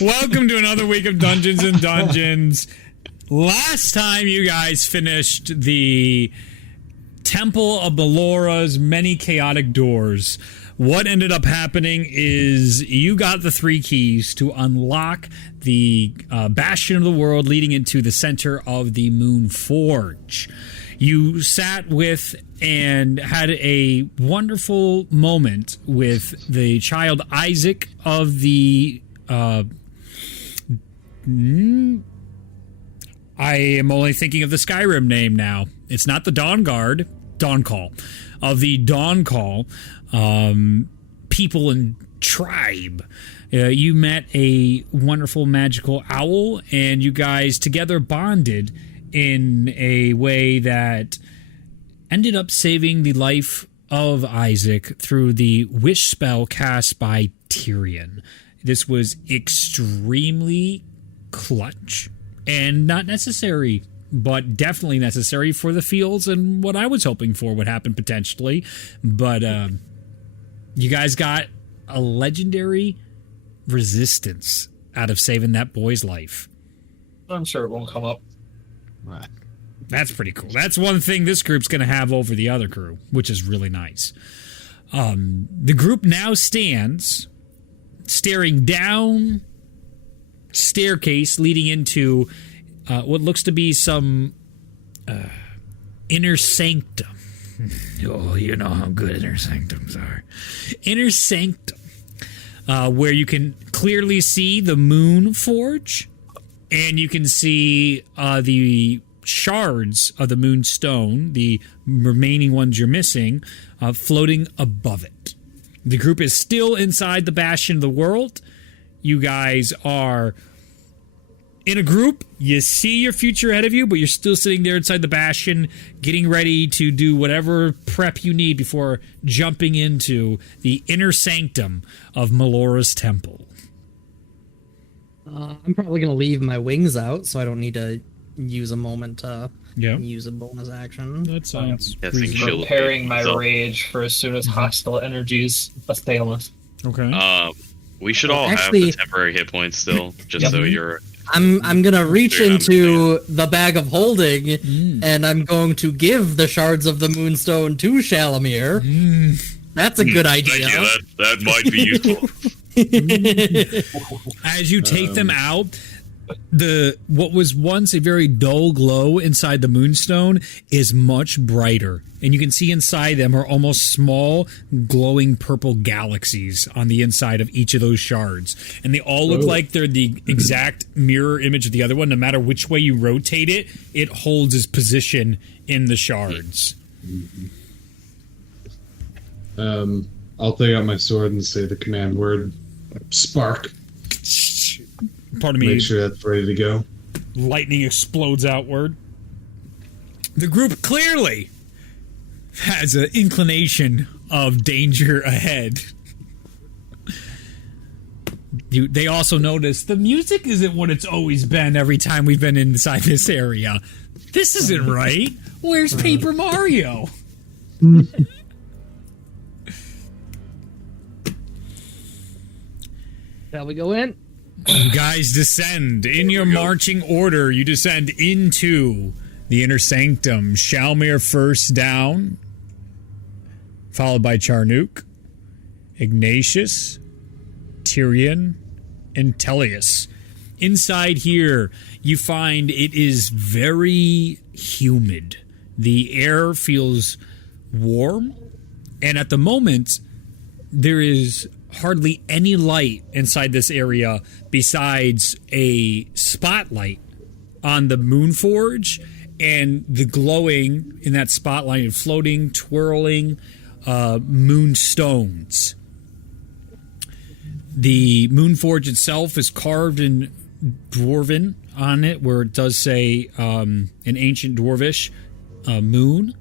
Welcome to another week of Dungeons and Dungeons. Last time you guys finished the Temple of Melora's many chaotic doors. What ended up happening is you got the 3 keys to unlock the bastion of the world leading into the center of the Moon Forge. You sat with and had a wonderful moment with the child Isaac of the... I am only thinking of the Skyrim name now. It's not the Dawn Call. Of the Dawn Call people and tribe. You met a wonderful magical owl, and you guys together bonded in a way that ended up saving the life of Isaac through the wish spell cast by Tyrion. This was extremely clutch and not necessary, but definitely necessary for the fields and what I was hoping for would happen potentially. But you guys got a legendary resistance out of saving that boy's life. I'm sure it won't come up. Right. That's pretty cool. That's one thing this group's going to have over the other crew, which is really nice. The group now stands staring down staircase leading into what looks to be some inner sanctum. Oh, you know how good inner sanctums are. Inner sanctum, where you can clearly see the Moon Forge, and you can see the shards of the Moon Stone, the remaining ones you're missing, floating above it. The group is still inside the Bastion of the World. You guys are in a group. You see your future ahead of you, but you're still sitting there inside the Bastion, getting ready to do whatever prep you need before jumping into the inner sanctum of Melora's temple. I'm probably going to leave my wings out, so I don't need to use a moment to use a bonus action. That sounds preparing my rage for as soon as hostile energies assail us. Okay. We should all have the temporary hit points still, just so you're... I'm gonna reach into the bag of holding, and I'm going to give the shards of the Moonstone to Shalamir. That's a good idea. That might be useful. As you take them out, what was once a very dull glow inside the Moonstone is much brighter, and you can see inside them are almost small glowing purple galaxies on the inside of each of those shards, and they all look like they're the exact mirror image of the other one. No matter which way you rotate it, it holds its position in the shards. I'll take out my sword and say the command word, spark. Pardon me. Make sure that's ready to go. Lightning explodes outward. The group clearly has an inclination of danger ahead. They also notice the music isn't what it's always been every time we've been inside this area. This isn't right. Where's Paper Mario? Shall we go in? You guys descend in your marching order. You descend into the inner sanctum. Shalmir first down, followed by Charnook, Ignatius, Tyrion, and Tellius. Inside here, you find it is very humid. The air feels warm, and at the moment, there is hardly any light inside this area besides a spotlight on the Moon Forge and the glowing in that spotlight and floating, twirling moon stones. The Moon Forge itself is carved in Dwarven on it, where it does say an ancient Dwarvish moon,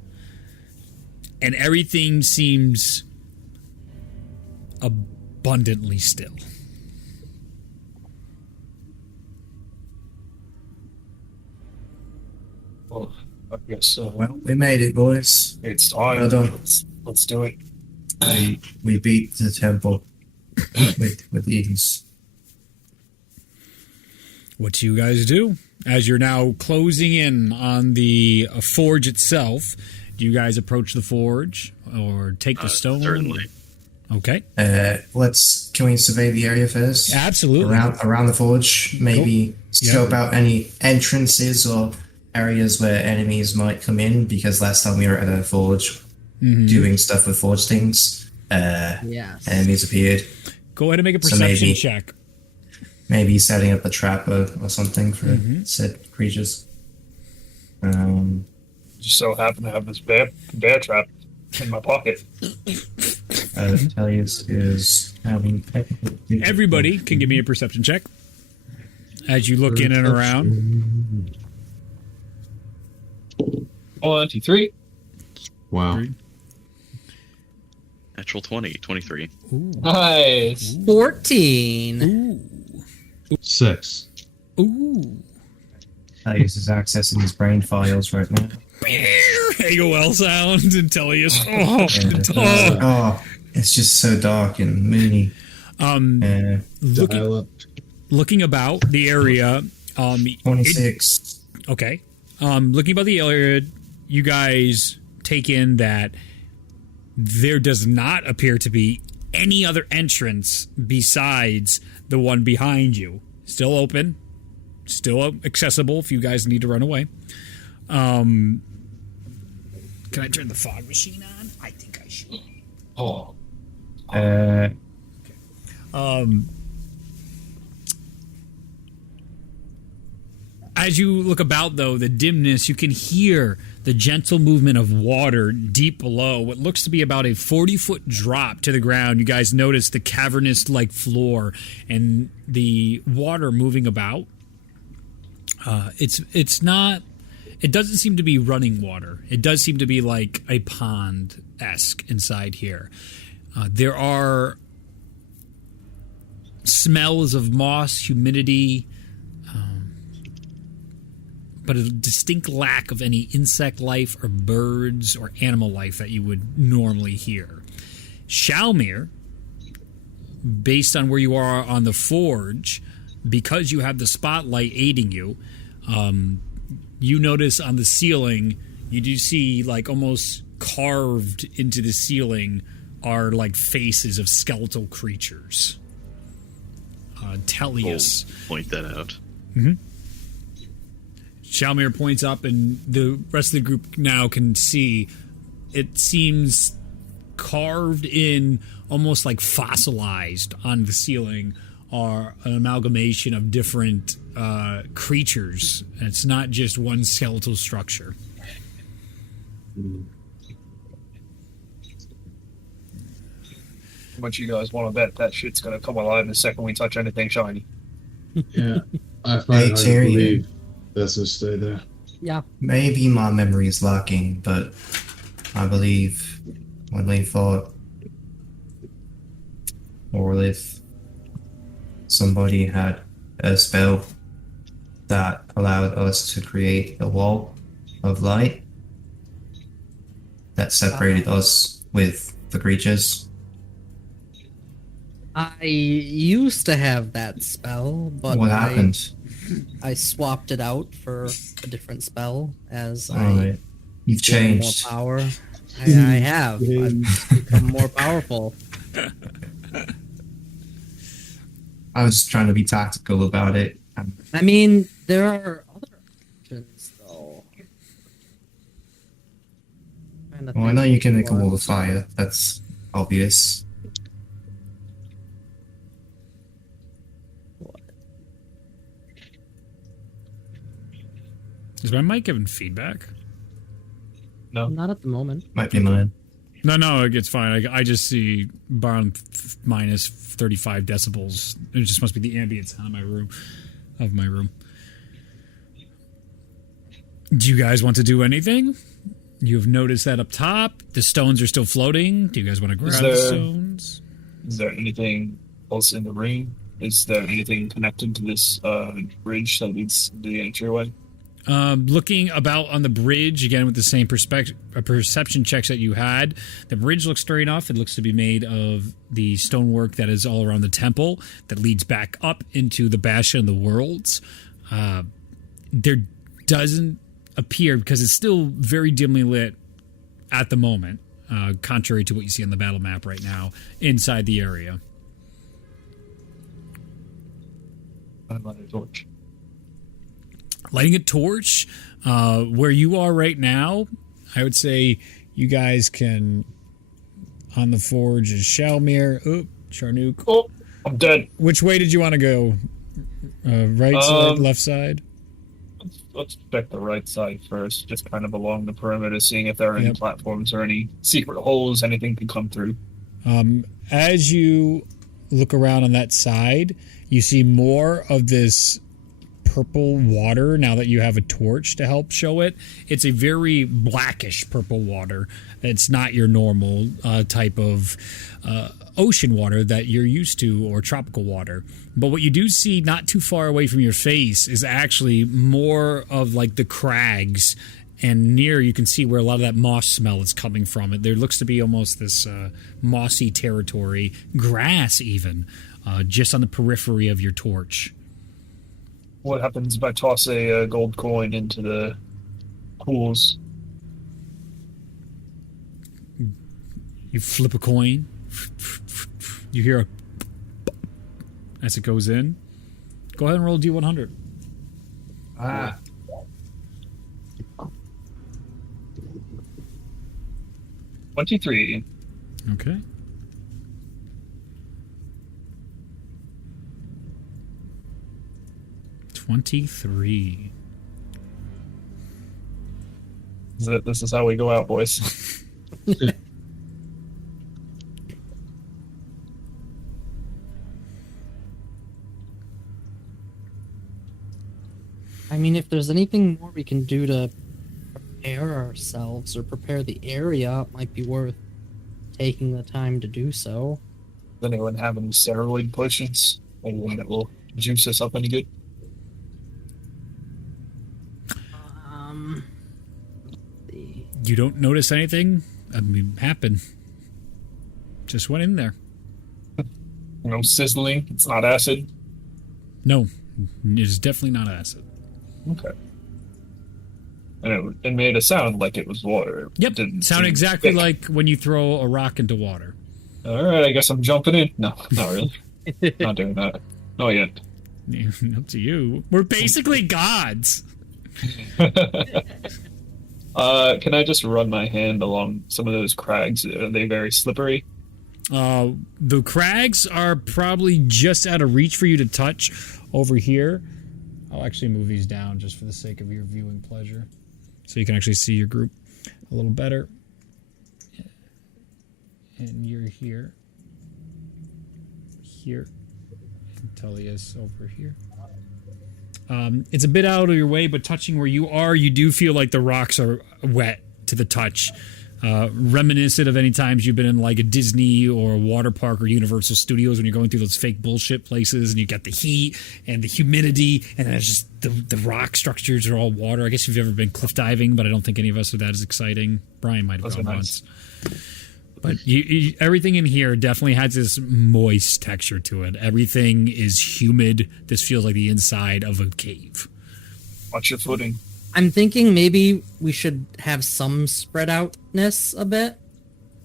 and everything seems abundantly still. Well, I guess so. Well, we made it, boys. It's time. Well done. Let's do it. We beat the temple with ease. What do you guys do? As you're now closing in on the forge itself, do you guys approach the forge or take the stone? Certainly. Okay. Can we survey the area first? Absolutely. Around the forge, maybe scope out any entrances or areas where enemies might come in, because last time we were at a forge doing stuff with forge things, Yes. enemies appeared. Go ahead and make a perception maybe- check. Maybe setting up a trap or something for said creatures. Just so happen to have this bear trap in my pocket. Telius is having Everybody can give me a perception check as you look in and around. 23. Wow. Natural 20, 23. Nice. 14. 6. Ooh. Telius is accessing his brain files right now. AOL sound and Tellius. Oh, it's just so dark and moony. Looking about the area, 26. okay. Looking about the area, you guys take in that there does not appear to be any other entrance besides the one behind you. Still open, still accessible if you guys need to run away. Can I turn the fog machine on? I think I should. Oh. As you look about, though, the dimness, you can hear the gentle movement of water deep below what looks to be about a 40-foot drop to the ground. You guys notice the cavernous-like floor and the water moving about. It's not... It doesn't seem to be running water. It does seem to be like a pond-esque inside here. There are smells of moss, humidity, but a distinct lack of any insect life or birds or animal life that you would normally hear. Shalmir, based on where you are on the forge, because you have the spotlight aiding you, you notice on the ceiling, you do see like almost carved into the ceiling are like faces of skeletal creatures. Tellius. Point that out. Shalmir points up, and the rest of the group now can see it seems carved in, almost like fossilized on the ceiling, are an amalgamation of different creatures. And it's not just one skeletal structure. How much you guys want to bet that shit's gonna come alive the second we touch anything shiny? Yeah, I find it hard to Tyrion. believe that's gonna stay there. Yeah. Maybe my memory is lacking, but I believe when we fought, or if somebody had a spell that allowed us to create a wall of light that separated us with the creatures. I used to have that spell, but What happened? I swapped it out for a different spell as I Alright. You've gained more changed. power. I have. I've become more powerful. I was trying to be tactical about it. I mean, there are other options, though. Well, I know you can make a wall of fire. That's obvious. Is my mic giving feedback? No. Not at the moment. Might be mine. No, it's fine. I just see bottom minus 35 decibels. It just must be the ambient sound of my room. Do you guys want to do anything? You've noticed that up top, the stones are still floating. Do you guys want to grab the stones? Is there anything else in the ring? Is there anything connected to this bridge that leads to the entryway? Looking about on the bridge, again with the same perception checks that you had, the bridge looks straight enough. It looks to be made of the stonework that is all around the temple that leads back up into the Bastion of the Worlds. There doesn't appear, because it's still very dimly lit at the moment, contrary to what you see on the battle map right now, inside the area. I'm on a torch. Lighting a torch, where you are right now, I would say you guys can, on the forge is Shalmir. Oh, Charnook. Oh, I'm dead. Which way did you want to go? Right side, left side? Let's check the right side first, just kind of along the perimeter, seeing if there are any platforms or any secret holes, anything can come through. As you look around on that side, you see more of this purple water now that you have a torch to help show it. It's a very blackish purple water. It's not your normal type of ocean water that you're used to, or tropical water. But what you do see not too far away from your face is actually more of like the crags, and near you can see where a lot of that moss smell is coming from. There looks to be almost this mossy territory, grass even, just on the periphery of your torch. What happens if I toss a gold coin into the pools? You flip a coin. You hear a as it goes in. Go ahead and roll D100. Ah. $23. Okay. $23. This is how we go out, boys. I mean, if there's anything more we can do to prepare ourselves or prepare the area, it might be worth taking the time to do so. Does anyone have any steroid potions? Anyone that will juice us up any good? You don't notice anything? I mean, happen. Just went in there. No sizzling? It's not acid? No, it's definitely not acid. Okay. And it made a sound like it was water. Yep, sound exactly like when you throw a rock into water. Alright, I guess I'm jumping in. No, not really. Not doing that. Not yet. Up to you. We're basically gods. Can I just run my hand along some of those crags? Are they very slippery? The crags are probably just out of reach for you to touch over here. I'll actually move these down just for the sake of your viewing pleasure, so you can actually see your group a little better. And you're here. Here. And Tullius over here. It's a bit out of your way, but touching where you are, you do feel like the rocks are wet to the touch. Reminiscent of any times you've been in like a Disney or a water park or Universal Studios when you're going through those fake bullshit places and you got the heat and the humidity and then it's just the rock structures are all water. I guess you've ever been cliff diving, but I don't think any of us are that as exciting. Brian might have gone once. But everything in here definitely has this moist texture to it. Everything is humid. This feels like the inside of a cave. Watch your footing. I'm thinking maybe we should have some spread outness a bit,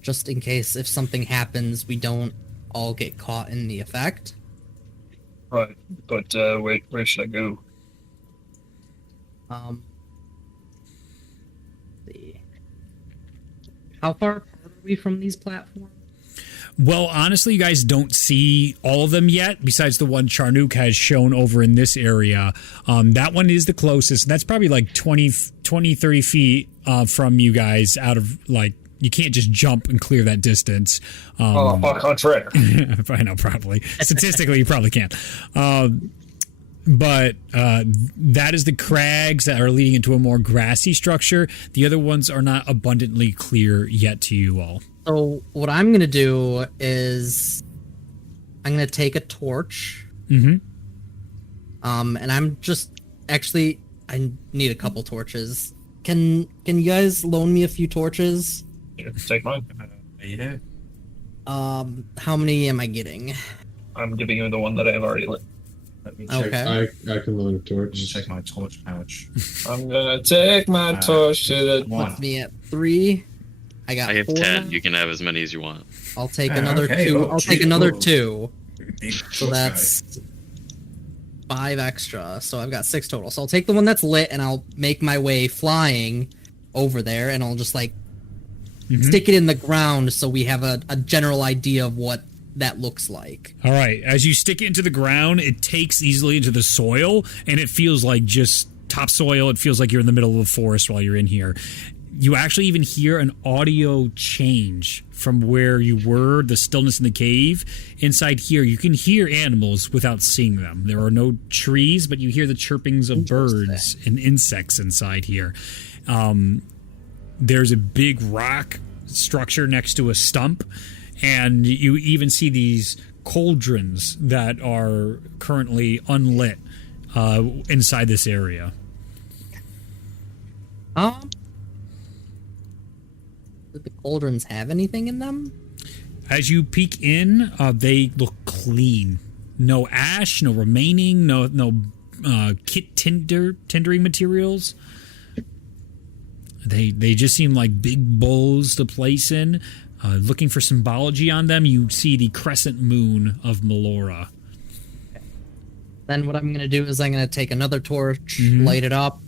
just in case if something happens, we don't all get caught in the effect. Right, but where should I go? How far apart are we from these platforms? Well, honestly, you guys don't see all of them yet, besides the one Charnook has shown over in this area. That one is the closest, and that's probably like 20 30 feet from you guys out of, like, you can't just jump and clear that distance. Au contraire. I know, probably. Statistically, you probably can't. But that is the crags that are leading into a more grassy structure. The other ones are not abundantly clear yet to you all. So what I'm going to do is I'm going to take a torch. Mm-hmm. And I'm just actually, I need a couple torches. Can you guys loan me a few torches? Yeah, take mine. Yeah. How many am I getting? I'm giving you the one that I have already lit. Let me check. Okay. I can load a Let me torch. check my torch pouch. I'm gonna take my torch to the. One. Puts me at 3. I got I have 4 10. now. You can have as many as you want. I'll take Ah, another okay. 2. Oh, I'll take gee, another cool. 2. Big So torch that's 5 extra. So I've got 6 total. So I'll take the one that's lit and I'll make my way flying over there and I'll just like stick it in the ground so we have a general idea of what that looks like. All right. As you stick it into the ground, it takes easily into the soil, and it feels like just topsoil. It feels like you're in the middle of a forest while you're in here. You actually even hear an audio change from where you were, the stillness in the cave. Inside here, you can hear animals without seeing them. There are no trees, but you hear the chirpings of birds and insects inside here. There's a big rock structure next to a stump, and you even see these cauldrons that are currently unlit inside this area. Do the cauldrons have anything in them? As you peek in, they look clean. No ash, no remaining, no kit tendering materials. They just seem like big bowls to place in. Looking for symbology on them, you see the crescent moon of Melora. Then what I'm going to do is I'm going to take another torch, light it up,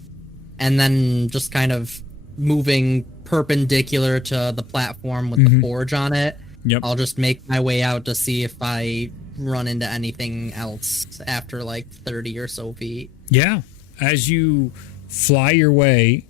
and then just kind of moving perpendicular to the platform with the forge on it. Yep. I'll just make my way out to see if I run into anything else after like 30 or so feet. Yeah. As you fly your way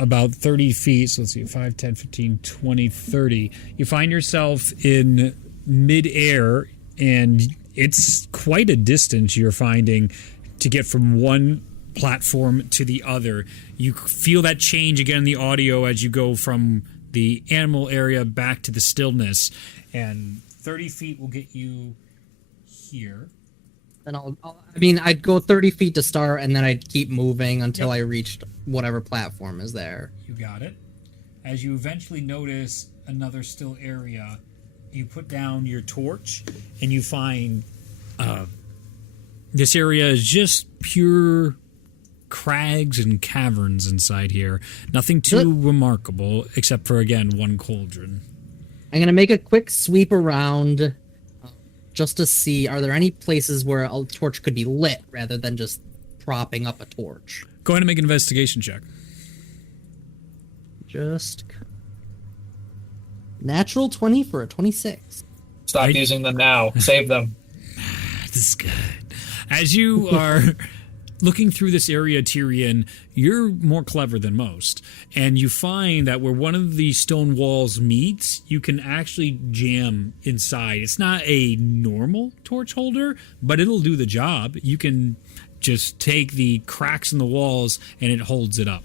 about 30 feet, so let's see, 5, 10, 15, 20, 30, you find yourself in midair, and it's quite a distance you're finding to get from one platform to the other. You feel that change again in the audio as you go from the animal area back to the stillness, and 30 feet will get you here. Then I'd go 30 feet to start, and then I'd keep moving until I reached whatever platform is there. You got it. As you eventually notice another still area, you put down your torch, and you find this area is just pure crags and caverns inside here. Nothing too remarkable, except for, again, one cauldron. I'm going to make a quick sweep around just to see, are there any places where a torch could be lit rather than just propping up a torch? Go ahead and make an investigation check. Just natural 20 for a 26. Stop using them now. Save them. This is good. As you are looking through this area, Tyrion, you're more clever than most. And you find that where one of the stone walls meets, you can actually jam inside. It's not a normal torch holder, but it'll do the job. You can just take the cracks in the walls and it holds it up.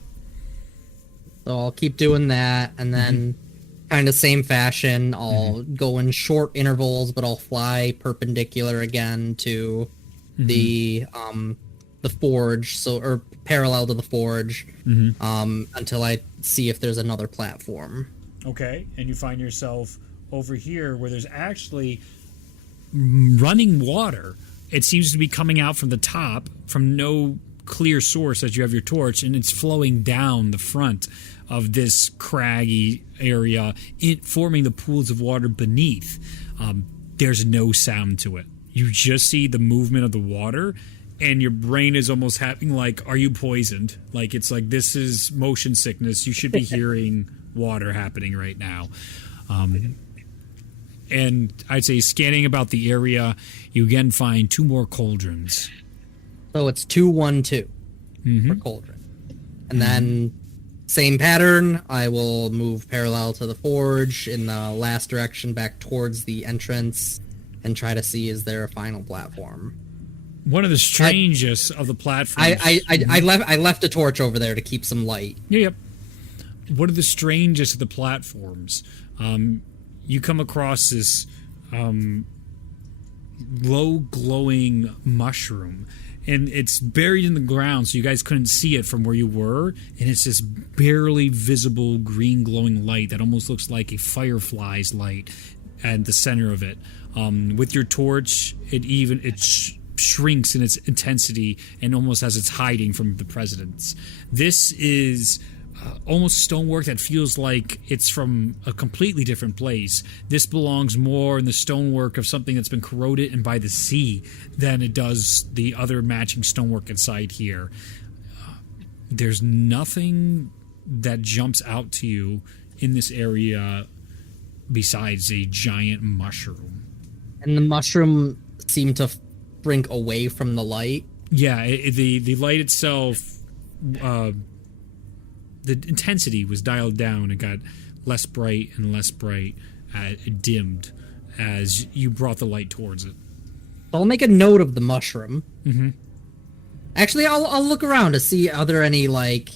So I'll keep doing that, and then kind of same fashion, I'll go in short intervals, but I'll fly perpendicular again to the forge, or parallel to the forge, until I see if there's another platform. Okay, and you find yourself over here where there's actually running water. It seems to be coming out from the top, from no clear source as you have your torch, and it's flowing down the front of this craggy area, forming the pools of water beneath. There's no sound to it. You just see the movement of the water, and your brain is almost having like, are you poisoned? Like, it's like, this is motion sickness. You should be hearing water happening right now. And I'd say scanning about the area, you again find 2 more cauldrons. So it's 2, 1, 2 for cauldron. And then same pattern, I will move parallel to the forge in the last direction back towards the entrance and try to see, is there a final platform? One of the strangest of the platforms. I left a torch over there to keep some light. Yep. One of the strangest of the platforms. You come across this low glowing mushroom, and it's buried in the ground, so you guys couldn't see it from where you were, and it's this barely visible green glowing light that almost looks like a firefly's light at the center of it. With your torch, it shrinks in its intensity and almost as it's hiding from the presence. This is almost stonework that feels like it's from a completely different place. This belongs more in the stonework of something that's been corroded and by the sea than it does the other matching stonework inside here. There's nothing that jumps out to you in this area besides a giant mushroom. And the mushroom seemed to shrink away from the light. Yeah, the light itself, the intensity was dialed down. It got less bright and less bright. It dimmed as you brought the light towards it. I'll make a note of the mushroom. Mm-hmm. Actually, I'll look around to see, are there any, like,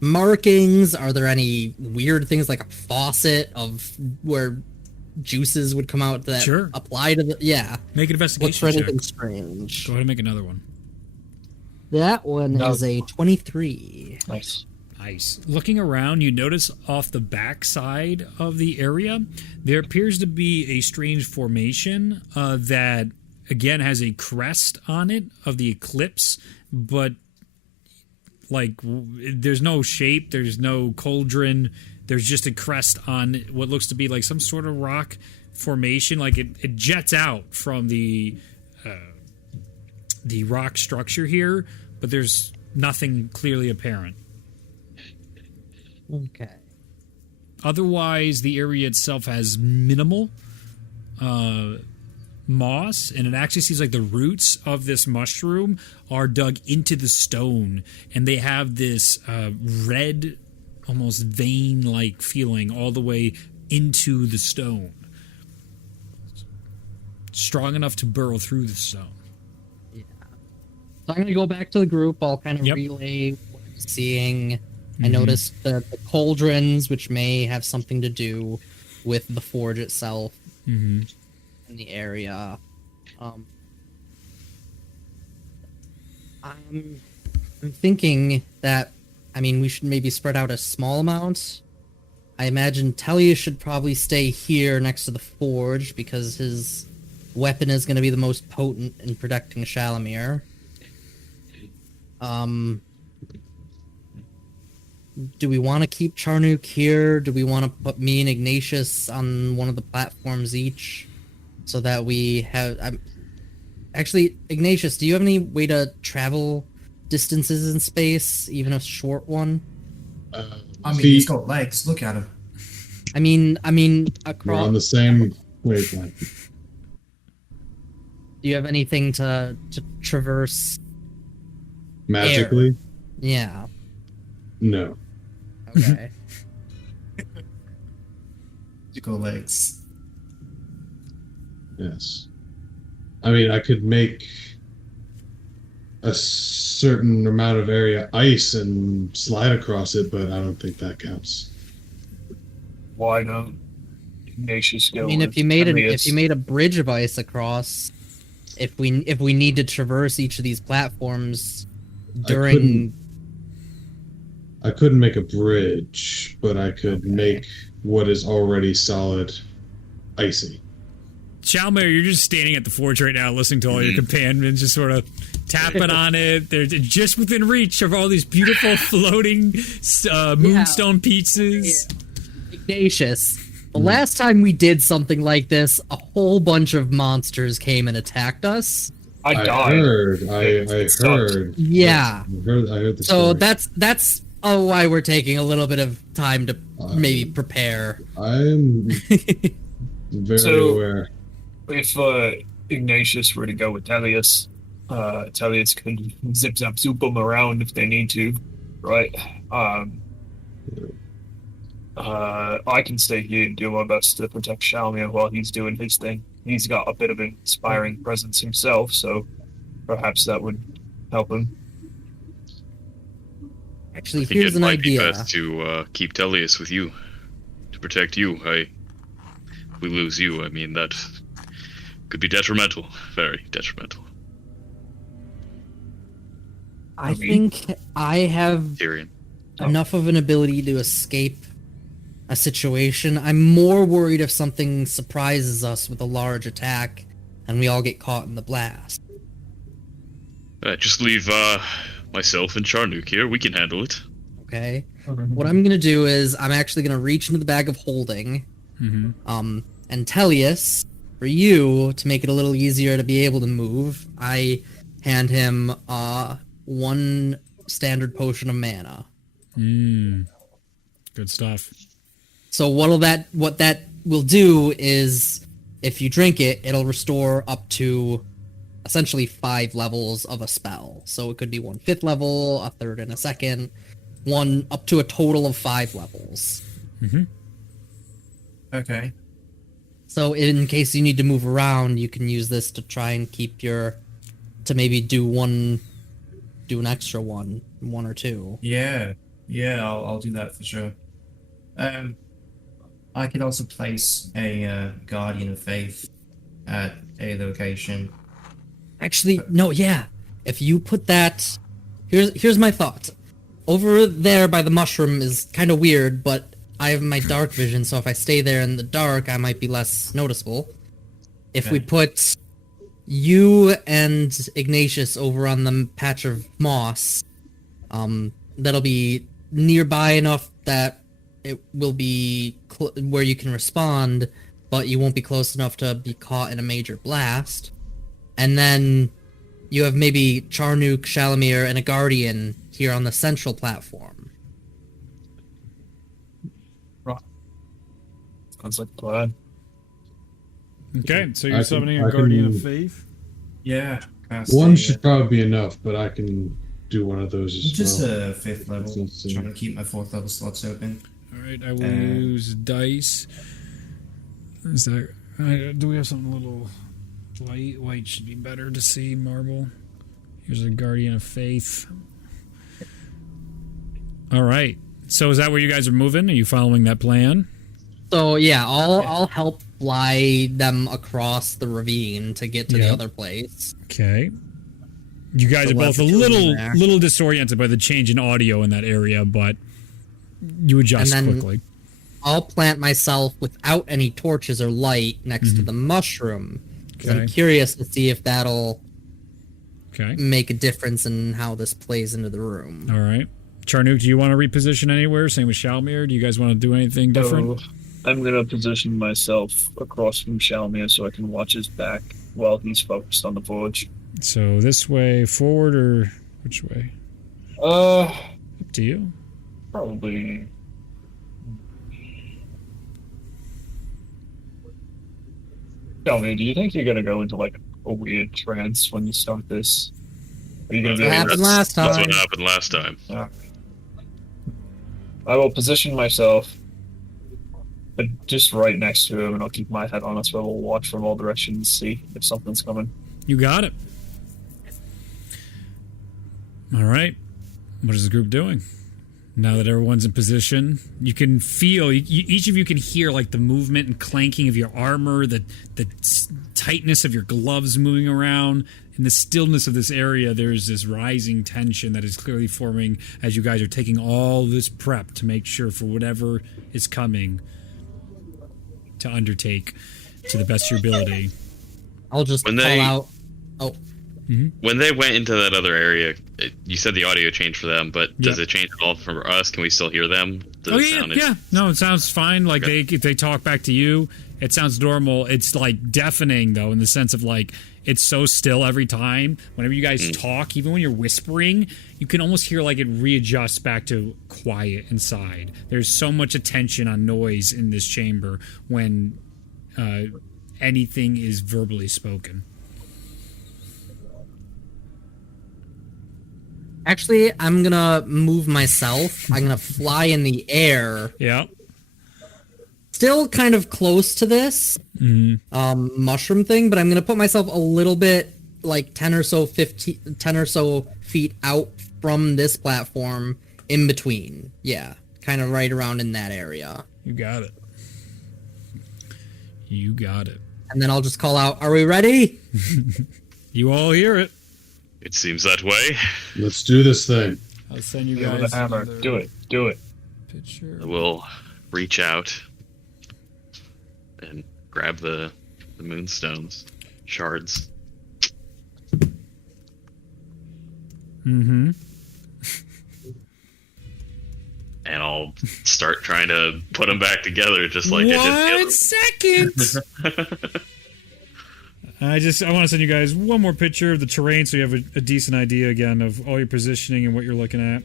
markings? Are there any weird things, like a faucet of where juices would come out that sure. apply to the... Yeah. Make an investigation check. Look for check. anything strange. Go ahead and make another one. That one is a 23. Nice. Nice. Looking around, you notice off the back side of the area, there appears to be a strange formation that, again, has a crest on it of the eclipse, but, like, there's no shape, there's no cauldron, there's just a crest on what looks to be like some sort of rock formation. Like, it jets out from the rock structure here, but there's nothing clearly apparent. Okay. Otherwise, the area itself has minimal moss, and it actually seems like the roots of this mushroom are dug into the stone, and they have this red, almost vein-like feeling all the way into the stone. Strong enough to burrow through the stone. Yeah. So I'm going to go back to the group. I'll kind of Yep. relay what I'm seeing. I noticed the cauldrons, which may have something to do with the forge itself in the area. I'm thinking that, I mean, we should maybe spread out a small amount. I imagine Telia should probably stay here next to the forge because his weapon is going to be the most potent in protecting Shalimir. Do we want to keep Charnook here? Do we want to put me and Ignatius on one of the platforms each? So that we have... Actually, Ignatius, do you have any way to travel distances in space, even a short one? I mean, he's got legs. Look at him. I mean, We're across... on the same wavelength. Do you have anything to traverse? Magically? Yeah. No. Okay. You got legs. Yes. I mean, I could make a certain amount of area ice and slide across it, but I don't think that counts. Why don't Ignatius go? I mean, if you made a bridge of ice across, if we need to traverse each of these platforms during... I couldn't make a bridge, but I could make what is already solid icy. Shalimir, you're just standing at the forge right now listening to all your companions just sort of tapping on it. They're just within reach of all these beautiful floating moonstone pieces. Ignatius, the last time we did something like this, a whole bunch of monsters came and attacked us. I died. I heard. Yeah. I heard the So story. that's why we're taking a little bit of time to maybe prepare. I'm very aware. If Ignatius were to go with Telius, Telius could zip zap zoop them around if they need to, right? I can stay here and do my best to protect Shalimir while he's doing his thing. He's got a bit of an inspiring presence himself, so perhaps that would help him. Actually, I think here's it an might be idea. best to keep Telius with you to protect you. If we lose you, I mean that could be detrimental, very detrimental. I think I have Tyrion. enough of an ability to escape a situation. I'm more worried if something surprises us with a large attack and we all get caught in the blast. Just leave myself and Charnook here. We can handle it. Okay. What I'm gonna do is I'm actually gonna reach into the bag of holding. And Tellius, for you to make it a little easier to be able to move, I hand him 1 standard potion of mana. Good stuff. So what that will do is, if you drink it, it'll restore up to essentially 5 levels of a spell. So it could be 1 5th level, a 3rd and a 2nd, 1 up to a total of 5 levels. Okay. So in case you need to move around, you can use this to try and keep to maybe do an extra one or 2. Yeah. Yeah, I'll do that for sure. I could also place a Guardian of Faith at a location. Actually, no, yeah. If you put that... Here's my thought. Over there by the mushroom is kind of weird, but I have my dark vision, so if I stay there in the dark, I might be less noticeable. If we put you and Ignatius over on the patch of moss, that'll be nearby enough that it will be where you can respond, but you won't be close enough to be caught in a major blast. And then you have maybe Charnook, Shalamir, and a Guardian here on the central platform. Sounds like a plan. Okay, so you're I summoning can- a I Guardian can- of Faith? Yeah. cast One a, should probably be enough, but I can do one of those as just well. a 5th level. Let's see. Trying to keep my 4th level slots open. Alright, I will use dice. Is that... do we have something a little light? White should be better to see, marble. Here's a Guardian of Faith. Alright, so is that where you guys are moving? Are you following that plan? So yeah, I'll help fly them across the ravine to get to the other place. Okay. You guys So are we'll both a have to go in there. little disoriented by the change in audio in that area, but you adjust And then- quickly. I'll plant myself without any torches or light next to the mushroom. 'Cause I'm Okay. curious to see if that'll Okay. make a difference in how this plays into the room. All right. Charnook, do you want to reposition anywhere? Same with Shalmir. Do you guys want to do anything different? So I'm gonna position myself across from Shalmir so I can watch his back while he's focused on the forge. So this way, forward, or which way? Uh, Up to you. probably. Shalmir, do you think you're gonna go into like a weird trance when you start this? Are you gonna be What able happened to... last That's time? what happened last time. I will position myself just right next to him, and I'll keep my head on a swivel, watch from all directions, see if something's coming. You got it. All right. What is the group doing? Now that everyone's in position, you can feel, each of you can hear like the movement and clanking of your armor, the tightness of your gloves moving around. In the stillness of this area, there's this rising tension that is clearly forming as you guys are taking all this prep to make sure for whatever is coming to undertake to the best of your ability. I'll just When call they- out. Oh, When they went into that other area, you said the audio changed for them, but does Yeah. it change at all for us? Can we still hear them? Does Oh it yeah, sound yeah. No, it sounds fine. Like Okay. they talk back to you. It sounds normal. It's like deafening though, in the sense of like it's so still every time. Whenever you guys talk, even when you're whispering, you can almost hear like it readjusts back to quiet inside. There's so much attention on noise in this chamber when anything is verbally spoken. actually, I'm gonna move myself. I'm gonna fly in the air. Yeah. Still kind of close to this mushroom thing, but I'm gonna put myself a little bit like 10 or so feet out from this platform, in between. Yeah, kind of right around in that area. You got it. You got it. And then I'll just call out, "Are we ready?" You all hear it. It seems that way. Let's do this thing. I'll send you Do it with guys a hammer. another Do it. Do it. picture. We'll reach out and grab the moonstones shards. Mm-hmm. And I'll start trying to put them back together, just like I 1 did second. the other. I want to send you guys one more picture of the terrain so you have a decent idea again of all your positioning and what you're looking at.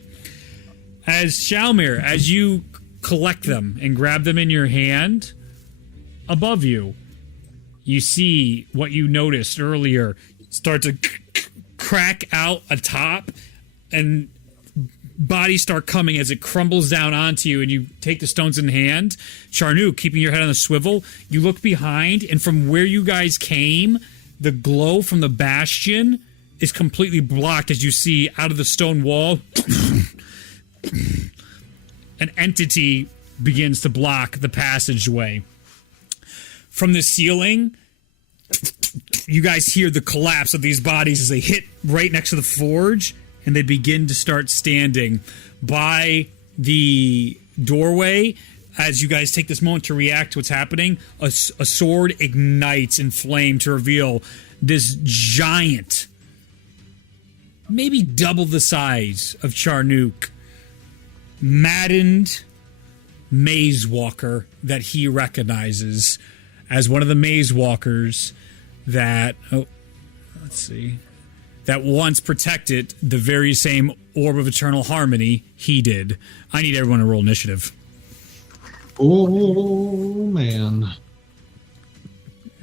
As Shalmir, as you collect them and grab them in your hand, above you, you see what you noticed earlier start to crack out atop, and bodies start coming as it crumbles down onto you, and you take the stones in hand. Charnook, keeping your head on the swivel, you look behind, and from where you guys came, the glow from the bastion is completely blocked as you see out of the stone wall an entity begins to block the passageway. From the ceiling, you guys hear the collapse of these bodies as they hit right next to the forge, and they begin to start standing by the doorway. As you guys take this moment to react to what's happening, a sword ignites in flame to reveal this giant, maybe double the size of Charnook, maddened maze walker that he recognizes as one of the maze walkers that, that once protected the very same orb of eternal harmony he did. I need everyone to roll initiative. Oh, man.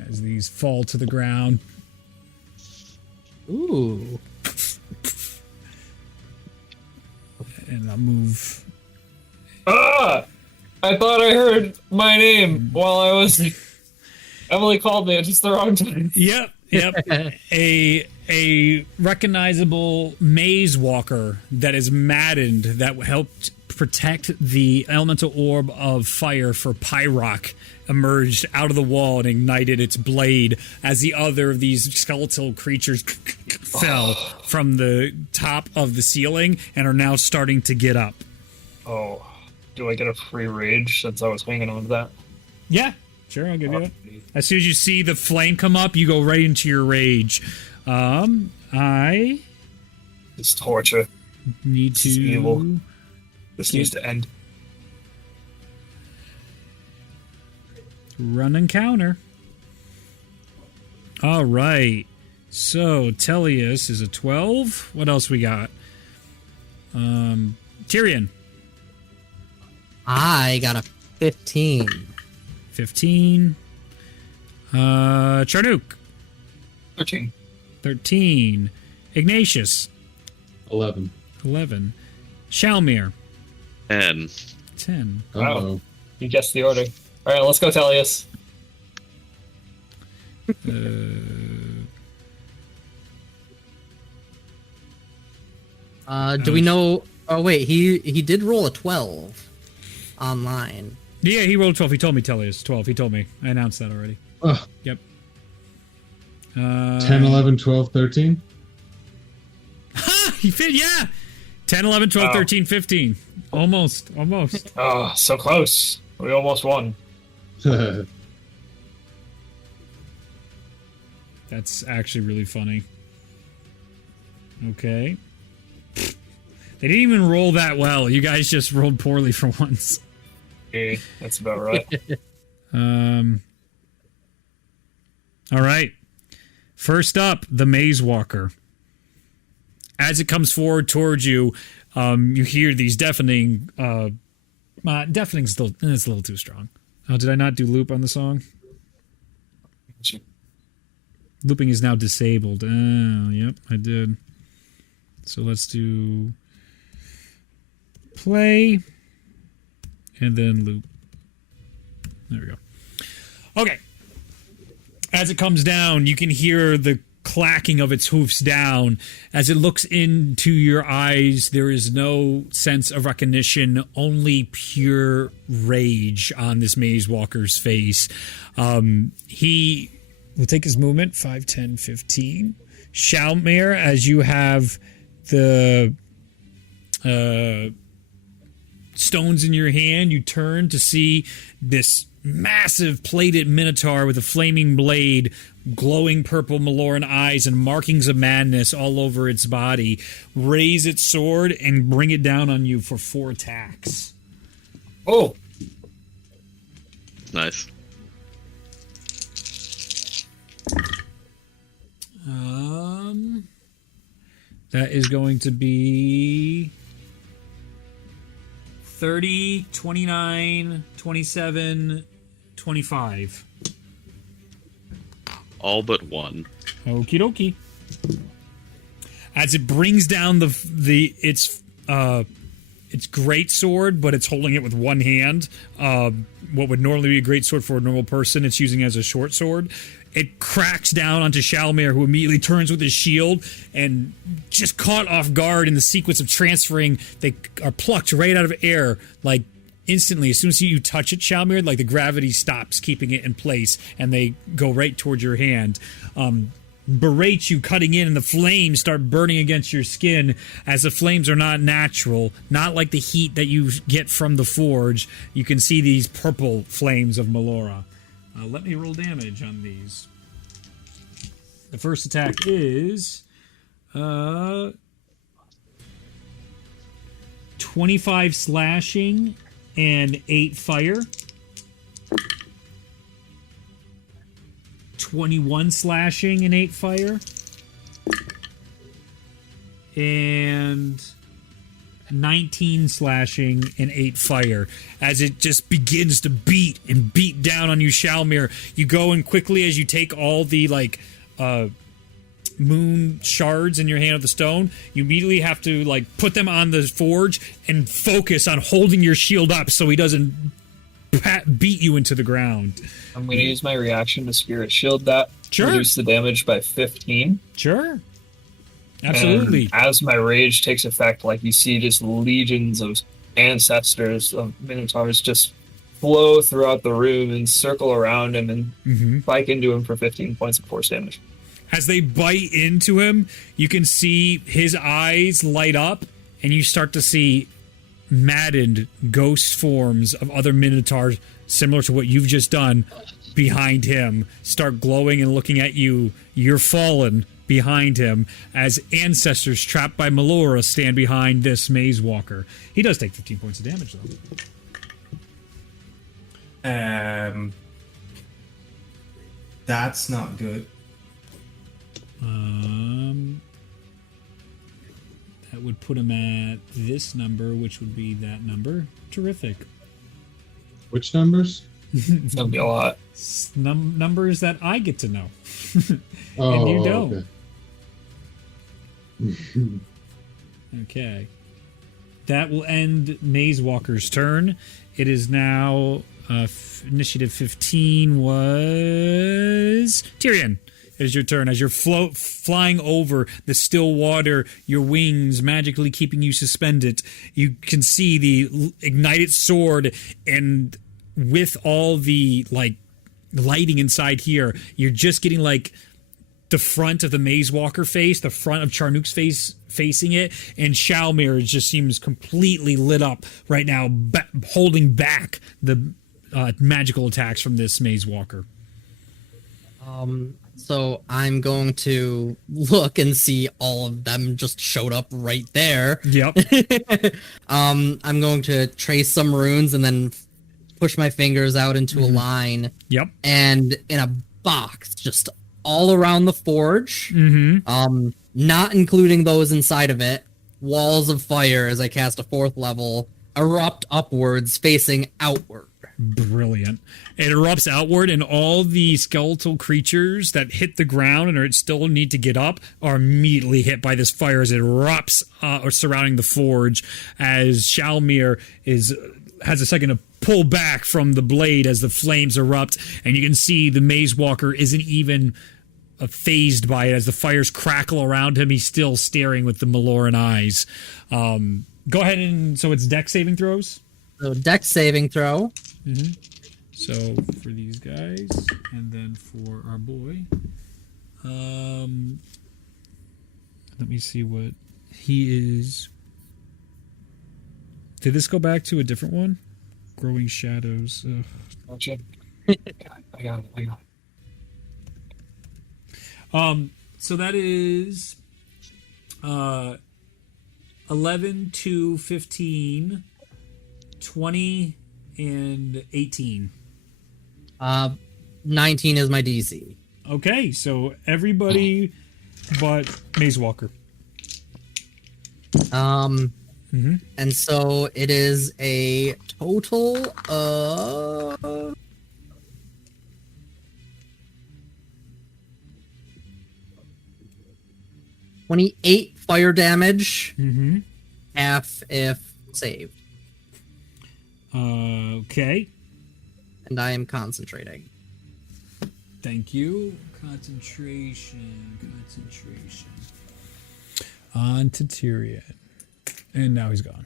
As these fall to the ground. Ooh. And I'll move. Ah! I thought I heard my name while I was. Emily called me at just the wrong time. Yep. A recognizable maze walker that is maddened, that helped protect the elemental orb of fire for Pyrock, emerged out of the wall and ignited its blade as the other of these skeletal creatures fell from the top of the ceiling and are now starting to get up. Oh, do I get a free rage since I was hanging on to that? Yeah, sure, I'll give you it. As soon as you see the flame come up, you go right into your rage. I This torture. need This is to evil. This needs to end. run and counter. All right. So Tellius is a 12. What else we got? Tyrion, I got a 15. 15. Charnook, 13. 13. Ignatius, 11. 11. Shalmir, And 10. Uh-oh. You guessed the order. Alright, let's go, Tellius. Do we know? Oh wait, he did roll a 12 online. Yeah, he rolled 12. He told me Tellius 12. He told me. I announced that already. Oh, Yep. 10, 11, 12, 13? He fit, yeah. 10, 11, 12, Oh. 13, 15. Almost. Oh, so close. We almost won. That's actually really funny. Okay. They didn't even roll that well. You guys just rolled poorly for once. Okay, that's about right. All right. First up, the Maze Walker. As it comes forward towards you, you hear these deafening. Deafening's still, it's a little too strong. Oh, did I not do loop on the song? Looping is now disabled. Oh, yep, I did. So let's do play and then loop. There we go. Okay. As it comes down, you can hear the clacking of its hoofs down. As it looks into your eyes, there is no sense of recognition, only pure rage on this maze walker's face. He will take his movement, 5, 10, 15. Shalmir, as you have the stones in your hand, you turn to see this massive plated minotaur with a flaming blade, glowing purple Maloran eyes, and markings of madness all over its body. Raise its sword and bring it down on you for 4 attacks. Oh, Nice. That is going to be 30, 29, 27, 25. All but one. Okie dokie. As it brings down its great sword, but it's holding it with one hand. What would normally be a great sword for a normal person, it's using it as a short sword. It cracks down onto Shalmir, who immediately turns with his shield, and just caught off guard in the sequence of transferring, they are plucked right out of air, like instantly. As soon as you touch it, Shalmir, like the gravity stops, keeping it in place, and they go right towards your hand. Berate you, cutting in, and the flames start burning against your skin, as the flames are not natural, not like the heat that you get from the forge. You can see these purple flames of Melora. Let me roll damage on these. The first attack is 25 slashing and 8 fire. 21 slashing and 8 fire. And 19 slashing and 8 fire. As it just begins to beat down on you, Shalmir, you go in quickly as you take all the moon shards in your hand of the stone. You immediately have to put them on the forge and focus on holding your shield up so he doesn't beat you into the ground. I'm going to use my reaction to Spirit Shield that. Sure. Reduce the damage by 15. Sure. Absolutely. And as my rage takes effect, you see just legions of ancestors of Minotaurs just flow throughout the room and circle around him and bite into him for 15 points of force damage. As they bite into him, you can see his eyes light up, and you start to see maddened ghost forms of other Minotaurs, similar to what you've just done, behind him, start glowing and looking at you. You're fallen behind him, as ancestors trapped by Melora stand behind this maze walker. He does take 15 points of damage, though. That's not good. That would put him at this number, which would be that number. Terrific. Which numbers? It's going to be a lot. Numbers that I get to know. Oh, and you don't. Okay. Okay. That will end Maze Walker's turn. It is now initiative 15 was Tyrion. It is your turn. As you're flying over the still water, your wings magically keeping you suspended, you can see the ignited sword, and with all the lighting inside here, you're just getting the front of the Maze Walker face, the front of Charnook's face facing it, and Shalmir just seems completely lit up right now, holding back the magical attacks from this Maze Walker. So I'm going to look and see all of them just showed up right there. Yep. I'm going to trace some runes and then push my fingers out into a line. Yep. And in a box, just all around the forge, not including those inside of it, walls of fire as I cast a 4th level erupt upwards, facing outward. Brilliant. It erupts outward, and all the skeletal creatures that hit the ground and are still need to get up are immediately hit by this fire as it erupts surrounding the forge, as Shalmir has a second to pull back from the blade as the flames erupt, and you can see the Maze Walker isn't even phased by it. As the fires crackle around him, he's still staring with the Meloran eyes. Go ahead, and so it's dex saving throws? So dex saving throw. So for these guys, and then for our boy, let me see what he is. Did this go back to a different one? Growing Shadows. Ugh. Gotcha. I got it. So that is 11 to 15, 20, and 18. 19 is my DC. Okay, so everybody but Maze Walker. And so it is a total of 28 fire damage. Half if saved. Okay. And I am concentrating. Thank you. Concentration. On to Tyrion. And now he's gone.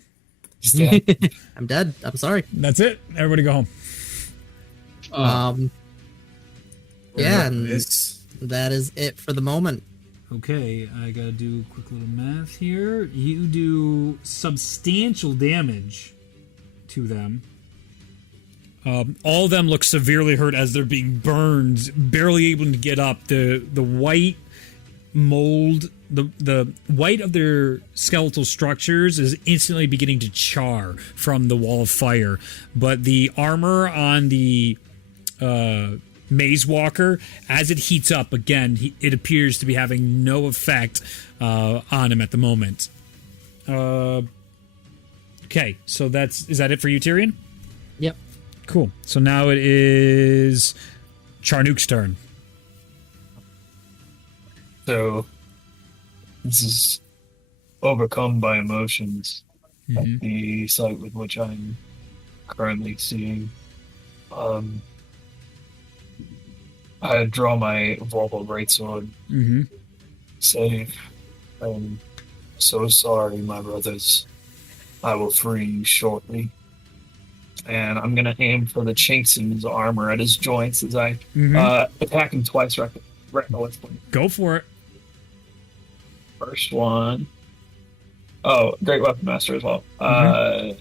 I'm dead. I'm sorry. That's it. Everybody go home. Yeah, and that is it for the moment. Okay, I gotta do a quick little math here. You do substantial damage to them. All of them look severely hurt as they're being burned, barely able to get up. The white mold, the white of their skeletal structures is instantly beginning to char from the wall of fire. But the armor on the Maze Walker, as it heats up again, it appears to be having no effect on him at the moment. Okay, so is that it for you, Tyrion? Yep. Cool. So now it is Charnuk's turn. So this is overcome by emotions at the sight with which I'm currently seeing. I draw my Vorpal Greatsword. Say, I'm so sorry, my brothers. I will free you shortly. And I'm going to aim for the chinks in his armor at his joints as I attack him twice. Go for it. First one. Oh, Great Weapon Master as well. Great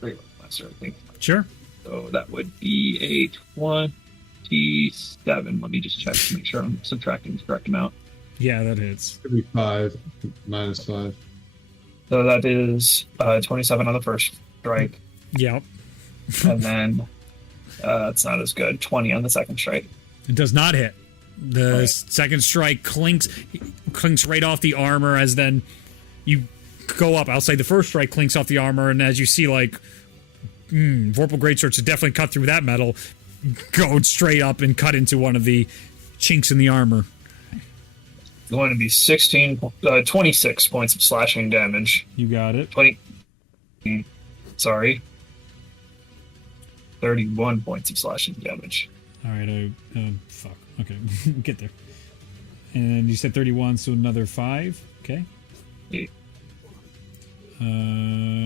Weapon Master, I think. Sure. So that would be a 27. Let me just check to make sure I'm subtracting the correct amount. Yeah, that hits. Could be 5 minus 5. So that is 27 on the first strike. Yep. And then it's not as good. 20 on the second strike. It does not hit. The second strike clinks right off the armor as then you go up. I'll say the first strike clinks off the armor, and as you see, like, Vorpal Greatswords to definitely cut through that metal, go straight up and cut into one of the chinks in the armor. It's going to be 26 points of slashing damage. You got it. 31 points of slashing damage. All right, fuck. Okay, get there. And you said 31, so another 5. Okay. Yeah.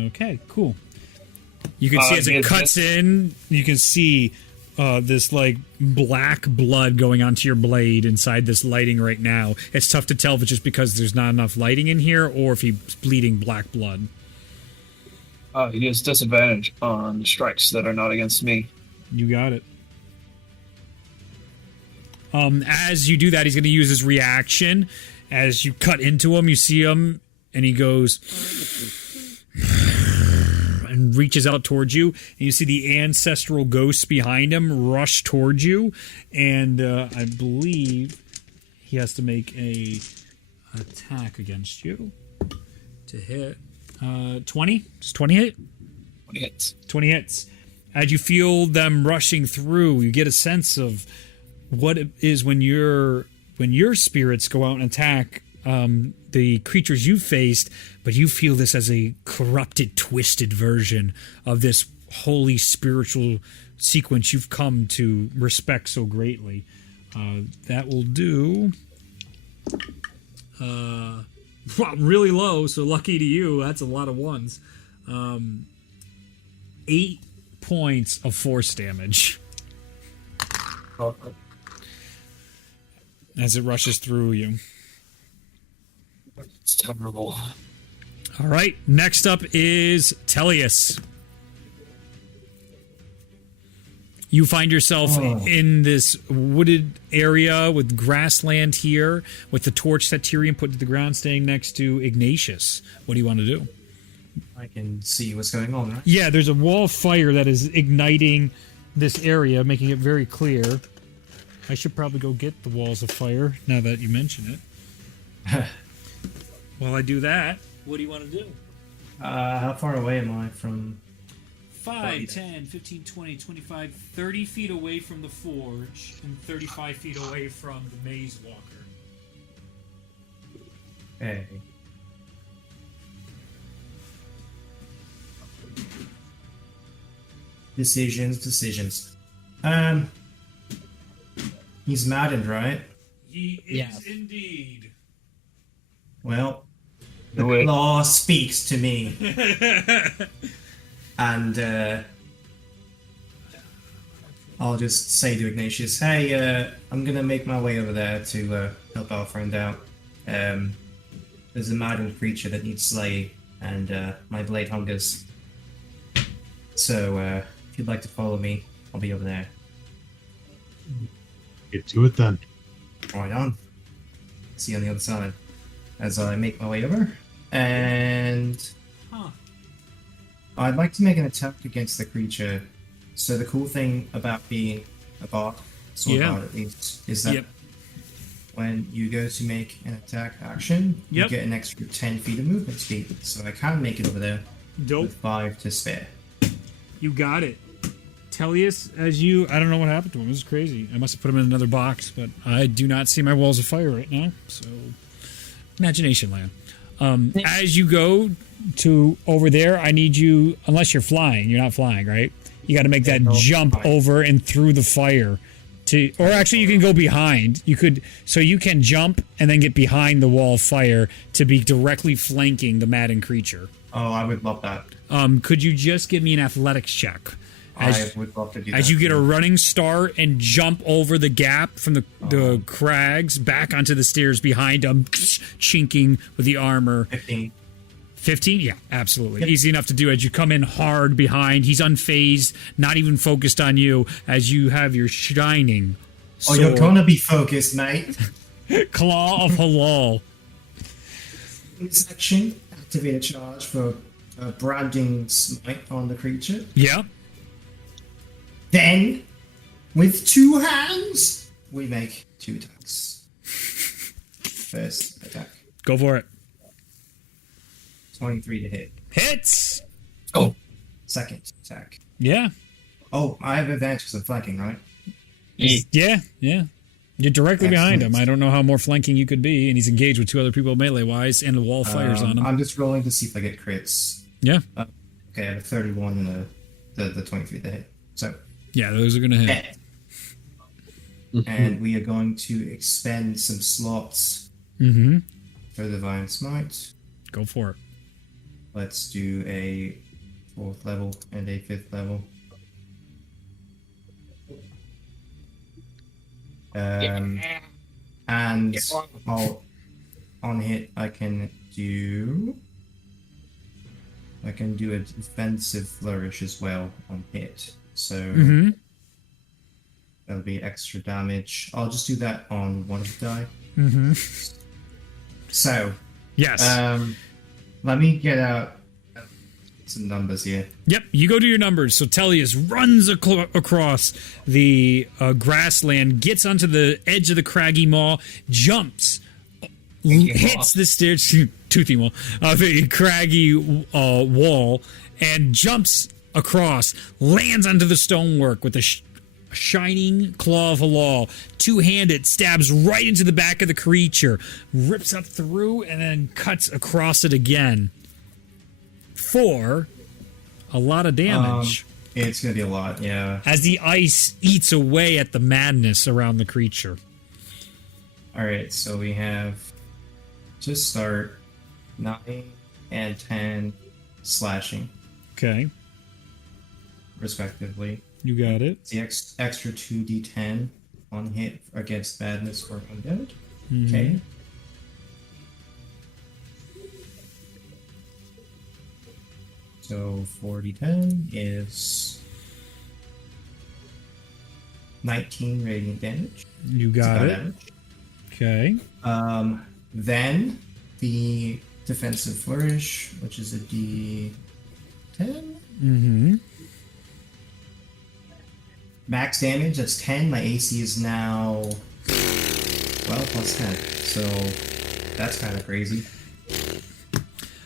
Okay, cool. You can see as it cuts in, you can see this like black blood going onto your blade inside this lighting right now. It's tough to tell if it's just because there's not enough lighting in here or if he's bleeding black blood. He has disadvantage on strikes that are not against me. You got it. As you do that, he's going to use his reaction. As you cut into him, you see him, and he goes and reaches out towards you. And you see the ancestral ghosts behind him rush towards you. And I believe he has to make a attack against you to hit. 20? Does 20 hit? 20 hits. 20 hits. As you feel them rushing through, you get a sense of what it is when your spirits go out and attack the creatures you faced, but you feel this as a corrupted, twisted version of this holy spiritual sequence you've come to respect so greatly. That will do really low, so lucky to you. That's a lot of ones. 8 points of force damage. Oh, as it rushes through you. it's terrible. All right, next up is Tellius. You find yourself in this wooded area with grassland here, with the torch that Tyrion put to the ground, staying next to Ignatius. What do you want to do? I can see what's going on, right? Yeah, there's a wall of fire that is igniting this area, making it very clear. I should probably go get the walls of fire, now that you mention it. While I do that, what do you want to do? How far away am I from... 5, 10, 15, 20, 25, 30 feet away from the forge, and 35 feet away from the maze walker. Hey. Decisions. He's maddened, right? He is indeed. Well, the Do it. law speaks to me. And I'll just say to Ignatius, hey, I'm gonna make my way over there to help our friend out. There's a maddened creature that needs slaying, and my blade hungers. So, if you'd like to follow me, I'll be over there. Get to it then. Right on. See you on the other side. As I make my way over. And... Huh. I'd like to make an attack against the creature. So the cool thing about being a bot, sword Yeah. bot at least, is that Yep. when you go to make an attack action, Yep. you get an extra 10 feet of movement speed. So I can make it over there Dope. with 5 to spare. You got it. Tellius, I don't know what happened to him. This is crazy. I must have put him in another box, but I do not see my walls of fire right now. So, imagination land. As you go to over there, I need you, unless you're flying, you're not flying, right? You got to make that no, jump fine. over and through the fire. Or actually, you can go behind. You can jump and then get behind the wall of fire to be directly flanking the maddened creature. Oh, I would love that. Could you just give me an athletics check? I would love to do that. As you get a running start and jump over the gap from the crags back onto the stairs behind him, chinking with the armor. 15. 15? Yeah, absolutely. Yep. Easy enough to do as you come in hard behind. He's unfazed, not even focused on you, as you have your shining Oh, you're gonna be focused, mate. Claw of Halal. This action, activate a charge for a branding smite on the creature. Yeah. Then, with 2 hands, we make 2 attacks. First attack, Go for it. 23 to hit. Hits! Oh, Second attack. Yeah. Oh, I have advantage because I'm flanking, right? Yeah. You're directly behind him. Excellent. I don't know how more flanking you could be, and he's engaged with 2 other people melee-wise, and the wall of fire's on him. I'm just rolling to see if I get crits. Yeah. Okay, I have a 31 and the 23 to hit. So, Yeah, those are going to hit. hit. And we are going to expend some slots Mm-hmm. for the Divine Smite. Go for it. Let's do a 4th level and a 5th level. And on hit, I can do a defensive flourish as well on hit. So Mm-hmm. that'll be extra damage. I'll just do that on one of the die. Mm-hmm. So Yes. let me get out some numbers here. Yep, you go to your numbers. So Tellius runs across the grassland, gets onto the edge of the craggy maw, jumps, hits the stairs, toothy maw, the craggy wall, and jumps across, lands onto the stonework with a shining claw of Halal, 2-handed, stabs right into the back of the creature, rips up through, and then cuts across it again. For a lot of damage. It's gonna be a lot, yeah. As the ice eats away at the madness around the creature. Alright, so we have to start 9 and 10 slashing, Okay, respectively. you got it. The extra 2d10 on hit against madness or undead. Mhm. Okay. So 4d10 is 19 radiant damage. You It's got about it. average. Okay. Then the defensive flourish, which is a d10. Mm-hmm. Max damage, that's 10. My AC is now, well, plus 10. So that's kind of crazy.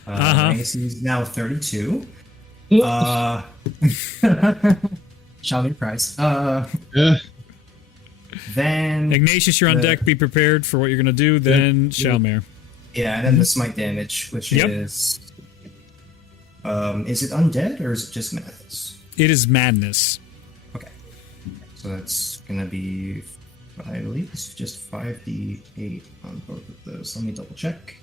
My AC is now 32. Shall be price. Yeah. Then Ignatius, you're on the- deck. Be prepared for what you're going to do. Then Shalmir. yeah, and then the smite damage, which Yep. is it undead or is it just madness? It is madness. Okay, so that's gonna be, I believe it's just 5d8 on both of those. Let me double check.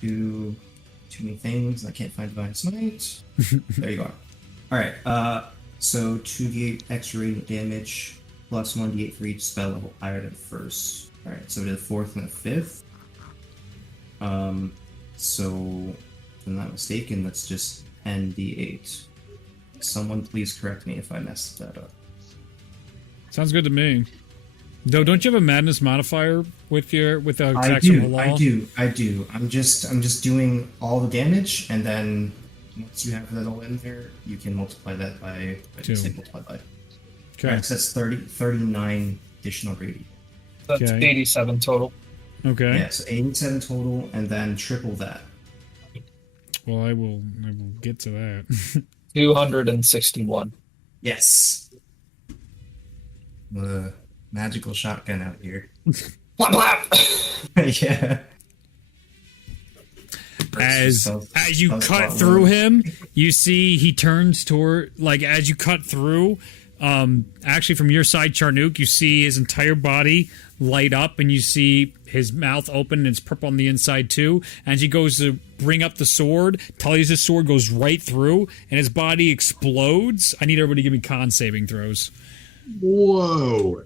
Do too many things. I can't find Divine Smite. There you are. All right. So 2d8 extra radiant damage plus 1d8 for each spell level higher than first. All right. So we did the fourth and the fifth. So if I'm not mistaken, that's just 10d8. Someone please correct me if I messed that up. Sounds good to me. Though, don't you have a madness modifier with the I exact from the do, law? I do. I'm just doing all the damage, and then once you have that all in there, you can multiply that by Two. multiply by. Okay. Right, so that's 39 additional radiant. That's Okay. 87 total. Okay. Yeah, so 87 total, and then triple that. Well, I will get to that. 261. Yes. The magical shotgun out here. Blap, blap. Yeah. As you cut through him, you see he turns toward, like, as you cut through, actually from your side, Charnook, you see his entire body light up, and you see his mouth open, and it's purple on the inside too. As he goes to bring up the sword, Tully's sword goes right through, and his body explodes. I need everybody to give me con saving throws. Whoa.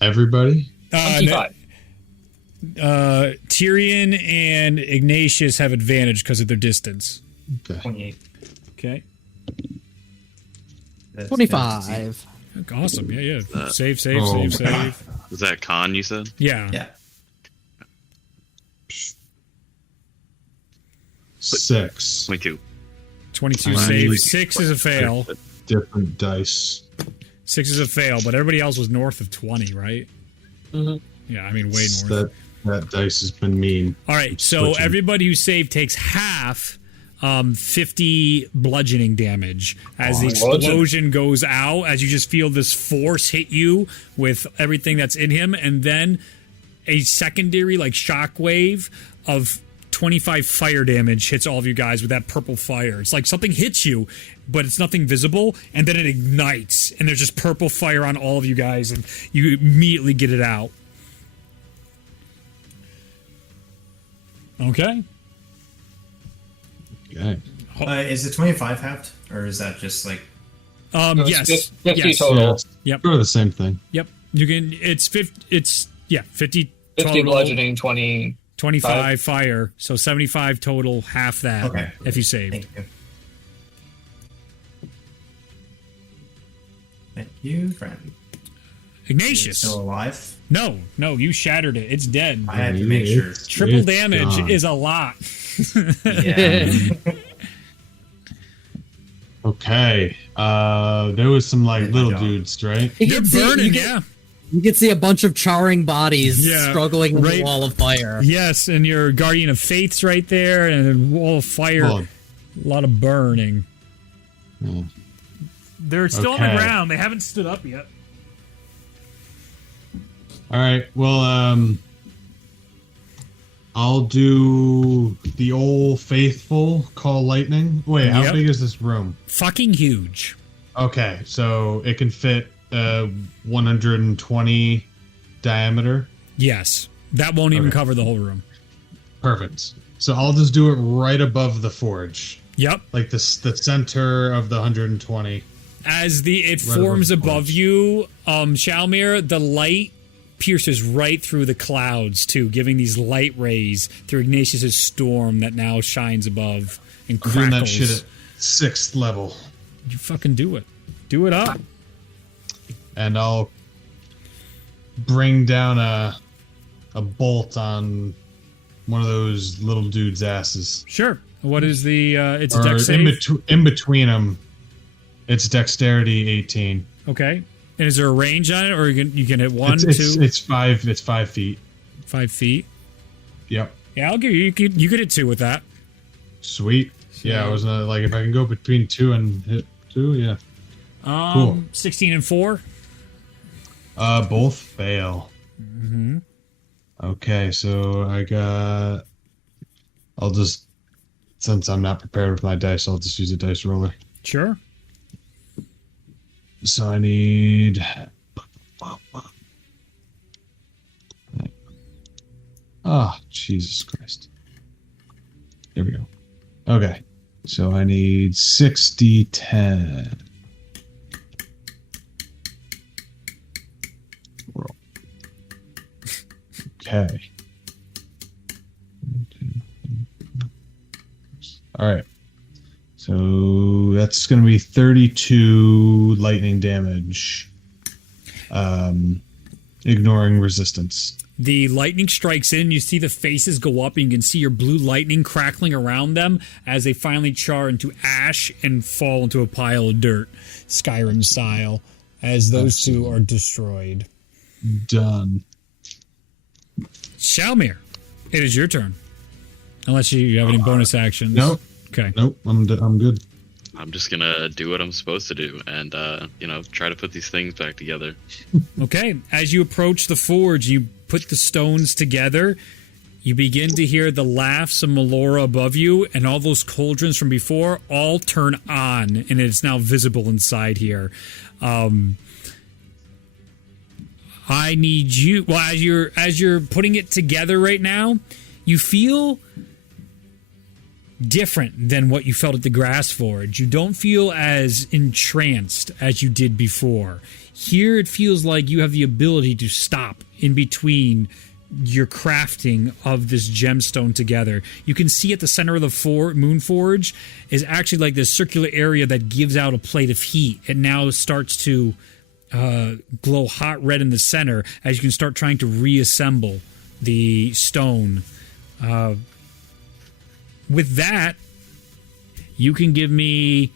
Everybody? 25. Tyrion and Ignatius have advantage because of their distance. Okay. 28. Okay. That's 25. Awesome. Yeah. Oh, Save. Is that con, you said? Yeah. Yeah. 6. 22. 22 I'm save. usually- 6 is a fail. Different dice. 6 is a fail, but everybody else was north of 20, right? Mhm. Yeah, I mean, way north. That dice has been mean. All right, so Switching. everybody who saved takes half 50 bludgeoning damage as the explosion goes out, as you just feel this force hit you with everything that's in him, and then a secondary, like, shockwave of 25 fire damage hits all of you guys with that purple fire. It's like something hits you, but it's nothing visible, and then it ignites, and there's just purple fire on all of you guys, and you immediately get it out. Okay. Okay. Is the 25 halved, or is that just like? No, it's Yes. 50 Yes. total. Yeah, Yep. sort of the same thing. Yep. You can. It's 50. It's 50. 50 total, bludgeoning, 20. 25 fire. So 75 total. Half that. Okay. If you saved. Thank you. Thank you, friend. Ignatius. Still alive? No. You shattered it. It's dead. I had to make sure. Triple It's damage gone. is a lot. Yeah. Okay. There was some like Good little job. dudes, right? You They're can see- burning. you can- Yeah. You can see a bunch of charring bodies Yeah, struggling in right. the wall of fire. Yes, and your Guardian of Faith's right there, and a wall of fire. Oh. A lot of burning. Oh. They're still on the Okay. ground. They haven't stood up yet. All right. Well, I'll do the old faithful call lightning. Wait, how Yep. big is this room? Fucking huge. Okay, so it can fit 120 diameter. Yes. That won't even Okay. cover the whole room. Perfect. So I'll just do it right above the forge. Yep. Like the center of the 120. As it Right forms above the above you, Shalmir, the light pierces right through the clouds too, giving these light rays through Ignatius's storm that now shines above and I'm doing crackles. that shit at 6th level. You fucking do it. Do it up. And I'll bring down a bolt on one of those little dudes' asses. Sure. What is the it's a Or dex save? in between them, it's dexterity 18. Okay. And is there a range on it, or you can hit 1, It's 2, 5 feet. 5 feet? Yep. Yeah, I'll give you. You could hit 2 with that. Sweet. Yeah, I was like, if I can go between 2 and hit 2, yeah. Cool. 16 and 4. Both fail. Mm-hmm. Okay, so I'll just, since I'm not prepared with my dice, I'll just use a dice roller. Sure. So I need. Oh, Jesus Christ. Here we go. Okay. So I need 6d10. Roll. Okay. All right. So that's going to be 32 lightning damage. Ignoring resistance. The lightning strikes in. You see the faces go up, and you can see your blue lightning crackling around them as they finally char into ash and fall into a pile of dirt, Skyrim style, as those two are destroyed. Done. Shalmir, it is your turn. Unless you have any bonus actions. Nope. Okay. Nope. I'm good. I'm just gonna do what I'm supposed to do, and try to put these things back together. Okay. As you approach the forge, you put the stones together. You begin to hear the laughs of Melora above you, and all those cauldrons from before all turn on, and it's now visible inside here. I need you. Well, as you're putting it together right now, you feel different than what you felt at the Grass Forge. You don't feel as entranced as you did before. Here, it feels like you have the ability to stop in between your crafting of this gemstone together. You can see at the center of the Moon Forge is actually like this circular area that gives out a plate of heat. It now starts to glow hot red in the center as you can start trying to reassemble the stone. With that, you can give me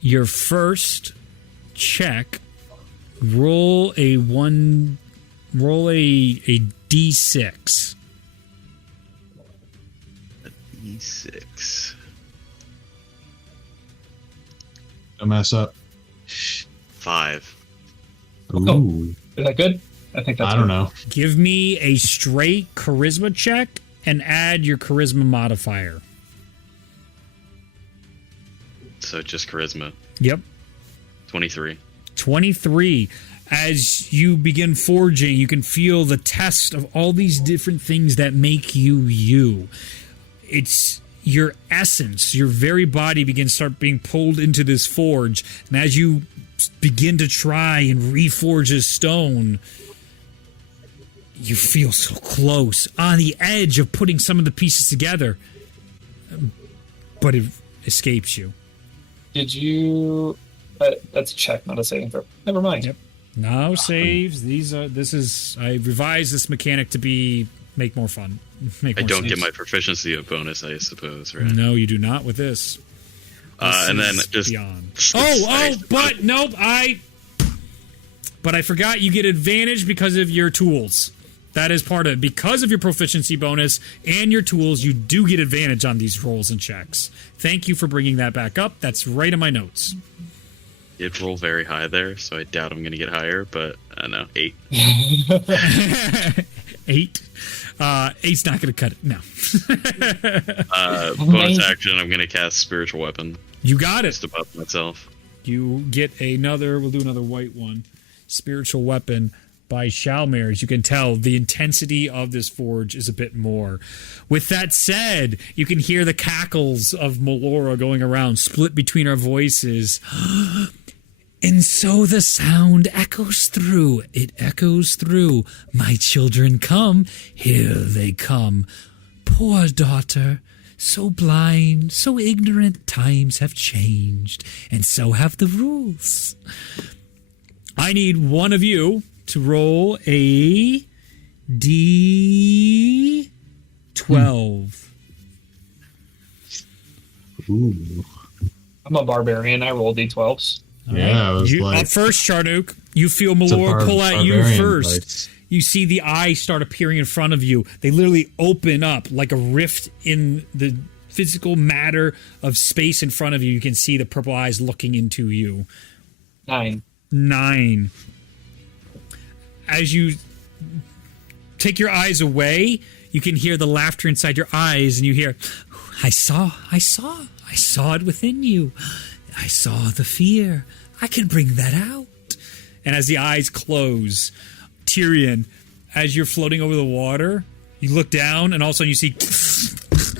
your first check. Roll a d6. E6. Don't mess up. 5. Ooh. Is that good? I think that's I don't good. know. Give me a straight charisma check and add your charisma modifier. So just charisma. Yep. 23. 23. As you begin forging, you can feel the test of all these different things that make you you. It's your essence, your very body begins to start being pulled into this forge. And as you begin to try and reforge this stone, you feel so close, on the edge of putting some of the pieces together. But it escapes you. Did you? That's a check, not a saving throw. Never mind. Yep. No saves. I revised this mechanic to make more fun. Make I more don't sense. get my proficiency bonus, I suppose, right? No, you do not with this. And then is just beyond. But nope. But I forgot you get advantage because of your tools. That is part of it. Because of your proficiency bonus and your tools, you do get advantage on these rolls and checks. Thank you for bringing that back up. That's right in my notes. Did roll very high there, so I doubt I'm going to get higher, but I don't know, 8. 8. 8's not going to cut it. No. Bonus action, I'm going to cast Spiritual Weapon. You got it. Just to buff myself. You get another. We'll do another white one. Spiritual weapon. by Shalmir, as you can tell, the intensity of this forge is a bit more. With that said, you can hear the cackles of Melora going around, split between our voices. And so the sound echoes through. It echoes through. My children come. Here they come. Poor daughter. So blind, so ignorant. Times have changed. And so have the rules. I need one of you to roll a D12. Ooh. I'm a barbarian. I roll d12s. Yeah, I was like, Up first, Charnook, you feel it's a Melora pull at you barbarian first. dice. You see the eyes start appearing in front of you. They literally open up like a rift in the physical matter of space in front of you. You can see the purple eyes looking into you. 9. 9. As you take your eyes away, you can hear the laughter inside your eyes, and you hear, I saw it within you. I saw the fear. I can bring that out. And as the eyes close, Tyrion, as you're floating over the water, you look down, and all of a sudden you see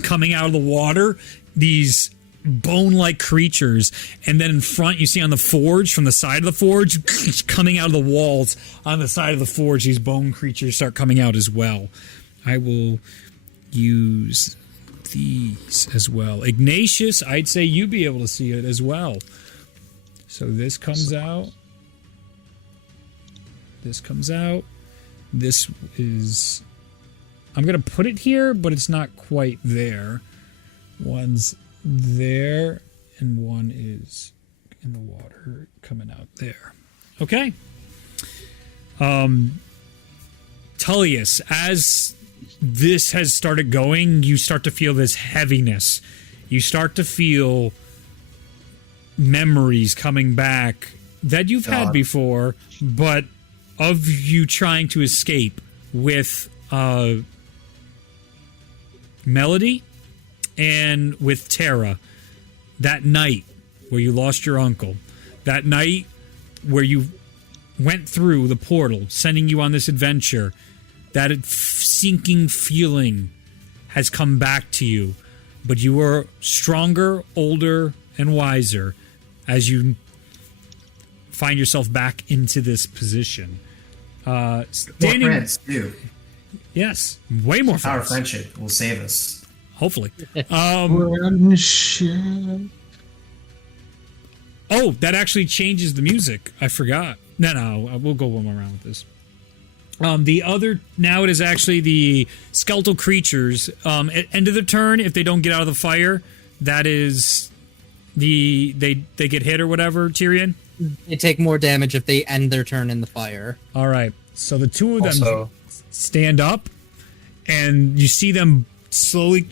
coming out of the water these bone-like creatures, and then in front you see on the forge, from the side of the forge, coming out of the walls on the side of the forge, these bone creatures start coming out as well. I will use these as well. Ignatius, I'd say you'd be able to see it as well. So this comes out. This comes out. This is... I'm going to put it here, but it's not quite there. One's there, and one is in the water coming out there. Okay. Tullius, as this has started going, you start to feel this heaviness. You start to feel memories coming back that you've had before, but of you trying to escape with Melody and with Tara. That night where you lost your uncle. That night where you went through the portal, sending you on this adventure. That sinking feeling has come back to you. But you are stronger, older, and wiser as you find yourself back into this position. Standing, More friends, too. Yes, way more Our friends. friendship will save us. Hopefully. Friendship. Oh, that actually changes the music. I forgot. No, we'll go one more round with this. The other, now it is actually the skeletal creatures. At end of the turn, if they don't get out of the fire, that is they get hit or whatever, Tyrion? They take more damage if they end their turn in the fire. All right. So the two of them Also, stand up, and you see them slowly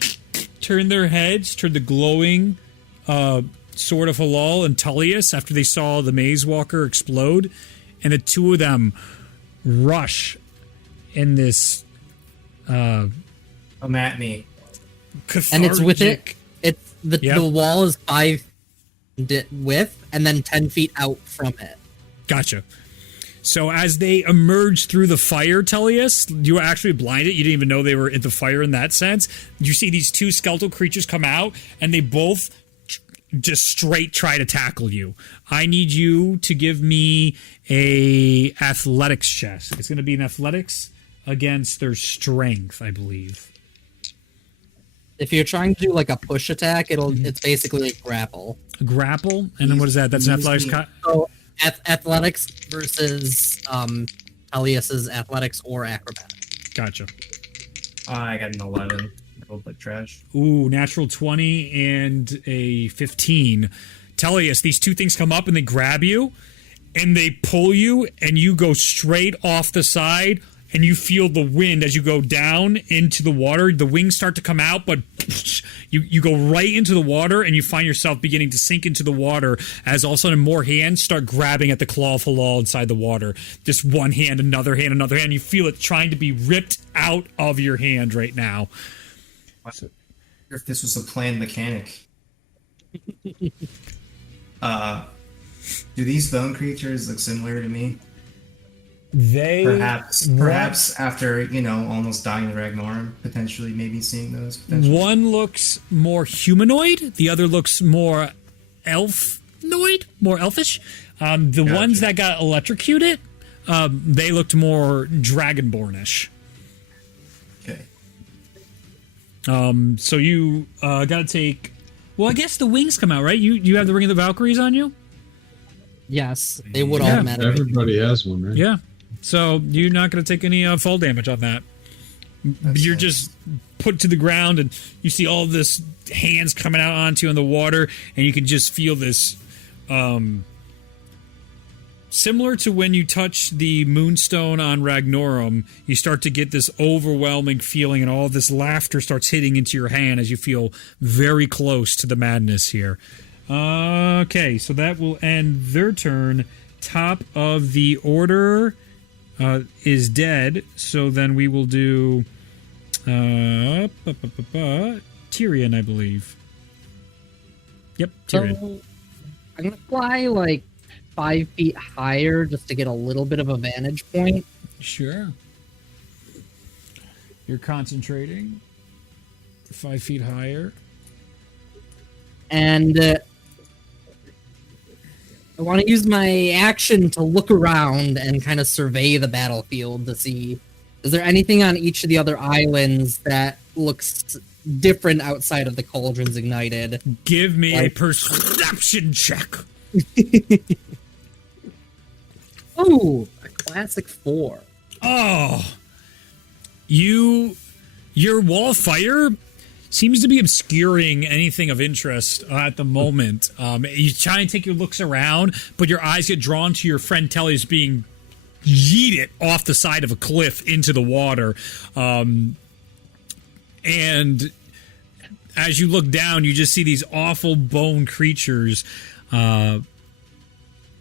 turn their heads toward the glowing sword of Halal and Tullius after they saw the Maze Walker explode, and the two of them rush in this Come at me. cathartic... And it's with it. It's the Yep. the wall is 5 width and then 10 feet out from it. Gotcha. So as they emerge through the fire, Tullius, you were actually blinded. You didn't even know they were in the fire in that sense. You see these two skeletal creatures come out, and they both just straight try to tackle you. I need you to give me a athletics check. It's going to be an athletics against their strength, I believe. If you're trying to do like a push attack, it's basically like grapple. A grapple, and then what is that? That's an athletics. So athletics versus Elias's athletics or acrobatics. Gotcha. I got an 11. A little bit trash. Ooh, natural 20 and a 15. Tellius, these two things come up and they grab you and they pull you, and you go straight off the side, and you feel the wind as you go down into the water. The wings start to come out, but you go right into the water, and you find yourself beginning to sink into the water as all of a sudden more hands start grabbing at the claw of Halal inside the water. Just one hand, another hand, another hand. You feel it trying to be ripped out of your hand right now. If this was a planned mechanic. Do these bone creatures look similar to me? Perhaps after, almost dying in Ragnar, potentially maybe seeing those. Potentially. One looks more humanoid, the other looks more elfnoid, more elfish. The ones that got electrocuted, they looked more dragonbornish. Okay. So you got to take. Well, I guess the wings come out, right? You have the Ring of the Valkyries on you. Yes, they would automatically. Everybody has one, right? Yeah. So you're not going to take any fall damage on that. You're just put to the ground, and you see all this hands coming out onto you in the water, and you can just feel this. Similar to when you touch the moonstone on Ragnorum, you start to get this overwhelming feeling, and all this laughter starts hitting into your hand as you feel very close to the madness here. Okay, so that will end their turn. Top of the order is dead, so then we will do Tyrion, I believe. Yep, Tyrion. So, I'm going to fly 5 feet higher just to get a little bit of a vantage point. Sure. You're concentrating 5 feet higher. And I want to use my action to look around and kind of survey the battlefield to see, is there anything on each of the other islands that looks different outside of the Cauldrons Ignited? Give me a perception check. Oh, a classic 4. Oh. Your wall of fire seems to be obscuring anything of interest at the moment. You try and take your looks around, but your eyes get drawn to your friend Telly's being yeeted off the side of a cliff into the water. And as you look down, you just see these awful bone creatures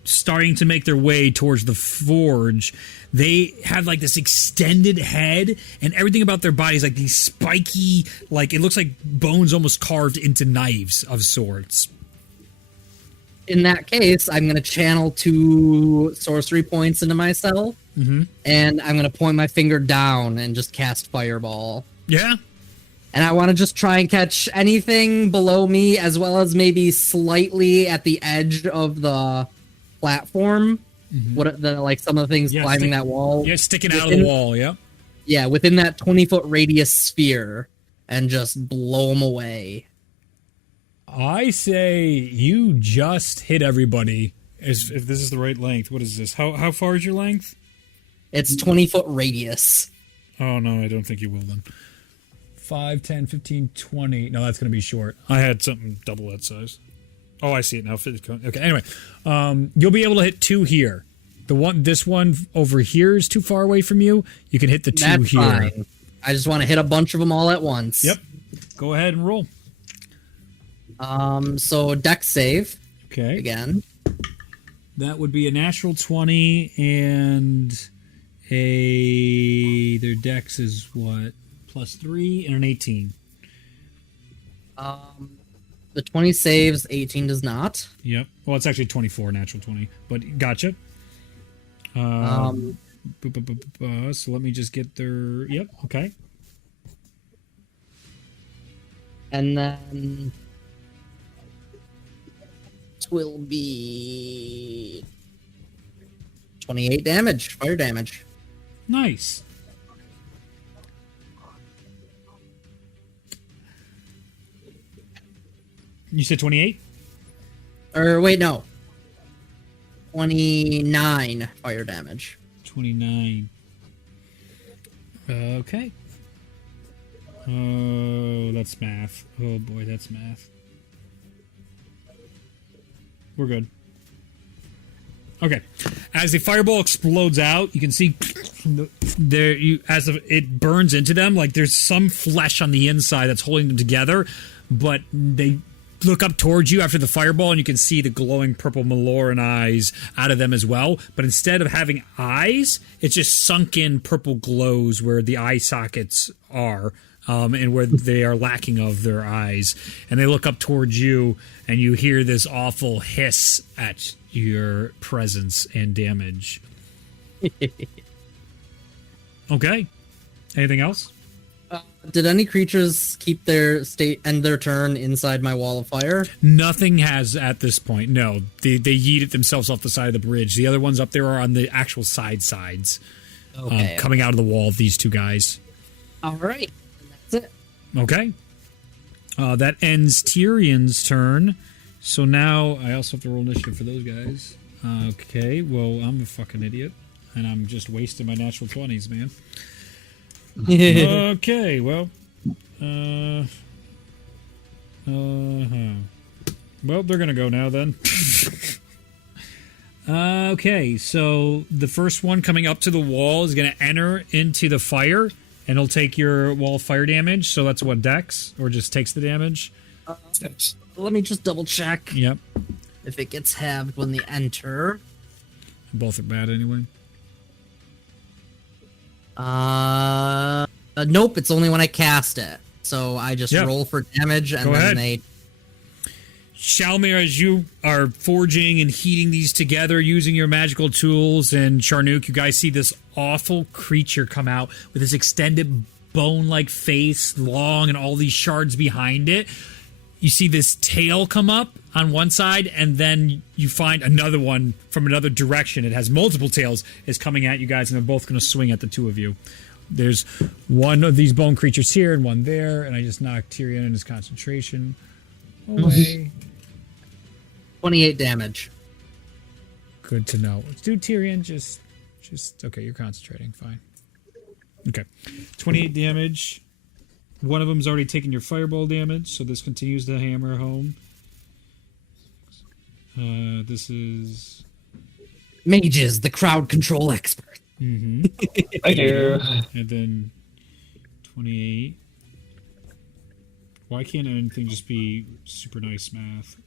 starting to make their way towards the forge. They have this extended head, and everything about their bodies these spiky, it looks like bones almost carved into knives of sorts. In that case, I'm going to channel 2 sorcery points into myself, and I'm going to point my finger down and just cast Fireball. Yeah. And I want to just try and catch anything below me, as well as maybe slightly at the edge of the platform. What some of the things climbing that wall? Yeah, sticking out of the wall. Yeah. Yeah, within that 20-foot radius sphere, and just blow them away. I say you just hit everybody. If this is the right length, what is this? How far is your length? It's 20-foot radius. Oh no, I don't think you will then. 5, 10, 15, 20. No, that's going to be short. I had something double that size. Oh, I see it now. Okay, anyway. You'll be able to hit 2 here. This one over here is too far away from you. You can hit the 2 That's here. Fine. I just want to hit a bunch of them all at once. Yep. Go ahead and roll. So Dex save. Okay. Again. That would be a natural 20 and their Dex is what? +3 and an 18. The 20 saves, 18 does not. Yep. Well, it's actually 24, natural 20. But gotcha. So let me just get their... Yep, okay. And then... it will be... 28 damage, fire damage. Nice. You said 28? Or wait, no. 29 fire damage. 29. Okay. Oh, that's math. Oh boy, that's math. We're good. Okay. As the fireball explodes out, you can see it burns into them, there's some flesh on the inside that's holding them together, but they look up towards you after the fireball, and you can see the glowing purple Maloran eyes out of them as well. But instead of having eyes, it's just sunken purple glows where the eye sockets are, and where they are lacking of their eyes. And they look up towards you, and you hear this awful hiss at your presence and damage. Okay. Anything else? Did any creatures keep their end their turn inside my wall of fire? Nothing has at this point. No, they yeeted themselves off the side of the bridge. The other ones up there are on the actual sides, Okay. coming out of the wall of these two guys. All right. That's it. Okay. That ends Tyrion's turn. So now I also have to roll initiative for those guys. Okay, well, I'm a fucking idiot. And I'm just wasting my natural 20s, man. Okay, well. Well, they're gonna go now then. Okay, so the first one coming up to the wall is gonna enter into the fire, and it'll take your wall of fire damage. So that's what, Dex, or just takes the damage. Let me just double check Yep, if it gets halved when they enter. both are bad anyway. Nope, it's only when I cast it. So I just Yep. roll for damage, and Go then ahead. they. Shalmir, as you are forging and heating these together using your magical tools, and Charnook, you guys see this awful creature come out with this extended bone-like face, long, and all these shards behind it. You see this tail come up on one side, and then you find another one from another direction. It has multiple tails, is coming at you guys, and they're both going to swing at the two of you. There's one of these bone creatures here and one there, and I just knocked Tyrion and his concentration away. 28 damage. Good to know. Let's do Tyrion. Just okay. You're concentrating. Fine. Okay, 28 damage. One of them's already taken your fireball damage, so this continues to hammer home. This is Mages, the crowd control expert. Thank you. and then 28. Why can't anything just be super nice math?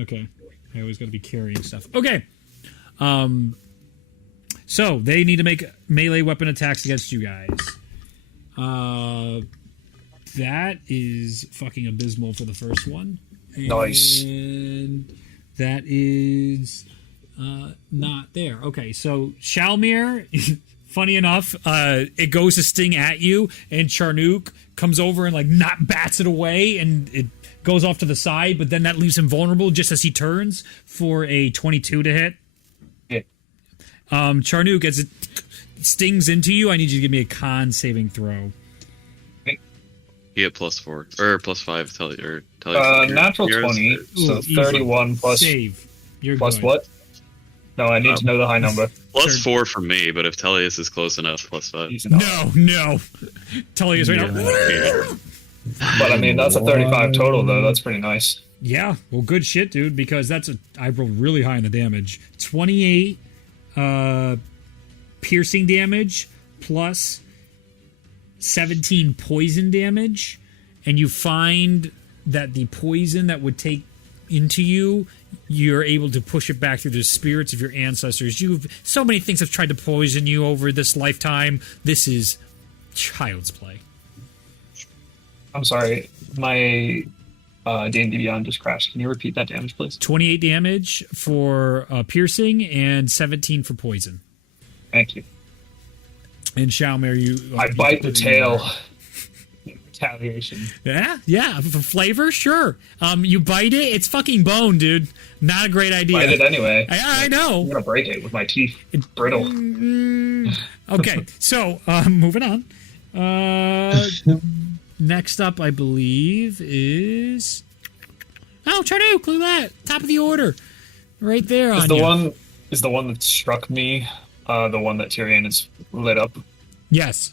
Okay, I always got to be carrying stuff. Okay. So they need to make melee weapon attacks against you guys. That is fucking abysmal for the first one. Nice. And that is not there. Okay, so Shalmir, funny enough, it goes to sting at you, and Charnook comes over and like not bats it away, and it goes off to the side, but then that leaves him vulnerable just as he turns for a 22 to hit. Yeah. Charnook, as it stings into you, I need you to give me a con saving throw. He hit +4 or +5. Tell you. Natural 20, so Easy. 31 plus Save. You're plus good. what? No, I need to know the high number. +4 for me, but if Tellius is close enough, +5. Easy enough. No. Tell you right now. But I mean, that's a 35 total, though. That's pretty nice. Yeah, well, good shit, dude, because I rolled really high in the damage. 28 piercing damage plus 17 poison damage, and you find that the poison that would take into you, you're able to push it back through the spirits of your ancestors. So many things have tried to poison you over this lifetime. This is child's play. I'm sorry, my D&D Beyond just crashed. Can you repeat that damage, please? 28 damage for piercing and 17 for poison. Thank you. And Shalmir, I bite the tail. Retaliation. Yeah, for flavor, sure. You bite it, it's fucking bone, dude. Not a great idea. Bite it anyway. I know. I'm gonna break it with my teeth. It's brittle. Okay, so moving on. Next up, I believe, is Charnook. Look at that, top of the order, right there on you. Is the one that struck me the one that Tyrion is lit up? Yes.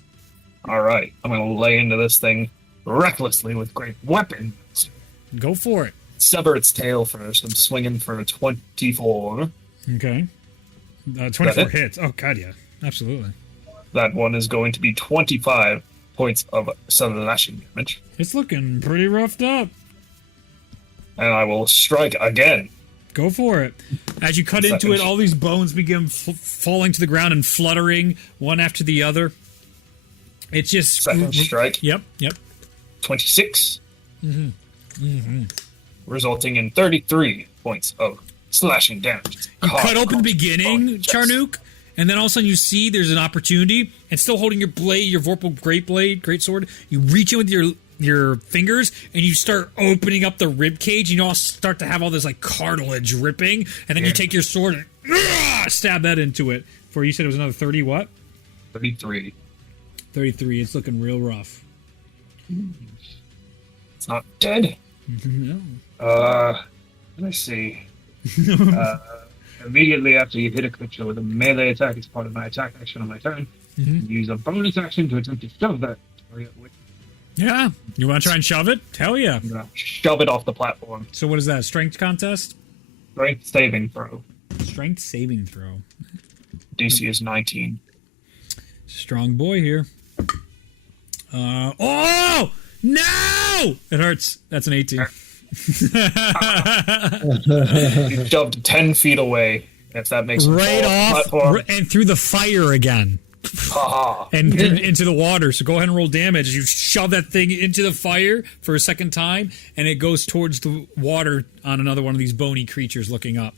All right, I'm gonna lay into this thing recklessly with great weapons. Go for it. Sever its tail first. I'm swinging for a 24. Okay. 24 hits. Oh god, yeah, absolutely. That one is going to be 25 points of slashing damage. It's looking pretty roughed up. And I will strike again. Go for it. As you cut into it, all these bones begin falling to the ground and fluttering one after the other. It's just... Second strike. Yep. 26. Resulting in 33 points of slashing damage. You cut open the beginning, Charnook, and then all of a sudden you see there's an opportunity, and still holding your blade, your Vorpal great sword, you reach in with your fingers, and you start opening up the rib cage, and you all start to have all this like cartilage ripping, and then you take your sword and stab that into it. For you said it was another 30 what? 33. 33. It's looking real rough. It's not dead. No. Let me see. Immediately after you hit a creature with a melee attack as part of my attack action on my turn, use a bonus action to attempt to shove that target with. Yeah. You want to try and shove it? Hell yeah. I'm gonna shove it off the platform. So what is that? Strength contest? Strength saving throw. Strength saving throw. DC is 19. Strong boy here. Oh! No! It hurts. That's an 18. You shoved 10 feet away, if that makes sense. Right off and through the fire again. And into the water. So go ahead and roll damage. You shove that thing into the fire for a second time, and it goes towards the water on another one of these bony creatures looking up.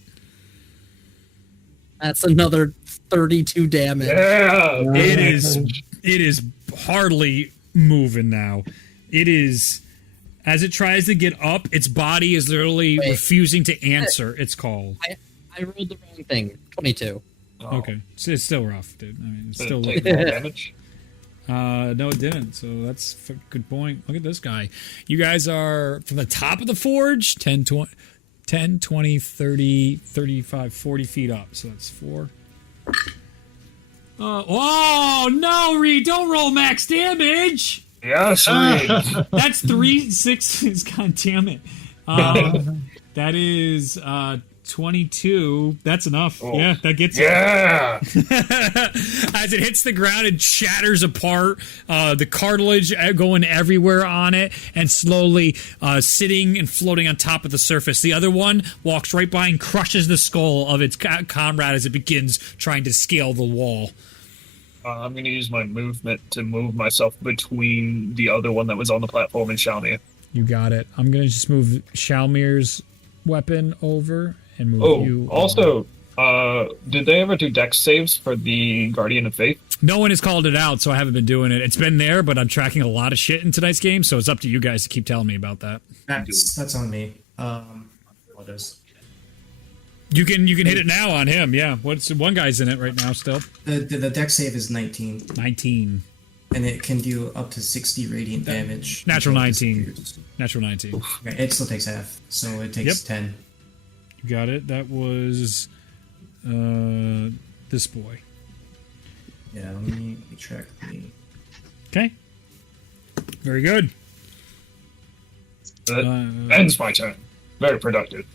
That's another 32 damage. Yeah! It is hardly moving now. It is, as it tries to get up, its body is literally refusing to answer its call. I rolled the wrong thing. 22. Oh. Okay, so it's still rough, dude. I mean, it's still take more damage. no, it didn't. So that's a good point. Look at this guy. You guys are from the top of the forge, 10, 20, 30, 35, 40 feet up. So that's 4. Oh, no, Reed, don't roll max damage. Yes, Reed. That's 3 6s. God damn it. That is 22. That's enough. Oh. Yeah, that gets Yeah! it. As it hits the ground, it shatters apart. The cartilage going everywhere on it, and slowly sitting and floating on top of the surface. The other one walks right by and crushes the skull of its comrade as it begins trying to scale the wall. I'm going to use my movement to move myself between the other one that was on the platform and Shalmir. You got it. I'm going to just move Shalmir's weapon over and move you. Also, did they ever do dex saves for the Guardian of Faith? No one has called it out, so I haven't been doing it. It's been there, but I'm tracking a lot of shit in tonight's game, so it's up to you guys to keep telling me about that. That's on me. What is? You can hit it now on him, yeah. What's one guy's in it right now still? The dex save is 19. 19. And it can do up to 60 radiant damage. Natural 19. Natural 19. Okay, it still takes half, so it takes 10. You got it. That was this boy. Yeah, let me track the... Okay. Very good. That ends my turn. Very productive.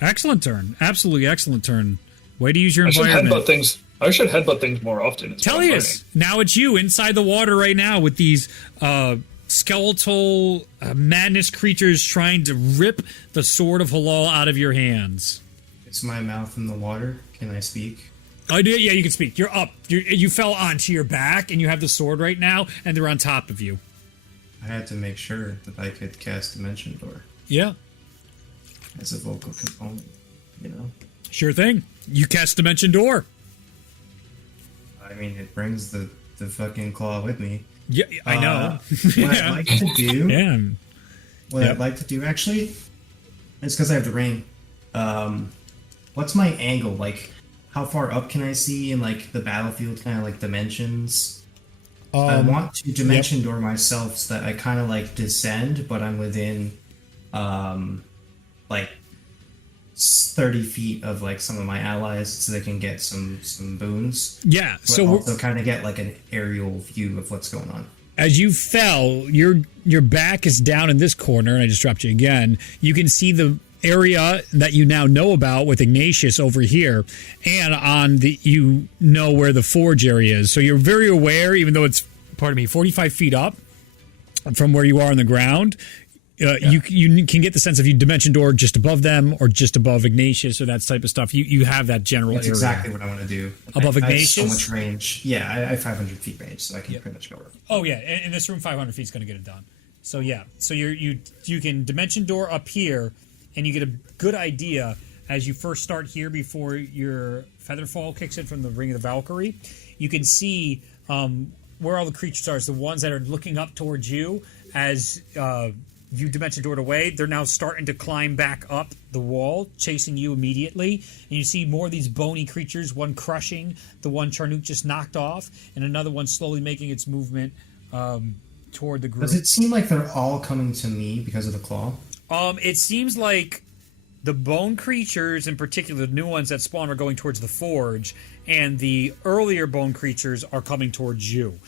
Excellent turn. Absolutely excellent turn. Way to use your I should environment. headbutt things more often. Tellius, now it's you inside the water right now with these skeletal madness creatures trying to rip the sword of Halal out of your hands. It's my mouth in the water. Can I speak? Oh, yeah, you can speak. You're up. You fell onto your back, and you have the sword right now, and they're on top of you. I had to make sure that I could cast Dimension Door Yeah. as a vocal component, you know? Sure thing. You cast Dimension Door. I mean, it brings the fucking claw with me. Yeah, I know. What I'd like to do... Yeah. What I'd like to do, actually, it's because I have the rain. What's my angle? Like, how far up can I see in, like, the battlefield kind of, like, dimensions? I want to dimension door myself so that I kind of, like, descend, but I'm within, like, 30 feet of, like, some of my allies so they can get some boons. Yeah, But so also kind of get, like, an aerial view of what's going on. as you fell, your back is down in this corner, and I just dropped you again. You can see the area that you now know about with Ignatius over here, and on the you know where the forge area is. So you're very aware, even though it's 45 feet up from where you are on the ground. You can get the sense if you dimension door just above them or just above Ignatius or that type of stuff. You have that general That's area. exactly what I want to do. Above I have Ignatius? so much range. Yeah, I have 500 feet range, so I can pretty much go around. Oh yeah, in this room, 500 feet is going to get it done. So yeah, so you can dimension door up here, and you get a good idea as you first start here before you're Featherfall kicks in from the Ring of the Valkyrie. You can see where all the creatures are. Is the ones that are looking up towards you as you dimension doored away. They're now starting to climb back up the wall, chasing you immediately. And you see more of these bony creatures, one crushing the one Charnook just knocked off, and another one slowly making its movement toward the group. Does it seem like they're all coming to me because of the claw? It seems like the bone creatures, in particular, the new ones that spawn, are going towards the forge, and the earlier bone creatures are coming towards you.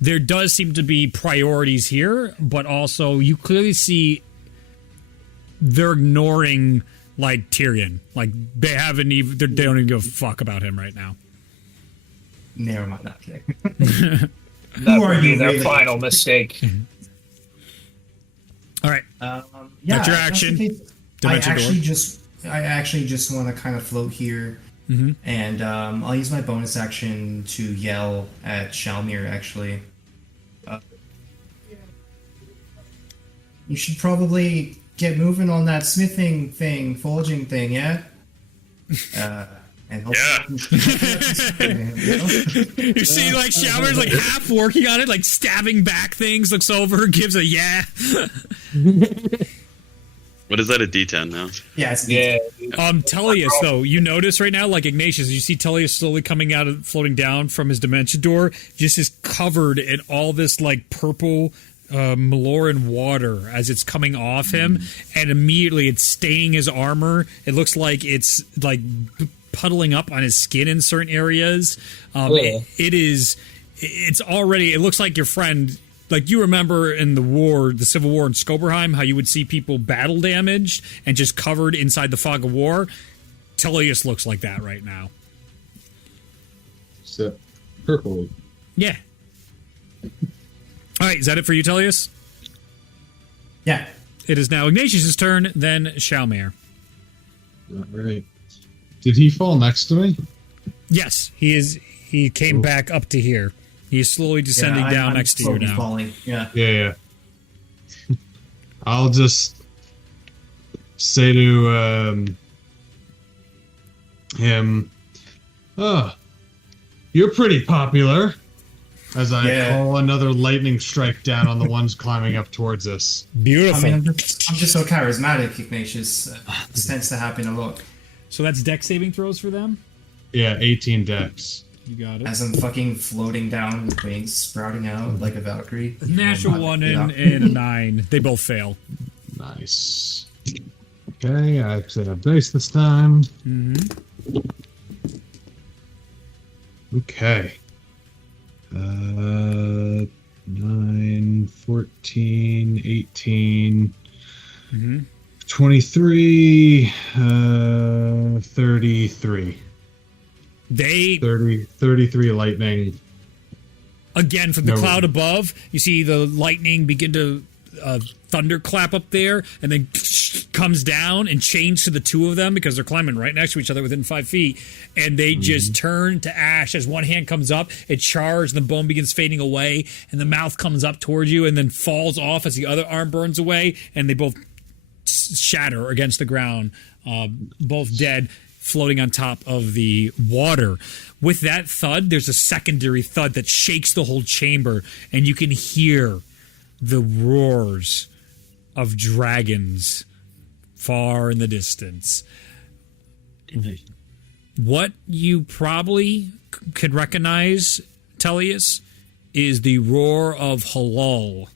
There does seem to be priorities here, but also you clearly see they're ignoring like Tyrion. Like they haven't even they don't even give a fuck about him right now. Never mind that. Okay. That would be their final mistake. All right. Yeah, that's your action. I actually just want to kind of float here, and I'll use my bonus action to yell at Shalmir. Actually, you should probably get moving on that smithing thing, forging thing, yeah. And hopefully You see, like Shower's like half working on it, like stabbing back things. Looks over, gives a yeah. What is that, a D10 now? Yeah, it's Tellius, though, you notice right now, like Ignatius, you see Tellius slowly coming out of, floating down from his dimension door, just is covered in all this like purple Maloran water as it's coming off him, and immediately it's staining his armor. It looks like it's like puddling up on his skin in certain areas. It's already, it looks like your friend, like you remember in the Civil War in Skoberheim, how you would see people battle damaged and just covered inside the fog of war. Tellius looks like that right now. So, purple. Yeah. All right, is that it for you, Tellius? Yeah. It is now Ignatius' turn, then Shalmir. All right. Did he fall next to me? Yes, he is. He came back up to here. He's slowly descending down I'm next to you now. Falling. Yeah. Yeah. I'll just say to him, "Oh, you're pretty popular." As I call another lightning strike down on the ones climbing up towards us. Beautiful. I mean, I'm just so charismatic, Ignatius. This tends to happen a lot. So that's deck saving throws for them? Yeah, 18 decks. You got it. As I'm fucking floating down with wings sprouting out like a Valkyrie. Natural 1 and a 9. They both fail. Nice. Okay, I actually have dice this time. Okay. 9, 14, 18, 23, 33. 33 lightning. Again, from the cloud above, you see the lightning begin to thunderclap up there, and then comes down and chains to the two of them because they're climbing right next to each other within 5 feet, and they just turn to ash as one hand comes up, it chars, and the bone begins fading away, and the mouth comes up towards you and then falls off as the other arm burns away, and they both shatter against the ground, both dead, floating on top of the water. With that thud, there's a secondary thud that shakes the whole chamber, and you can hear the roars of dragons far in the distance. What you probably could recognize, Tellius, is the roar of Halal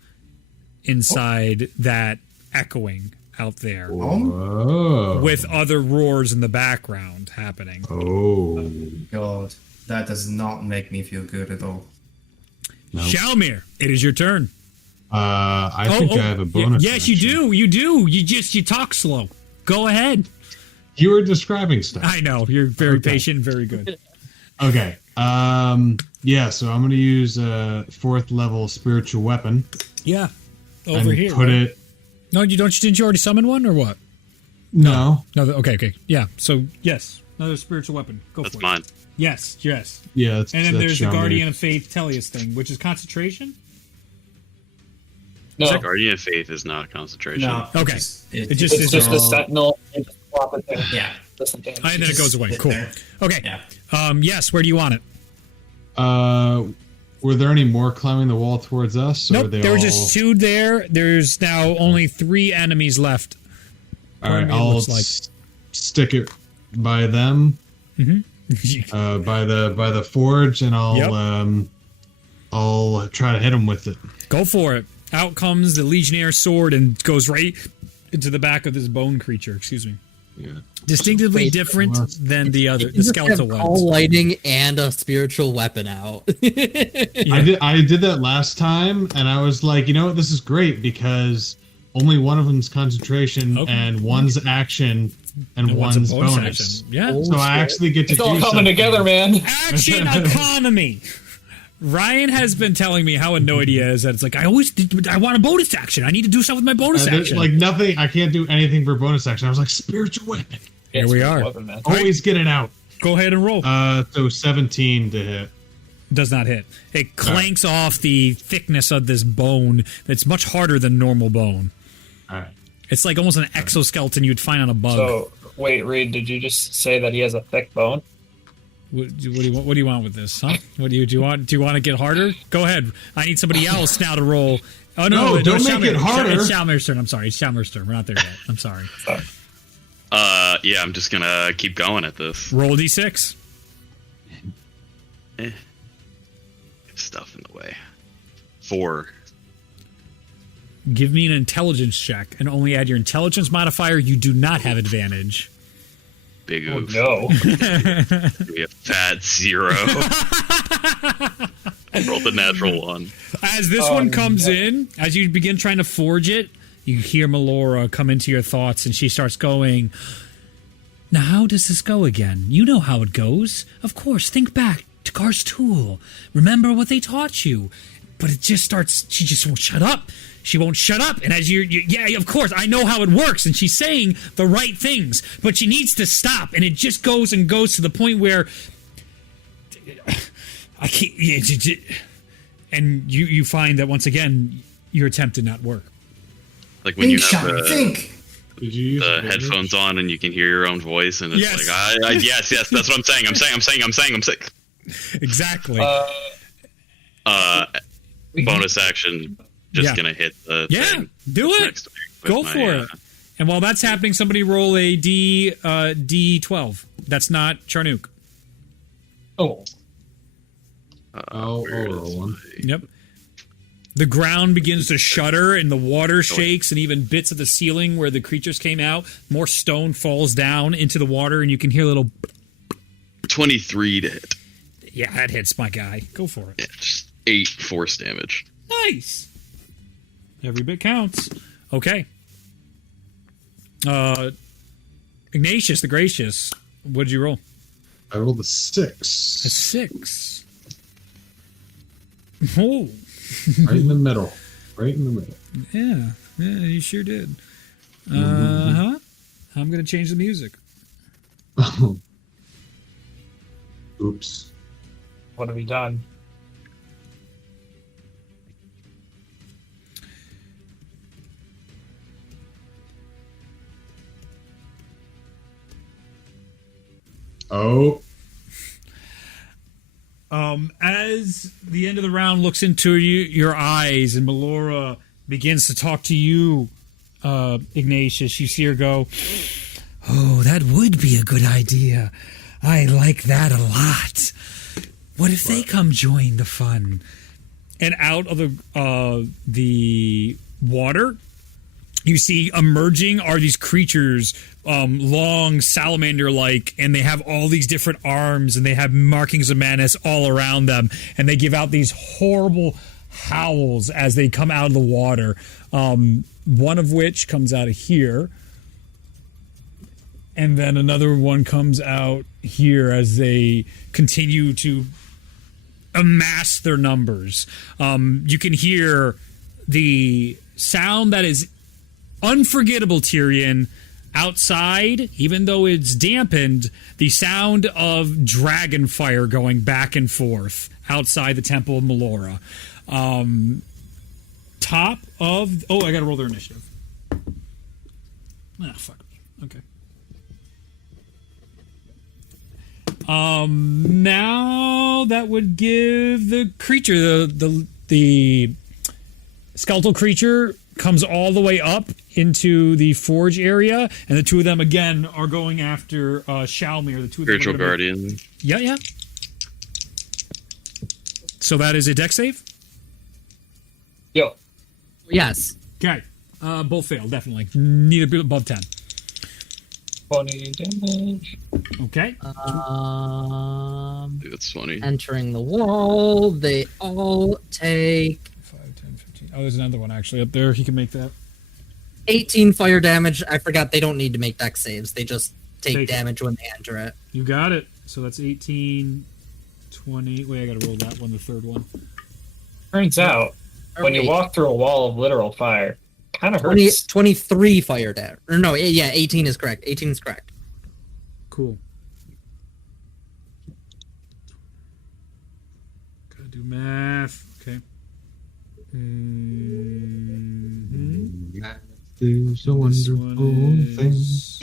inside that echoing out there. With other roars in the background happening. Oh. God, that does not make me feel good at all. No. Shalmir, it is your turn. I think I have a bonus. Yes, you do. You do. You talk slow. Go ahead. You were describing stuff. I know. You're very patient, very good. Okay. Yeah, so I'm going to use a 4th level spiritual weapon. Yeah. Over and here. Put it. No, didn't you already summon one or what? No. No. Okay. Yeah. So, yes. Another spiritual weapon. Go That's for mine. it. Yes. Yeah. And then there's the Guardian of Faith Tellius thing, which is concentration? No, Guardian of Faith is not concentration. No. Okay. It's It just it's is just a sentinel. You just swap it there. Yeah. doesn't damage. And then it goes away. Sit Cool. there. Okay. Yeah. Yes, where do you want it? Were there any more climbing the wall towards us? Or Nope, were they there were all... just 2 there. There's now only 3 enemies left. All right, it I'll looks like. stick it by them. By the forge, and I'll try to hit him with it. Go for it. Out comes the Legionnaire sword and goes right into the back of this bone creature. Excuse me. Yeah. Distinctively Wait, different than the other, the You just skeletal have call ones. lightning and a spiritual weapon out. I did that last time, and I was like, you know what, this is great because only one of them's concentration and one's action and one's a one's bonus. action. Yeah. So I actually get to It's do all coming something. together, man. Action economy. Ryan has been telling me how annoyed he is that it's like I want a bonus action. I need to do stuff with my bonus action. Like nothing, I can't do anything for bonus action. I was like, spiritual weapon. Here we are. Weapon, man. Always get it out. Go ahead and roll. So 17 to hit. Does not hit. It clanks off the thickness of this bone that's much harder than normal bone. All right. It's like almost an exoskeleton you'd find on a bug. So, wait, Reed, did you just say that he has a thick bone? What do you want with this, huh? Do you want to get harder? Go ahead. I need somebody else now to roll. Oh no, No, don't it's make it harder. It's Shalmir's turn. I'm sorry. It's Shalmir's turn. We're not there yet. I'm sorry. Yeah, I'm just gonna keep going at this. Roll d6. Stuff in the way. 4. Give me an intelligence check and only add your intelligence modifier. You do not have advantage. Big Oh, oof. no. We have fat 0. Rolled a natural 1. As this one comes in, as you begin trying to forge it, you hear Melora come into your thoughts, and she starts going, "Now, how does this go again? You know how it goes. Of course, think back to Gar's tool. Remember what they taught you." But it just starts, she just won't shut up. She won't shut up. And as yeah, of course, I know how it works. And she's saying the right things, but she needs to stop. And it just goes and goes to the point where I can't. And you find that once again, your attempt did not work. Like when you have Shiny, think. Did you use the bonus? headphones on and you can hear your own voice, and it's Yes. like, yes, that's what I'm saying. I'm saying. Exactly. Bonus action, just gonna hit the thing. Do it. next to me with Go my, for it. And while that's happening, somebody roll a D12. That's not Charnook. Oh, I'll where roll is one. my- Yep. The ground begins to shudder and the water shakes and even bits of the ceiling where the creatures came out, more stone falls down into the water and you can hear a little 23 to hit. yeah, that hits my guy. Go for it. Yeah, just 8 force damage. Nice. Every bit counts. Okay. Ignatius the Gracious, what'd you roll? I rolled a A 6. 6. Oh. Right in the middle. Right in the middle. Yeah, you sure did. I'm gonna change the music. Oops. what have we done? Oh. As the end of the round looks into your eyes and Melora begins to talk to you, Ignatius, you see her go, "Oh, that would be a good idea. I like that a lot. What if they come join the fun?" And out of the water, you see emerging are these creatures, long salamander-like, and they have all these different arms, and they have markings of madness all around them, and they give out these horrible howls as they come out of the water. One of which comes out of here, and then another one comes out here as they continue to amass their numbers. You can hear the sound that is unforgettable, Tyrion, outside, even though it's dampened, the sound of dragon fire going back and forth outside the Temple of Melora. Top of... Oh, I gotta roll their initiative. Ah, fuck me. Okay. Now that would give the creature the skeletal creature comes all the way up into the forge area, and the two of them again are going after Shalmir. The two of them Spiritual Guardian. Yeah. So that is a dex save? Yo. Yes. Okay. Both fail, definitely. Neither above 10. 20 damage. Okay. That's funny. Entering the wall, they all take 5, 10, 15. Oh, there's another one actually up there. He can make that. 18 fire damage. I forgot they don't need to make dex saves. They just take Take it. damage when they enter it. You got it. So that's 18, 20. Wait, I gotta roll that one, the third one. Turns out, when you Wait, walk through a wall of literal fire, kind of 20, hurts. 23 fire damage. Or no, yeah, 18 is correct. 18 is correct. Cool. Gotta do math. Okay. There's a This wonderful one thing. is,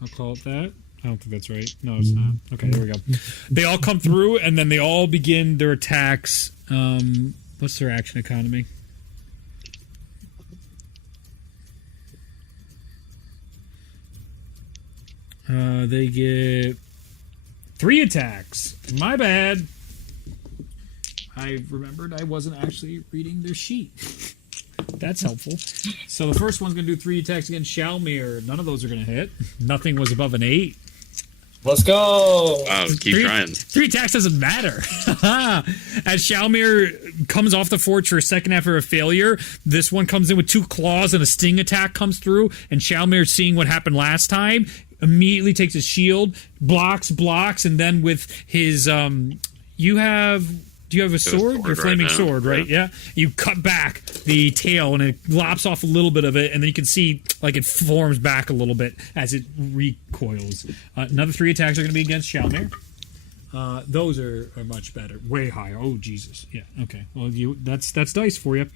I'll call it that. I don't think that's right. No, it's not. Okay, there we go. They all come through, and then they all begin their attacks. What's their action economy? They get 3 attacks. My bad. I remembered I wasn't actually reading their sheet. That's helpful. So the first one's going to do 3 attacks against Shalmir. None of those are going to hit. Nothing was above an 8. Let's go! Wow, keep trying. 3 attacks doesn't matter. As Shalmir comes off the forge for a second after a failure, this one comes in with 2 claws and a sting attack comes through, and Shalmir, seeing what happened last time, immediately takes his shield, blocks, and then with his do you have a sword? Your flaming right now. sword, right? Yeah. You cut back the tail and it lops off a little bit of it, and then you can see like it forms back a little bit as it recoils. Another 3 attacks are going to be against Shalmir. Those are much better, way higher. Oh Jesus, yeah. Okay, well that's dice for you.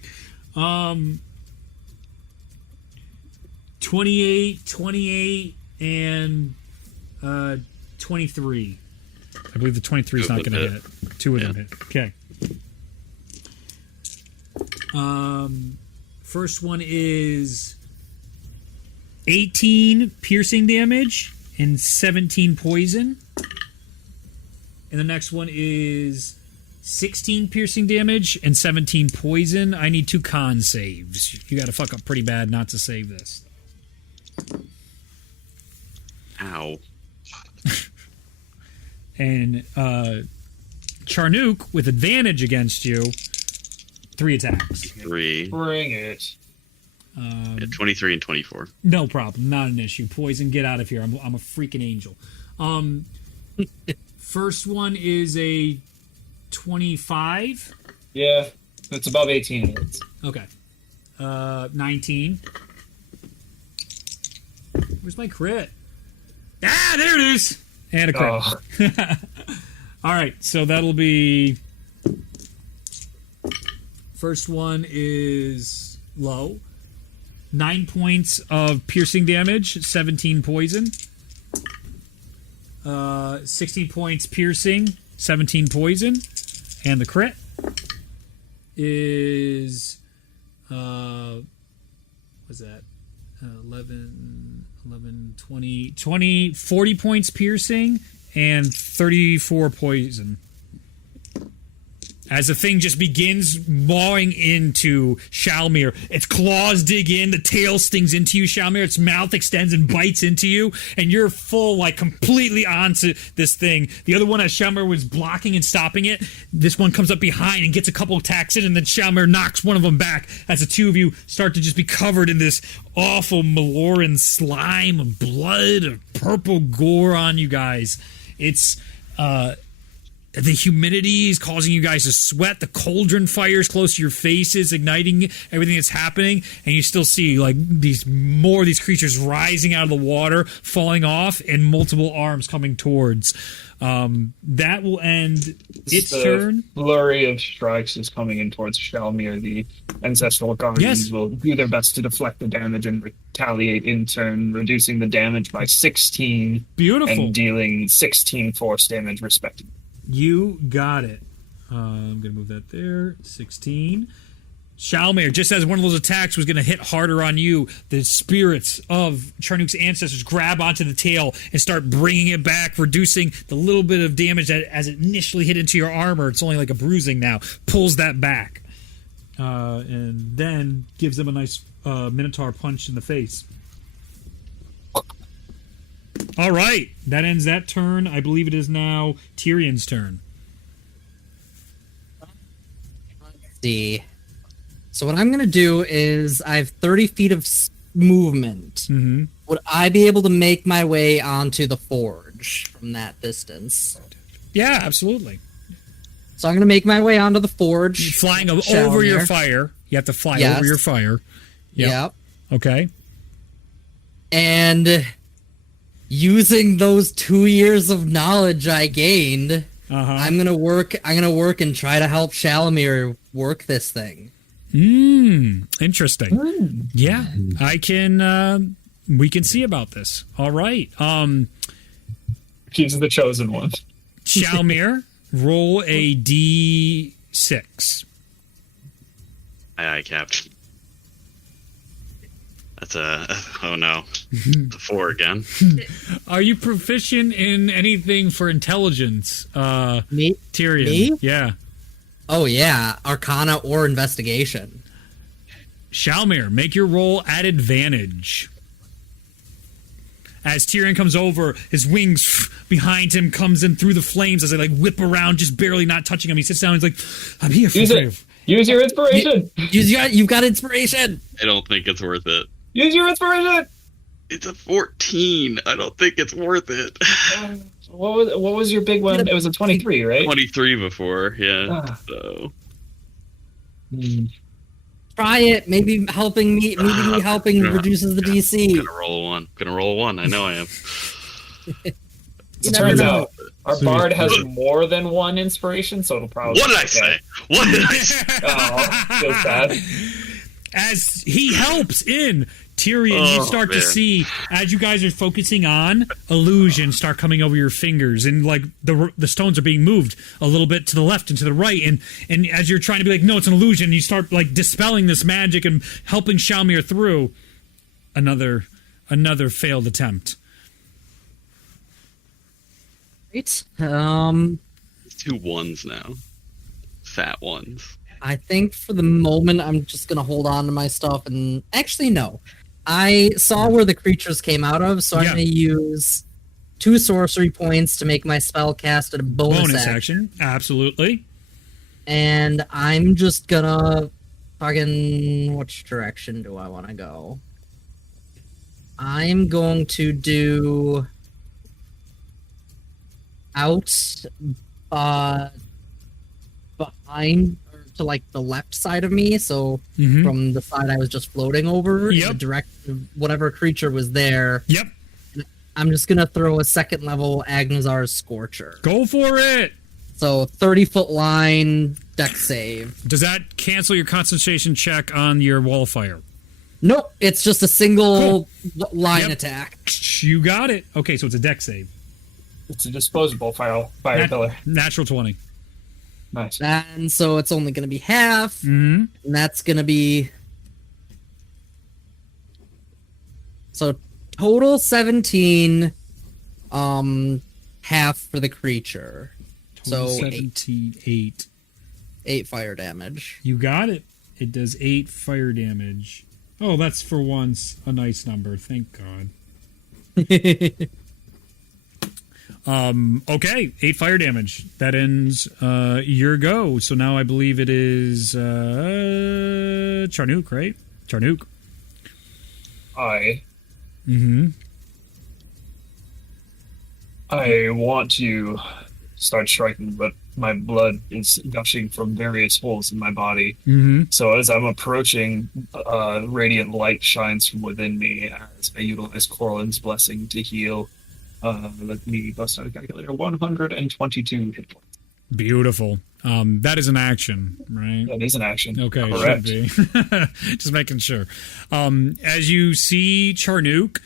28, and 23. I believe the 23 is not going to hit. 2 of them hit. Okay. First one is 18 piercing damage and 17 poison. And the next one is 16 piercing damage and 17 poison. I need 2 con saves. You got to fuck up pretty bad not to save this. Ow. And Charnook, with advantage against you, 3 attacks. 3. Bring it. Yeah, 23 and 24. No problem. Not an issue. Poison, get out of here. I'm a freaking angel. First one is a 25. Yeah, it's above 18 hits. Okay. 19. Where's my crit? Ah, there it is! And a crit. Oh. All right, so that'll be... First one is low. 9 points of piercing damage, 17 poison. 16 points piercing, 17 poison. And the crit is... what's that? 11, 20, 40 points piercing and 34 poison. As the thing just begins mawing into Shalmir, its claws dig in, the tail stings into you, Shalmir, its mouth extends and bites into you, and you're full, like, completely onto this thing. The other one, as Shalmir was blocking and stopping it, this one comes up behind and gets a couple attacks in, and then Shalmir knocks one of them back as the two of you start to just be covered in this awful Maloran slime of blood, of purple gore on you guys. It's, the humidity is causing you guys to sweat. The cauldron fires close to your faces, igniting everything that's happening, and you still see like these creatures rising out of the water, falling off, and multiple arms coming towards. That will end its turn. Flurry of strikes is coming in towards Shalmir. The ancestral guardians will do their best to deflect the damage and retaliate in turn, reducing the damage by 16. Beautiful. And dealing 16 force damage respectively. You got it. I'm going to move that there. 16. Shalmir, just as one of those attacks was going to hit harder on you, the spirits of Charnuk's ancestors grab onto the tail and start bringing it back, reducing the little bit of damage that as it initially hit into your armor. It's only like a bruising now. Pulls that back. And then gives them a nice Minotaur punch in the face. All right. That ends that turn. I believe it is now Tyrion's turn. Let's see. So what I'm going to do is I have 30 feet of movement. Mm-hmm. Would I be able to make my way onto the forge from that distance? Yeah, absolutely. So I'm going to make my way onto the forge. Flying over your fire. You have to fly over your fire. Yep. Okay. And using those 2 years of knowledge I gained, I'm gonna work and try to help Shalmir work this thing. Interesting. Yeah, I can. We can see about this. All right. She's the chosen one. Shalmir, roll a d6. Aye, Captain. That's oh no. It's a 4 again. Are you proficient in anything for intelligence? Me? Tyrion. Me? Yeah. Oh yeah, Arcana or Investigation. Shalmir, make your roll at advantage. As Tyrion comes over, his wings behind him comes in through the flames as they like whip around, just barely not touching him. He sits down. He's like, "I'm here for you." Use your inspiration. You've got inspiration. I don't think it's worth it. Use your inspiration. It's a 14. I don't think it's worth it. What was your big one? It was a 23, right? 23 before, yeah. So. Try it. Maybe helping reduces the DC. I'm gonna roll a 1. I know I am. It turns out our bard has more than one inspiration, so it'll probably. What did I say? What did I say? Oh, feels bad. As he helps in, Tyrion, you start to see, as you guys are focusing on, illusions start coming over your fingers, and like the stones are being moved a little bit to the left and to the right, and as you're trying to be like, no, it's an illusion, you start like dispelling this magic and helping Shalmir through. Another failed attempt. Right. 2 1s now. Fat ones. I think for the moment I'm just gonna hold on to my stuff and actually no. I saw where the creatures came out of, so I'm gonna use 2 sorcery points to make my spell cast at a bonus action. Absolutely. And I'm just gonna fucking which direction do I wanna go? I'm going to do out behind to like the left side of me, so from the side I was just floating over in the direction of whatever creature was there. Yep. I'm just gonna throw a 2nd level Agnazar's Scorcher. Go for it. So 30-foot line deck save. Does that cancel your concentration check on your wall of fire? Nope, it's just a single line attack. You got it. Okay, so it's a deck save. It's a disposable fire pillar. Natural 20. Nice. And so it's only going to be half, and that's going to be... So total 17, half for the creature. Total so 17, 8. 8 fire damage. You got it. It does 8 fire damage. Oh, that's for once a nice number. Thank God. Okay, 8 fire damage. That ends your go. So now I believe it is Charnuk, right? Charnuk. I want to start striking, but my blood is gushing from various holes in my body. Mm-hmm. So as I'm approaching, radiant light shines from within me as I utilize Corlin's blessing to heal. Let me bust out a calculator. 122 hit points. Beautiful. That is an action, right? That is an action. Okay, Correct. should be. Just making sure. As you see Charnook,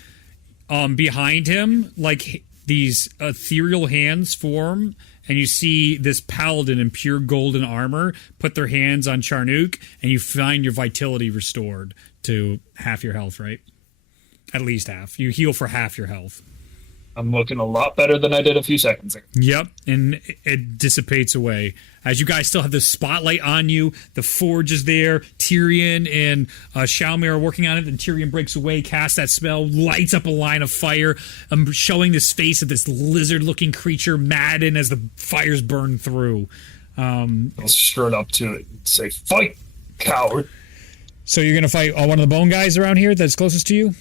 behind him, like these ethereal hands form, and you see this paladin in pure golden armor put their hands on Charnook, and you find your vitality restored to half your health, right? At least half. You heal for half your health. I'm looking a lot better than I did a few seconds ago. Yep, and it dissipates away. As you guys still have the spotlight on you, the Forge is there, Tyrion and Shalmir are working on it, and Tyrion breaks away, casts that spell, lights up a line of fire, showing this face of this lizard-looking creature, Madden, as the fires burn through. I'll strut up to it and say, "Fight, coward!" So you're going to fight one of the bone guys around here that's closest to you?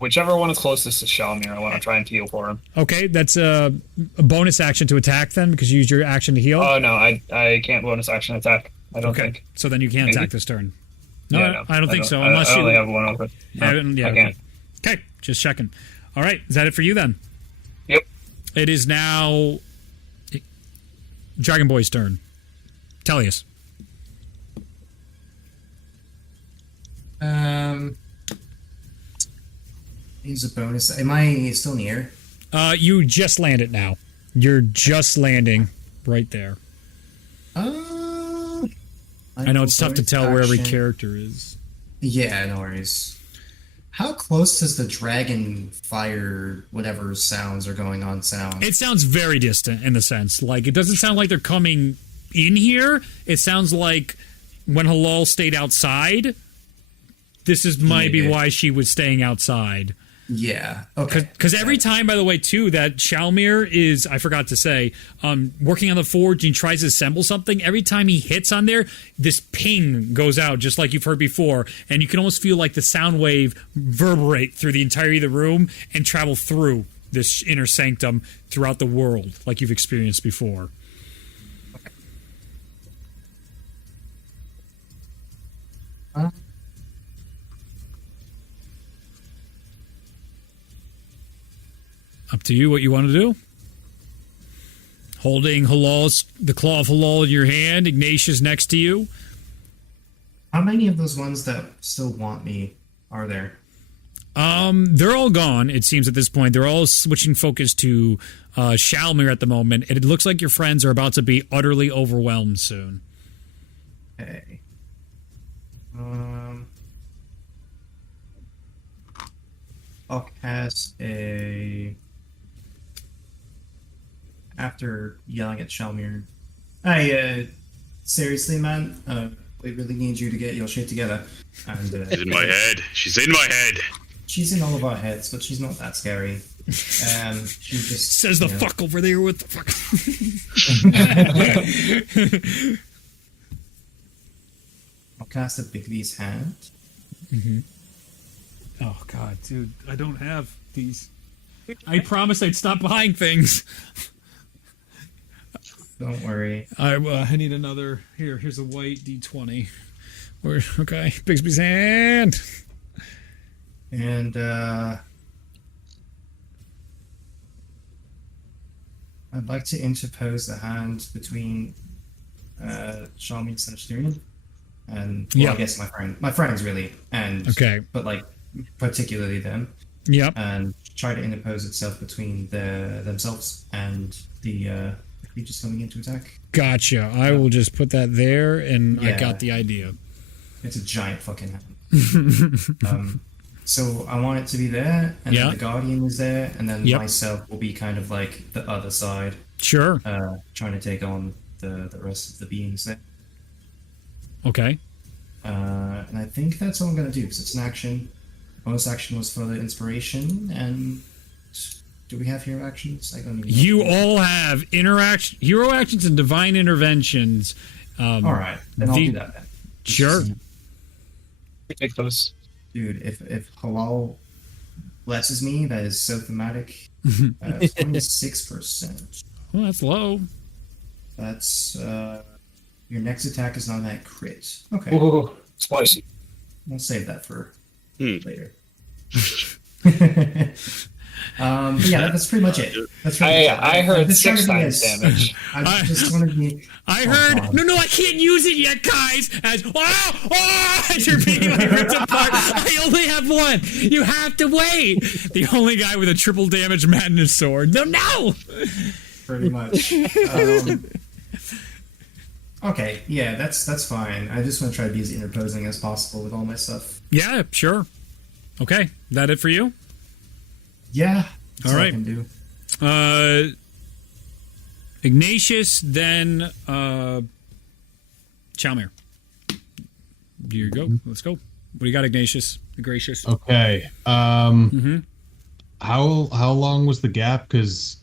Whichever one is closest to Shalmir, I want to try and heal for him. Okay, that's a bonus action to attack then, because you used your action to heal? Oh, no, I can't bonus action attack. I don't think. So then you can't Maybe? attack this turn. No, Yeah, I don't think so. I Unless you only have one open. No, yeah, I can't. Okay, just checking. All right, is that it for you then? Yep. It is now Dragon Boy's turn. Tellius. Use a bonus. Am I still in the air? You just landed now. You're just landing right there. I know it's tough to tell where every character is. Yeah, no worries. How close does the dragon fire, whatever sounds are going on, sound? It sounds very distant in the sense. Like, it doesn't sound like they're coming in here. It sounds like when Halal stayed outside, this is maybe why she was staying outside. Yeah. Okay. Because every time, by the way, too, that Shalmir is, I forgot to say, working on the forge and he tries to assemble something, every time he hits on there, this ping goes out, just like you've heard before, and you can almost feel like the sound wave reverberate through the entirety of the room and travel through this inner sanctum throughout the world, like you've experienced before. Up to you what you want to do. Holding the claw of Halal in your hand, Ignatius next to you. How many of those ones that still want me are there? They're all gone, it seems at this point. They're all switching focus to Shalmir at the moment. It looks like your friends are about to be utterly overwhelmed soon. Okay. I'll cast a... After yelling at Shalmir. Hey, seriously, man? We really need you to get your shit together. And, She's in my head. She's in my head. She's in all of our heads, but she's not that scary. She just... Says the fuck over there with the fuck. I'll cast a Bigby's hand. Mm-hmm. Oh, God, dude. I don't have these. I promised I'd stop buying things. Don't worry. I need another. Here's a white D20. Okay, Bigsby's hand. And I'd like to interpose the hand between Shalmir and Tyrion, and I guess my friends really, and but like particularly them. Yep. And try to interpose itself between themselves and the creatures coming in to attack. Gotcha. I will just put that there, and I got the idea. It's a giant fucking hand. So I want it to be there, and then the Guardian is there, and then myself will be kind of like the other side. Sure. Trying to take on the rest of the beings there. Okay. And I think that's all I'm going to do, because it's an action. Bonus action was for the inspiration, and do we have hero actions? I don't even know. You all have hero actions and divine interventions. All right, then I'll do that then. Sure. Take those. Dude, if Halal blesses me, that is so thematic. 26%. Well, that's low. That's your next attack is not an automatic crit. Okay, Ooh, spicy. we'll save that for Hmm. later. But yeah, that's pretty much it. That's pretty much it. I heard just tried 6 to be times as- damage. I just wanted to be. I Oh, heard. God. No, I can't use it yet, guys. As you're being like ripped apart. I only have one. You have to wait. The only guy with a triple damage madness sword. No. Pretty much. Okay, yeah, that's fine. I just want to try to be as interposing as possible with all my stuff. Yeah, sure. Okay, that it for you? Yeah, that's All all right. I can do. Ignatius, then Chalmere. Here you go. Let's go. What do you got, Ignatius? The gracious. Okay. Mm-hmm. How long was the gap? Because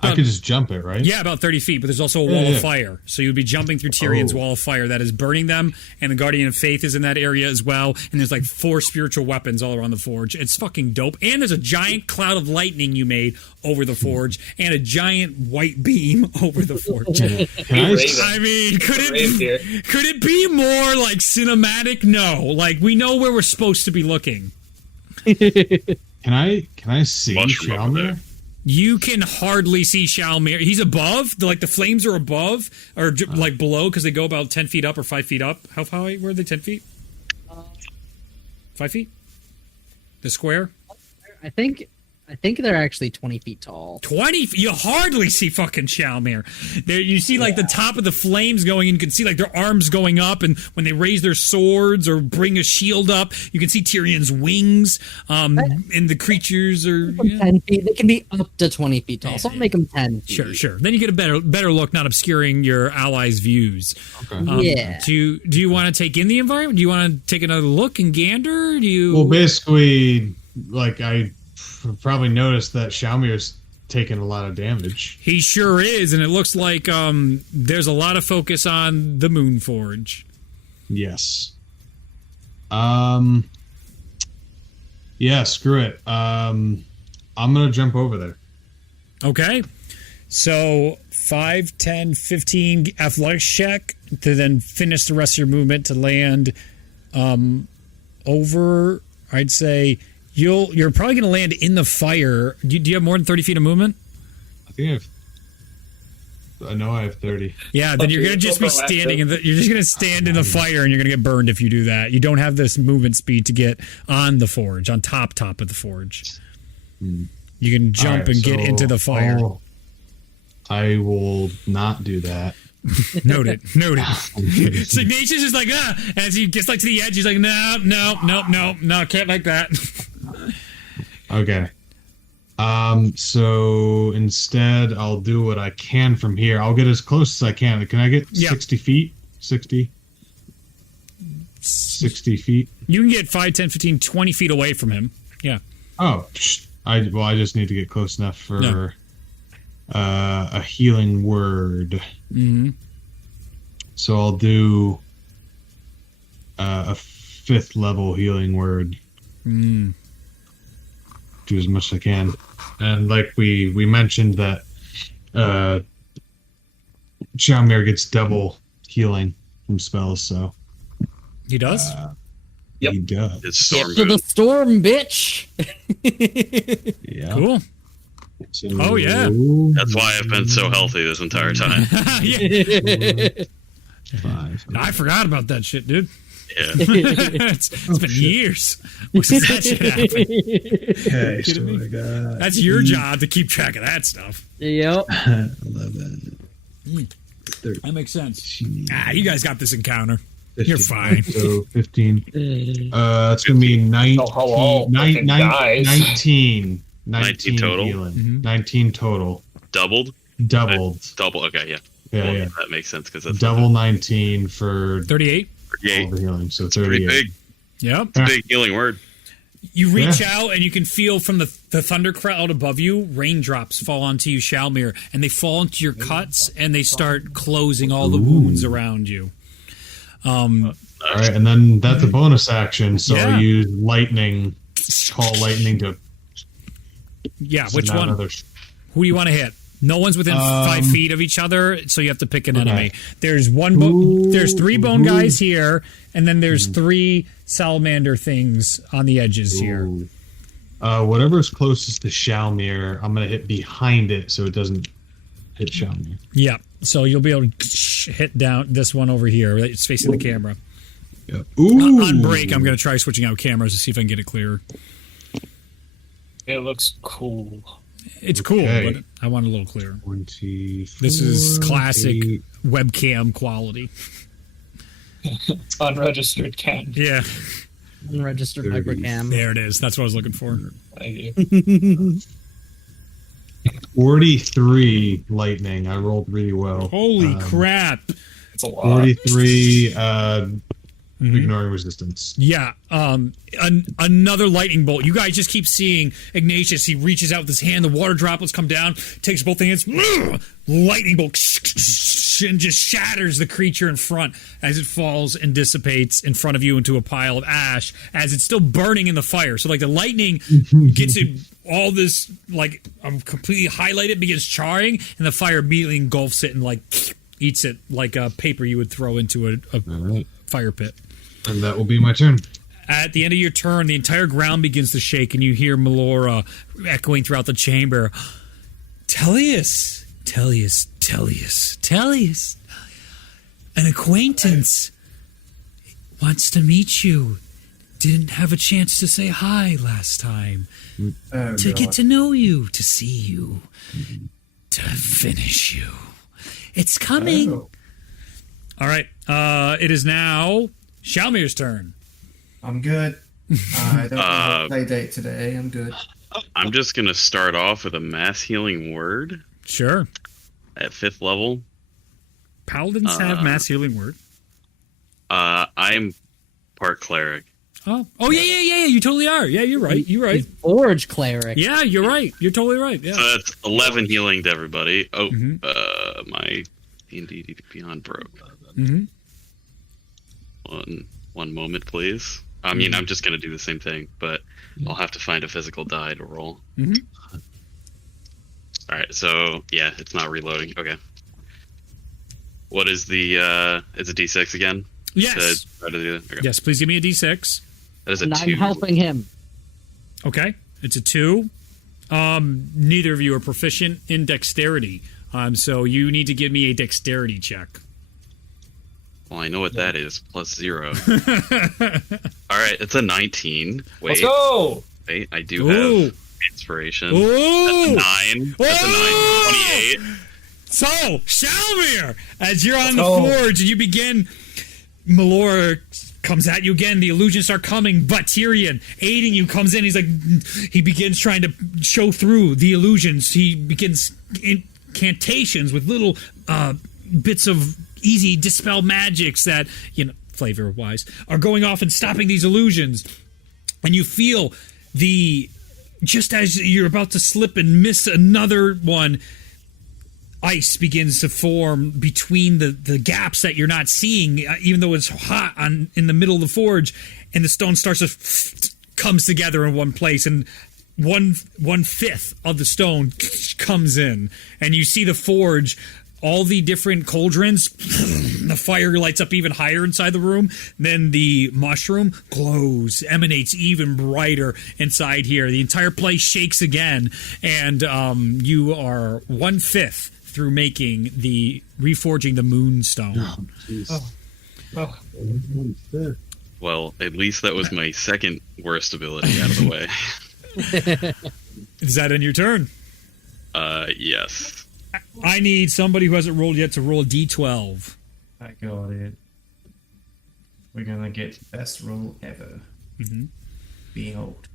I could just jump it, right? Yeah, about 30 feet, but there's also a wall Yeah. of fire. So you'd be jumping through Tyrion's wall of fire that is burning them, and the Guardian of Faith is in that area as well, and there's like 4 spiritual weapons all around the forge. It's fucking dope. And there's a giant cloud of lightning you made over the forge, and a giant white beam over the forge. Can I, Raven. I mean, Reindeer. could it be more like cinematic? No. Like, we know where we're supposed to be looking. can I see Mushroom over there. Chalmere? You can hardly see Chalmere. He's above. The flames are above, or like below, because they go about 10 feet up or 5 feet up. How high were they? 10 feet? 5 feet? The square? I think they're actually 20 feet tall. 20 feet? You hardly see fucking Chalmere. There, you see like the top of the flames going, and you can see like their arms going up, and when they raise their swords or bring a shield up, you can see Tyrion's wings, and the creatures are... yeah. 10 feet. They can be up to 20 feet tall, so I'll make them 10 feet. Sure. Then you get a better look, not obscuring your allies' views. Okay. Yeah. Do you want to take in the environment? Do you want to take another look and gander? Do you? Well, basically, like I probably noticed that Chalmere's taken a lot of damage. He sure is, and it looks like there's a lot of focus on the Moon Forge. Yes. Yeah, screw it. I'm gonna jump over there. Okay. So 5, 10, 15 athletics check to then finish the rest of your movement to land over, I'd say you're probably going to land in the fire. Do you have more than 30 feet of movement? I think I know I have 30. Yeah, then you're going to just be standing you're just going to stand in the fire, and you're going to get burned if you do that. You don't have this movement speed to get on the forge, on top of the forge. You can jump Alright, and get so into the fire. I will not do that. Noted. So Ignatius is like, as he gets like to the edge, he's like, no, can't like that. Okay. So instead, I'll do what I can from here. I'll get as close as I can. Can I get 60 feet? 60 feet? You can get 5, 10, 15, 20 feet away from him. Yeah. Oh, I just need to get close enough for a healing word. Mm-hmm. So I'll do a 5th level healing word. Do as much as I can. And like we mentioned that Chalmere gets double healing from spells, so He does? Yep. he does. It's storm To the move. storm, bitch. Yeah. Cool. So, Oh, yeah. That's why I've been so healthy this entire time. Yeah. 5. I forgot about that shit, dude. Yeah. it's been years since that shit happened. Okay, so kidding me? I got That's your job to keep track of that stuff. Yep. 11. That makes sense. You guys got this encounter. You're 15. fine. So 15. That's gonna be 19. Oh, hello. Fucking 19 19 total? healing. 19 total. Doubled? Doubled. Double. Okay, yeah. Yeah, Well, yeah. that makes sense because that's Double 19 for 38. pretty all the healing. So pretty 38. big. Yep. Big healing word. You reach out and you can feel from the thunder cloud above you, raindrops fall onto you, Chalmere, and they fall into your cuts and they start closing all the wounds around you. All right, and then that's a bonus action. So Yeah. I use call lightning to Yeah, send which out one? another- Who do you want to hit? No one's within 5 feet of each other, so you have to pick an enemy. There's there's 3 bone guys here, and then there's 3 salamander things on the edges here. Whatever's closest to Shalmir, I'm gonna hit behind it so it doesn't hit Shalmir. Yeah, so you'll be able to hit down this one over here. It's facing the camera. Yeah. Ooh. On break, I'm going to try switching out cameras to see if I can get it clearer. It looks cool. It's cool, but I want it a little clearer. 24, This is classic webcam quality. Unregistered cam. Yeah, Unregistered microcam. there it is. That's what I was looking for. Thank you. 43 lightning. I rolled really well. Holy crap. It's a lot. 43 ignoring resistance. Yeah, another lightning bolt. You guys just keep seeing Ignatius. He reaches out with his hand. The water droplets come down, takes both hands. Lightning bolt and just shatters the creature in front as it falls and dissipates in front of you into a pile of ash as it's still burning in the fire. So like the lightning gets it all this like completely highlighted, begins charring, and the fire immediately engulfs it and like eats it like a paper you would throw into a fire pit. And that will be my turn. At the end of your turn, the entire ground begins to shake, and you hear Melora echoing throughout the chamber. Tellius, Tellius, Tellius, Tellius. An acquaintance wants to meet you. Didn't have a chance to say hi last time. To get to know you, to see you, to finish you. It's coming. All right. It is now Shalmir's turn. I'm good. I don't have a play date today. I'm good. I'm just going to start off with a mass healing word Sure. at 5th level. Paladins have mass healing word. I'm part cleric. Oh, yeah. You totally are. Yeah, you're right. You're right. Forge cleric. Yeah, you're right. You're totally right. Yeah. So that's 11 healing to everybody. Oh, my D&D Beyond broke. Mm-hmm. One moment, please. I mean, I'm just going to do the same thing, but I'll have to find a physical die to roll. Mm-hmm. All right, so, yeah, it's not reloading. Okay. What is the, it's a D6 again? Yes. Okay. Yes, please give me a D6. That is a And 2. I'm helping him. Okay. It's a 2. Neither of you are proficient in dexterity. So you need to give me a dexterity check. Well, I know what that is. +0. All right, it's a 19. Wait. Let's go! Wait, I do have inspiration. Ooh. That's a 9. That's a 9. 28. So, Shalmir, as you're on the forge and you begin, Melora comes at you again. The illusions start coming, but Tyrion, aiding you, comes in. He's like, he begins trying to show through the illusions. He begins incantations with little bits of easy dispel magics that, you know, flavor-wise, are going off and stopping these illusions. And you feel just as you're about to slip and miss another one, ice begins to form between the gaps that you're not seeing, even though it's hot in the middle of the forge, and the stone starts to comes together in one place, and 1/5 of the stone comes in, and you see the forge, all the different cauldrons, the fire lights up even higher inside the room. Then the mushroom glows, emanates even brighter inside here. The entire place shakes again, and you are 1/5 through making the Reforging the Moon stone. Well, at least that was my second worst ability out of the way. Is that in your turn? Yes. I need somebody who hasn't rolled yet to roll a D12. I got it. We're gonna get the best roll ever. Mm-hmm. Behold.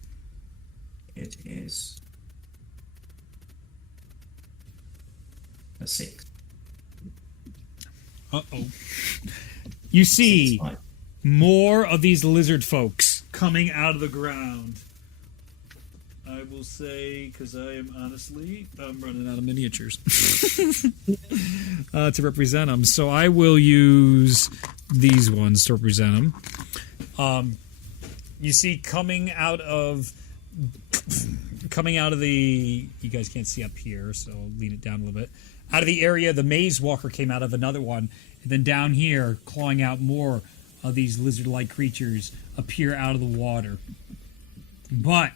It is a 6. Uh-oh. You see Fine. more of these lizard folks coming out of the ground. I will say, because I'm running out of miniatures to represent them. So I will use these ones to represent them. You see coming out of coming out of the, you guys can't see up here, so I'll lean it down a little bit. Out of the area the maze walker came out of, another one, and then down here, clawing out more of these lizard-like creatures appear out of the water. But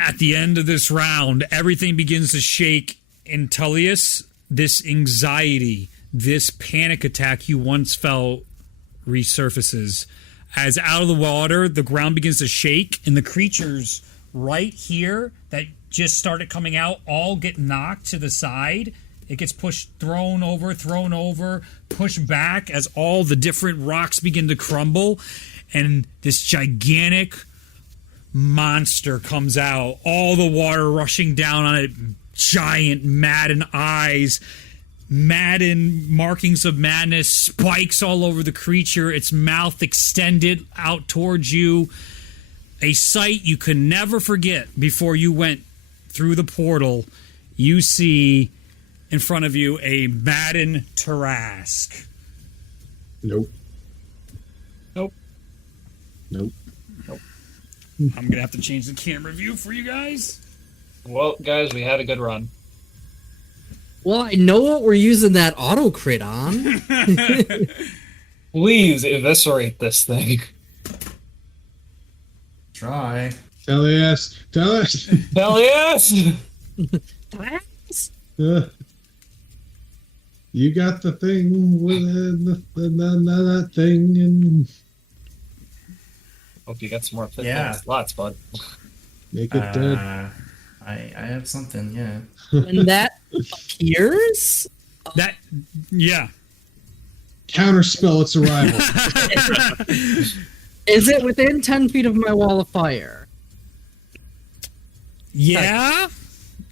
at the end of this round, everything begins to shake in Tullius. This anxiety, this panic attack you once felt resurfaces. As out of the water, the ground begins to shake, and the creatures right here that just started coming out all get knocked to the side. It gets pushed, thrown over, pushed back as all the different rocks begin to crumble, and this gigantic monster comes out, all the water rushing down on it, giant madden eyes, madden markings of madness, spikes all over the creature, its mouth extended out towards you. A sight you could never forget before you went through the portal. You see in front of you a madden Tarask. Nope. Nope. Nope. I'm gonna have to change the camera view for you guys. Well, guys, we had a good run. Well, I know what we're using that auto crit on. Please eviscerate this thing. Try. Tell us. Hell yes! You got the thing with the thing, and Hope you got some more fit Yeah. lots, bud. make it dead. I have something, yeah. When that appears, That, yeah. Counterspell its arrival. is it within 10 feet of my wall of fire? Yeah?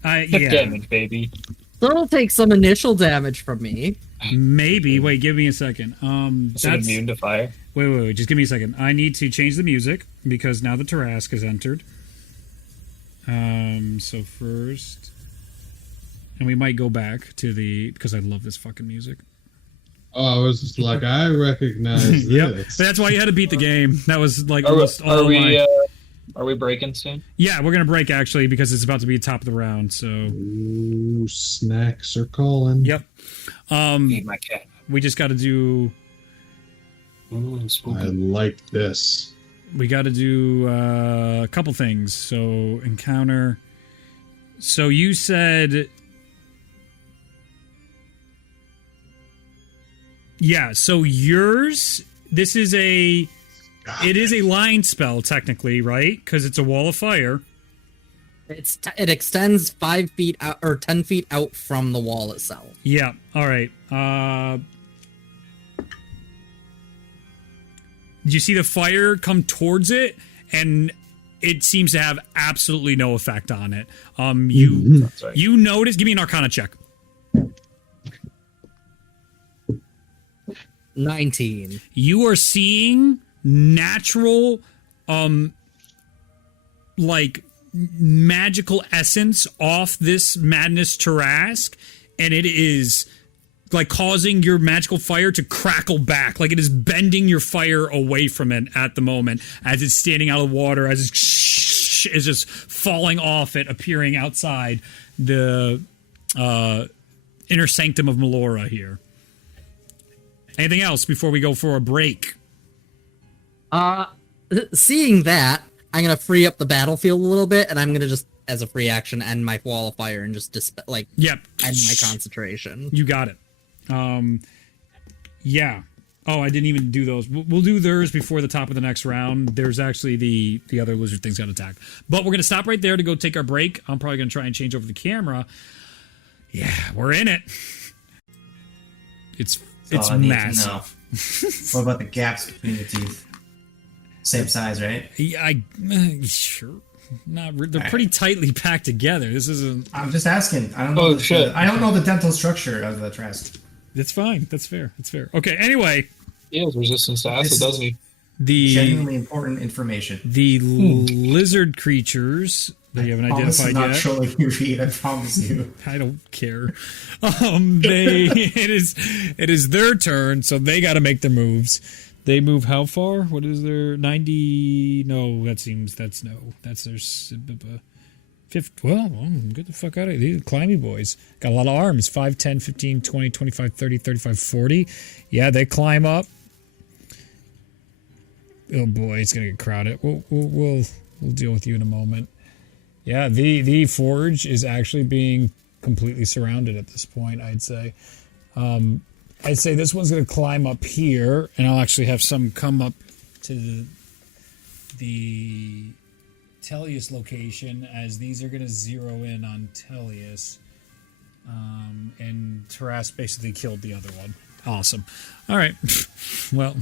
Hit Yeah. damage, baby. So it'll take some initial damage from me. Maybe. Wait, give me a second. Is it immune to fire? Wait. Just give me a second. I need to change the music because now the Tarask has entered. So first, and we might go back to because I love this fucking music. Oh, I was just like, I recognize Yep. this. That's why you had to beat the game. That was like Are almost all my... we breaking soon? Yeah, we're gonna break actually because it's about to be top of the round. So. Ooh, snacks are calling. Yep. Feed my cat. We just got to do. Ooh, I spooky. like this. We got to do a couple things. So encounter. So you said. Yeah. So yours. This is a. It is a line spell technically, right? Because it's a wall of fire. It extends 5 feet out or 10 feet out from the wall itself. Yeah. All right. Did you see the fire come towards it? And it seems to have absolutely no effect on it. That's right. You notice. Give me an Arcana check. 19. You are seeing natural, like magical essence off this madness Tarask, and it is like causing your magical fire to crackle back, like it is bending your fire away from it at the moment as it's standing out of the water, as it's is just falling off it, appearing outside the inner sanctum of Melora here. Anything else before we go for a break? Seeing that, I'm gonna free up the battlefield a little bit, and I'm gonna just, as a free action, end my wall of fire and just Yep. end my concentration. You got it. Yeah. Oh, I didn't even do those. We'll do theirs before the top of the next round. There's actually the other lizard thing's got to attack. But we're going to stop right there to go take our break. I'm probably going to try and change over the camera. Yeah, we're in it. It's all I need to massive. know. What about the gaps between the teeth? Same size, right? Yeah, sure. They're pretty tightly packed together. This isn't. I'm just asking. I don't know. Oh, shit. I don't know the dental structure of the Trask. It's fine. That's fair. That's fair. Okay. Anyway, He has resistance to acid, This- doesn't he? Genuinely important information. the lizard creatures that you haven't Promise I'm identified not yet. showing you, Reed. I promise you. I don't care. It is their turn, so they got to make their moves. They move how far? What is their 90? No, that's their 50. Well, get the fuck out of here. These are climby boys. Got a lot of arms. 5, 10, 15, 20, 25, 30, 35, 40. Yeah, they climb up. Oh boy, it's gonna get crowded. We'll deal with you in a moment. Yeah, the forge is actually being completely surrounded at this point, I'd say. I'd say this one's going to climb up here, and I'll actually have some come up to the Tellius location, as these are going to zero in on Tellius. And Taras basically killed the other one. Awesome. All right. Well,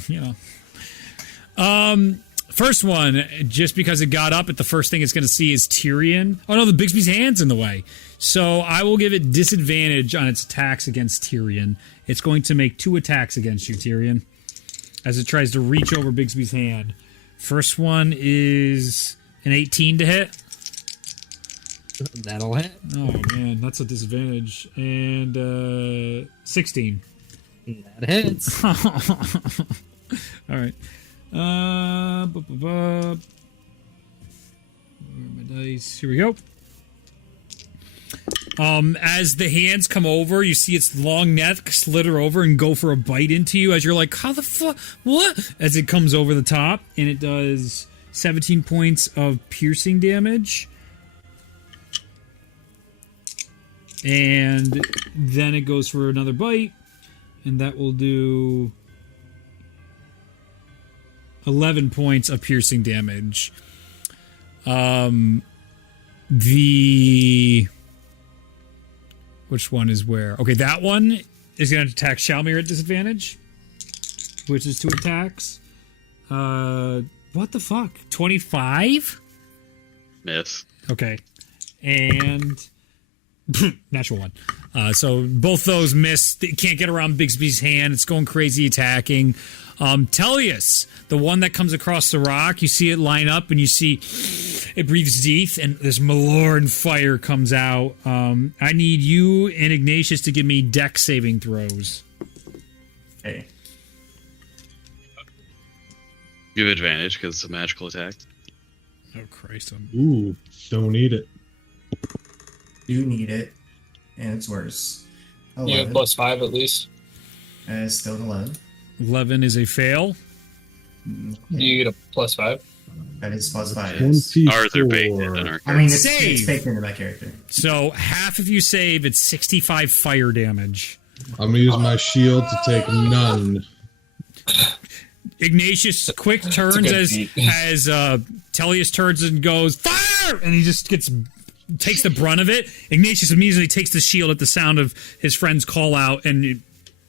first one, just because it got up, the first thing it's going to see is Tyrion. Oh no, the Bigsby's hand's in the way. So I will give it disadvantage on its attacks against Tyrion. It's going to make 2 attacks against you, Tyrion, as it tries to reach over Bigsby's hand. First one is an 18 to hit. That'll hit. Oh man, that's a disadvantage. And 16. That hits. All right. Where are my dice? Here we go. As the hands come over, you see its long neck slither over and go for a bite into you, as you're like, how the fuck? What? As it comes over the top, and it does 17 points of piercing damage. And then it goes for another bite, and that will do 11 points of piercing damage. Which one is where? Okay, that one is going to attack Shalmir at disadvantage, which is 2 attacks. What the fuck? 25? Miss. Okay. And natural 1. So both those miss. It can't get around Bigsby's hand. It's going crazy attacking. Tellius, the one that comes across the rock, you see it line up, and you see it breathes deep, and this Malorn fire comes out. I need you and Ignatius to give me dex saving throws. Hey. You have advantage because it's a magical attack. Oh, Christ. Ooh, don't need it. You need it, and it's worse. You have +5 at least. And it's still an 11. 11 is a fail. You get a +5. That is +5. 24. Ours are baked in on our I mean, Save. it's baked into my character. So half of you save, it's 65 fire damage. I'm gonna use my shield to take none. Ignatius quick turns good as beat. Tellius turns and goes, fire! And he just takes the brunt of it. Ignatius immediately takes the shield at the sound of his friend's call out, and it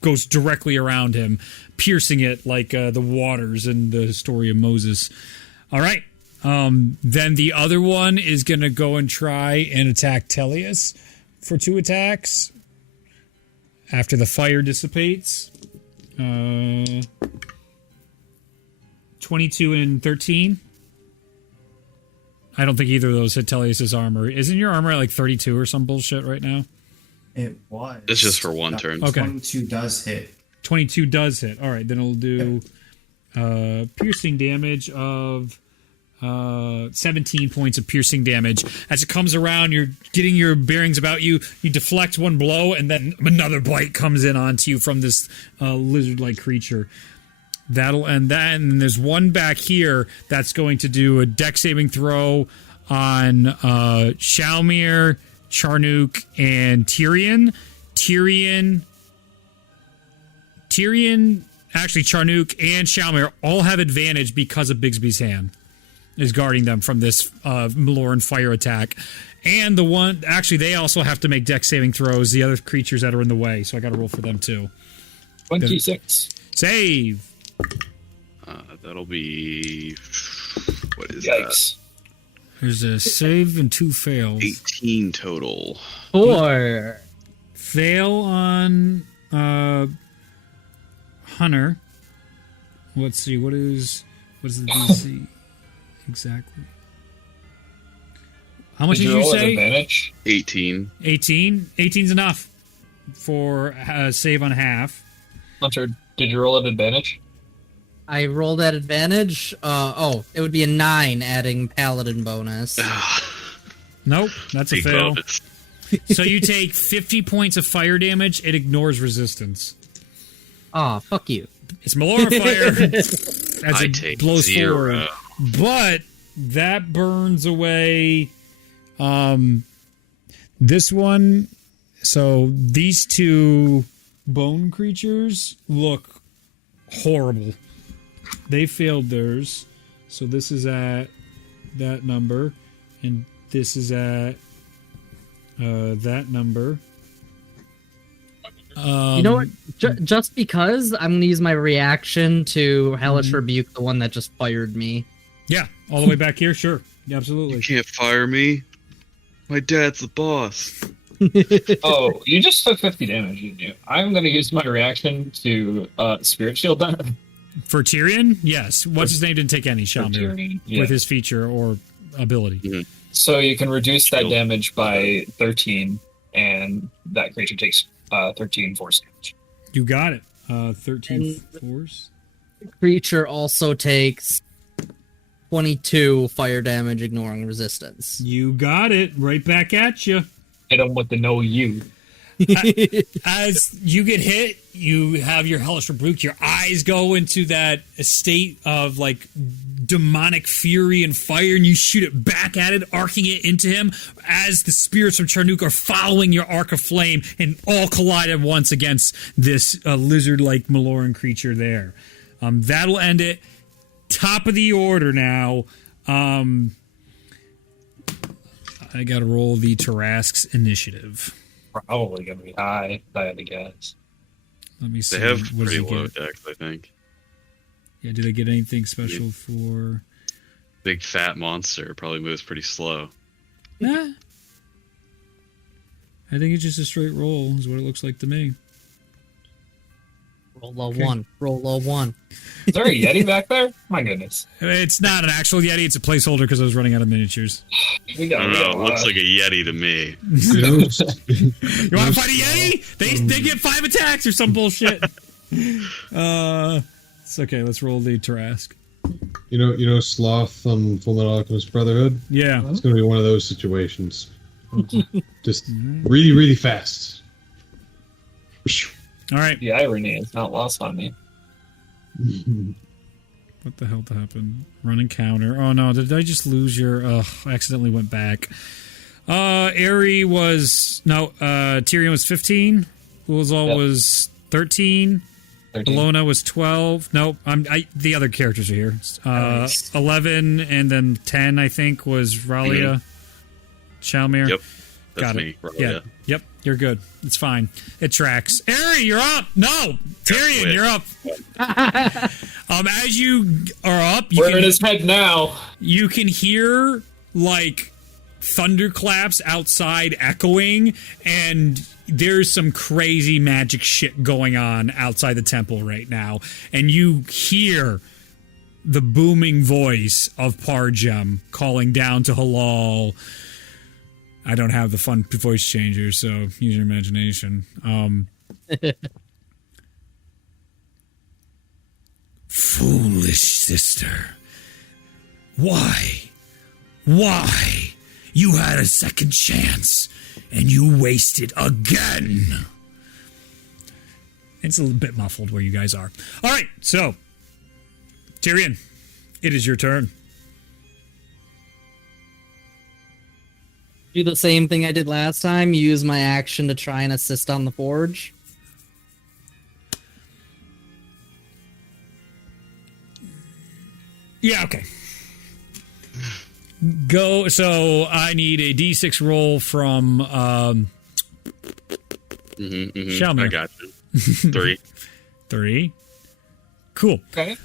goes directly around him, piercing it like the waters in the story of Moses. All right. Then the other one is going to go and try and attack Tellius for 2 attacks after the fire dissipates. 22 and 13. I don't think either of those hit Tellius' armor. Isn't your armor at like 32 or some bullshit right now? It was. It's just for one turn. Okay. 22 does hit. 22 does hit. All right, then it'll do piercing damage of 17 points of piercing damage. As it comes around, you're getting your bearings about you. You deflect one blow, and then another bite comes in onto you from this lizard-like creature. That'll end that. And then there's one back here that's going to do a dex saving throw on Shalmir, Charnook, and Tyrion. Actually, Charnook and Shalmir all have advantage because of Bigsby's hand is guarding them from this Malorn fire attack. And the one, actually, they also have to make dex saving throws, the other creatures that are in the way, so I got to roll for them too. 26. Save! That'll be... What is Yikes. There's a save and 2 fails. that? 18 total. 4. Fail on Hunter. Let's see, what is the DC exactly? How much did you roll with say? advantage? 18. 18? 18's enough for save on half. Hunter, did you roll at advantage? I rolled at advantage. It would be a 9 adding paladin bonus. Nope, that's a Big fail. bonus. So you take 50 points of fire damage. It ignores resistance. Aw, fuck you. It's Melora fire as I it take blows 0. forward. But that burns away this one. So these two bone creatures look horrible. They failed theirs. So this is at that number. And this is at that number. You know what? Just because I'm gonna use my reaction to Hellish Rebuke, the one that just fired me. Yeah, all the way back here. Sure, absolutely. You can't fire me. My dad's the boss. Oh, you just took 50 damage, didn't you? I'm going to use my reaction to Spirit Shield then. For Tyrion, yes. What's his name didn't take any Shalmir Tyrion, yeah. with his feature or ability. So you can reduce that Shield. damage by 13, and that creature takes 13 force damage. You got it. 13 force. Creature also takes 22 fire damage, ignoring resistance. You got it. Right back at you. Hit him with the no you. As you get hit, you have your hellish rebuke. Your eyes go into that state of like demonic fury and fire, and you shoot it back at it, arcing it into him. As the spirits from Charnook are following your arc of flame, and all collide at once against this lizard-like Maloran creature there. That'll end it. Top of the order now. I gotta roll the Tarask's initiative. Probably going to be high, if I had to guess. Let me see. They have what does pretty he low get? decks, I think. Yeah, did I get anything special for? Big fat monster probably moves pretty slow. Nah. I think it's just a straight roll, is what it looks like to me. Roll low 1. Roll low 1. Is there a Yeti back there? My goodness. It's not an actual Yeti, it's a placeholder because I was running out of miniatures. We I got, don't we know. got It a looks lot. like a Yeti to me. You want to fight a Yeti? They get 5 attacks or some bullshit. It's okay, let's roll the Tarask. You know, Sloth on Full Metal Alchemist Brotherhood. Yeah. It's going to be one of those situations. Just really, really fast. All right. The irony is not lost on me. What the hell happened? Run and counter. Oh no, did I just lose your... I accidentally went back. Aerie was... No, Tyrion was 15. Ulazal was 13. 13. Alona was 12. Nope, the other characters are here. Nice. 11 and then 10, I think, was Ralia. Shalmir. Yep. That's Got me. it. Right, Yeah. Yep. You're good. It's fine. It tracks. Aerie, you're up. No, Tyrion, wait. you're up. As you are up, We're in his head now. you can hear like thunderclaps outside echoing, and there's some crazy magic shit going on outside the temple right now. And you hear the booming voice of Parjem calling down to Halal. I don't have the fun voice changer, so use your imagination. Foolish sister. Why? Why? You had a second chance, and you wasted again. It's a little bit muffled where you guys are. All right, so, Tyrion, it is your turn. Do the same thing I did last time. Use my action to try and assist on the forge. Yeah, okay. Go. So I need a D6 roll from Shalmir. I got you. 3. 3. Cool. Okay.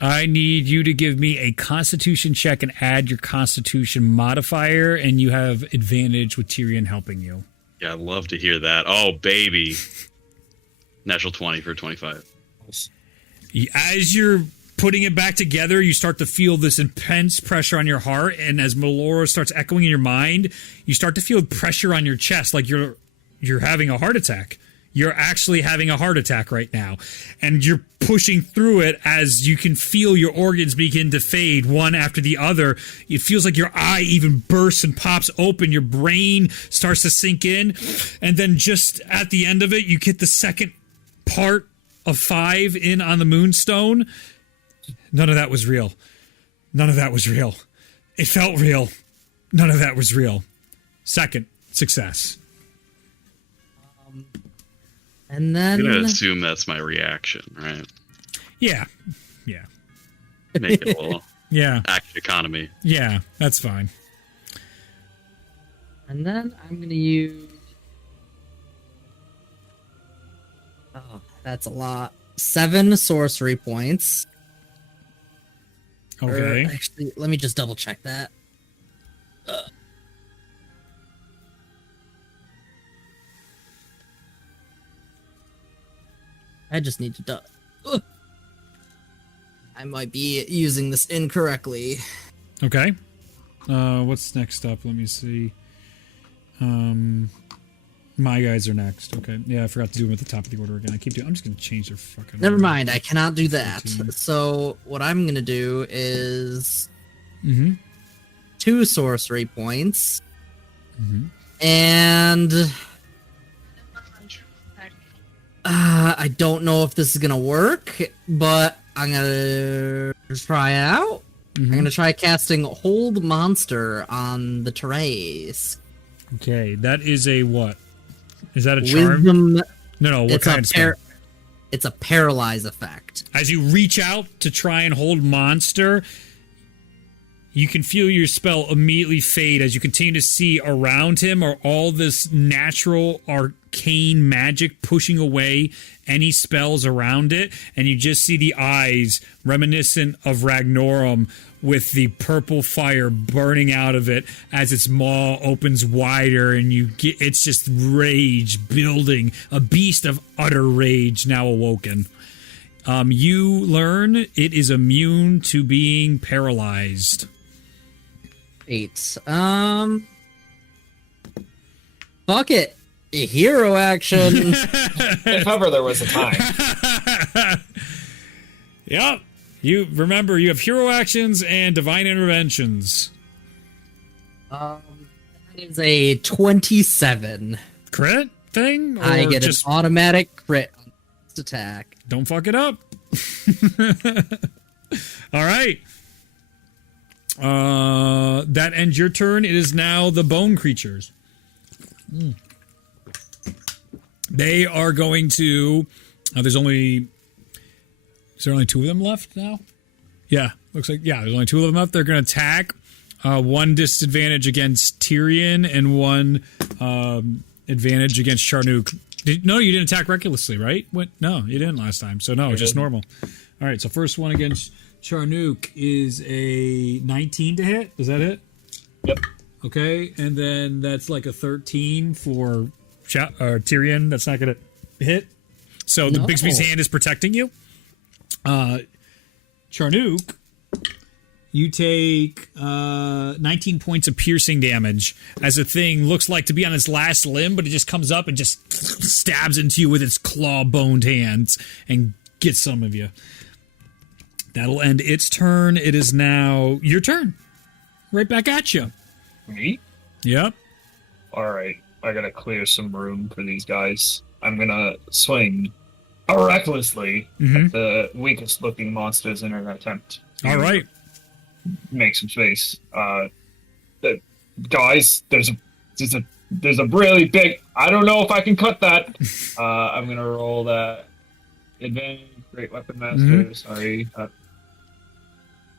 I need you to give me a Constitution check and add your Constitution modifier, and you have advantage with Tyrion helping you. Yeah, I'd love to hear that. Oh, baby. Natural 20 for 25. As you're putting it back together, you start to feel this intense pressure on your heart, and as Melora starts echoing in your mind, you start to feel pressure on your chest, like you're having a heart attack. You're actually having a heart attack right now. And you're pushing through it as you can feel your organs begin to fade one after the other. It feels like your eye even bursts and pops open. Your brain starts to sink in. And then just at the end of it, you get the second part of 5 in on the moonstone. None of that was real. None of that was real. It felt real. None of that was real. Second success. And then I'm gonna assume that's my reaction, right? Yeah. Make it a little Yeah. action economy. Yeah, that's fine. And then I'm gonna use. Oh, that's a lot. 7 sorcery points. Okay. Actually, let me just double check that. I just need to I might be using this incorrectly. Okay. What's next up? Let me see. My guys are next. Okay. Yeah, I forgot to do them at the top of the order again. I'm just gonna change their fucking. Never order. mind, I cannot do that. So what I'm gonna do is 2 sorcery points. And I don't know if this is gonna work, but I'm gonna try it out. I'm gonna try casting Hold Monster on the Therese. Okay, that is a what? Is that a charm? Wisdom. No. What kind of spell? It's a paralyze effect. As you reach out to try and hold monster, you can feel your spell immediately fade as you continue to see around him are all this natural arcane magic pushing away any spells around it, and you just see the eyes reminiscent of Ragnorum with the purple fire burning out of it as its maw opens wider, and it's just rage building, a beast of utter rage now awoken. You learn it is immune to being paralyzed. 8. Fuck it. Hero action. If ever there was a time. Yep. You remember you have hero actions and divine interventions. That is a 27. Crit thing? Or I get just an automatic crit on this attack. don't fuck it up. All right. That ends your turn. It is now the bone creatures. They are going to. Is there only 2 of them left now? Yeah, looks like there's only 2 of them left. They're going to attack. 1 disadvantage against Tyrion and 1 advantage against Charnook. No, you didn't attack recklessly, right? No, you didn't last time. So no, just normal. All right, so first one against Charnook is a 19 to hit. Does that hit? Yep. Okay, and then that's like a 13 for Tyrion. That's not going to hit. So the Bixby's hand is protecting you. Charnook, you take 19 points of piercing damage as the thing looks like to be on its last limb, but it just comes up and just stabs into you with its claw-boned hands and gets some of you. That'll end its turn. It is now your turn. Right back at you. Me? Yep. Alright, I gotta clear some room for these guys. I'm gonna swing recklessly at the weakest looking monsters in an attempt to All right. make some space. Guys, there's a really big. I don't know if I can cut that. I'm gonna roll that advantage. Great weapon master. Sorry.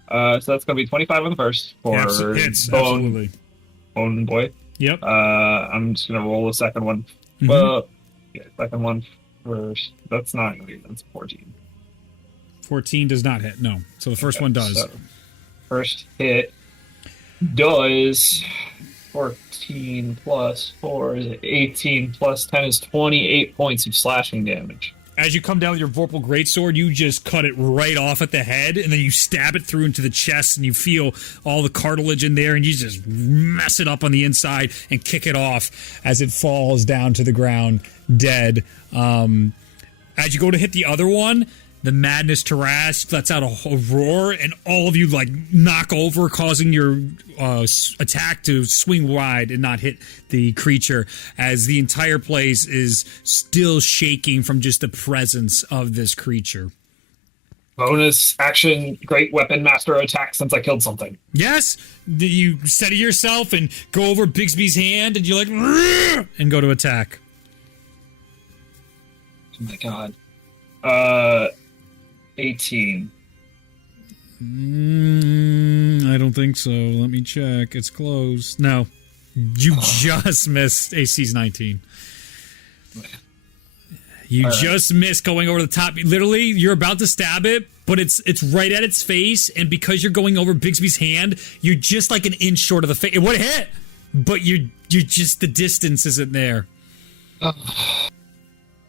So that's gonna be 25 on the first for Hits, absolutely. Bone boy. Yep. I'm just gonna roll the second one. Well, yeah, second one first. That's not gonna be. That's 14. 14 does not hit. No. So the first one does. So first hit does 14 plus 4 is 18 plus 10 is 28 points of slashing damage. as you come down with your Vorpal Greatsword, you just cut it right off at the head, and then you stab it through into the chest, and you feel all the cartilage in there, and you just mess it up on the inside and kick it off as it falls down to the ground, dead. As you go to hit the other one, the Madness Tarrasque lets out a roar, and all of you like knock over, causing your attack to swing wide and not hit the creature, as the entire place is still shaking from just the presence of this creature. Bonus action, great weapon master attack since I killed something. Yes, you steady yourself and go over Bigsby's hand, and you're like, "Rrr!" and go to attack. Oh my god. 18. I don't think so. Let me check. It's close. No. You just missed AC's 19. You just missed going over the top. Literally, you're about to stab it, but it's right at its face, and because you're going over Bigsby's hand, you're just like an inch short of the face. It would have hit, but you're just, the distance isn't there.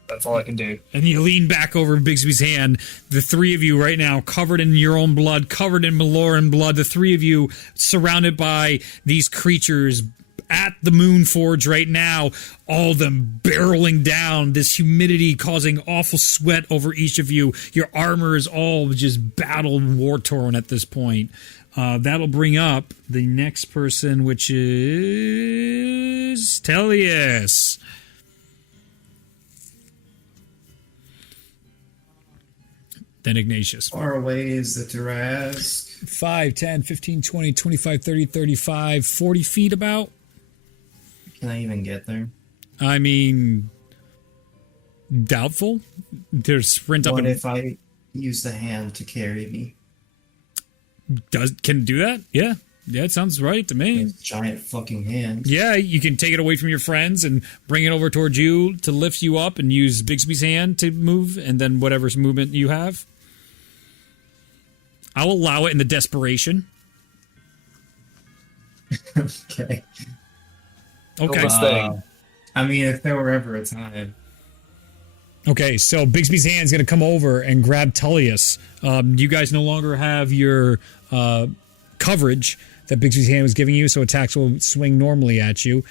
That's all I can do. And you lean back over Bigsby's hand. The three of you right now, covered in your own blood, covered in Maloran blood, the three of you surrounded by these creatures at the Moon Forge right now, all of them barreling down, this humidity causing awful sweat over each of you. Your armor is all just battle war-torn at this point. That'll bring up the next person, which is Tellius. Then Ignatius. Far away is the Tarrasque. 5, 10, 15, 20, 25, 30, 35, 40 feet about. Can I even get there? I mean, doubtful. To sprint up. What if I use the hand to carry me? Can do that? Yeah. Yeah, it sounds right to me. Those giant fucking hand. Yeah, you can take it away from your friends and bring it over towards you to lift you up, and use Bigsby's hand to move, and then whatever movement you have. I'll allow it in the desperation. Okay. Okay. I mean, if there were ever a time. Okay, so Bigsby's hand is going to come over and grab Tullius. You guys no longer have your coverage that Bigsby's hand was giving you, so attacks will swing normally at you.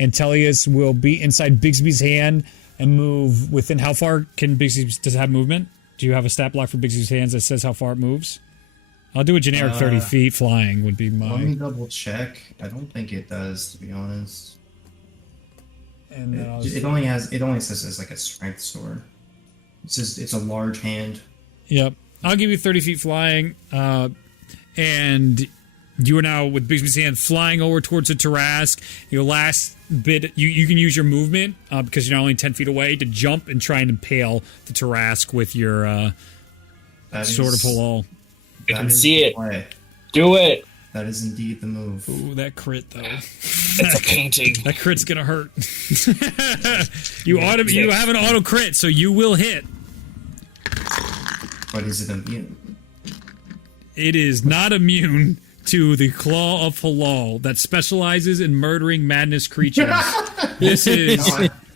And Tullius will be inside Bigsby's hand and move within. How far can Bigsby, does it have movement? Do you have a stat block for Bigsby's hands that says how far it moves? I'll do a generic 30 feet flying would be my... Let me double check. I don't think it does, to be honest. And it only says it's like a strength sword. It says it's a large hand. Yep. I'll give you 30 feet flying. And you are now with Bigsby's hand flying over towards the Tarrasque. Your last bit, you can use your movement because you're only 10 feet away to jump and try and impale the Tarrasque with your Sword of Halal. I can see it. Do it. That is indeed the move. Ooh, that crit though. It's a painting. That crit's gonna hurt. You have an auto crit, so you will hit. But is it immune? It is not immune to the Claw of Halal that specializes in murdering madness creatures. This is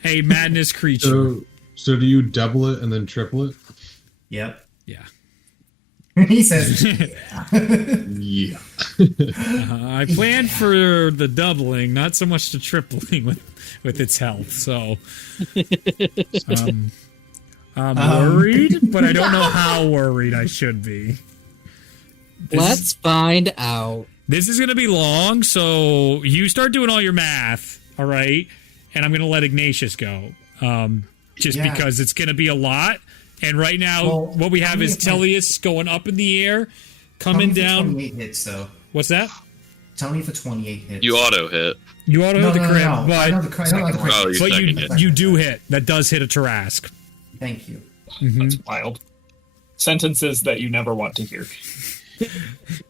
a madness creature. So do you double it and then triple it? Yep. Yeah. He says, Yeah. I planned for the doubling, not so much the tripling with its health. So I'm worried, but I don't know how worried I should be. Let's find out. This is going to be long, so you start doing all your math, all right? And I'm going to let Ignatius go, because it's going to be a lot. And right now, what we have is Tellius going up in the air, coming down. 28 hits, though. What's that? Tell me for 28 hits. You auto hit. You auto hit the crit, but I know the crit. but you do hit. That does hit a Tarrasque. Thank you. That's wild. Sentences that you never want to hear.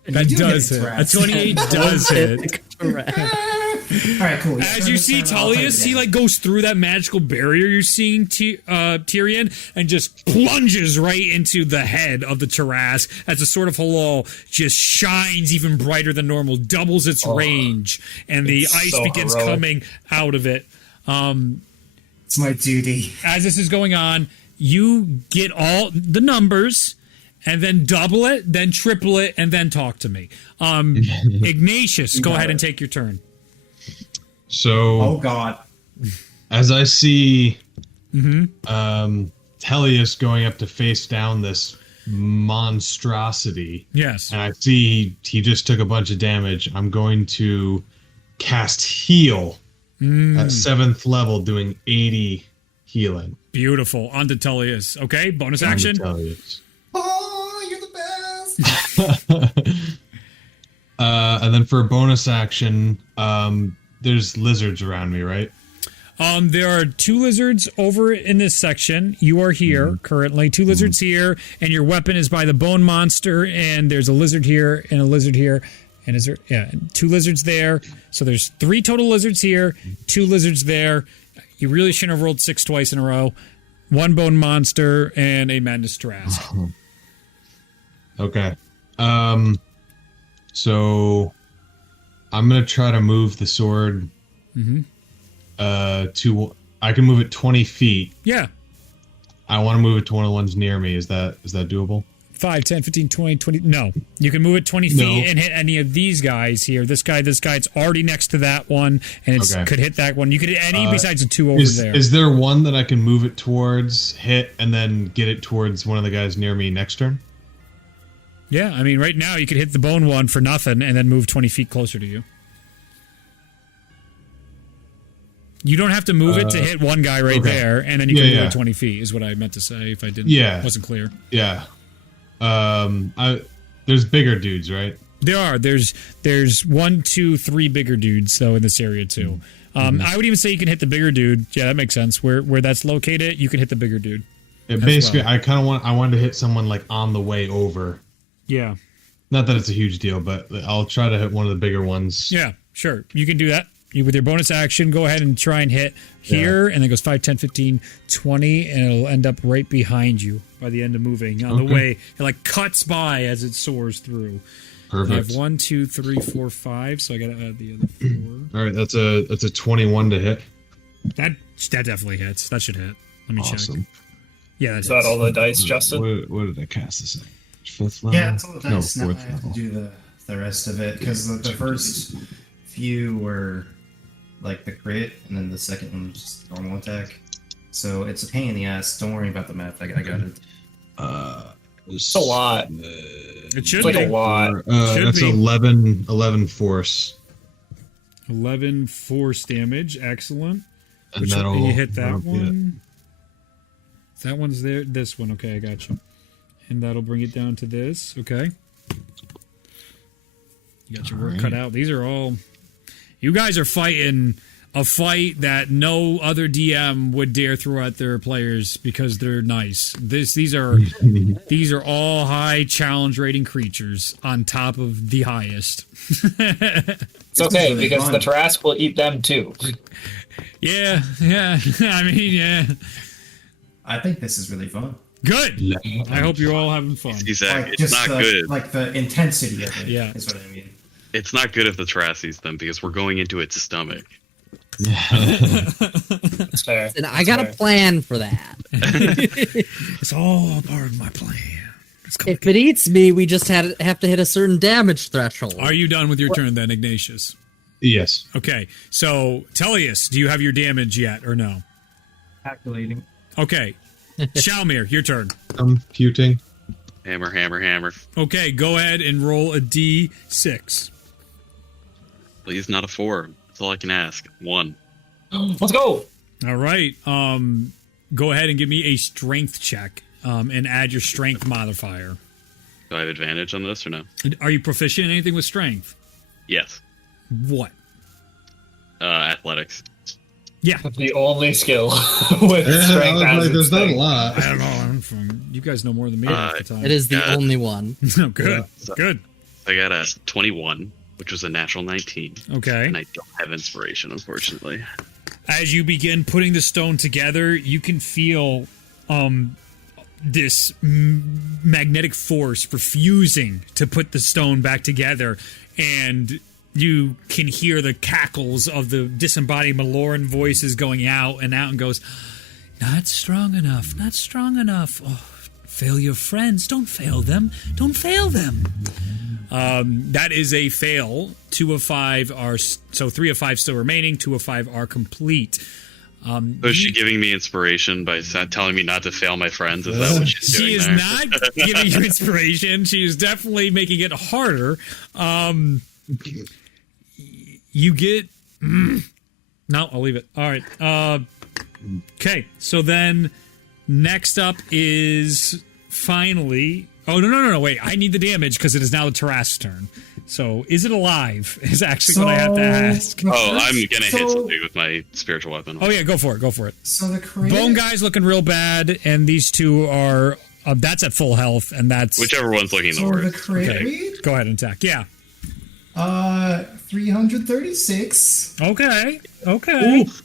That does hit. A 28 does hit. Alright, cool. As you see Tullius, he goes through that magical barrier you're seeing, Tyrion, and just plunges right into the head of the Tarrasque as the Sword of Halal just shines even brighter than normal, doubles its range, and the ice so begins heroic. coming out of it. It's my duty. As this is going on, you get all the numbers and then double it, then triple it, and then talk to me. Ignatius, go ahead and take your turn. So, Oh God. as I see Tellius going up to face down this monstrosity, Yes. and I see he just took a bunch of damage, I'm going to cast Heal at 7th level, doing 80 healing. Beautiful. On to Tullius. Okay, bonus action. Tellius. Oh, you're the best. And then for a bonus action, there's lizards around me, right? There are 2 lizards over in this section. You are here currently. 2 lizards here, and your weapon is by the bone monster. And there's a lizard here and a lizard here, and is there? Yeah, 2 lizards there. So there's 3 total lizards here, 2 lizards there. You really shouldn't have rolled 6 twice in a row. 1 bone monster and a madness Trask. Okay. So I'm gonna try to move the sword. To I can move it 20 feet. Yeah. I want to move it to one of the ones near me. Is that doable? 5, 10, 15, 20, 20. No. You can move it 20 feet and hit any of these guys here. This guy, it's already next to that one, and it could hit that one. You could hit any besides the 2 over there. Is there one that I can move it towards, hit, and then get it towards one of the guys near me next turn? Yeah, I mean, right now you could hit the bone one for nothing and then move 20 feet closer to you. You don't have to move it to hit one guy right there, and then you can move it 20 feet, is what I meant to say if I didn't wasn't clear. Yeah. There's bigger dudes, right? There are. There's 1, 2, 3 bigger dudes though in this area too. I would even say you can hit the bigger dude. Yeah, that makes sense. Where that's located, you can hit the bigger dude. Yeah, basically, I wanted to hit someone like on the way over. Yeah. Not that it's a huge deal, but I'll try to hit one of the bigger ones. Yeah, sure. You can do that. With your bonus action, go ahead and try and hit here, and then goes 5, 10, 15, 20, and it'll end up right behind you by the end of moving. On the way, it like cuts by as it soars through. Perfect. I have 1, 2, 3, 4, 5, so I gotta add the other 4. All right, that's a 21 to hit. That definitely hits. That should hit. Let me check. Yeah, Is that all the dice, Justin? What did I cast this at? 5th level? Yeah, it's all the dice. No, Now 4th I have to level. do the rest of it because the first few were like the crit, and then the second one was just normal attack. So it's a pain in the ass. Don't worry about the math. I got it. It's a lot. It should It's like be. a lot. That's be. 11 force. 11 force damage. Excellent. And Which that'll one, you hit that bump it. one? That one's there. This one. Okay, I got you. And that'll bring it down to this. Okay. You got your work cut out. These are all... You guys are fighting a fight that no other DM would dare throw at their players because they're nice. These are all high challenge rating creatures on top of the highest. It's okay really because fun. the Trask will eat them too. Yeah. I mean, yeah. I think this is really fun. Good. I hope you're all having fun. Exactly. Like, It's not good. Like the intensity of it. Yeah. Is what I mean. It's not good if the Trask eats them because we're going into its stomach. It's fair. And I got a plan for that. It's all part of my plan. If it eats me, we just have to hit a certain damage threshold. Are you done with your turn then, Ignatius? Yes. Okay. So, Tellius, do you have your damage yet or no? Calculating. Okay. Shalmir, your turn. Computing. Hammer, hammer, hammer. Okay, go ahead and roll a d6. Please, not a 4. That's all I can ask. 1. Let's go. All right. Go ahead and give me a strength check and add your strength modifier. Do I have advantage on this or no? Are you proficient in anything with strength? Yes. What? Athletics. Yeah. The only skill with strength as its there's not a thing. lot. I don't know. You guys know more than me half the time. It is the Yeah. only one. Oh, good. Good. I got a 21, which was a natural 19. Okay. And I don't have inspiration, unfortunately. As you begin putting the stone together, you can feel this magnetic force refusing to put the stone back together, and you can hear the cackles of the disembodied Maloran voices going out and goes, Not strong enough. Not strong enough. Oh, fail your friends. Don't fail them. Don't fail them. That is a fail. 2 of 5 are... So 3 of 5 still remaining. 2 of 5 are complete. Is she giving me inspiration by telling me not to fail my friends? Is that what she's doing? She is there? not giving you inspiration. She is definitely making it harder. You get... No, I'll leave it. All right. Okay, so then next up is finally... Oh, no, wait. I need the damage because it is now the Tarrasque's turn. So, is it alive? Is actually what I have to ask. Oh, I'm going to hit something with my spiritual weapon. Oh, yeah, go for it. So the crit... Bone Guy's looking real bad, and these two are... that's at full health, and that's... Whichever one's looking the So worst. the crit Okay, rate? go ahead and attack. Yeah. 336. Okay. Oof.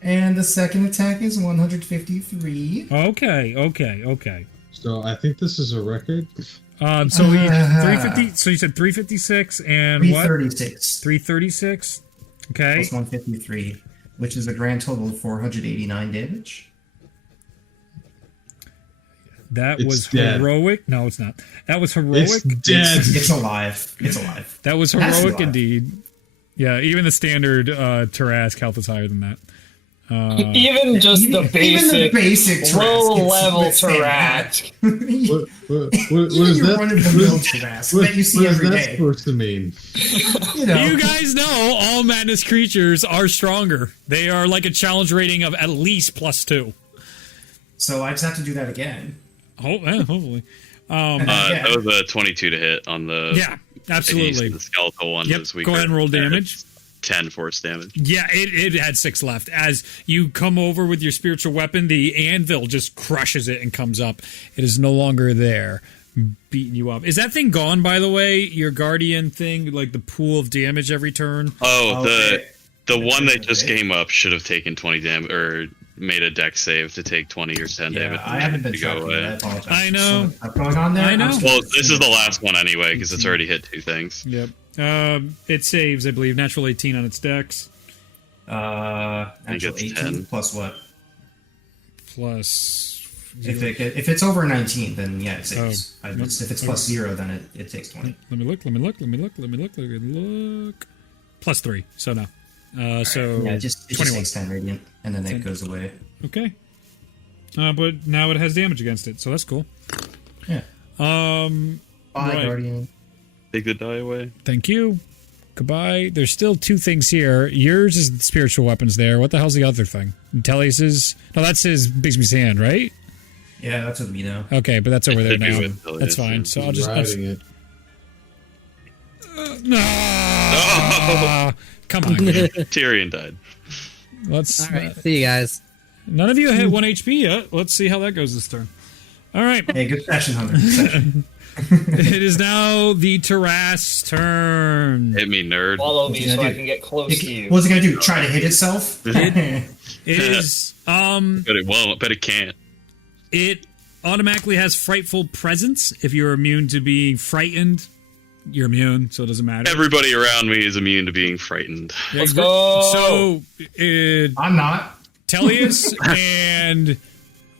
And the second attack is 153. Okay. So I think this is a record. So we 350. So you said 356 and what? 336. 336. Okay. Plus 153, which is a grand total of 489 damage. That It's was dead. heroic. No, it's not. That was heroic. It's dead. It's alive. It's alive. That was That's heroic alive. indeed. Yeah, even the standard Tarrasque health is higher than that. Even just the basic low-level Tarrasque. What Even is your that? run-of-the-mill Tarrasque that you see What is every that day. supposed to mean? You know. You guys know all madness creatures are stronger. They are like a challenge rating of at least +2. So I just have to do that again. Hopefully. That was a 22 to hit on the... Yeah, absolutely. The skeletal one Yep, was weaker. go ahead and roll damage. It's 10 force damage. Yeah, it had 6 left. As you come over with your spiritual weapon, the anvil just crushes it and comes up. It is no longer there, beating you up. Is that thing gone, by the way? Your guardian thing, like the pool of damage every turn? Oh, Okay. the one that just came up should have taken 20 damage, or made a dex save to take 20 or 10 damage. I haven't been to go tracking away. it. I apologize. I know. There's stuff going on there. I know. I'm Well, just- this is the last one anyway, because it's already hit 2 things. Yep. It saves, I believe, natural 18 on its dex. Actual it's 18 10. plus what? Plus... If it's over 19, then yeah, it saves. Oh. If it's plus 0, then it takes 20. Let me look. +3, so no. So Yeah, it just 21. takes 10 radiant, and then it goes away. Okay. But now it has damage against it, so that's cool. Yeah. Bye, Right. Guardian. Take the die away. Thank you. Goodbye. There's still 2 things here. Yours is the spiritual weapons there. What the hell's the other thing? Tellius's? No, that's his Bigsby's hand, right? Yeah, that's with me now. Okay, but that's over there Could be now. with Tellius, That's fine. yeah. So I'll just... Riding it. Come on. man. Tyrion died. Let's... All right, see you guys. none of you hit 1 HP yet. Let's see how that goes this turn. All right. Hey, good session, Hunter. Good session. It is now the Tarrasque's turn. Hit me, nerd. Follow me Yeah, so I dude. can get close to you. What's it gonna do? Try to hit itself? It is... But it won't. But it can't. It automatically has frightful presence. If you're immune to being frightened, you're immune, so it doesn't matter. Everybody around me is immune to being frightened. Let's go. So, I'm not. Tellius and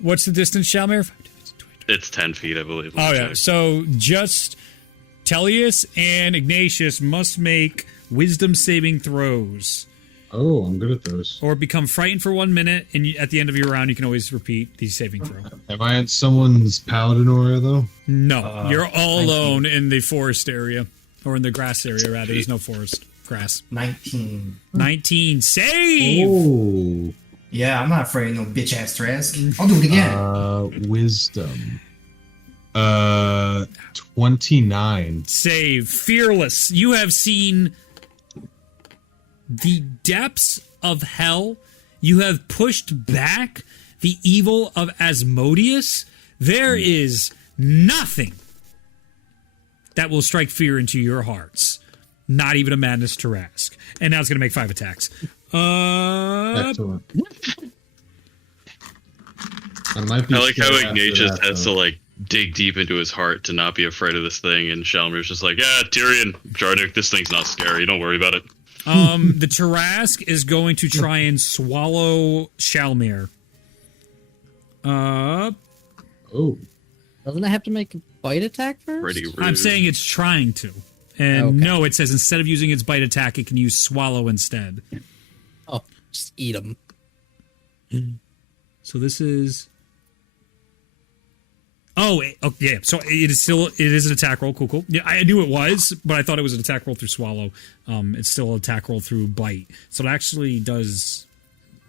what's the distance, Shalmir? It's 10 feet, I believe. Oh yeah. So just Tellius and Ignatius must make wisdom saving throws, Oh, I'm good at those. or become frightened for 1 minute, and at the end of your round, you can always repeat the saving throw. Am I in someone's paladin aura though? No, you're all alone in the forest area, or in the grass area. Rather, there's no forest, grass. 19. 19 save. Oh. Yeah, I'm not afraid of no bitch ass Trask. I'll do it again. Wisdom. 29. Save. Fearless. You have seen the depths of hell. You have pushed back the evil of Asmodeus. There is nothing that will strike fear into your hearts. Not even a Madness Tarrasque. And now it's going to make 5 attacks. Excellent. I might be I like how scared after Ignatius that, has to though. like dig deep into his heart to not be afraid of this thing, and Shalmir's just like, yeah, Tyrion, Jarnik, this thing's not scary. Don't worry about it. The Tarrasque is going to try and swallow Shalmir. Oh. Doesn't it have to make a bite attack first? Pretty rude. I'm saying it's trying to. And Okay. no, it says instead of using its bite attack, it can use swallow instead. Oh, just eat them. So this is. Oh, yeah. So it is an attack roll. Cool. Yeah, I knew it was, but I thought it was an attack roll through swallow. It's still an attack roll through bite. So it actually does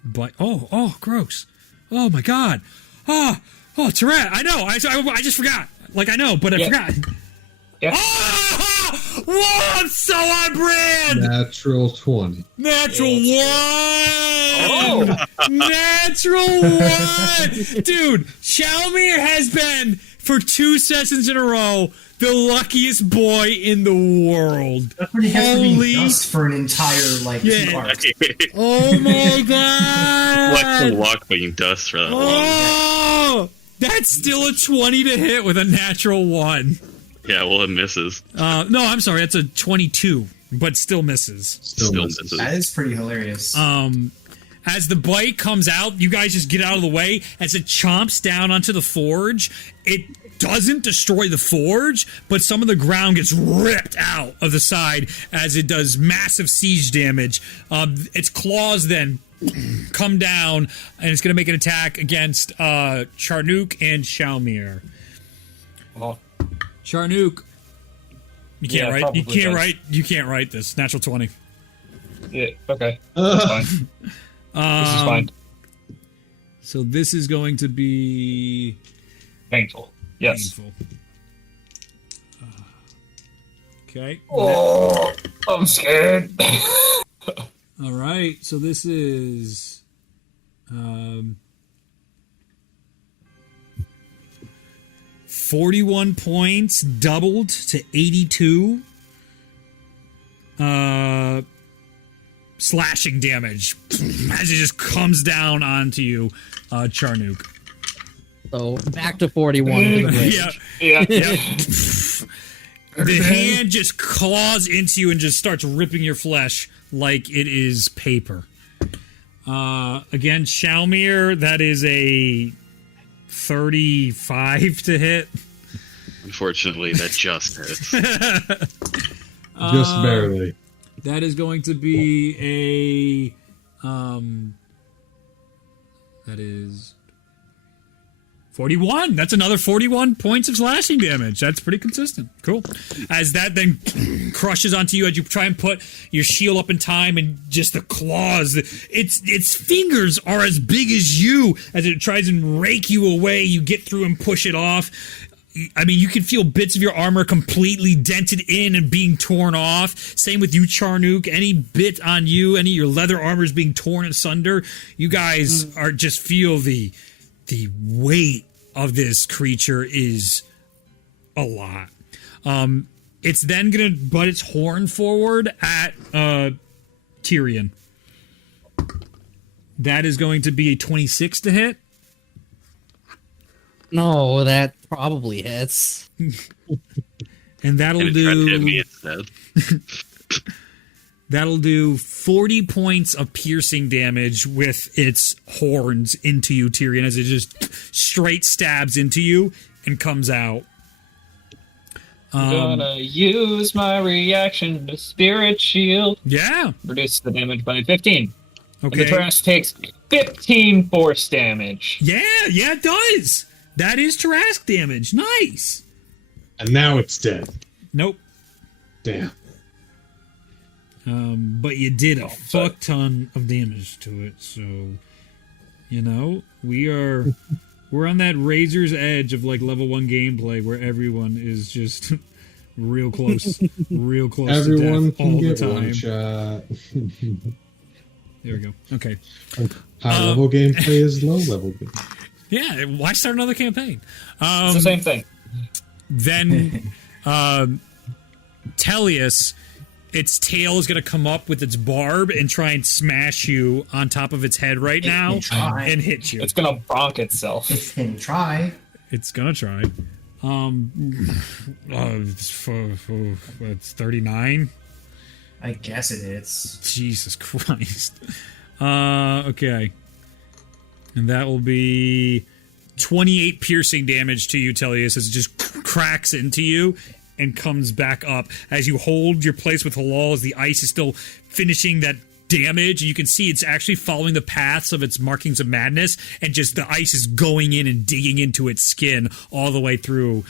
bite. Oh, gross. Oh my god. Oh, Tourette. I know. I just forgot. Like I know, but I forgot. Yeah. Oh, whoa, I'm so on brand. Natural 20. Natural one! Oh. Natural one! Dude, Shalmir has been, for 2 sessions in a row, the luckiest boy in the world. That's pretty hefty being Holy... dust for an entire, like, Yeah. 2 arcs. Oh my god! What's the luck being dust for that long? Oh! That's still a 20 to hit with a natural 1. Yeah, well, it misses. No, I'm sorry, that's a 22, but still misses. Still misses. That is pretty hilarious. As the bite comes out, you guys just get out of the way. As it chomps down onto the forge, it doesn't destroy the forge, but some of the ground gets ripped out of the side as it does massive siege damage. Its claws then come down, and it's going to make an attack against Charnook and Shalmir. Oh. Charnook, you can't Yeah, write. probably You can't does. write. You can't write this. Natural 20. Yeah. Okay. That's fine. This is fine. So this is going to be Painful. Yes. painful. Okay. Oh, I'm scared. All right. So this is 41 points, doubled to 82. Slashing damage as it just comes down onto you, Charnook. So back to 41 for the bridge. Yeah. Yeah. The hand just claws into you and just starts ripping your flesh like it is paper. Again, Shalmir, that is a 35 to hit. Unfortunately, that just hits. Just barely. That is going to be a that is 41. That's another 41 points of slashing damage. That's pretty consistent. Cool. As that then crushes onto you as you try and put your shield up in time, and just the claws, its fingers are as big as you as it tries and rake you away. You get through and push it off. I mean, you can feel bits of your armor completely dented in and being torn off. Same with you, Charnook. Any bit on you, any of your leather armor is being torn asunder. You guys are just feel the weight of this creature is a lot. It's then gonna butt its horn forward at Tyrion. That is going to be a 26 to hit. No, that probably hits. And that'll And it tried to hit do me instead. that'll do 40 points of piercing damage with its horns into you, Tyrion, as it just straight stabs into you and comes out. I'm gonna use my reaction to Spirit Shield. Yeah. Reduce the damage by 15. Okay. And the Tarrasque takes 15 force damage. Yeah, it does. That is Tarrasque damage. Nice. And now it's dead. Nope. Damn. But you did a fuck ton of damage to it, so you know we're on that razor's edge of like level 1 gameplay where everyone is just real close Everyone to death can all the get time. one shot. There we go. Okay. High level gameplay is low level gameplay. Yeah. Why start another campaign? It's the same thing. Then Tellius, its tail is going to come up with its barb and try and smash you on top of its head right now can try. and hit you. It's gonna bonk itself. It can try. It's going to try. It's 39. I guess it is. Jesus Christ. Okay. And that will be 28 piercing damage to you, Tellius, as it just cracks into you and comes back up. As you hold your place with Halal, as the ice is still finishing that damage, and you can see it's actually following the paths of its markings of madness, and just the ice is going in and digging into its skin all the way through,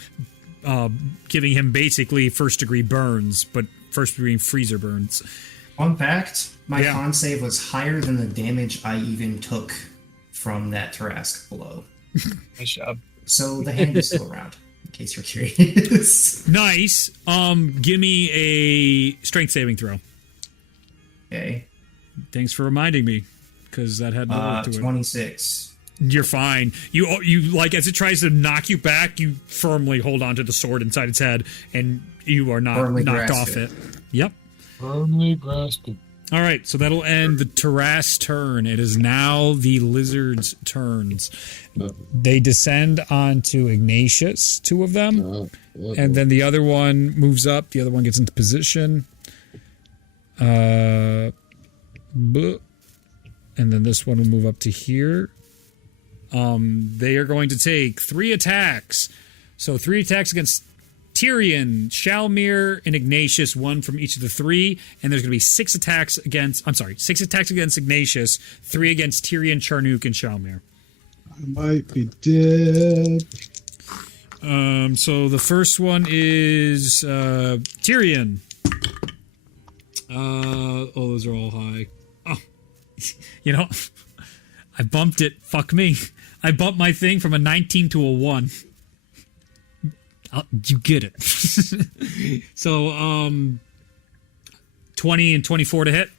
giving him basically first-degree burns, but first-degree freezer burns. Fun fact, my con save was higher than the damage I even took from that Tarrasque blow. Nice job. So the hand is still around, in case you're curious. Nice. Give me a strength saving throw. Okay. Thanks for reminding me, because that had no work to it. 26. You're fine. You like, as it tries to knock you back, you firmly hold onto the sword inside its head, and you are not Firmly knocked grasp off it. Yep. Firmly grasped it. All right, so that'll end the Tarrasque's turn. It is now the lizard's turns. They descend onto Ignatius, two of them, and then the other one moves up. The other one gets into position. And then this one will move up to here. They are going to take 3 attacks. So 3 attacks against Tyrion, Shalmir, and Ignatius, 1 from each of the 3. And there's going to be 6 attacks against Ignatius, 3 against Tyrion, Charnook, and Shalmir. I might be dead. So the first one is Tyrion. Those are all high. Oh, you know, I bumped it. Fuck me. I bumped my thing from a 19 to a 1. You get it. So, 20 and 24 to hit.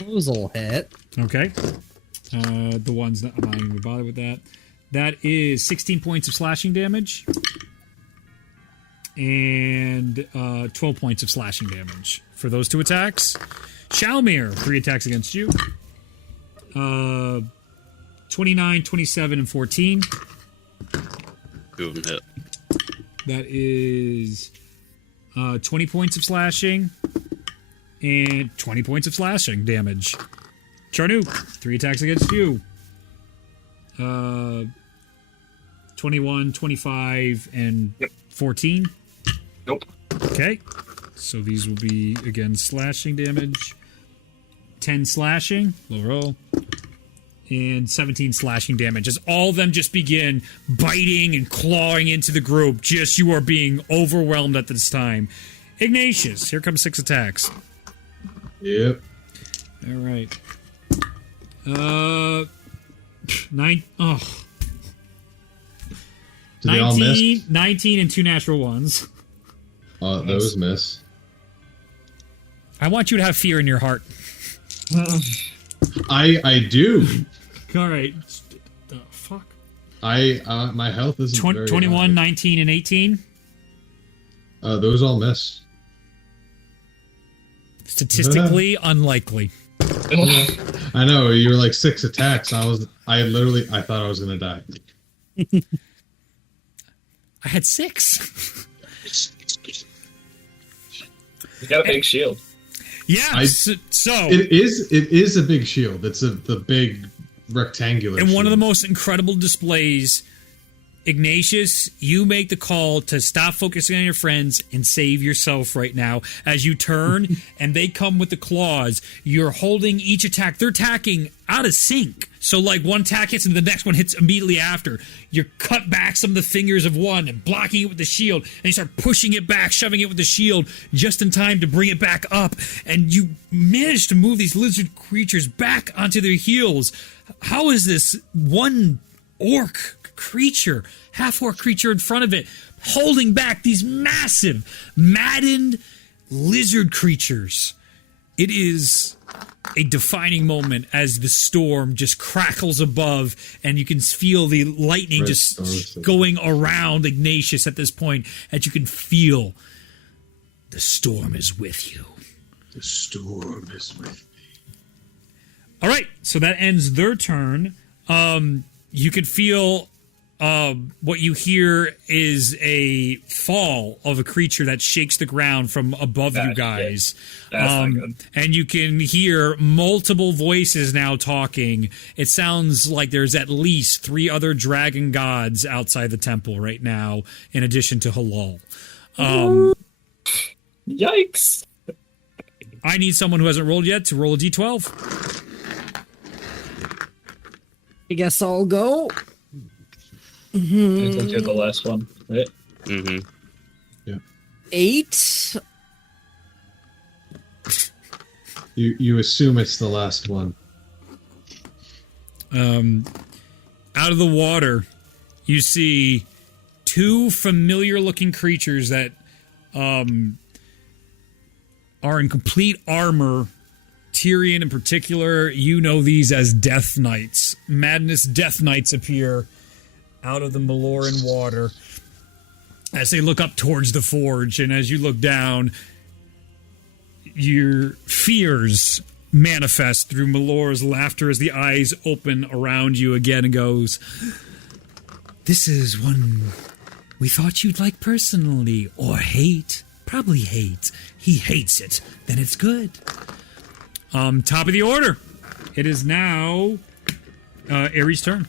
Those will hit. Okay. The ones that I'm not even gonna bother with that. That is 16 points of slashing damage. And 12 points of slashing damage for those 2 attacks. Shalmir, 3 attacks against you. 29, 27, and 14. 2 of them hit. That is 20 points of slashing and 20 points of slashing damage. Charnook, 3 attacks against you. 21, 25, and 14. Nope. Okay. So these will be, again, slashing damage. 10 slashing. Low roll. And 17 slashing damage. As all of them just begin biting and clawing into the group. Just, you are being overwhelmed at this time. Ignatius, here comes 6 attacks. Yep. All right. 9. Oh. Did they all miss? 19 and 2 natural ones. Those miss. I want you to have fear in your heart. I do. All right. The fuck. My health is 21, high. 19, and 18. Those all miss. Statistically unlikely. I know, you were like 6 attacks. I thought I was gonna die. I had 6. You got a big shield. Yeah. So it is a big shield. It's the big rectangular. And shield. one of the most incredible displays, Ignatius, you make the call to stop focusing on your friends and save yourself right now. As you turn and they come with the claws, you're holding each attack. They're attacking out of sync. So like one attack hits and the next one hits immediately after. You cut back some of the fingers of one and blocking it with the shield. And you start pushing it back, shoving it with the shield just in time to bring it back up. And you manage to move these lizard creatures back onto their heels. How is this one orc creature, half-orc creature in front of it, holding back these massive, maddened lizard creatures? It is a defining moment as the storm just crackles above, and you can feel the lightning just going around Ignatius at this point, and you can feel the storm is with you. The storm is with me. All right, so that ends their turn. You can feel what you hear is a fall of a creature that shakes the ground from above you guys. That's not good. And you can hear multiple voices now talking. It sounds like there's at least 3 other dragon gods outside the temple right now, in addition to Halal. Yikes! I need someone who hasn't rolled yet to roll a d12. I guess I'll go. I think you're the last one, right? Mm-hmm. 8. You assume it's the last one. Out of the water, you see 2 familiar-looking creatures that are in complete armor. Tyrion in particular, you know these as Death Knights. Madness Death Knights appear out of the Maloran water as they look up towards the forge, and as you look down, your fears manifest through Malora's laughter as the eyes open around you again and goes, "This is one we thought you'd like personally, or hate. Probably hate. He hates it. Then it's good." Top of the order. It is now Ares' turn.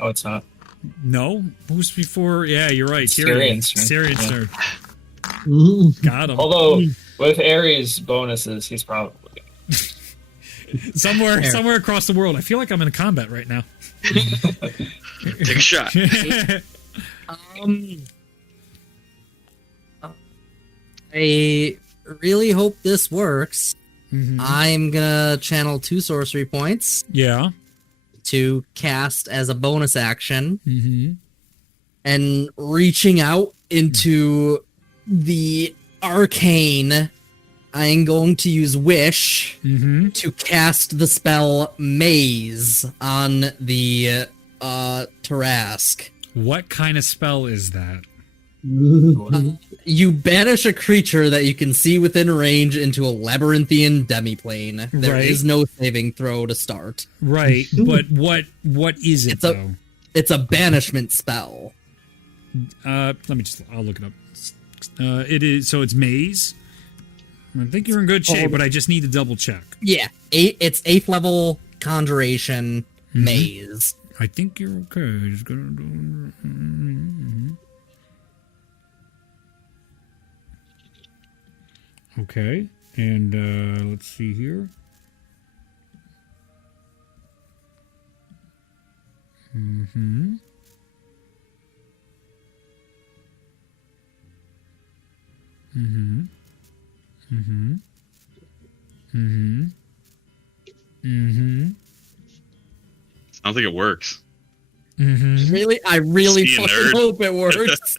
Oh, it's not. No? Who's before? Yeah, you're right. Tyrion's turn. Tyrion's Yeah. turn. Got him. Although, with Ares' bonuses, he's probably Somewhere across the world. I feel like I'm in combat right now. Take a shot. I really hope this works. Mhm. I'm gonna channel 2 sorcery points Yeah. to cast as a bonus action, Mm-hmm. and reaching out into the arcane, I'm going to use Wish Mm-hmm. to cast the spell Maze on the Tarask. What kind of spell is that? You banish a creature that you can see within range into a labyrinthian demiplane. There is Right. no saving throw to start. Right, but what is it It's a- though? It's a banishment spell. I'll look it up. It is, so it's maze. I think you're in good shape, but I just need to double check. Yeah, it's 8th level conjuration maze. I think you're okay. Just gonna do. Okay, and let's see here. Mm-hmm. Mm-hmm. Mm-hmm. Mm-hmm. Mm-hmm. I don't think it works. Mm-hmm. Really, I really See, fucking nerd. hope it works.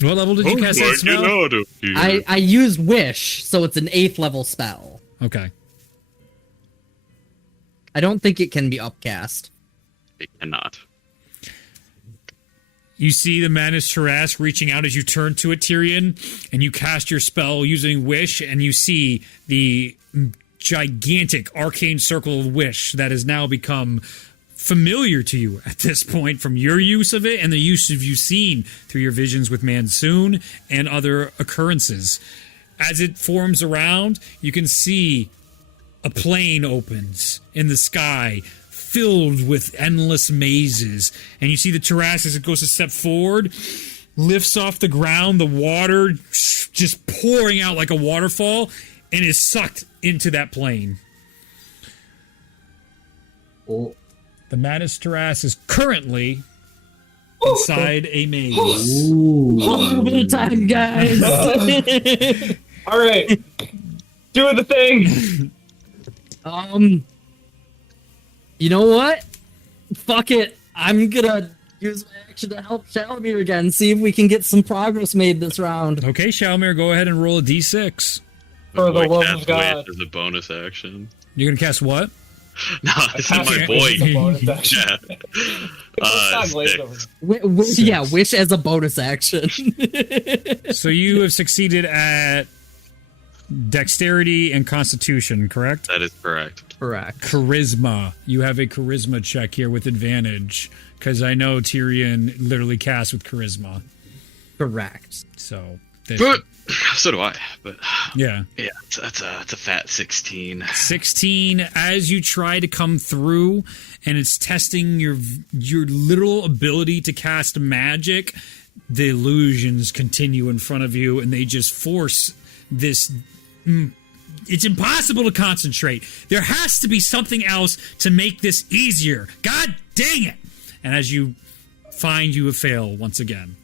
What level did you cast that spell? I use Wish, so it's an 8th level spell. Okay. I don't think it can be upcast. It cannot. You see the Manus Tarask reaching out as you turn to it, Tyrion, and you cast your spell using Wish, and you see the gigantic arcane circle of Wish that has now become familiar to you at this point from your use of it and the use of you've seen through your visions with Mansoon and other occurrences. As it forms around, you can see a plane opens in the sky filled with endless mazes, and you see the Tarask as it goes a step forward, lifts off the ground, the water just pouring out like a waterfall, and is sucked into that plane. Oh. The Manus Tarask is currently inside a maze. Horrible time, guys. all right. Doing the thing. You know what? Fuck it. I'm gonna use my action to help Shalimir again, see if we can get some progress made this round. Okay, Shalimir, go ahead and roll a d6. For the Boy love cast of God. Wish as a bonus action. You're going to cast what? No, I said my cast boy. Wish as a bonus action. Yeah. It's not glazed Six. over. Yeah, Wish as a bonus action. So you have succeeded at Dexterity and Constitution, correct? That is correct. Correct. Charisma. You have a charisma check here with advantage, because I know Tyrion literally casts with charisma. Correct. So, But so do I. But yeah. That's a fat 16. 16 as you try to come through, and it's testing your literal ability to cast magic. The illusions continue in front of you, and they just force this. It's impossible to concentrate. There has to be something else to make this easier. God dang it! And as you find you have failed once again.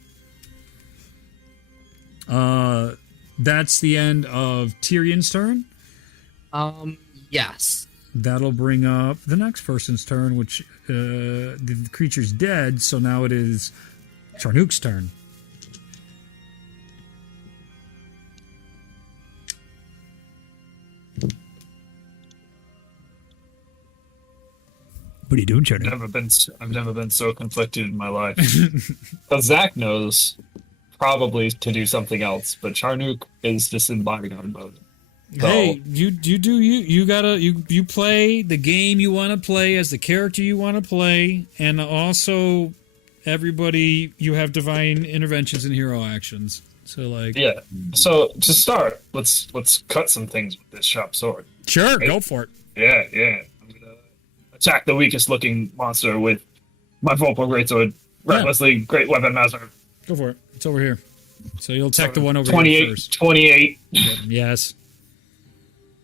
That's the end of Tyrion's turn. Yes. That'll bring up the next person's turn, which the creature's dead, so now it is Charnook's turn. What are you doing, Charnook? I've never been so conflicted in my life. But Zach knows probably to do something else, but Charnook is just in bodyguard mode. So, Hey, you play the game you want to play as the character you want to play, and also everybody, you have divine interventions and hero actions. So like, yeah. So to start, let's cut some things with this sharp sword. sure, go for it. Yeah. I'm gonna attack the weakest looking monster with my Vorpal Greatsword. Recklessly, great weapon master. Go for it. It's over here. So you'll attack the one over 28, here first. 28. Yes.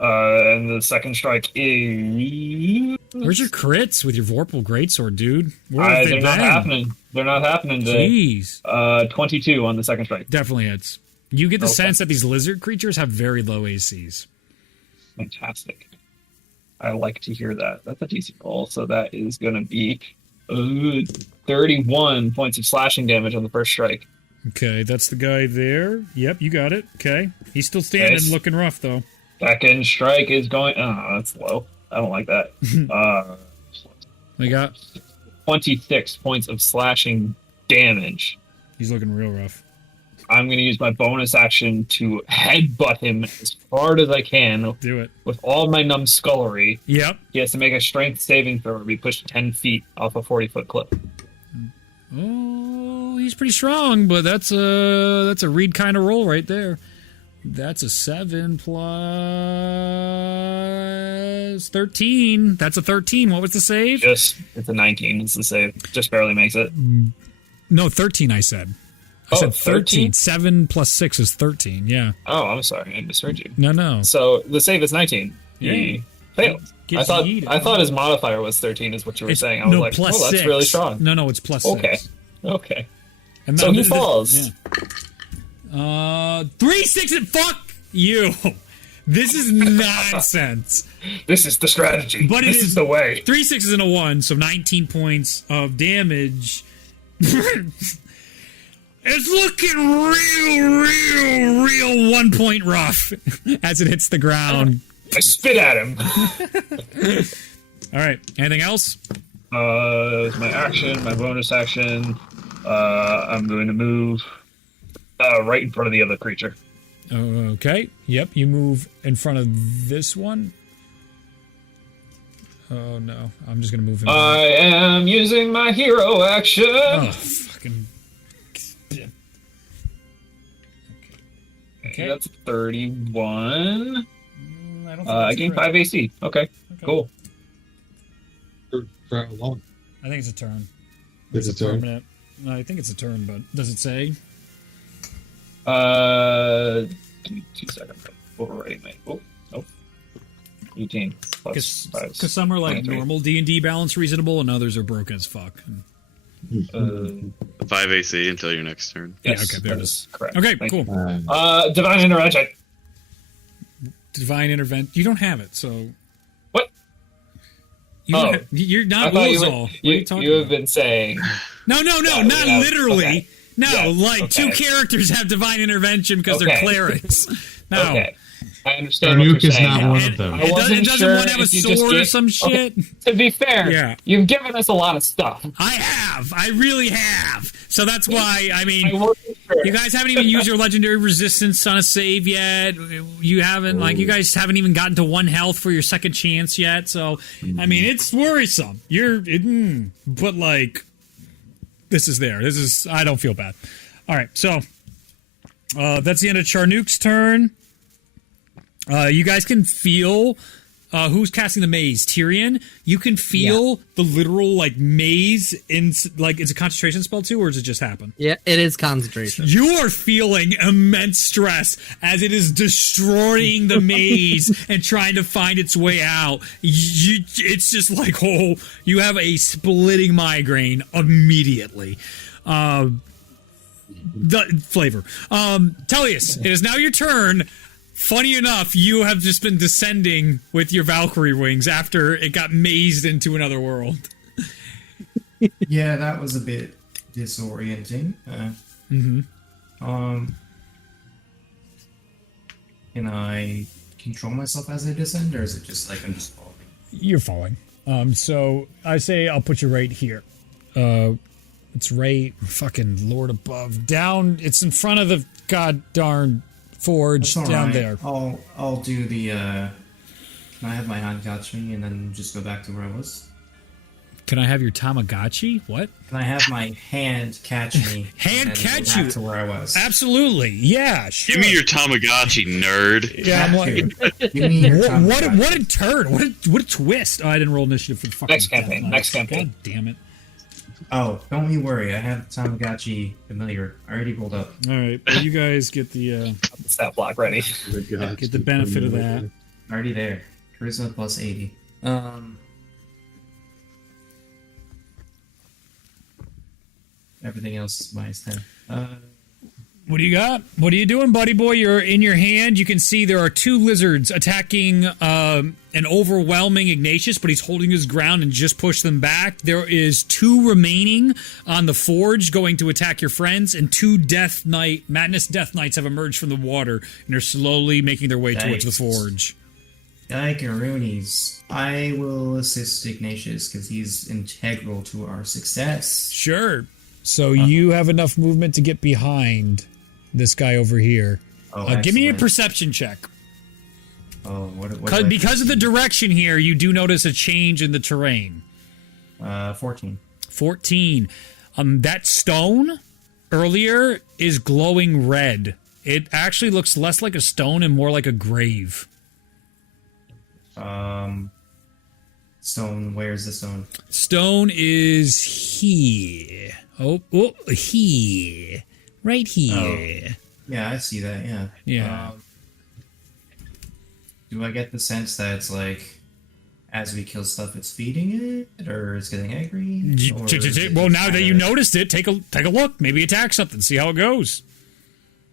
And the second strike is... Where's your crits with your Vorpal Greatsword, dude? Where have they they're not been? happening. They're not happening today. Jeez. 22 on the second strike. Definitely hits. You get the Okay. sense that these lizard creatures have very low ACs. Fantastic. I like to hear that. That's a decent roll. So that is going to be 31 points of slashing damage on the first strike. Okay, that's the guy there. Yep, you got it. Okay. He's still standing, Nice. looking rough, though. Second strike is going... Oh, that's low. I don't like that. We got... 26 points of slashing damage. He's looking real rough. I'm going to use my bonus action to headbutt him as hard as I can Do it. with all my numbskullery. Yep. He has to make a strength saving throw or be pushed 10 feet off a 40-foot cliff. Oh, he's pretty strong, but that's a read kind of roll right there. That's a 7 plus 13. That's a 13. What was the save? It's a 19. It's the save. Just barely makes it. No, 13, I said. I said 13. 13? 7 plus 6 is 13, yeah. Oh, I'm sorry. I misheard you. No. So the save is 19. He failed. Gets I yeeted. thought his modifier was 13 is what you were saying. I was no, like, plus oh, that's 6. really strong. No, it's plus Okay. 6. Okay. And So he falls. Yeah. 3 6 and fuck you. This is nonsense. This is the strategy. But this is the way. 3 6s and a 1, so 19 points of damage. It's looking real 1 point rough as it hits the ground. I spit at him. All right. Anything else? It's my action, my bonus action. I'm going to move right in front of the other creature. Okay. Yep. You move in front of this one. Oh no. I'm just gonna move in. I am using my hero action. Oh fucking. Okay. That's 31. I don't think I that's gain correct. 5 AC. Okay, cool. For how long? I think it's a turn. It's a turn. Permanent. No, I think it's a turn, but does it say? Give me 2 seconds. Overwriting my. Oh, nope. 18 plus 5. Because some are like 23. normal D&D balance reasonable, and others are broken as fuck. 5 AC until your next turn. Yeah, Yes, okay, there it that is. Correct. Okay, Thank cool. you. Divine intervention. Divine intervent. You don't have it, so. What? You don't Oh. have- you're I not thought Lozol. you, What are you you, talking you have about? been saying. No, Yeah, not we have- literally. okay. No, Yeah, like two okay. characters have divine intervention because they're Okay. clerics. No. Okay. I understand what Darnuke you're is saying. not now. one of them. I It wasn't doesn't sure one have a if you just sword or gave- some shit? To be fair, Yeah. you've given us a lot of stuff. I have. I really have. So that's why, I I mean, wasn't You guys haven't even used your legendary resistance on a save yet. You haven't, like, you guys haven't even gotten to 1 health for your second chance yet. So, I mean, it's worrisome. But like, this is there. I don't feel bad. All right, so that's the end of Charnook's turn. You guys can feel who's casting the maze. Tyrion. You can feel the literal like maze in like it's a concentration spell too, or does it just happen? Yeah, it is concentration. You are feeling immense stress as it is destroying the maze and trying to find its way out. It's just like you have a splitting migraine immediately. The flavor. Tellius, it is now your turn. Funny enough, you have just been descending with your Valkyrie wings after it got mazed into another world. Yeah, that was a bit disorienting. Can I control myself as I descend, or is it just like I'm just falling? You're falling. So I say I'll put you right here. It's right fucking Lord above. Down, it's in front of the god darn forge That's all down right. there. I'll do the can I have my hand catch me and then just go back to where I was? Can I have your Tamagotchi? What? Can I have my hand catch me? Hand and then catch go you? back to where I was. Absolutely. Yeah, sure. Give me your Tamagotchi, nerd. Yeah, I'm like, Give me your what Tamagotchi. a turn. What a twist. Oh, I didn't roll initiative for the fucking Next campaign. God damn it. Oh, don't you worry. I have Tamagotchi familiar. I already rolled up. All right, well, you guys get the Stat block ready. get the benefit of that. Already there. Charisma plus 80. Everything else is minus 10. What do you got? What are you doing, buddy boy? You're in your hand. You can see there are 2 lizards attacking an overwhelming Ignatius, but he's holding his ground and just pushed them back. There is 2 remaining on the forge going to attack your friends, and 2 Madness Death Knights have emerged from the water and are slowly making their way towards the forge. Yikeroonies. I will assist Ignatius because he's integral to our success. Sure. So you have enough movement to get behind this guy over here. Give me a excellent. perception check. Oh, what Because of the direction here, you do notice a change in the terrain. 14. 14. That stone earlier is glowing red. It actually looks less like a stone and more like a grave. Stone, where's the stone? Stone is here. Here. Right here. Yeah, I see that, yeah. Yeah. Do I get the sense that it's like, as we kill stuff, it's feeding it, or it's getting angry? Or is it Well, just now that kinda- you noticed it, take a look. Maybe attack something. See how it goes.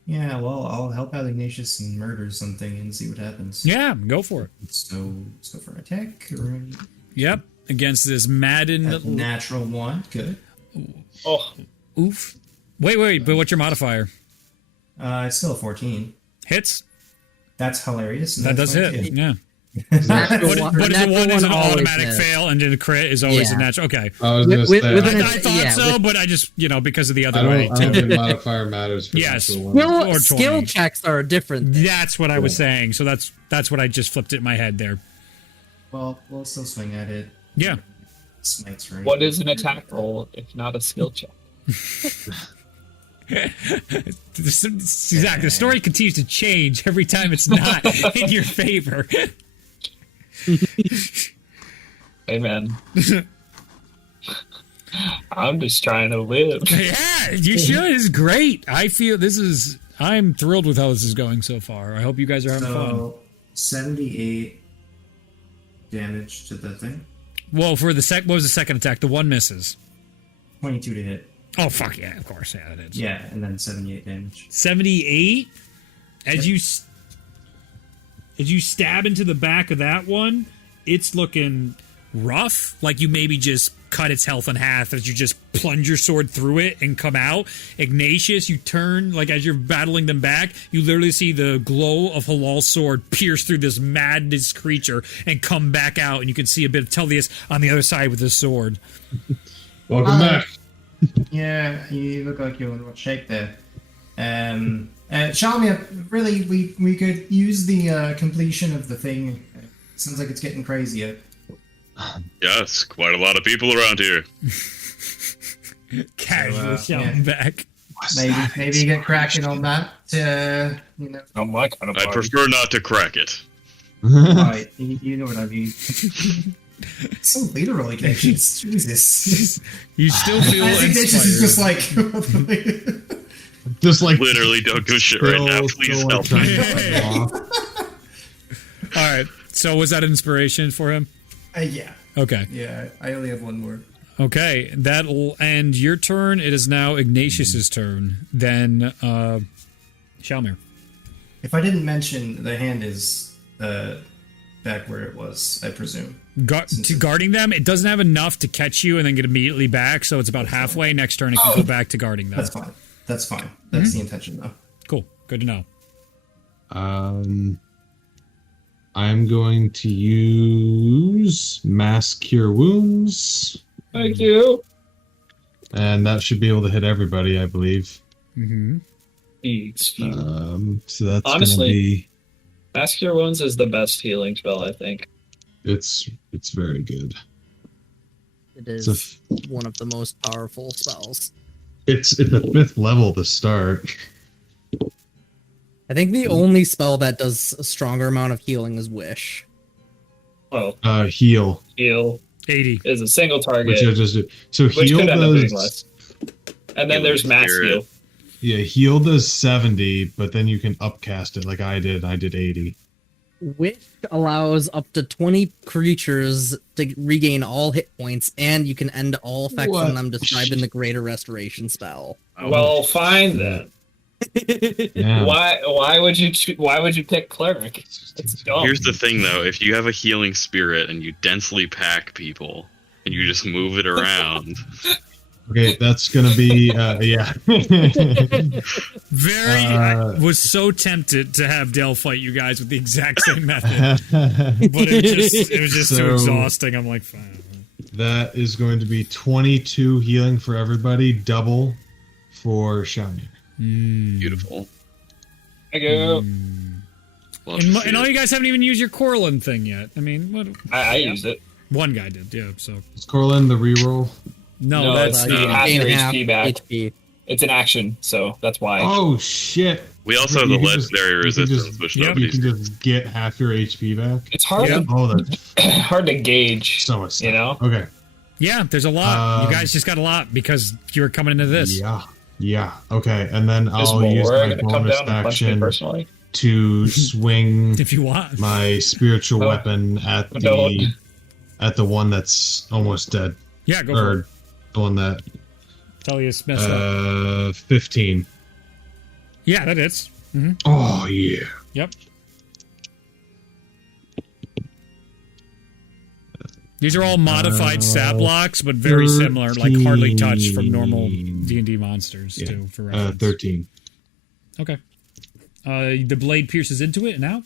Yeah, well, I'll help out Ignatius and murder something and see what happens. Yeah, go for it. So, let's go for an attack. Or Yep. Against this Madden. natural 1, good. Oh, Oof. Wait, but what's your modifier? It's still a 14. Hits? That's hilarious. That does That's hit. fine, too. Yeah. Natural But, one- but the natural one is an always automatic hits. fail, and then the crit is always a Yeah. natural. Okay. I was going to say, With I an- thought yeah, so, with- but I just, because of the other I way. don't think modifier matters for Yes. natural ones. Or 20. Skill checks are different. That's what I was saying. So that's what I just flipped it in my head there. Well, we'll still swing at it. Yeah. Smites right. what is an attack roll if not a skill check? Exactly. The story continues to change every time it's not in your favor. Hey, man. I'm just trying to live. Yeah, you should. This is great. I'm thrilled with how this is going so far. I hope you guys are having fun. So, 78 damage to the thing. Well, for the what was the second attack? The one misses. 22 to hit. Oh, fuck yeah, of course. Yeah, it is. Yeah, and then 78 damage. 78. As you stab into the back of that one, it's looking rough. Like you maybe just cut its health in half as you just plunge your sword through it and come out. Ignatius, you turn, like as you're battling them back, you literally see the glow of Halal's sword pierce through this madness creature and come back out, and you can see a bit of Tellius on the other side with his sword. Welcome back. Yeah, you look like you're in a shape there. Shamia, really, we could use the completion of the thing. Sounds like it's getting crazier. Yes, quite a lot of people around here. Casually So, shouting back. Maybe get cracking on that. You know, Oh my kind of I'd party. prefer not to crack it. right? You know what I mean. So literal, Ignatius. Jesus. You still feel I think Ignatius is inspired. just like. Just like Literally don't give a shit right now. Please still, help. trying to fight off. All right. So was that inspiration for him? Yeah. Okay. Yeah. I only have one more. Okay. That'll end your turn. It is now Ignatius's turn. Then Shalmir. If I didn't mention, the hand is back where it was, I presume. Guarding them, it doesn't have enough to catch you and then get immediately back, so it's about halfway. Next turn, it can go back to guarding them. That's fine. That's fine. That's the intention, though. Cool. Good to know. I'm going to use Mass Cure Wounds, Thank you. and that should be able to hit everybody, I believe. Mm-hmm. So that's Honestly, going to be... Mass Cure Wounds is the best healing spell, I think. It's very good. It is It's one of the most powerful spells. It's a 5th level to start. I think the only spell that does a stronger amount of healing is Wish. Oh, Heal, heal 80. is a single target, which I just did. So which heal could end up being does... less. And then Healing there's mass Spirit. heal. Yeah, heal does 70, but then you can upcast it like I did. I did 80. Wish allows up to 20 creatures to regain all hit points, and you can end all effects What? on them described in the Greater Restoration spell. Well, fine then. Yeah. Why would you pick cleric? It's dumb. Here's the thing, though. If you have a healing spirit and you densely pack people and you just move it around, Okay, that's gonna be yeah. I was so tempted to have Dale fight you guys with the exact same method, but it was just too So- exhausting. I'm like, fine. That is going to be 22 healing for everybody, double for Shamir. beautiful. I go. Love to see And all it. you guys haven't even used your Corlin thing yet. I mean, what? I used it. One guy did, yeah. So Is Corlin the reroll? no, No, that's it's You the gain half your half HP back. HP. It's an action, so that's why. Oh shit! We also have the You can just- legendary you can resistance, just- which Yep. You nobody's can just get half your HP back. It's hard. Yeah. Oh, that's Hard to gauge. so much. You know? Okay. yeah. There's a lot. You guys just got a lot because you were coming into this. Yeah. Okay, and then Is I'll use more my gonna come bonus down and punch me action personally? to swing If you want. my spiritual Oh. weapon at Don't. the one that's almost dead, Yeah, go for it. or the one that Tell you it's messed up. 15. Yeah, that is. Oh yeah. Yep. These are all modified stat blocks, but very similar, like hardly touched from normal 13. D&D monsters, too, for reference. 13. Okay. The blade pierces into it and out,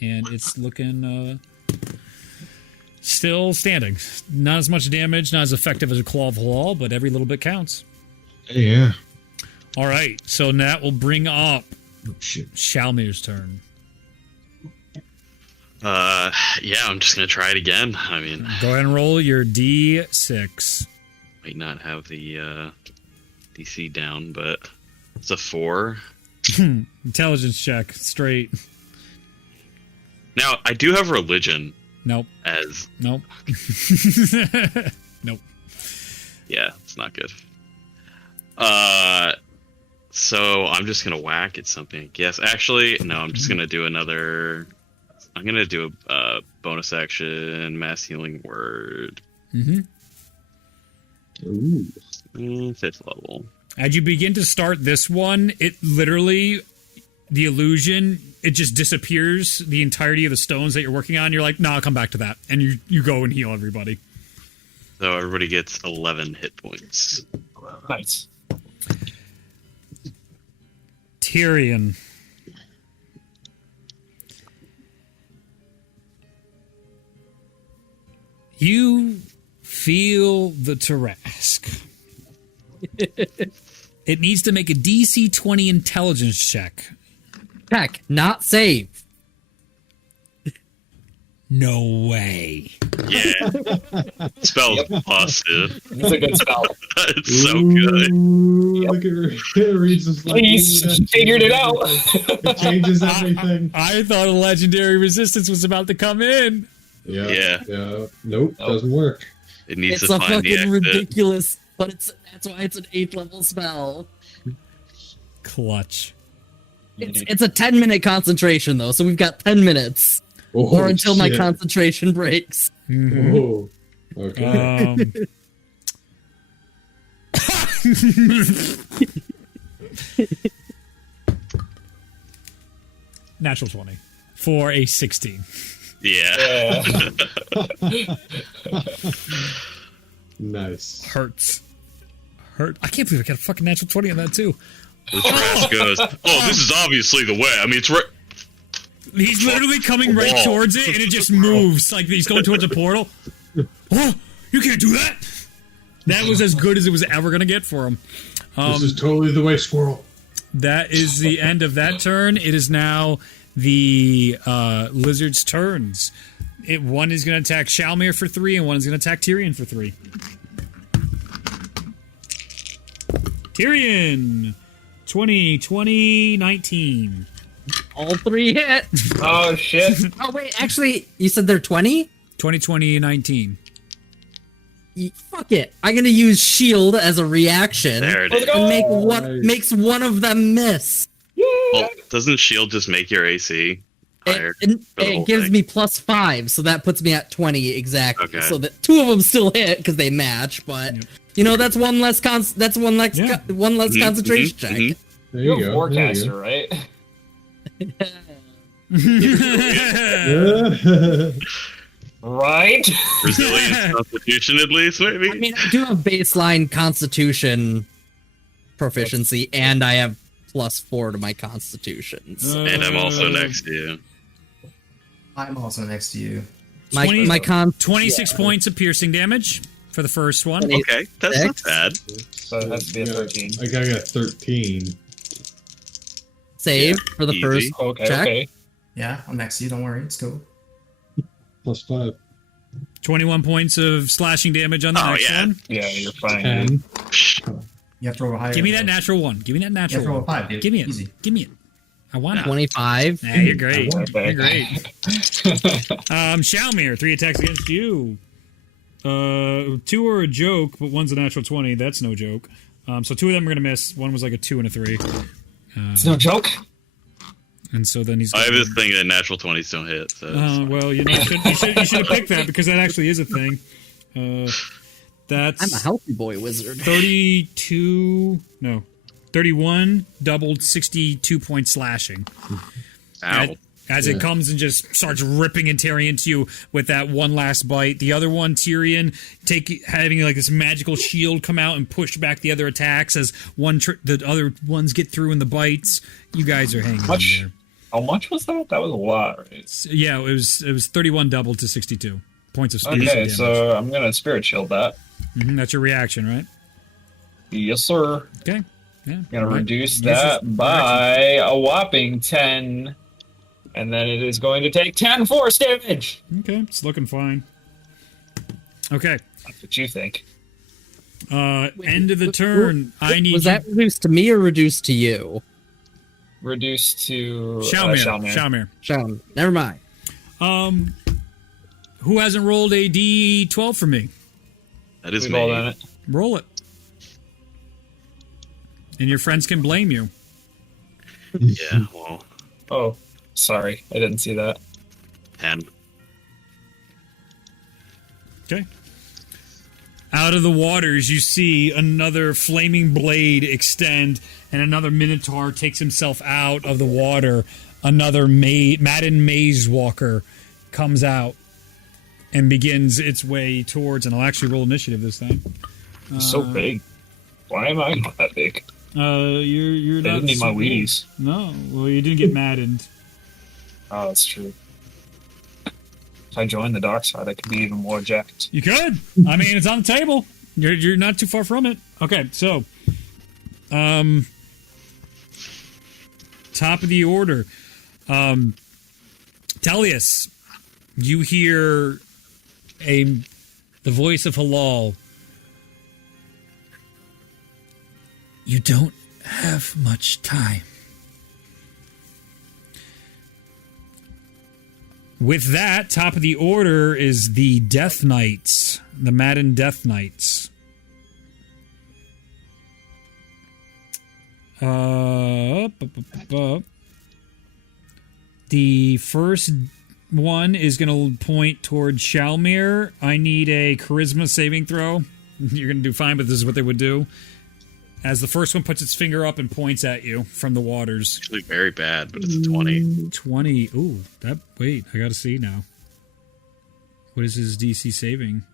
and it's looking still standing. Not as much damage, not as effective as a Claw of Halal, but every little bit counts. Yeah. All right, so that will bring up Oh shit. Shalmir's turn. Yeah, I'm just gonna try it again. I mean, Go ahead and roll your D6. might not have the DC down, but it's a 4. Intelligence check, straight. Now, I do have religion Nope, as... nope. Nope. Yeah, it's not good. So I'm just gonna whack at something, I guess. Actually, no, I'm just gonna do another... I'm gonna do a bonus action, mass healing word. Mm-hmm. Ooh. 5th level. As you begin to start this one, it literally, the illusion, it just disappears, the entirety of the stones that you're working on. You're like, no, I'll come back to that. And you go and heal everybody. So everybody gets 11 hit points. Nice. Tyrion. You feel the Tarrasque. It needs to make a DC 20 intelligence check. Check, not save. No way. Yeah. Spell's positive. It's a good spell. It's so good. Look at it reads this like, He's ooh, that figured it changes out. It changes everything. I thought a legendary resistance was about to come in. Yeah. Nope, doesn't work. It needs It's to a find the fucking exit. ridiculous, but that's why it's an 8th level spell. Clutch. It's a 10-minute concentration though, so we've got 10 minutes. Oh, Or until my shit. concentration breaks. Oh, okay. Natural 20 for a 16. Yeah. Nice. Hurts. I can't believe I got a fucking natural 20 on that too. The trash goes, oh, this is obviously the way. I mean, it's right. He's literally coming right Wall. towards it, and it just moves like he's going towards a portal. Oh, you can't do that. That was as good as it was ever gonna get for him. This is totally the way, squirrel. That is the end of that turn. It is now the lizard's turns. One is going to attack Shalmir for 3, and one is going to attack Tyrion for 3. Tyrion, 20, 19. All 3 hit. Oh shit! Oh wait, actually, you said they're 20? 20, 19. Fuck it. I'm gonna use shield as a reaction There it Let's is. go! and make what Nice. makes one of them miss. Well, doesn't shield just make your AC higher? It for the whole gives thing? me +5, so that puts me at 20 exactly. Okay. So that 2 of them still hit because they match, but you know that's one less Yeah. Mhm, concentration mhm, check. mhm. There You're you a go. forecaster, right? Right? Resilience, constitution, at least, maybe. I mean, I do have baseline Constitution proficiency, and I have +4 to my Constitutions. And I'm also next to you. I'm also next to you. My 20 my con 26 points of piercing damage for the first one. Okay, that's not bad. So it has to be a 13. I got 13. save for the easy. first Okay, check. okay. Yeah, I'm next to you. Don't worry. It's cool. +5. 21 points of slashing damage on the Oh, next yeah. one. Yeah, you're fine. dude. 10. You have to roll a higher. Give me that natural one. Give me that You natural have to roll a one. 5, dude. Give me it. Easy. Give me it. I want it. 25. Nah, you're great. Okay. You're great. Shalmir, 3 attacks against you. 2 are a joke, but one's a natural 20. That's no joke. So 2 of them are gonna miss. One was like a 2 and a 3. It's no joke. And so then he's. I have this thing that natural 20s don't hit. So Well, you know, you should have picked that because that actually is a thing. That's I'm a healthy boy wizard. 31 doubled 62 point slashing. ow. As it comes and just starts ripping and tearing into you with that one last bite. The other one, Tyrion, having like this magical shield come out and push back the other attacks as the other ones get through in the bites. You guys are hanging in there. How much was that? That was a lot, right? Yeah, it was 31 doubled to 62 points of piercing Okay, damage. so I'm gonna spirit shield that. That's your reaction, right? Yes, sir. Okay. Yeah. I'm gonna Right. reduce This is- that by a whopping 10. And then it is going to take 10 force damage. Okay, it's looking fine. Okay. That's what you think. End of the turn. I need Was that reduced to me or reduced to you? Reduced to Shalmir. Shalmir. Sean, never mind. Who hasn't rolled a D12 for me? That is We've all me. done it. Roll it. And your friends can blame you. Yeah, well, Oh, sorry. I didn't see that. 10. Okay. Out of the waters, you see another flaming blade extend, and another Minotaur takes himself out of the water. Another Madden Maze Walker comes out and begins its way towards, and I'll actually roll initiative this time. It's so big. Why am I not that big? You're I not. didn't need my so- Wheaties. No, well, you didn't get maddened. Oh, that's true. If I join the dark side, I could be even more jacked. You could. I mean, it's on the table. You're not too far from it. Okay, so Top of the order. Tellius, you hear the voice of Halal. You don't have much time. With that, top of the order is the Death Knights, the Madden Death Knights. The first one is going to point towards Shalmir. I need a charisma saving throw. You're going to do fine, but this is what they would do. As the first one puts its finger up and points at you from the waters. Actually very bad, but it's a 20. 20. Ooh, wait, I gotta see now. What is his DC saving?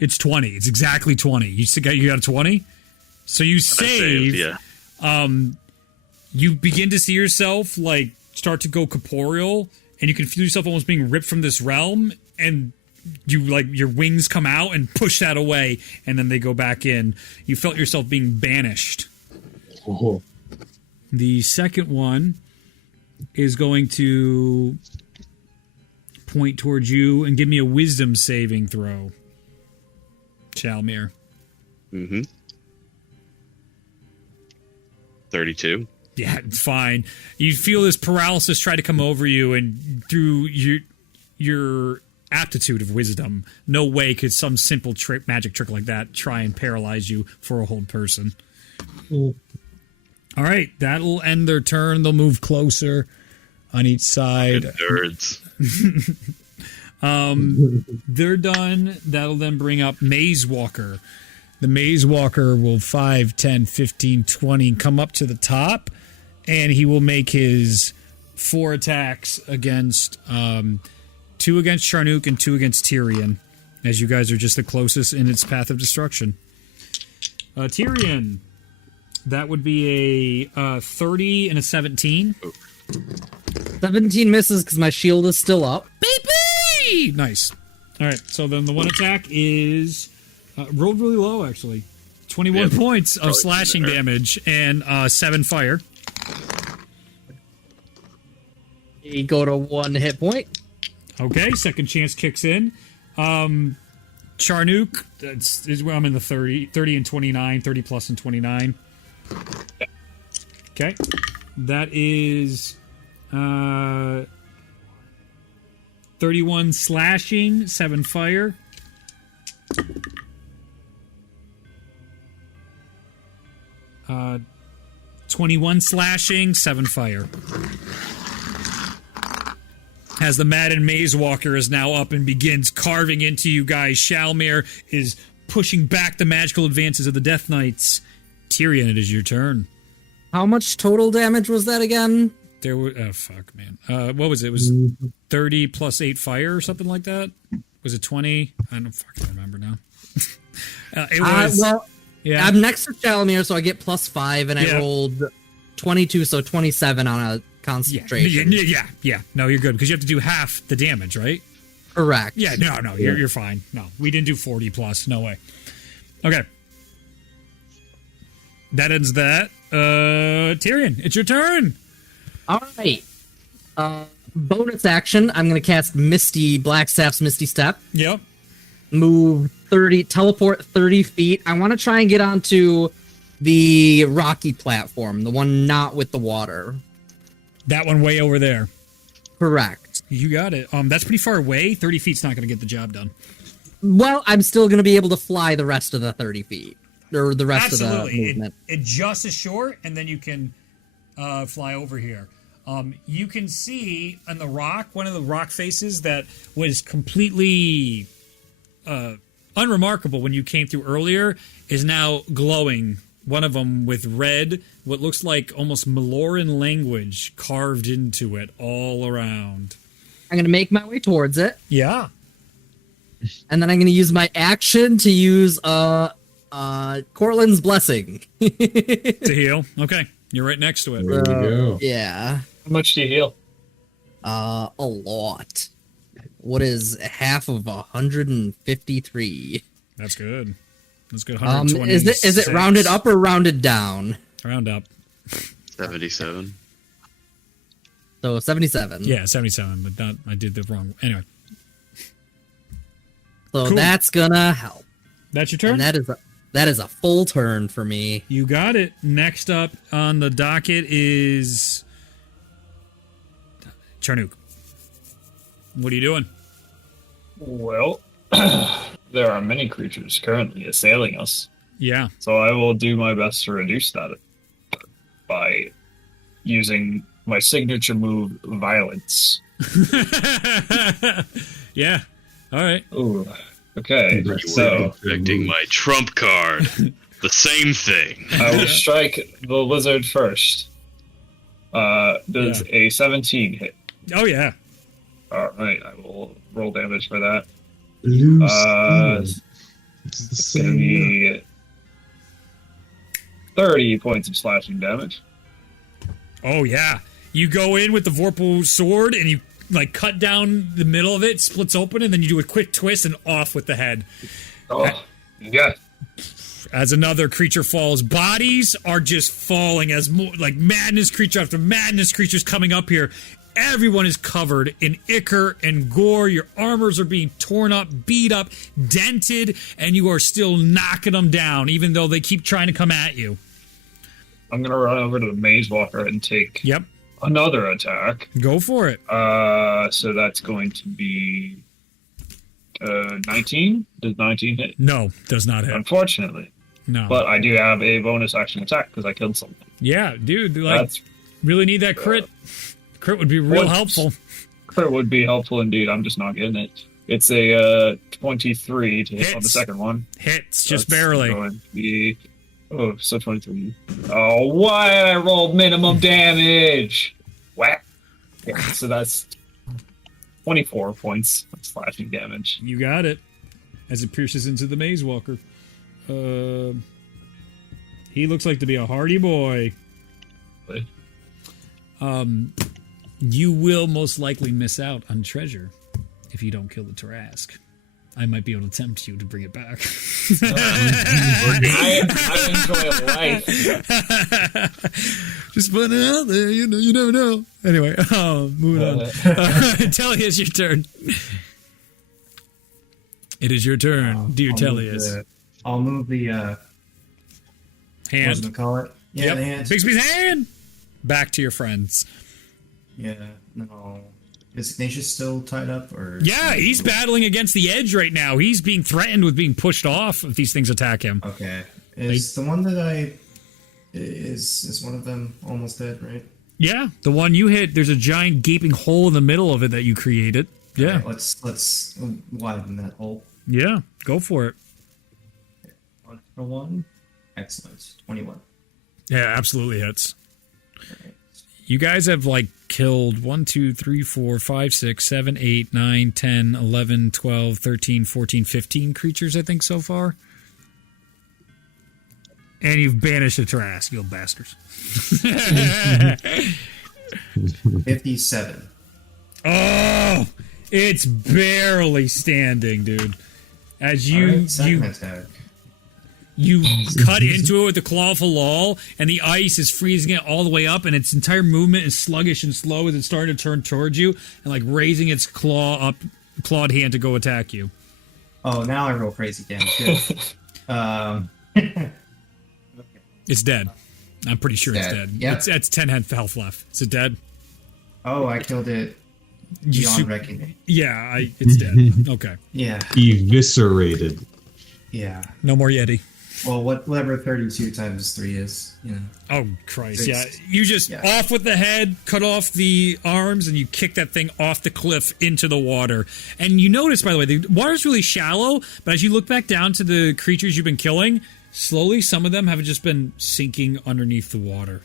It's 20. It's exactly 20. You got a 20? So you saved, yeah. You begin to see yourself like start to go corporeal, and you can feel yourself almost being ripped from this realm, and you like your wings come out and push that away, and then they go back in. You felt yourself being banished. Oh. The second one is going to point towards you and give me a wisdom saving throw. Shalmir. 32. Yeah, it's fine. You feel this paralysis try to come over you, and through your aptitude of wisdom, no way could some simple magic trick like that try and paralyze you for a whole person. All right, that'll end their turn. They'll move closer on each side. Good nerds. They're done. That'll then bring up Maze Walker. The Maze Walker will 5, 10, 15, 20 come up to the top, and he will make his 4 attacks against 2 against Charnook and 2 against Tyrion, as you guys are just the closest in its path of destruction. Tyrion, that would be a 30 and a 17. 17 misses because my shield is still up. Baby! Nice. All right, so then the one attack is rolled really low, actually. 21 points of slashing damage and 7 fire. You go to 1 hit point. Okay, second chance kicks in. Charnook, is where I'm in the 30 and 29, 30 plus and 29. Okay. That is 31 slashing, 7 fire. Uh, 21 slashing, 7 fire. As the Madden Maze Walker is now up and begins carving into you guys, Shalmir is pushing back the magical advances of the Death Knights. Tyrion, it is your turn. How much total damage was that again? There were fuck, man. What was it? It was 30 plus 8 fire or something like that? Was it 20? I don't fucking remember now. It was. Yeah. I'm next to Shalmir, so I get +5, and I rolled 22, so 27 on a concentration. Yeah. No, you're good because you have to do half the damage, right? Correct. Yeah. No, you're fine. No, we didn't do 40 plus. No way. Okay. That ends that. Tyrion, it's your turn. All right. Bonus action. I'm going to cast Blackstaff's Misty Step. Yep. Move 30, teleport 30 feet. I want to try and get onto the rocky platform, the one not with the water. That one way over there. Correct. You got it. That's pretty far away. 30 feet's not going to get the job done. Well, I'm still going to be able to fly the rest of the 30 feet. Or the rest of the movement. It just is short, and then you can fly over here. You can see on the rock, one of the rock faces that was completely unremarkable when you came through earlier is now glowing. One of them with red, what looks like almost Maloran language carved into it all around. I'm going to make my way towards it. Yeah. And then I'm going to use my action to use Cortland's Blessing. To heal? Okay. You're right next to it. There we go. Yeah. How much do you heal? A lot. What is half of 153? That's good. That's good. 120. Is it rounded up or rounded down? Round up. 77. So 77. Yeah, 77. But not. I did the wrong. Anyway, So Cool. that's gonna help. that's your turn. And that is a full turn for me. You got it. Next up on the docket is Charnook. What are you doing? Well, there are many creatures currently assailing us, Yeah. so I will do my best to reduce that by using my signature move, Violence. Yeah. All right. Ooh, okay. You So were expecting my trump card. The same thing. I will strike the lizard first. Does a 17 hit? Oh yeah. All right, I will roll damage for that. Loose. It's It's the gonna same. be 30 points of slashing damage. Oh yeah. You go in with the Vorpal sword and you like cut down the middle of it, splits open, and then you do a quick twist and off with the head. Oh, yeah. As another creature falls, bodies are just falling as more like madness creature after madness creatures coming up here. Everyone is covered in ichor and gore. Your armors are being torn up, beat up, dented, and you are still knocking them down, even though they keep trying to come at you. I'm gonna run over to the Maze Walker and take Yep. another attack. Go for it. So that's going to be 19. Does 19 hit? No, does not hit. Unfortunately, No. but I do have a bonus action attack because I killed something. Yeah, dude, like That's really need that crit. Crit would be real What? helpful. Crit would be helpful indeed. I'm just not getting it. It's a 23 to hit on the Hits. second one. Hits just That's barely. going to be- oh, so 23. Oh, why did I roll minimum damage? Whack. Yeah, so that's 24 points of slashing damage. You got it. As it pierces into the Maze Walker. He looks like to be a hardy boy. You will most likely miss out on treasure if you don't kill the Tarask. I might be able to tempt you to bring it back. I enjoy life. Just putting it out there, you know, you never know. Anyway, moving on. Telly, it's your turn. It is your turn, dear Tellius. I'll move the what's Hand. it call it? Yeah, the hand. Bixby's hand! Back to your friends. Yeah, no. Is Ignatius still tied up, or? Yeah, he's battling against the edge right now. He's being threatened with being pushed off if these things attack him. Okay. Is the one that is one of them almost dead? Right. Yeah, the one you hit, there's a giant gaping hole in the middle of it that you created. Yeah, Okay, let's widen that hole. yeah, go for it. 1 for 1. Excellent. 21. Yeah, absolutely hits. Alright. You guys have like killed 1, 2, 3, 4, 5, 6, 7, 8, 9, 10, 11, 12, 13, 14, 15 creatures, I think, so far. And you've banished a Tarask, you little bastards. 57. Oh, it's barely standing, dude. As you Alright, second attack. you cut into it with the claw of Halal, and the ice is freezing it all the way up, and its entire movement is sluggish and slow as it's starting to turn towards you, and like raising its clawed hand to go attack you. Oh, now I roll crazy damage. Good. It's dead. I'm pretty sure it's Dead. dead. Yeah. It's 10 health left. Is it dead? Oh, I killed it You beyond shoot- reckoning. Yeah, it's dead. Okay. Yeah, Eviscerated. yeah. No more Yeti. Well, whatever 32 times 3 is, you know. Oh, Christ. Six. Yeah. You just Yeah. off with the head, cut off the arms, and you kick that thing off the cliff into the water. And you notice, by the way, the water's really shallow, but as you look back down to the creatures you've been killing, slowly some of them have just been sinking underneath the water.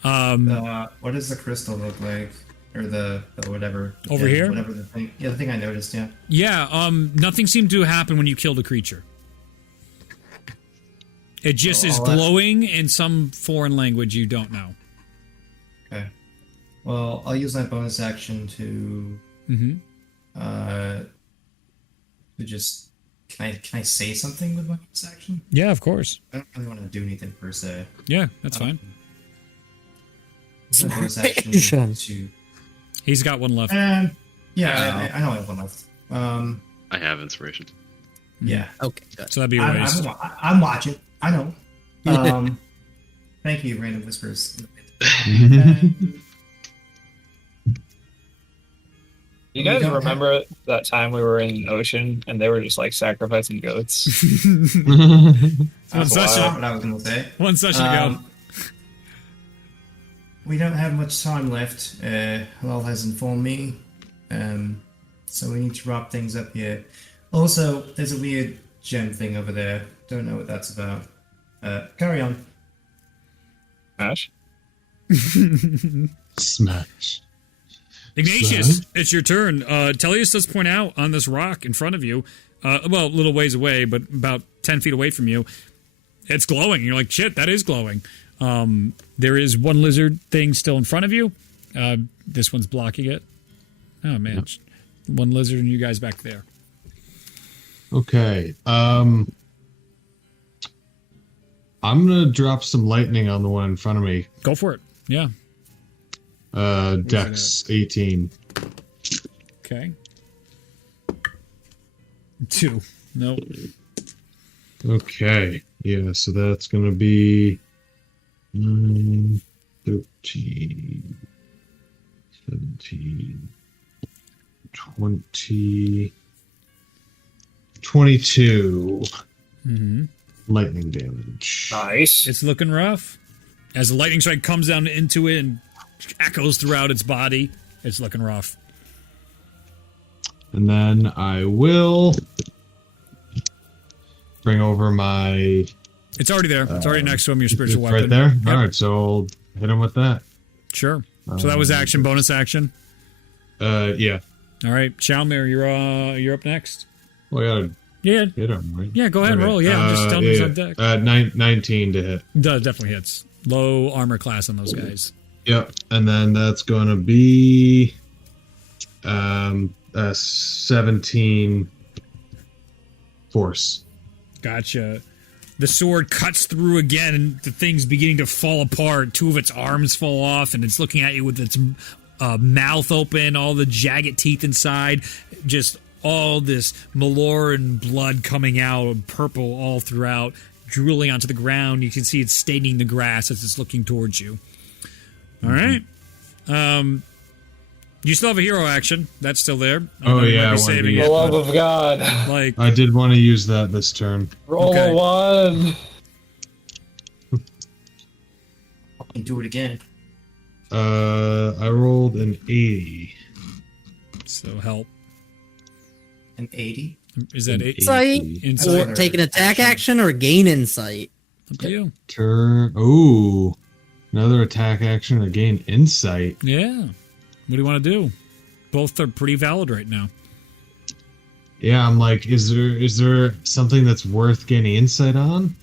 What does the crystal look like? Or the whatever. Over yeah, here? Whatever the thing. Yeah, the thing I noticed, yeah. Yeah, nothing seemed to happen when you killed a creature. It just is I'll have- glowing in some foreign language you don't know. Okay. Well, I'll use my bonus action to Mm-hmm. to just Can I say something with my bonus action? Yeah, of course. I don't really want to do anything per se. Yeah, that's fine. It's a bonus action to. He's got one left. Yeah, I know I have one left. I have inspiration. Yeah. Okay, good. So that'd be a waste. I'm watching. I know. Thank you, Random Whispers. You guys don't remember that time we were in the ocean and they were just like sacrificing goats? That's session. what I was going to say. One session ago. We don't have much time left. Halal has informed me. So we need to wrap things up here. Also, there's a weird gem thing over there. Don't know what that's about. Carry on. Ash? Smash. Ignatius, it's your turn. Tellius does point out on this rock in front of you, well, a little ways away, but about 10 feet away from you, it's glowing. You're like, shit, that is glowing. There is one lizard thing still in front of you. This one's blocking it. Oh, man. Yep. One lizard and you guys back there. Okay. I'm going to drop some lightning on the one in front of me. Go for it. Yeah. Dex 18. Okay. 2. Nope. Okay. Yeah, so that's going to be 9, 13, 17, 20, 22 lightning damage. Nice. It's looking rough. As the lightning strike comes down into it and echoes throughout its body, it's looking rough. And then I will bring over my... It's already there. It's already next to him, your spiritual weapon. Right there? Yep. All right, so I'll hit him with that. Sure. So that was action, bonus action? Yeah. All right, Shalmir, you're up next. Well, I gotta Yeah. hit him, right? Yeah, go ahead and roll. Yeah, I'm just telling you on deck. 19 to hit. Definitely hits. Low armor class on those guys. Yep, and then that's going to be 17 force. Gotcha. The sword cuts through again, and the thing's beginning to fall apart. 2 of its arms fall off, and it's looking at you with its mouth open, all the jagged teeth inside, just all this malor and blood coming out, purple all throughout, drooling onto the ground. You can see it staining the grass as it's looking towards you. All right. You still have a hero action. That's still there. Oh, yeah. Saving For the it, love of God. like, I did want to use that this turn. Roll Okay. a 1. I can do it again. I rolled an 80. so help. An 80? Is that it? Insight? Insight. Or take an attack action or gain insight? Up to you. Turn. Ooh. Another attack action or gain insight. Yeah. What do you want to do? Both are pretty valid right now. Yeah, I'm like, is there something that's worth gaining insight on?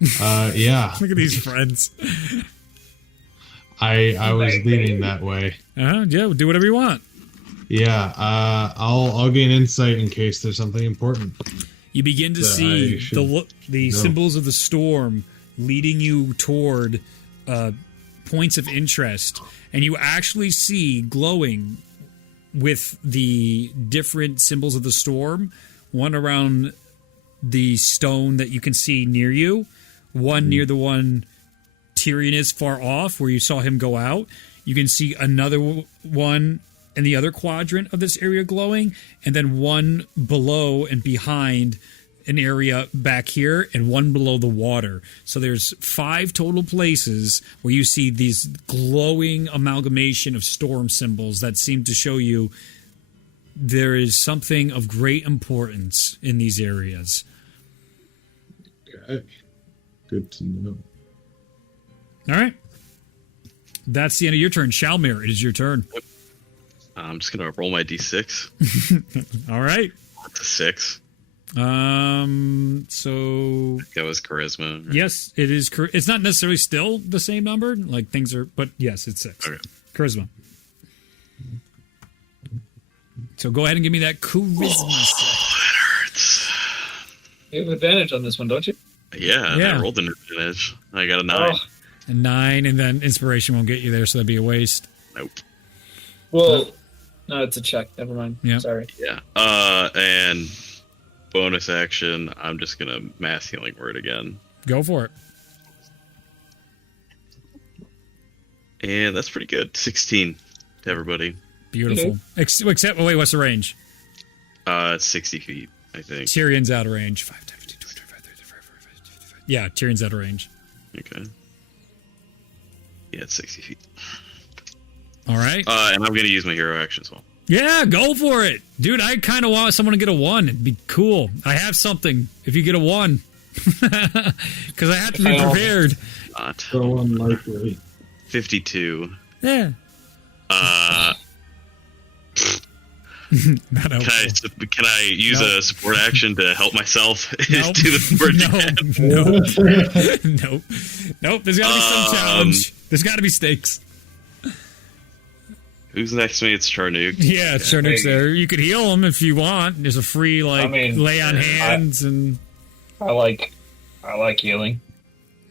Yeah. Look at these friends. I was leaning that way. Yeah, do whatever you want. Yeah, I'll gain insight in case there's something important. You begin to That see I should the know. symbols of the storm leading you toward points of interest, and you actually see glowing with the different symbols of the storm, one around the stone that you can see near you, one near the one Tyrion is far off where you saw him go out. You can see another one in the other quadrant of this area glowing, and then one below and behind an area back here, and one below the water. So there's 5 total places where you see these glowing amalgamation of storm symbols that seem to show you there is something of great importance in these areas. Okay. Good to know. All right. That's the end of your turn. Shalmir, it is your turn. I'm just gonna roll my d6. All right. It's a 6. So That was charisma. Right? yes, it is. It's not necessarily still the same number. Like things are, but yes, it's 6. Okay. Charisma. So go ahead and give me that charisma. That hurts. You have advantage on this one, don't you? Yeah, Yeah. I rolled an advantage. I got a 9. Oh, A 9, and then inspiration won't get you there, so that'd be a waste. Nope. well, no, it's a check. Never mind. Yeah. Sorry. Yeah. And bonus action, I'm just gonna mass healing word again. Go for it. And that's pretty good. 16 to everybody. Beautiful. Except, wait, what's the range? 60 feet, I think. Tyrion's out of range. 5, 10, 15, 20, 25, 30, 35, 40, 50, 55. Yeah, Tyrion's out of range. Okay. Yeah, it's 60 feet. All right. And I'm gonna use my hero action as well. Yeah, go for it. Dude, I kind of want someone to get a 1. It'd be cool. I have something if you get a 1. Because I have to be prepared. Not. So unlikely. 52. Yeah. Not helpful. Can I use No. a support action to help myself Nope. do the word? Nope. There's got to be some challenge. There's got to be stakes. Who's next to me? It's Charnuk. Yeah, Charnuk's there. You could heal him if you want. There's a free lay on hands, and I like healing.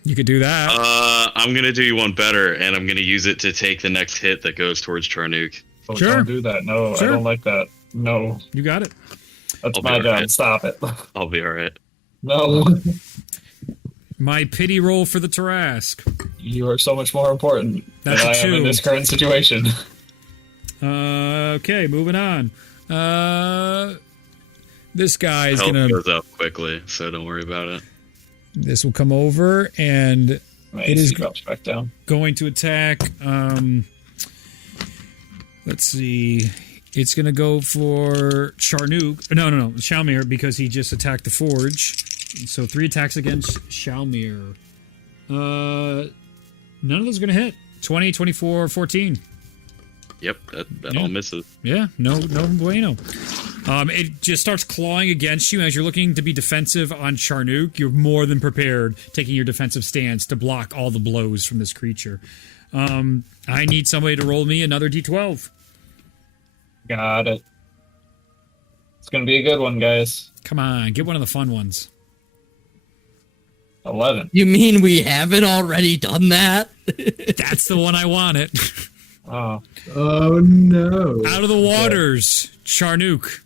you could do that. I'm gonna do you one better, and I'm gonna use it to take the next hit that goes towards Charnuk. Oh, Sure. Don't do that. No, Sure. I don't like that. No, You got it. that's I'll be my job. alright. Stop it. I'll be alright. No, My pity roll for the Tarask. you are so much more important That's than a I am 2. in this current situation. Okay, moving on. This guy's Health gonna. goes up quickly, so don't worry about it. This will come over, and My It is AC drops back down. going to attack. Let's see. It's going to go for Charnuk. No, Shalmir, because he just attacked the Forge. So 3 attacks against Shalmir. None of those are going to hit. 20, 24, 14. Yep, that Yeah. all misses. Yeah, no bueno. It just starts clawing against you as you're looking to be defensive on Charnuk. You're more than prepared, taking your defensive stance to block all the blows from this creature. I need somebody to roll me another d12. Got it. It's gonna be a good one, guys. Come on, get one of the fun ones. 11. You mean we haven't already done that? That's the one I wanted. Oh, Oh no. Out of the waters, Charnuk.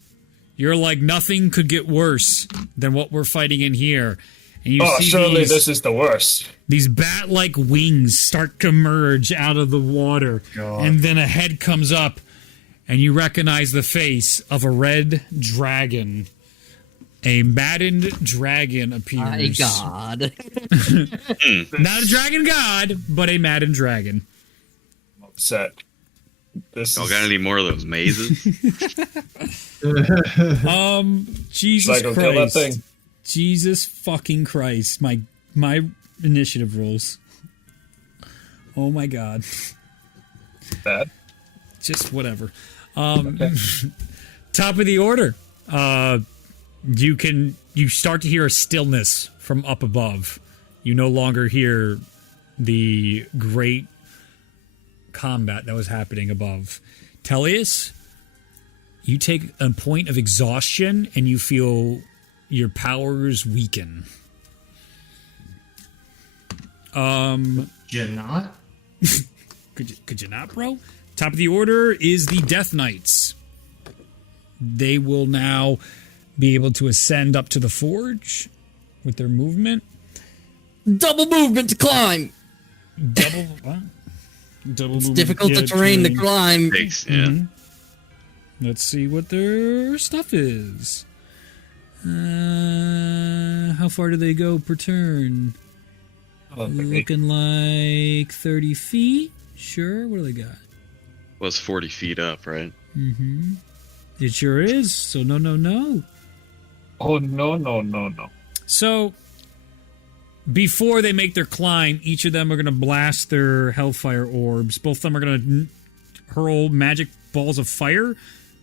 You're like nothing could get worse than what we're fighting in here. And you see surely these, this is the worst. these bat-like wings start to emerge out of the water. God. And then a head comes up, and you recognize the face of a red dragon. A maddened dragon appears. My God. Not a dragon god, but a maddened dragon. I'm upset. This Y'all is got any more of those mazes? Jesus like, go kill that Christ. thing. Jesus fucking Christ. My initiative rolls. Oh my God. bad. Just whatever. Okay. Top of the order. You start to hear a stillness from up above. You no longer hear the great combat that was happening above. Tellius, you take a point of exhaustion and you feel your powers weaken. You're not? Could you not, bro? Top of the order is the Death Knights. They will now be able to ascend up to the forge with their movement. Double movement to climb. Double what? Double It's movement. difficult Yeah, to terrain to terrain. climb. Thanks, yeah. Let's see what their stuff is. How far do they go per turn? Looking like 30 feet. Sure. What do they got? Was 40 feet up, right? It sure is. So no. Oh, no. So, before they make their climb, each of them are going to blast their hellfire orbs. Both of them are going to hurl magic balls of fire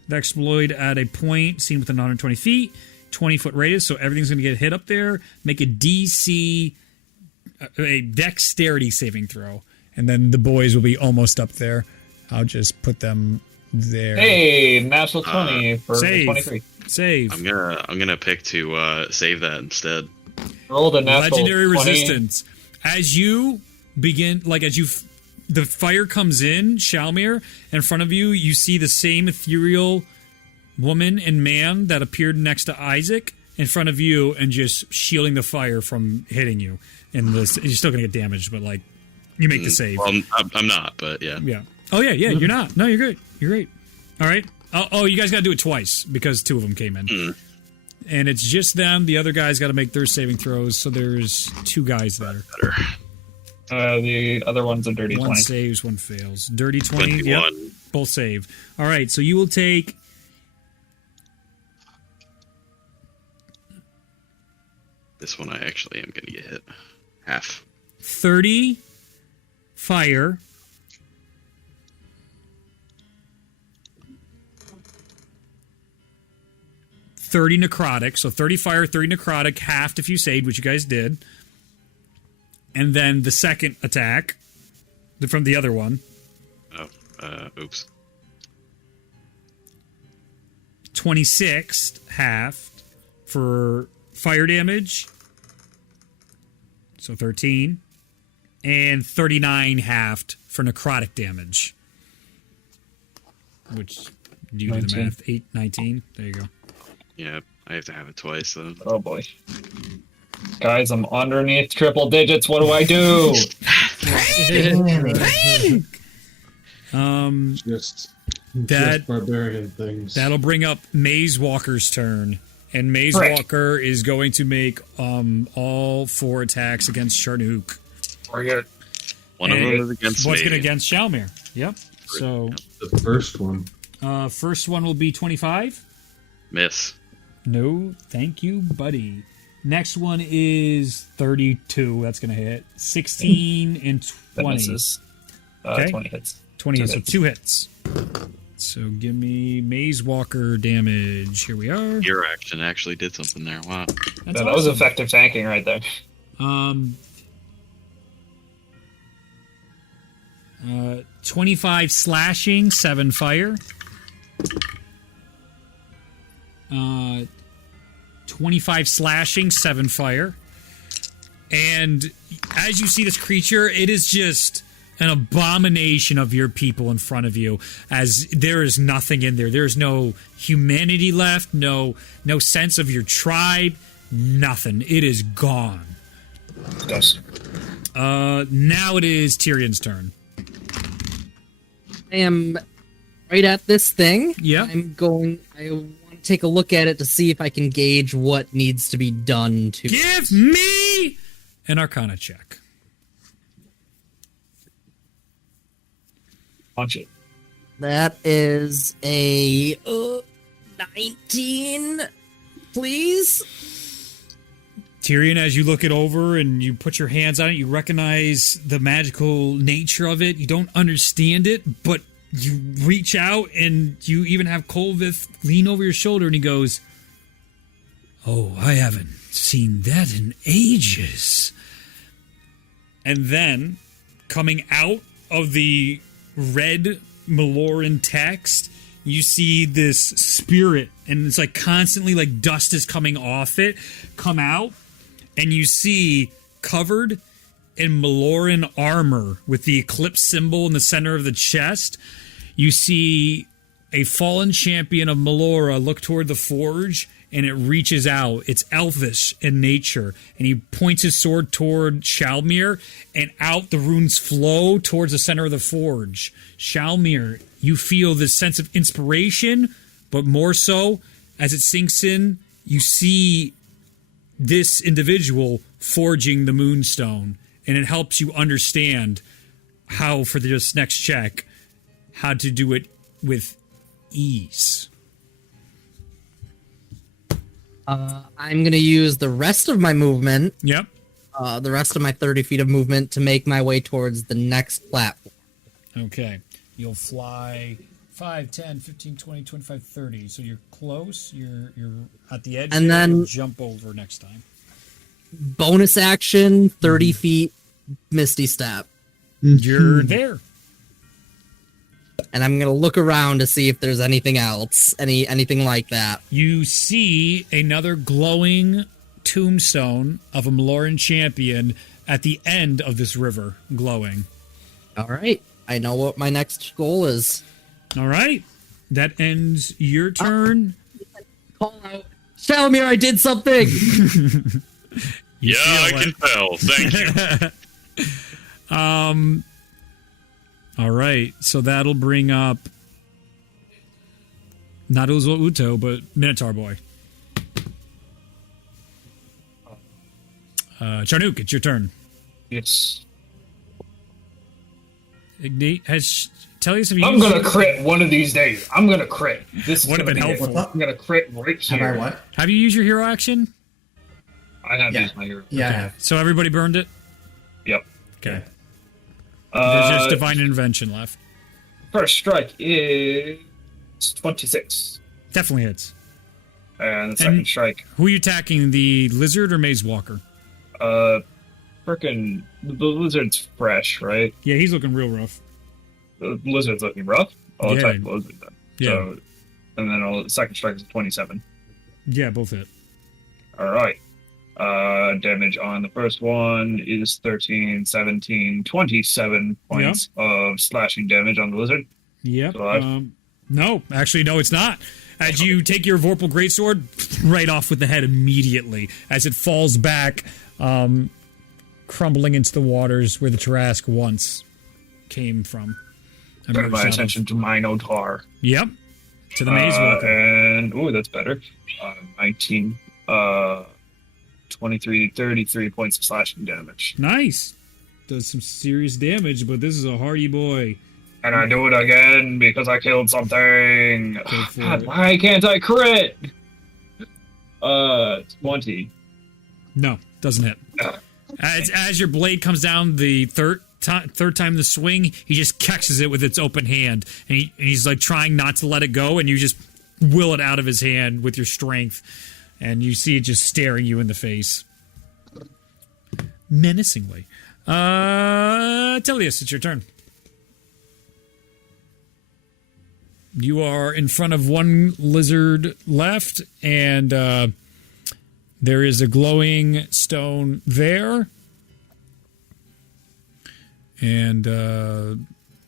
that explode at a point seen within 120 feet, 20-foot radius, so everything's going to get hit up there. Make a DC, a dexterity saving throw, and then the boys will be almost up there. I'll just put them There. Hey, natural 20 for save. 23. Save. I'm gonna pick to save that instead. Rolled a natural Legendary 20. resistance. As you begin, the fire comes in, Shalmir, in front of you, you see the same ethereal woman and man that appeared next to Isaac in front of you and just shielding the fire from hitting you. And you're still going to get damaged, but you make the save. Well, I'm not, but yeah. Yeah. Oh, yeah, you're not. No, you're great. You're great. All right. Oh, you guys got to do it twice because 2 of them came in. And it's just them. The other guys got to make their saving throws, so there's 2 guys there. Better. The other one's a dirty 20. One saves, one fails. Dirty 20, 21. yep. Both save. All right, so you will take... This one I actually am going to get hit. Half. 30 fire. $30 necrotic. So 30 fire, 30 necrotic, halved if you saved, which you guys did. And then the second attack from the other one. Oh, oops. 26 halved for fire damage. So 13. And 39 halved for necrotic damage. Which, do you do the math? 8, 19? There you go. Yeah, I have to have it twice, though. Oh boy. Guys, I'm underneath triple digits. What do I do? Just That barbarian things. that'll bring up Maze Walker's turn, and Maze Frick. Walker is going to make all 4 attacks against Charnook. We're good. One of them is against What's me. going against Shalmir? Yep. So The first one. first one will be 25. Miss. No, thank you, buddy. Next one is 32. That's going to hit. 16 and That 20. misses. Okay. 20 hits. 20 Two hits, so hits. 2 hits. So give me Maze Walker damage. Here we are. Your action actually did something there. Wow. That's That was awesome. effective tanking right there. 25 slashing, 7 fire. 25 slashing, 7 fire. And as you see this creature, it is just an abomination of your people in front of you, as there is nothing in there. There's no humanity left, no sense of your tribe, nothing. It is gone. Yes. Now it is Tyrion's turn. I am right at this thing. Yeah. I want to take a look at it to see if I can gauge what needs to be done to Give me an Arcana check. Punch it. That is a 19, please. Tyrion, as you look it over and you put your hands on it, you recognize the magical nature of it. You don't understand it, but you reach out and you even have Kolvith lean over your shoulder and he goes, "Oh, I haven't seen that in ages." And then, coming out of the red Maloran text, you see this spirit, and it's like constantly like dust is coming off it, come out, and you see covered in Maloran armor with the eclipse symbol in the center of the chest, you see a fallen champion of Melora look toward the forge, and it reaches out. It's elvish in nature, and he points his sword toward Shalmir, and out the runes flow towards the center of the forge. Shalmir, you feel this sense of inspiration, but more so, as it sinks in, you see this individual forging the moonstone, and it helps you understand how, for this next check, how to do it with ease. I'm going to use the rest of my movement, Yep. the rest of my 30 feet of movement, to make my way towards the next platform. Okay. You'll fly 5, 10, 15, 20, 25, 30. So you're close. You're at the edge. And there. then- You'll jump over next time. Bonus action, 30 feet, Misty Step. You're there. and I'm gonna look around to see if there's anything else, anything like that. You see another glowing tombstone of a Maloran champion at the end of this river, glowing. All right, I know what my next goal is. All right, that ends your turn. Call out, Shalamir, I did something. Yeah, I can tell. Thank you. All right, so that'll bring up not Uzo Uto, but Minotaur Boy. Charnook, it's your turn. Yes. Ignite has Tellius, have you I'm gonna crit one of these days. I'm gonna crit. This Would have been helpful. What's up? I'm gonna crit right Have here. I what? Have you used your hero action? I have Yeah. used my hero. Yeah, I have. So everybody burned it? Yep. Okay. There's just Uh, Divine Intervention left. first strike is 26, Definitely hits. and the second And- strike, Who are you attacking, the Lizard or Maze Walker? frickin' the lizard's fresh, right? Yeah, he's looking real rough. The lizard's looking rough. I'll Yeah. attack the lizard then. Yeah. So, and then the second strike is 27. Yeah, both hit. All right. Damage on the first one is 13, 17, 27 points of slashing damage on the lizard. Yep. Alive? No, actually, no, it's not. As you take your Vorpal Greatsword, right off with the head immediately, as it falls back, crumbling into the waters where the Tarask once came from. Turn my attention to Minotaur. Yep. To the Maze Walker. And, ooh, that's better. 19, 23, 33 points of slashing damage. Nice. Does some serious damage, but this is a hardy boy. And I do it again because I killed something. Go for God, it. why can't I crit? 20. No, doesn't hit. As your blade comes down the third time the swing, he just catches it with its open hand, and he's like trying not to let it go, and you just will it out of his hand with your strength, and you see it just staring you in the face, menacingly. Tellius, it's your turn. You are in front of one lizard left, and there is a glowing stone there. And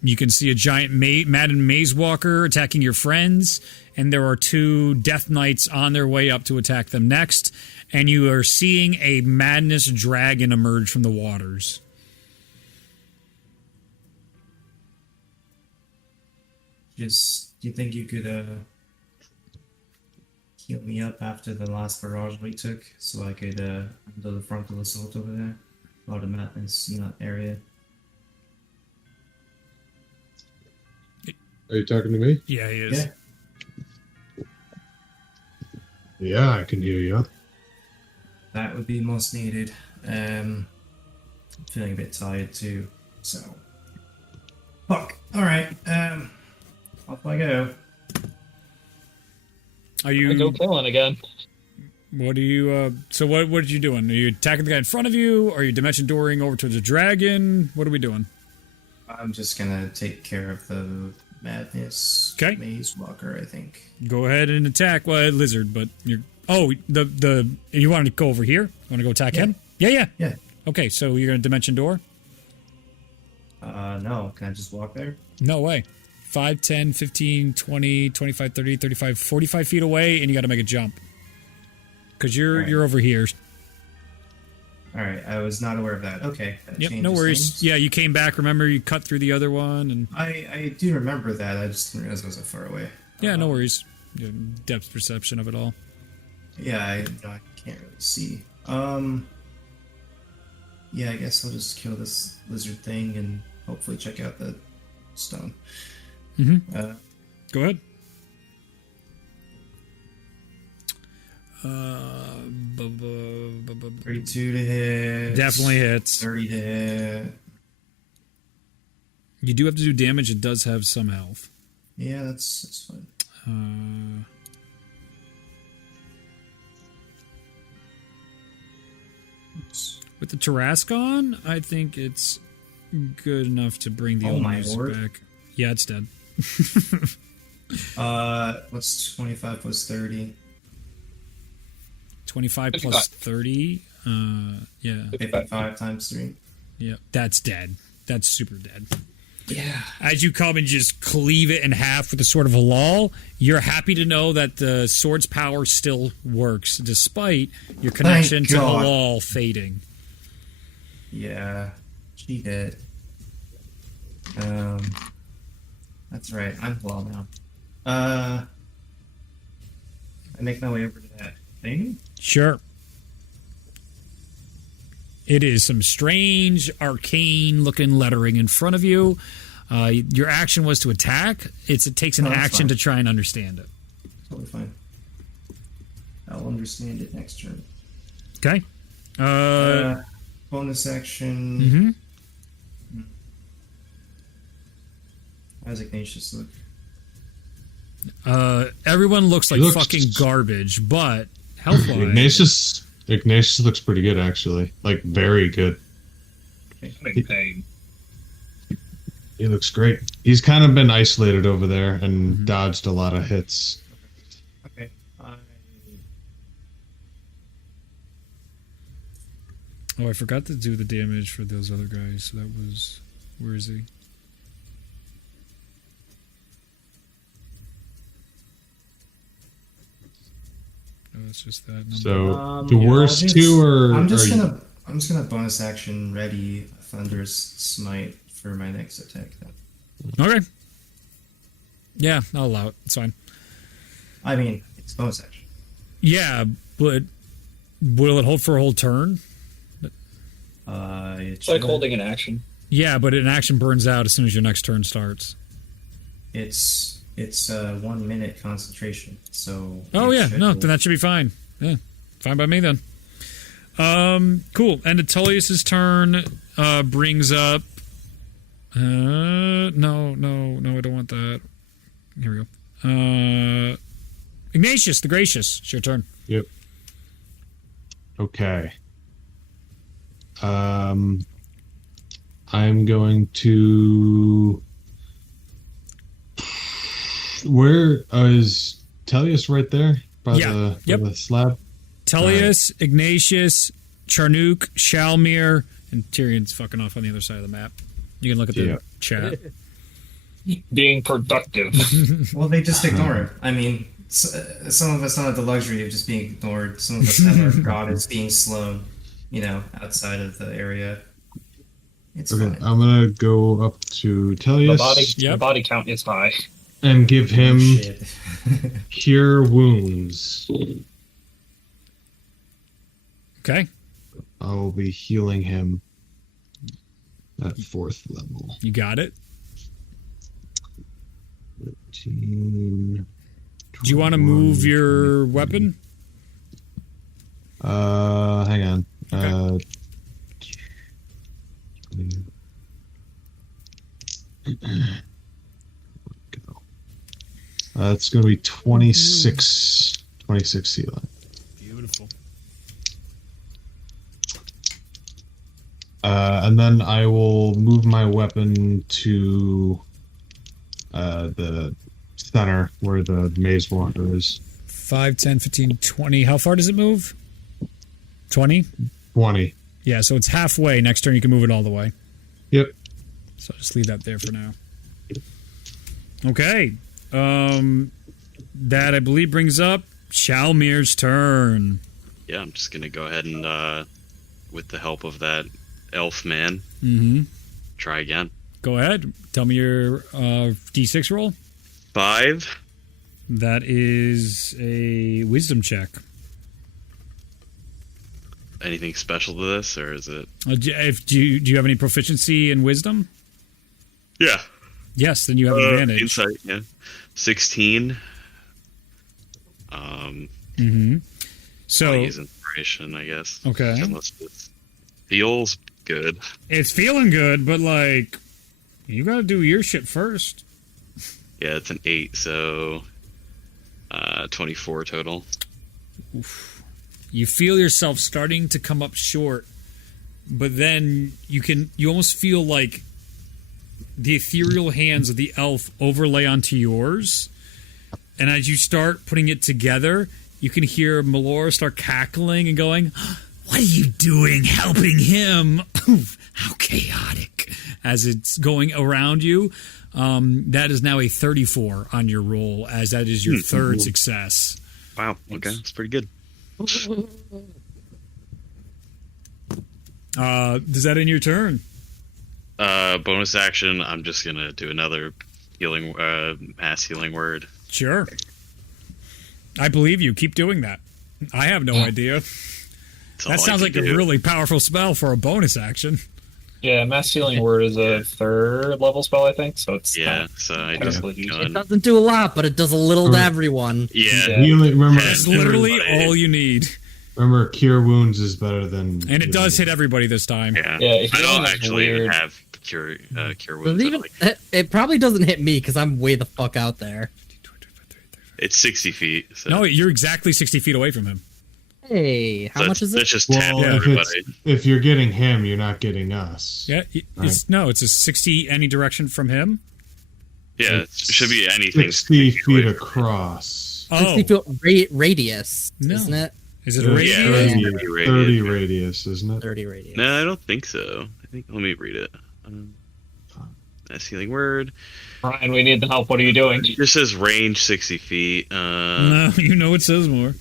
you can see a giant maddened maze walker attacking your friends. And there are two death knights on their way up to attack them next. And you are seeing a madness dragon emerge from the waters. Do you think you could heal me up after the last barrage we took, so I could handle the frontal assault over there? A lot of madness in that area. Are you talking to me? Yeah, he is. Yeah. Yeah, I can hear you. That would be most needed. I'm feeling a bit tired too, so. Fuck. Alright, off I go. Are I go you... killing again. What are you... So what are you doing? Are you attacking the guy in front of you? Are you dimension dooring over towards the dragon? What are we doing? I'm just gonna take care of the madness maze walker, I think. Go ahead and attack lizard, but you're... Oh, the you want to go over here? You want to go attack him? Yeah. Yeah. Okay, so you're going to dimension door? No. Can I just walk there? No way. 5, 10, 15, 20, 25, 30, 35, 45 feet away, and you got to make a jump. Because you're over here. Alright, I was not aware of that. Okay. That Yep, no changes worries. things. Yeah, you came back. Remember, you cut through the other one, and I do remember that. I just didn't realize it was so far away. yeah, no worries. You have depth perception of it all. Yeah, I can't really see. Yeah, I guess I'll just kill this lizard thing and hopefully check out the stone. Mm-hmm. Go ahead. 32 to hit. Definitely hits. 30 to hit. You do have to do damage. It does have some health. Yeah, that's fine. With the Tarascon, I think it's good enough to bring the Oh, my owners lord. back. Yeah, it's dead. What's 25 plus 30? 25 plus 30. Yeah. 5 times 3. Yeah. That's dead. That's super dead. Yeah. As you come and just cleave it in half with a sort of a lull, you're happy to know that the sword's power still works, despite your connection to the God. lull fading. Yeah. She did. That's right. I'm Halal now. I make my way over to that thing. Sure. It is some strange, arcane-looking lettering in front of you. Your action was to attack. It takes an Oh, that's action fine. to try and understand it. Totally fine. I'll understand it next turn. Okay. Bonus action. Mhm. How does Ignatius look? Everyone looks like He looks- fucking garbage, but health-wise... Ignatius looks pretty good, actually. Like, very good. I'm in pain. He looks great. He's kind of been isolated over there and dodged a lot of hits. Okay. Oh, I forgot to do the damage for those other guys. So that was... Where is he? Oh, it's just that number. So, the yeah, worst I'll just- two are... I'm just are- gonna bonus action ready a Thunderous Smite for my next attack. Then. Okay. Yeah, I'll allow it. It's fine. I mean, it's bonus action. Yeah, but will it hold for a whole turn? It's like holding an action. Yeah, but an action burns out as soon as your next turn starts. It's 1 minute concentration. So. Oh it yeah, should no, hold- then that should be fine. Yeah, fine by me then. Cool. And Atelius's turn brings up. No, I don't want that. Here we go. Ignatius the Gracious. It's your turn. Yep. Okay. I'm going to... Where is Tellius right there? By Yeah, by the slab? Tellius, Ignatius, Charnook, Shalmir, and Tyrion's fucking off on the other side of the map. You can look at the Yeah. chat. Being productive. Well, they just ignore it. I mean, some of us don't have the luxury of just being ignored. Some of us have our goddess being slow, outside of the area. It's Okay, fine. I'm going to go up to Tellius The body count is high. and give him Shit. Cure Wounds. Okay, I will be healing him at 4th level. you got it. 13, Do you want to move your weapon? Hang on. Okay. It's going to be 26 healing. Beautiful. And then I will move my weapon to the center where the maze walker is. 5, 10, 15, 20. How far does it move? 20? 20. Yeah, so it's halfway. Next turn you can move it all the way. Yep. So I'll just leave that there for now. Okay. That I believe brings up Shalmir's turn. Yeah, I'm just gonna go ahead and, with the help of that elf man, try again. Go ahead. Tell me your D6 roll. 5. That is a wisdom check. Anything special to this, or is it? Do you have any proficiency in wisdom? Yeah. Yes, then you have advantage. Insight, yeah. 16. So I'll use inspiration, I guess. Okay. Unless it feels good. it's feeling good, but like you got to do your shit first. Yeah, it's an 8, so 24 total. You feel yourself starting to come up short, but then you almost feel like the ethereal hands of the elf overlay onto yours. And as you start putting it together, you can hear Melora start cackling and going, "What are you doing helping him?" How chaotic. As it's going around you. That is now a 34 on your roll, as that is your third success. Wow. Okay, that's pretty good. Does that end your turn? Bonus action. I'm just gonna do another healing, mass healing word. Sure. I believe you. Keep doing that. I have no idea. That's all That I sounds can like a do. really powerful spell for a bonus action. Yeah, Mass Healing Word is a 3rd level spell, I think. So it's Yeah. So I just Absolutely. It doesn't do a lot, but it does a little to everyone. yeah. Yeah. Healing, remember, That's literally everybody. all you need. remember, cure wounds is better than. And it does hit everybody this time. Yeah. Yeah, if I you don't want actually even weird- have cure But wounds. even it probably doesn't hit me because I'm way the fuck out there. It's 60 feet. So. No, you're exactly 60 feet away from him. Hey, how So much is That's it? just 10 Well, for if, everybody. if you're getting him, you're not getting us. Yeah, it's it's a 60 any direction from him. Yeah, it should be anything. 60 feet away. across. 60 Oh, foot radius, No. isn't it? is it a radius? Yeah. 30, 30 radius. 30 radius, isn't it? 30 radius. No, I don't think so. I think. Let me read it. That's healing word. Ryan, we need the help. What are you doing? It just says range 60 feet. No, you know it says more.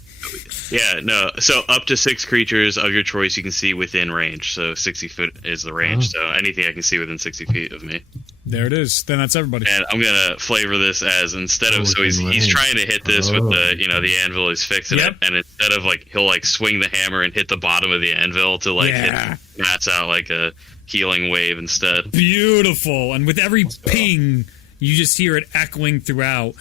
Yeah, no. So up to 6 creatures of your choice you can see within range. So 60 foot is the range. So anything I can see within 60 feet of me. There it is. Then that's everybody. And I'm gonna flavor this as instead of so he's range. trying to hit this with the the anvil. He's fixing Yep. it, and instead of he'll swing the hammer and hit the bottom of the anvil to Yeah. hit Matt's out like a healing wave instead. Beautiful. And with every ping, you just hear it echoing throughout.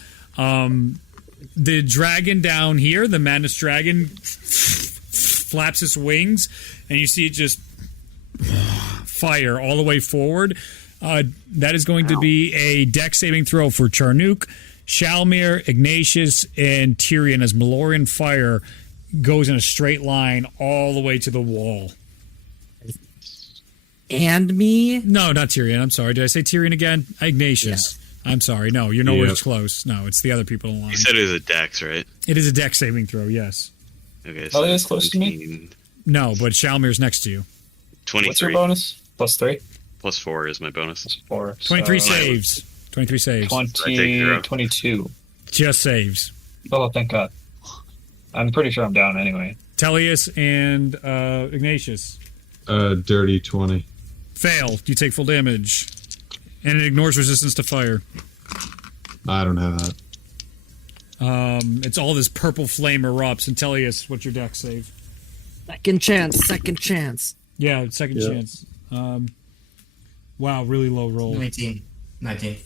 The dragon down here, the Madness Dragon, flaps its wings, and you see it just fire all the way forward. That is going to be a dex saving throw for Charnook, Shalmir, Ignatius, and Tyrion as Melorian fire goes in a straight line all the way to the wall. And me? No, not Tyrion. I'm sorry. Did I say Tyrion again? Ignatius. I'm sorry. No, you're nowhere Yep. close. No, it's the other people in line. You said it was a dex, right? It is a dex saving throw, yes. Okay. Oh, it is close to me? 17, No, but Shalmir's next to you. 23 What's your bonus? +3? plus 4 is my bonus. +4. 23 so saves. 23 saves. 20, 22. Just saves. Oh, thank God. I'm pretty sure I'm down anyway. Tellius and Ignatius. Dirty 20. Fail. You take full damage. And it ignores resistance to fire. I don't have that. It's all this purple flame erupts. And Tellius, what's your dex save? Second chance. Yeah, second Yeah. chance. Wow, really low roll. 19.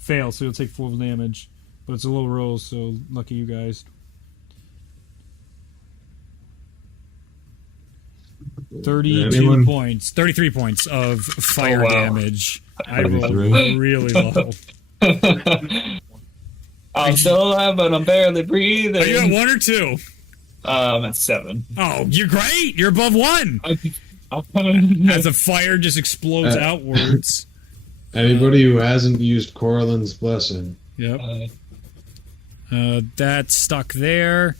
Fail, so you'll take full damage. But it's a low roll, so lucky you guys. 32 Anyone? points. 33 points of fire wow. damage. I rolled 33. really low. I'm still alive, but I'm barely breathing. Are you at 1 or 2? At 7. Oh, you're great. You're above 1. As the fire just explodes outwards. Anybody who hasn't used Corallin's Blessing. Yep. That's stuck there.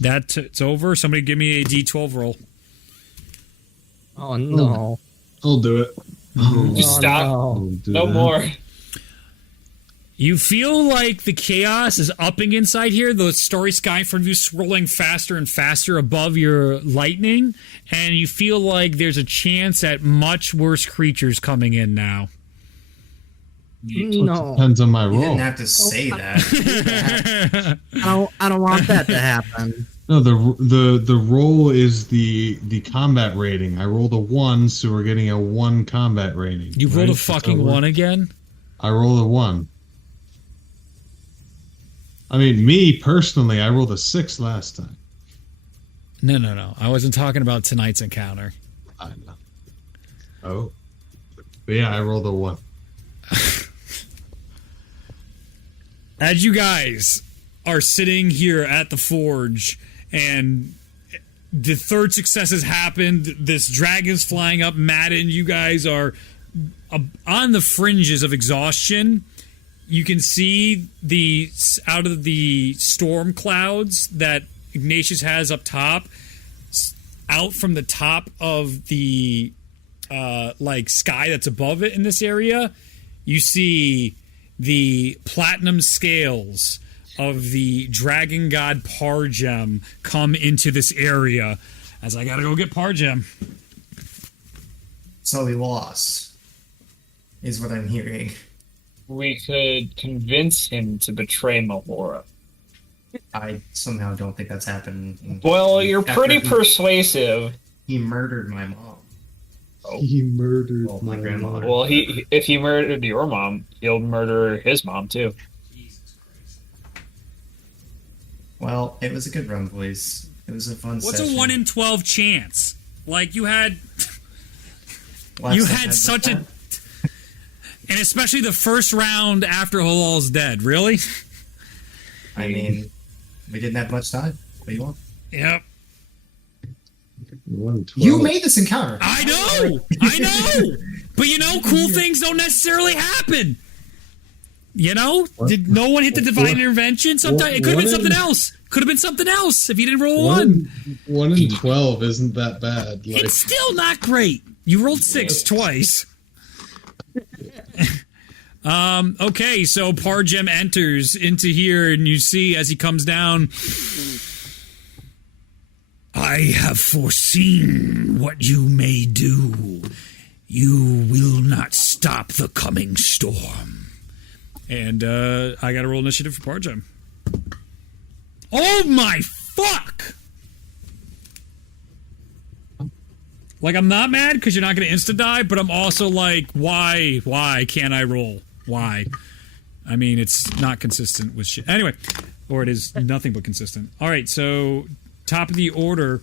It's over. Somebody give me a D12 roll. Oh no. I'll do it. Just stop. No. I'll do No that. more. You feel like the chaos is upping inside here. The starry sky in front of you swirling faster and faster above your lightning. And you feel like there's a chance at much worse creatures coming in now. No. Depends on my You roll. didn't have to say that. I don't want that to happen. No, the roll is the combat rating. I rolled a 1, so we're getting a 1 combat rating. You rolled a right? fucking That's how it 1 again? I rolled a 1. I mean, me personally, I rolled a 6 last time. No. I wasn't talking about tonight's encounter. I know. Oh. But yeah, I rolled a 1. As you guys are sitting here at the forge and the third success has happened, this dragon's flying up, Madden, you guys are on the fringes of exhaustion, you can see out of the storm clouds that Ignatius has up top, out from the top of the sky that's above it in this area, you see the platinum scales of the dragon god Pargem come into this area. As I gotta go get Pargem. So we lost, is what I'm hearing. We could convince him to betray Mahora. I somehow don't think that's happened. Well, you're pretty After persuasive. he murdered my mom. He murdered My grandmother. Well, if he murdered your mom, he'll murder his mom too. Well, it was a good run, boys. It was a fun What's session. a 1 in 12 chance? Like, you had Last you I had was such a... that. And especially the first round after Halal's dead. Really? I mean, we didn't have much time. What do you want? Yep. 112. You made this encounter. I know! But you know, cool things don't necessarily happen. You know? Did no one hit the divine intervention? Sometimes it could have been something else. Could have been something else if you didn't roll one. 1 in 12 isn't that bad. Like, It's still not great. You rolled 6 twice. Okay, so Pargem enters into here, and you see as he comes down, I have foreseen what you may do. You will not stop the coming storm. And I got to roll initiative for Pargem. Oh my fuck! Like, I'm not mad because you're not going to insta-die, but I'm also like, why? Why can't I roll? Why? I mean, it's not consistent with shit. Anyway, or it is nothing but consistent. All right, so top of the order,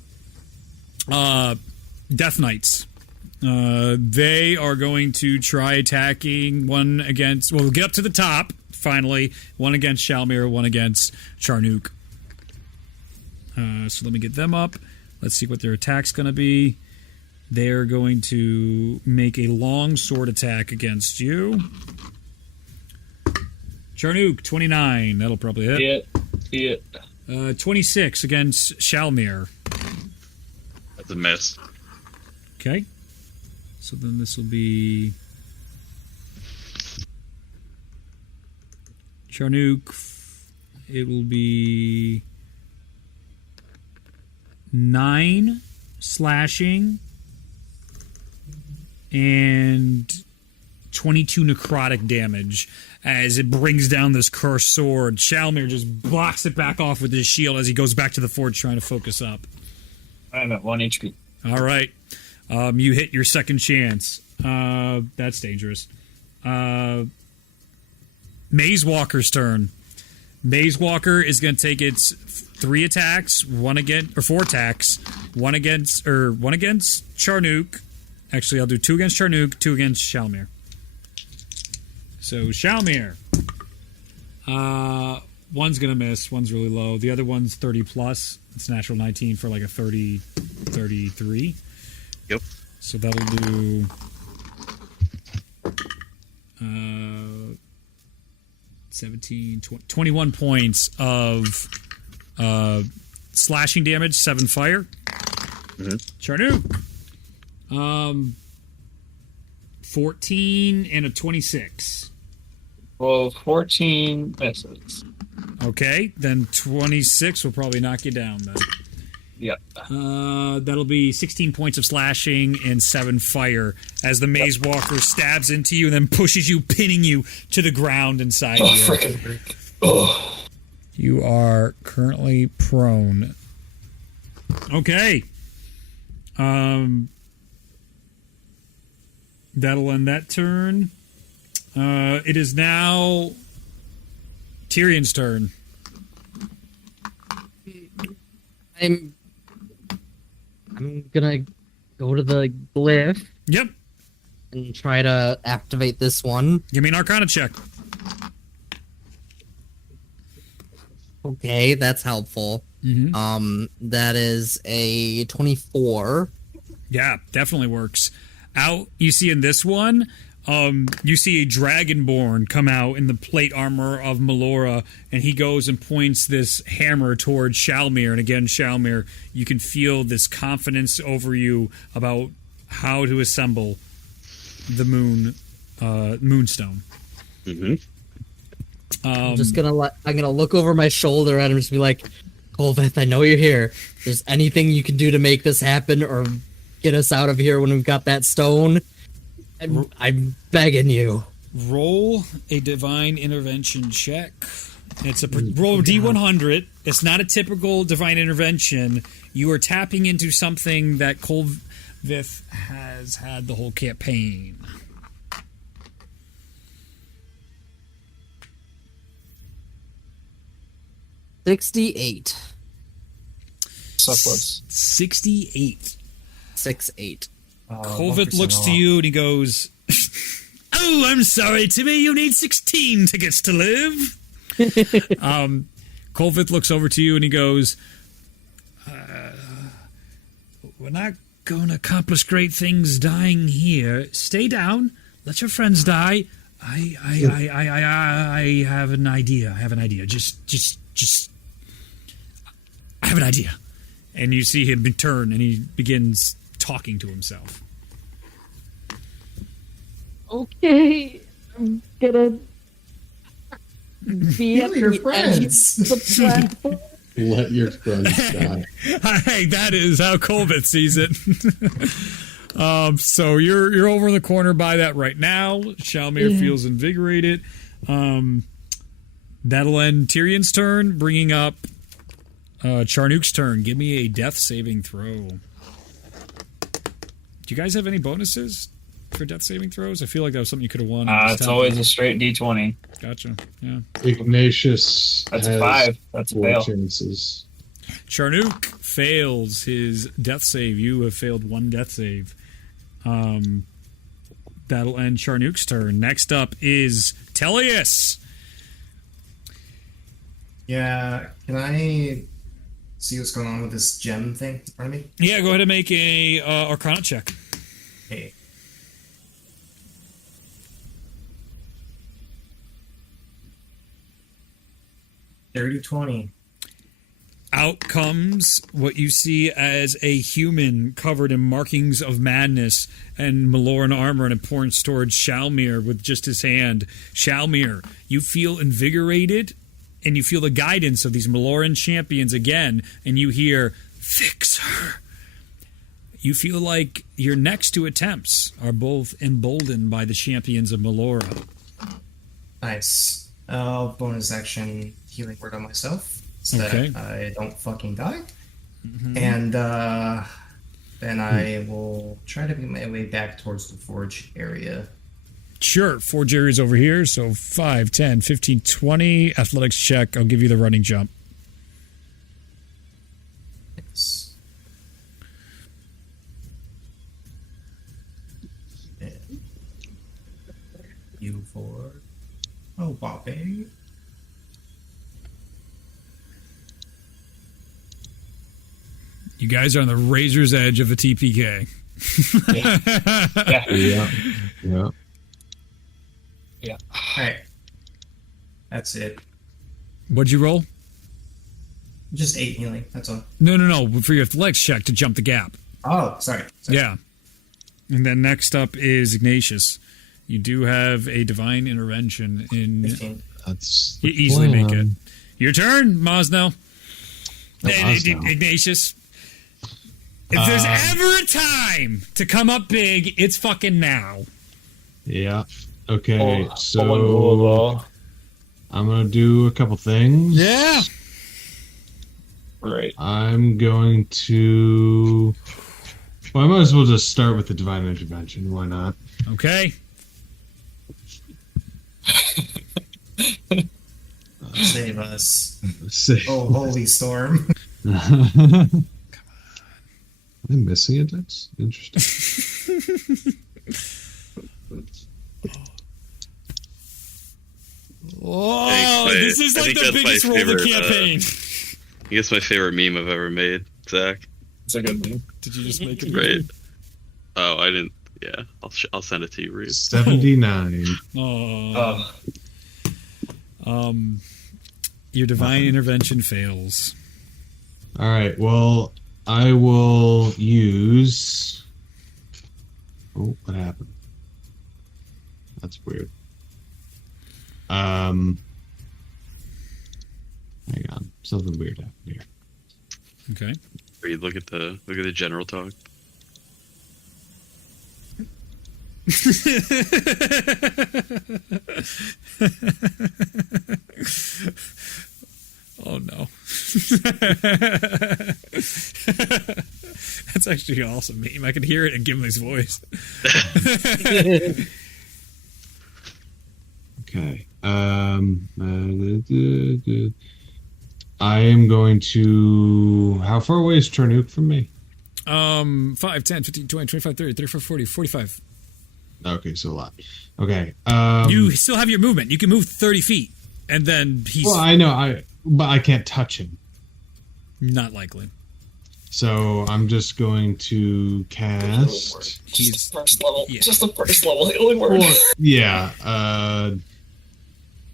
Death Knights. They are going to try attacking one against... Well, we'll get up to the top, finally. One against Shalmir, one against Charnook. So let me get them up. Let's see what their attack's going to be. They're going to make a long sword attack against you. Charnook, 29. That'll probably hit. Yeah. 26 against Shalmir. That's a miss. Okay. So then this will be... Charnook. It will be 9 slashing and 22 necrotic damage as it brings down this cursed sword. Shalmir just blocks it back off with his shield as he goes back to the forge trying to focus up. I'm at 1 HP. All right. You hit your second chance. That's dangerous. Maze Walker's turn. Maze Walker is going to take its 4 attacks. One against Charnook. Actually, I'll do 2 against Charnook, 2 against Shalmir. So Shalmir. One's gonna miss. One's really low. The other one's 30 plus. It's natural 19 for like a 33. Yep. So that'll do 17, 20, 21 points of slashing damage, 7 fire. Mm-hmm. Charnook. 14 and a 26. Well, 14 misses. Okay, then 26 will probably knock you down then. Yep. That'll be 16 points of slashing and 7 fire as the Maze Walker stabs into you and then pushes you, pinning you to the ground inside Oh, you. freaking. Oh. You are currently prone. Okay. That'll end that turn. It is now Tyrion's turn. I'm gonna go to the glyph Yep. and try to activate this one. Give me an Arcana check. Okay, that's helpful. Mm-hmm. That is a 24. Yeah, definitely works. Out, you see in this one, you see a dragonborn come out in the plate armor of Melora, and he goes and points this hammer towards Shalmir. And again, Shalmir, you can feel this confidence over you about how to assemble the moonstone. Mm-hmm. I'm gonna look over my shoulder at him and just be like, Colvith, I know you're here. If there's anything you can do to make this happen or get us out of here when we've got that stone, I'm begging you. Roll a divine intervention check. It's a roll D100. It's not a typical divine intervention. You are tapping into something that Colvith has had the whole campaign. 68. Suckless. 68. 6-8. Colvith looks to you and he goes, "Oh, I'm sorry, Timmy. You need 16 tickets to live." Colvith looks over to you and he goes, "We're not going to accomplish great things dying here. Stay down. Let your friends die. I have an idea. I have an idea. Just. I have an idea." And you see him turn and he begins talking to himself. Okay, I'm gonna be at your the friends. end of the platform. Let your friends die. Hey, that is how Colvith sees it. So you're over in the corner by that right now. Shalmir feels invigorated. That'll end Tyrion's turn, bringing up Charnuk's turn. Give me a death saving throw. Do you guys have any bonuses for death saving throws? I feel like that was something you could have won. It's always a straight D20. Gotcha. Yeah. Ignatius That's has 5. That's a 4 fail. chances. Charnuk fails his death save. You have failed one death save. That'll end Charnuk's turn. Next up is Tellius. Yeah, can I see what's going on with this gem thing in front of me? Yeah, go ahead and make a Arcana check. Hey. Dirty 20. Out comes what you see as a human covered in markings of madness and Maloran armor, and it points towards Shalmir with just his hand. Shalmir, you feel invigorated, and you feel the guidance of these Maloran champions again, and you hear, "Fix her." You feel like your next two attempts are both emboldened by the champions of Melora. Nice. Bonus action healing word on myself so that I don't fucking die. Mm-hmm. And then I will try to make my way back towards the forge area. Sure, forge area's over here, so 5, 10, 15, 20. Athletics check, I'll give you the running jump. Yes. You for... Oh, Bobby. You guys are on the razor's edge of a TPK. Yeah. Alright. That's it. What'd you roll? Just 8 healing, that's all. No. For your athletics check to jump the gap. Oh, sorry. Yeah. And then next up is Ignatius. You do have a divine intervention in... 15. That's You easily make it. Your turn, Mosno. Mosno. Ignatius. If there's ever a time to come up big, it's fucking now. Yeah. Okay, Oh, so I'm going to do a couple things. Yeah. Right. I'm going to... Well, I might as well just start with the divine intervention. Why not? Okay. Save us. Say- Oh, holy storm. Am I missing a dice? Interesting. Whoa, Thanks, this is I like think the that's biggest my roll of the favorite, campaign. I guess my favorite meme I've ever made, Zach. It's a good meme. Did you just make it? Right. Oh, I didn't. Yeah, I'll send it to you, Reed. 79. Oh. Your divine intervention fails. All right. Well, I will use. Oh, what happened? That's weird. Hang on. Something weird happened here. Okay. Reed, look at the general talk. Oh no. That's actually an awesome meme. I can hear it in Gimli's voice. Okay. I am going to. How far away is Charnook from me? 5, 10, 15, 20, 25, 30, 35, 40, 45. Okay, so a lot. Okay. You still have your movement. You can move 30 feet, and then he's Well, I know, but I can't touch him. not likely. So I'm just going to cast. Just the first level. Yeah. Just the first level healing word. Well, yeah.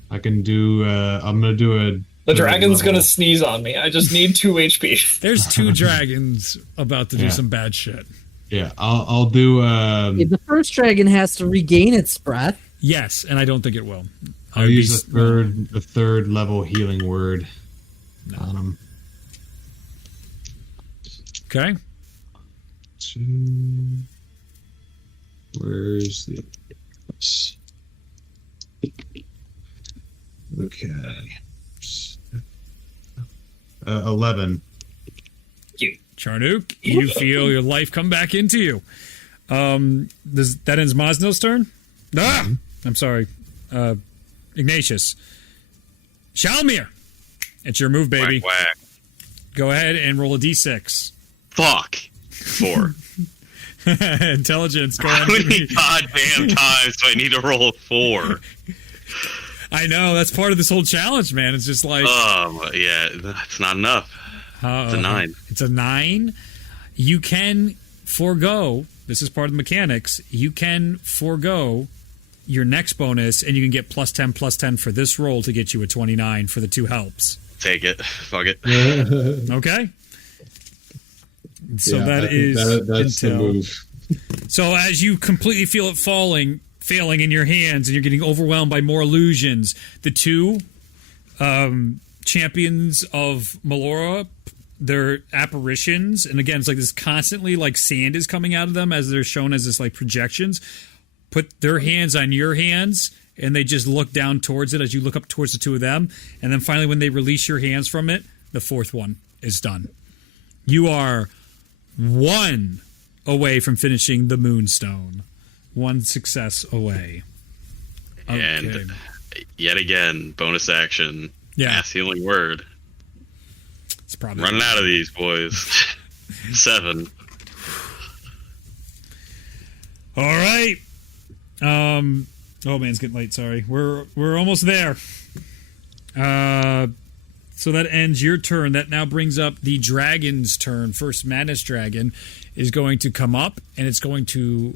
I can do. I'm gonna do a. The dragon's level. gonna sneeze on me. I just need 2 HP. There's 2 dragons about to do Yeah. some bad shit. Yeah, I'll do. The first dragon has to regain its breath. Yes, and I don't think it will. I'll use a third level healing word on him. Okay. Where's the? Okay. 11. Charnook, you feel your life come back into you. That ends Mosnil's turn? Ah! I'm sorry. Ignatius. Shalmir! It's your move, baby. Whack, whack. Go ahead and roll a d6. Fuck. 4. Intelligence, go How ahead. many goddamn times do I need to roll a 4? I know, that's part of this whole challenge, man. It's just like... Yeah, that's not enough. It's a 9. It's a 9. You can forego, this is part of the mechanics, you can forego your next bonus, and you can get +10/+10 for this roll to get you a 29 for the 2 helps. Take it. Fuck it. Okay? So Yeah, that I think is that's the intel. move. So as you completely feel it failing in your hands, and you're getting overwhelmed by more illusions, the 2 champions of Melora, they're apparitions, and again, it's like this constantly like sand is coming out of them as they're shown as this like projections. Put their hands on your hands, and they just look down towards it as you look up towards the 2 of them, and then finally when they release your hands from it, the 4th one is done. You are 1 away from finishing the Moonstone. 1 success away. Okay. And yet again, bonus action. Yeah. Mass healing word. It's probably Running out of these, boys. 7. All right. Oh man, it's getting late. Sorry, we're almost there. So that ends your turn. That now brings up the dragon's turn. First, Madness Dragon is going to come up, and it's going to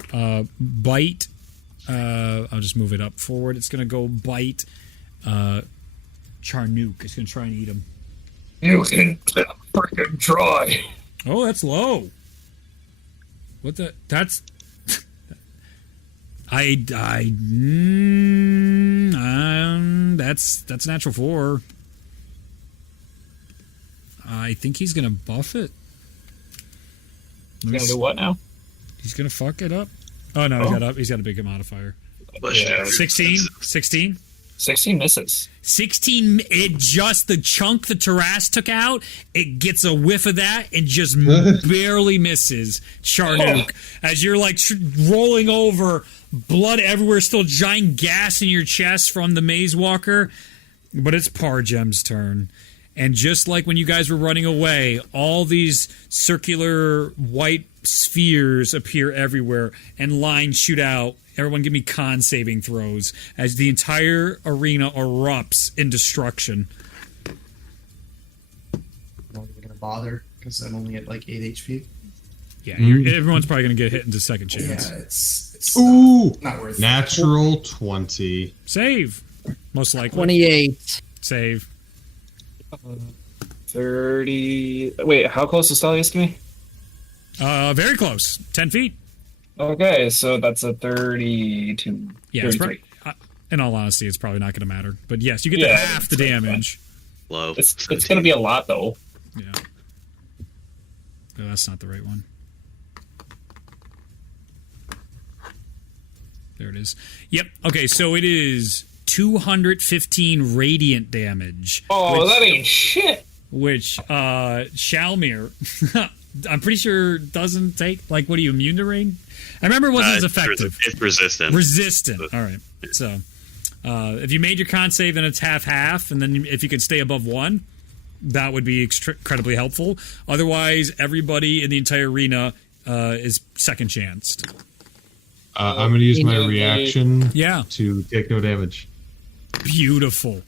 bite. I'll just move it up forward. It's going to go bite Charnook. It's going to try and eat him. You can freaking try. Oh, that's low. What the? That's. That's natural 4. I think he's gonna buff it. He's gonna do what now? He's gonna fuck it up. Oh no, he's got a big modifier. Yeah. 16? 16? 16 misses. 16, it just, the chunk the Taras took out, it gets a whiff of that and just barely misses Charnook. As you're like rolling over, blood everywhere, still giant gas in your chest from the Maze Walker. But it's Pargem's turn. And just like when you guys were running away, all these circular white spheres appear everywhere and lines shoot out. Everyone give me con saving throws as the entire arena erupts in destruction. I'm not even gonna bother because I'm only at like 8 HP. Yeah, everyone's probably going to get hit into second chance. Yeah, it's Ooh, not worth it. natural 20. Save, most likely. 28. Save. 30. Wait, how close is Stelius to me? Very close. 10 feet. Okay, so that's a 32. Yeah, it's 33. probably, in all honesty, it's probably not going to matter. But yes, you get to Yeah, half the it's damage. Low. It's going to be a lot, though. Yeah. Oh, that's not the right one. There it is. Yep. Okay, so it is 215 radiant damage. Oh, that ain't shit. Which Shalmir, I'm pretty sure doesn't take. Like, what are you, immune to rain? I remember it wasn't as effective. It's resistant. Resistant. All right. So, if you made your con save, then it's half, and then if you could stay above 1, that would be incredibly helpful. Otherwise, everybody in the entire arena is second chanced. I'm going to use my reaction Yeah. to take no damage. Beautiful.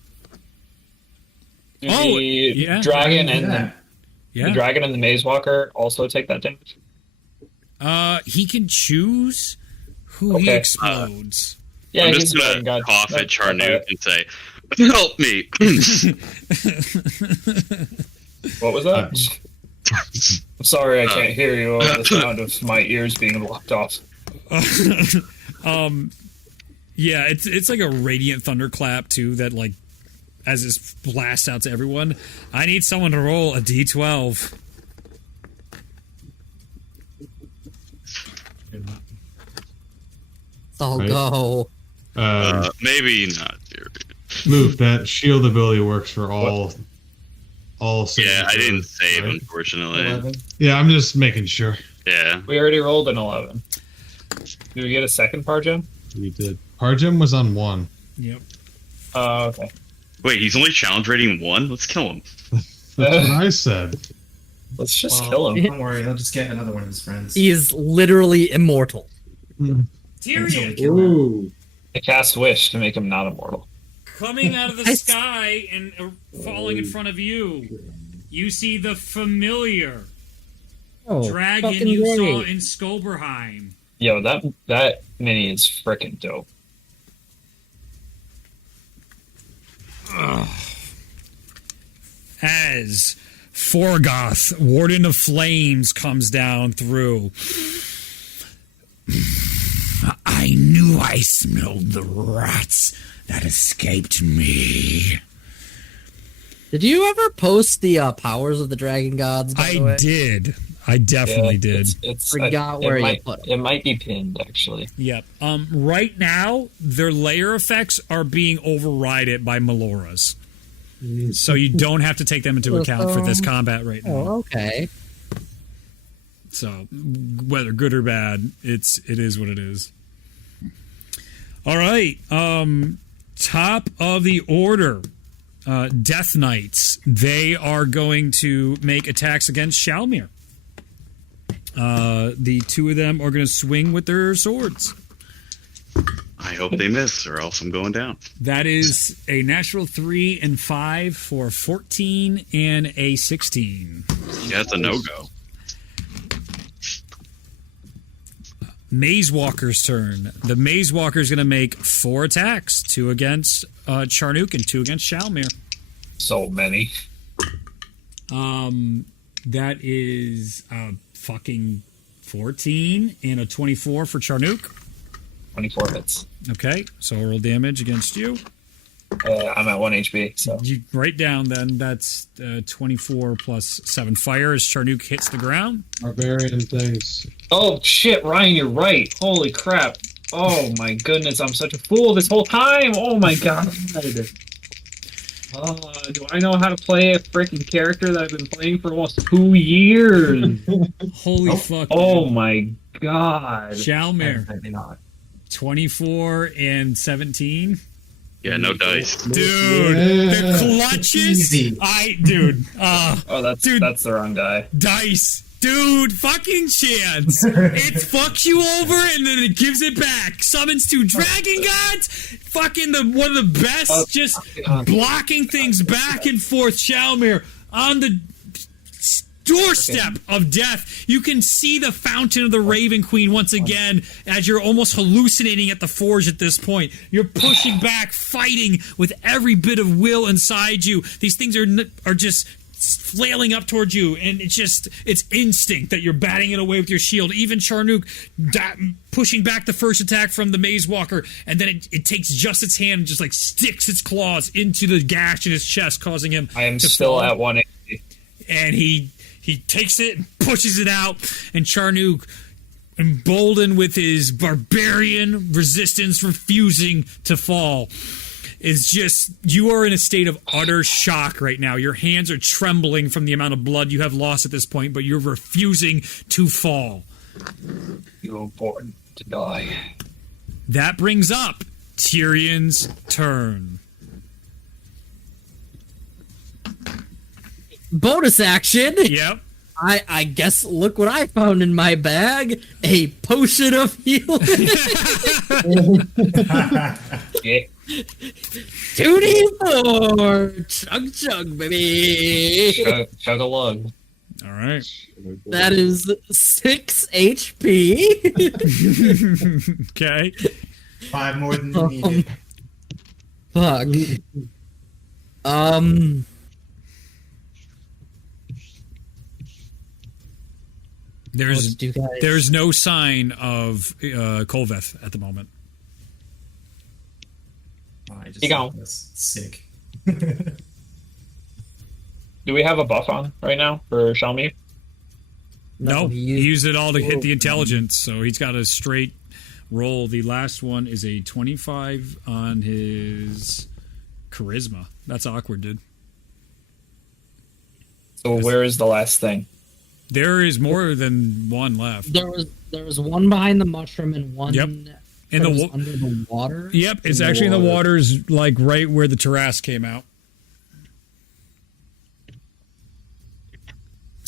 Do Oh, the yeah. dragon Do and that. Yeah. the dragon and the maze walker also take that damage. He can choose who he Okay. explodes. Yeah, I'm he's just a gonna dragon god. cough at That's Charnook about and say, "Help me!" it. What was that? I'm sorry, I can't hear you over the sound of my ears being blocked off. Yeah, it's like a radiant thunderclap too that like as this blasts out to everyone. I need someone to roll a d12. I'll Right. go. Maybe not. Dear. Move, that shield ability works for all Yeah, I didn't saves, save, right? unfortunately. 11. Yeah, I'm just making sure. Yeah. We already rolled an 11. Did we get a second Pargem? We did. Pargem was on 1. Yep. Okay. Wait, he's only challenge rating 1? Let's kill him. That's what I said. Let's just Well, kill him. Don't worry, he'll just get another one of his friends. He is literally immortal. Tyrion Ooh. I cast Wish to make him not immortal. coming out of the sky and falling in front of you. You see the familiar Oh, dragon fucking you saw great. in Skoberheim. Yo, that mini is freaking dope. As Forgoth, Warden of Flames, comes down through. I knew I smelled the rats that escaped me. Did you ever post the powers of the dragon gods? By the way? I did. I definitely did. Forgot where you put 'em. It might be pinned, actually. Yep. Right now, their layer effects are being overridden by Melora's. So you don't have to take them into account for this combat right now. Oh, okay. So whether good or bad, it is what it is. All right. Top of the order. Death Knights. They are going to make attacks against Shalmir. The two of them are going to swing with their swords. I hope they miss, or else I'm going down. That is a natural 3 and 5 for 14 and a 16. Yeah, it's a no-go. Maze Walker's turn. The Maze Walker is going to make 4 attacks, 2 against Charnook and 2 against Shalmir. So many. That is fucking 14 and a 24 for Charnook. 24 hits. Okay, so roll damage against you. I'm at 1 HP, so. You write down then that's 24 plus 7 fire as Charnook hits the ground. Barbarian things. Oh, shit, Ryan, you're right. Holy crap. Oh, my goodness, I'm such a fool this whole time. Oh, my God. Do I know how to play a freaking character that I've been playing for almost 2 years? Holy fuck. Oh, my God. Shalmir, Apparently not. 24 and 17. Yeah, no dice. Dude, Yeah. the clutches. Easy. Dude, Oh, Dude. that's the wrong guy. dice. Dude, fucking chance. It fucks you over and then it gives it back. Summons 2 dragon gods. Fucking one of the best, just blocking things back and forth. Shalmir on the doorstep of death. You can see the fountain of the Raven Queen once again as you're almost hallucinating at the forge at this point. You're pushing back, fighting with every bit of will inside you. These things are just flailing up towards you, and it's instinct that you're batting it away with your shield. Even Charnook pushing back the first attack from the Maze Walker, and then it takes just its hand and just like sticks its claws into the gash in his chest, causing him I am to still fall. at 180. And he takes it and pushes it out, and Charnook, emboldened with his barbarian resistance, refusing to fall, is just, you are in a state of utter shock right now. Your hands are trembling from the amount of blood you have lost at this point, but you're refusing to fall. You were born to die. That brings up Tyrion's turn. Bonus action. Yep. I guess, look what I found in my bag. A potion of healing. Yeah. 2d4. Chug chug, baby. Chug a lug. All right. That is 6 HP. Okay. 5 more than you needed. Fuck. There's no sign of Kolveth at the moment. Oh, I just You go. That's sick. Do we have a buff on right now for Shalmir? No, he he used- used it all to hit the intelligence, so he's got a straight roll. The last one is a 25 on his charisma. That's awkward, dude. So where is the last thing? There is more than one left. There was one behind the mushroom and one Yep. In that the was wa- under the water. Yep, it's actually in the waters, like right where the terrace came out.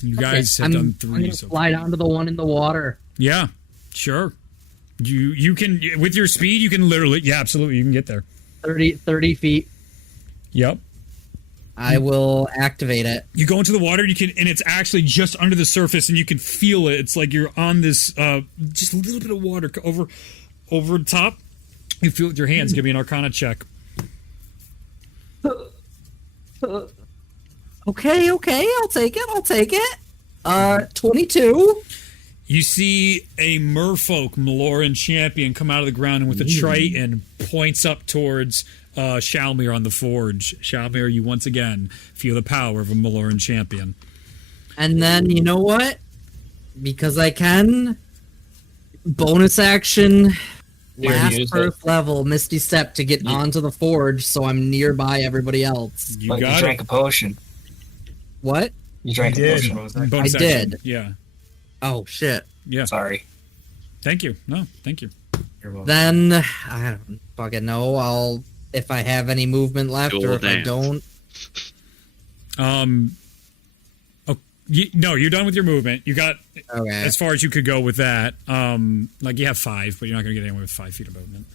You guys have done I'm 3 gonna so fly down to the one in the water. Yeah, sure. You can, with your speed, you can literally, yeah, absolutely, you can get there. 30 feet. Yep. I will activate it. You go into the water, you can, and it's actually just under the surface, and you can feel it. It's like you're on this, just a little bit of water over top. You feel it with your hands. Give me an Arcana check. Okay, I'll take it. 22. You see a merfolk Maloran champion come out of the ground, and with a triton points up towards Shalmir on the forge. Shalmir, you once again feel the power of a Maloran champion. And then, you know what? Because I can, bonus action, You already last used first level, Misty Step to get onto the forge so I'm nearby everybody else. You But you got drank it. a potion. What? You drank a did. potion. Bonus I action. did. Yeah. Oh, shit. Yeah. Sorry. Thank you. No, thank you. You're welcome. Then, I don't fucking know. If I have any movement left, Dual or if I dance. don't. Oh, no, you're done with your movement. You got Okay. as far as you could go with that. Like you have 5, but you're not going to get anywhere with 5 feet of movement.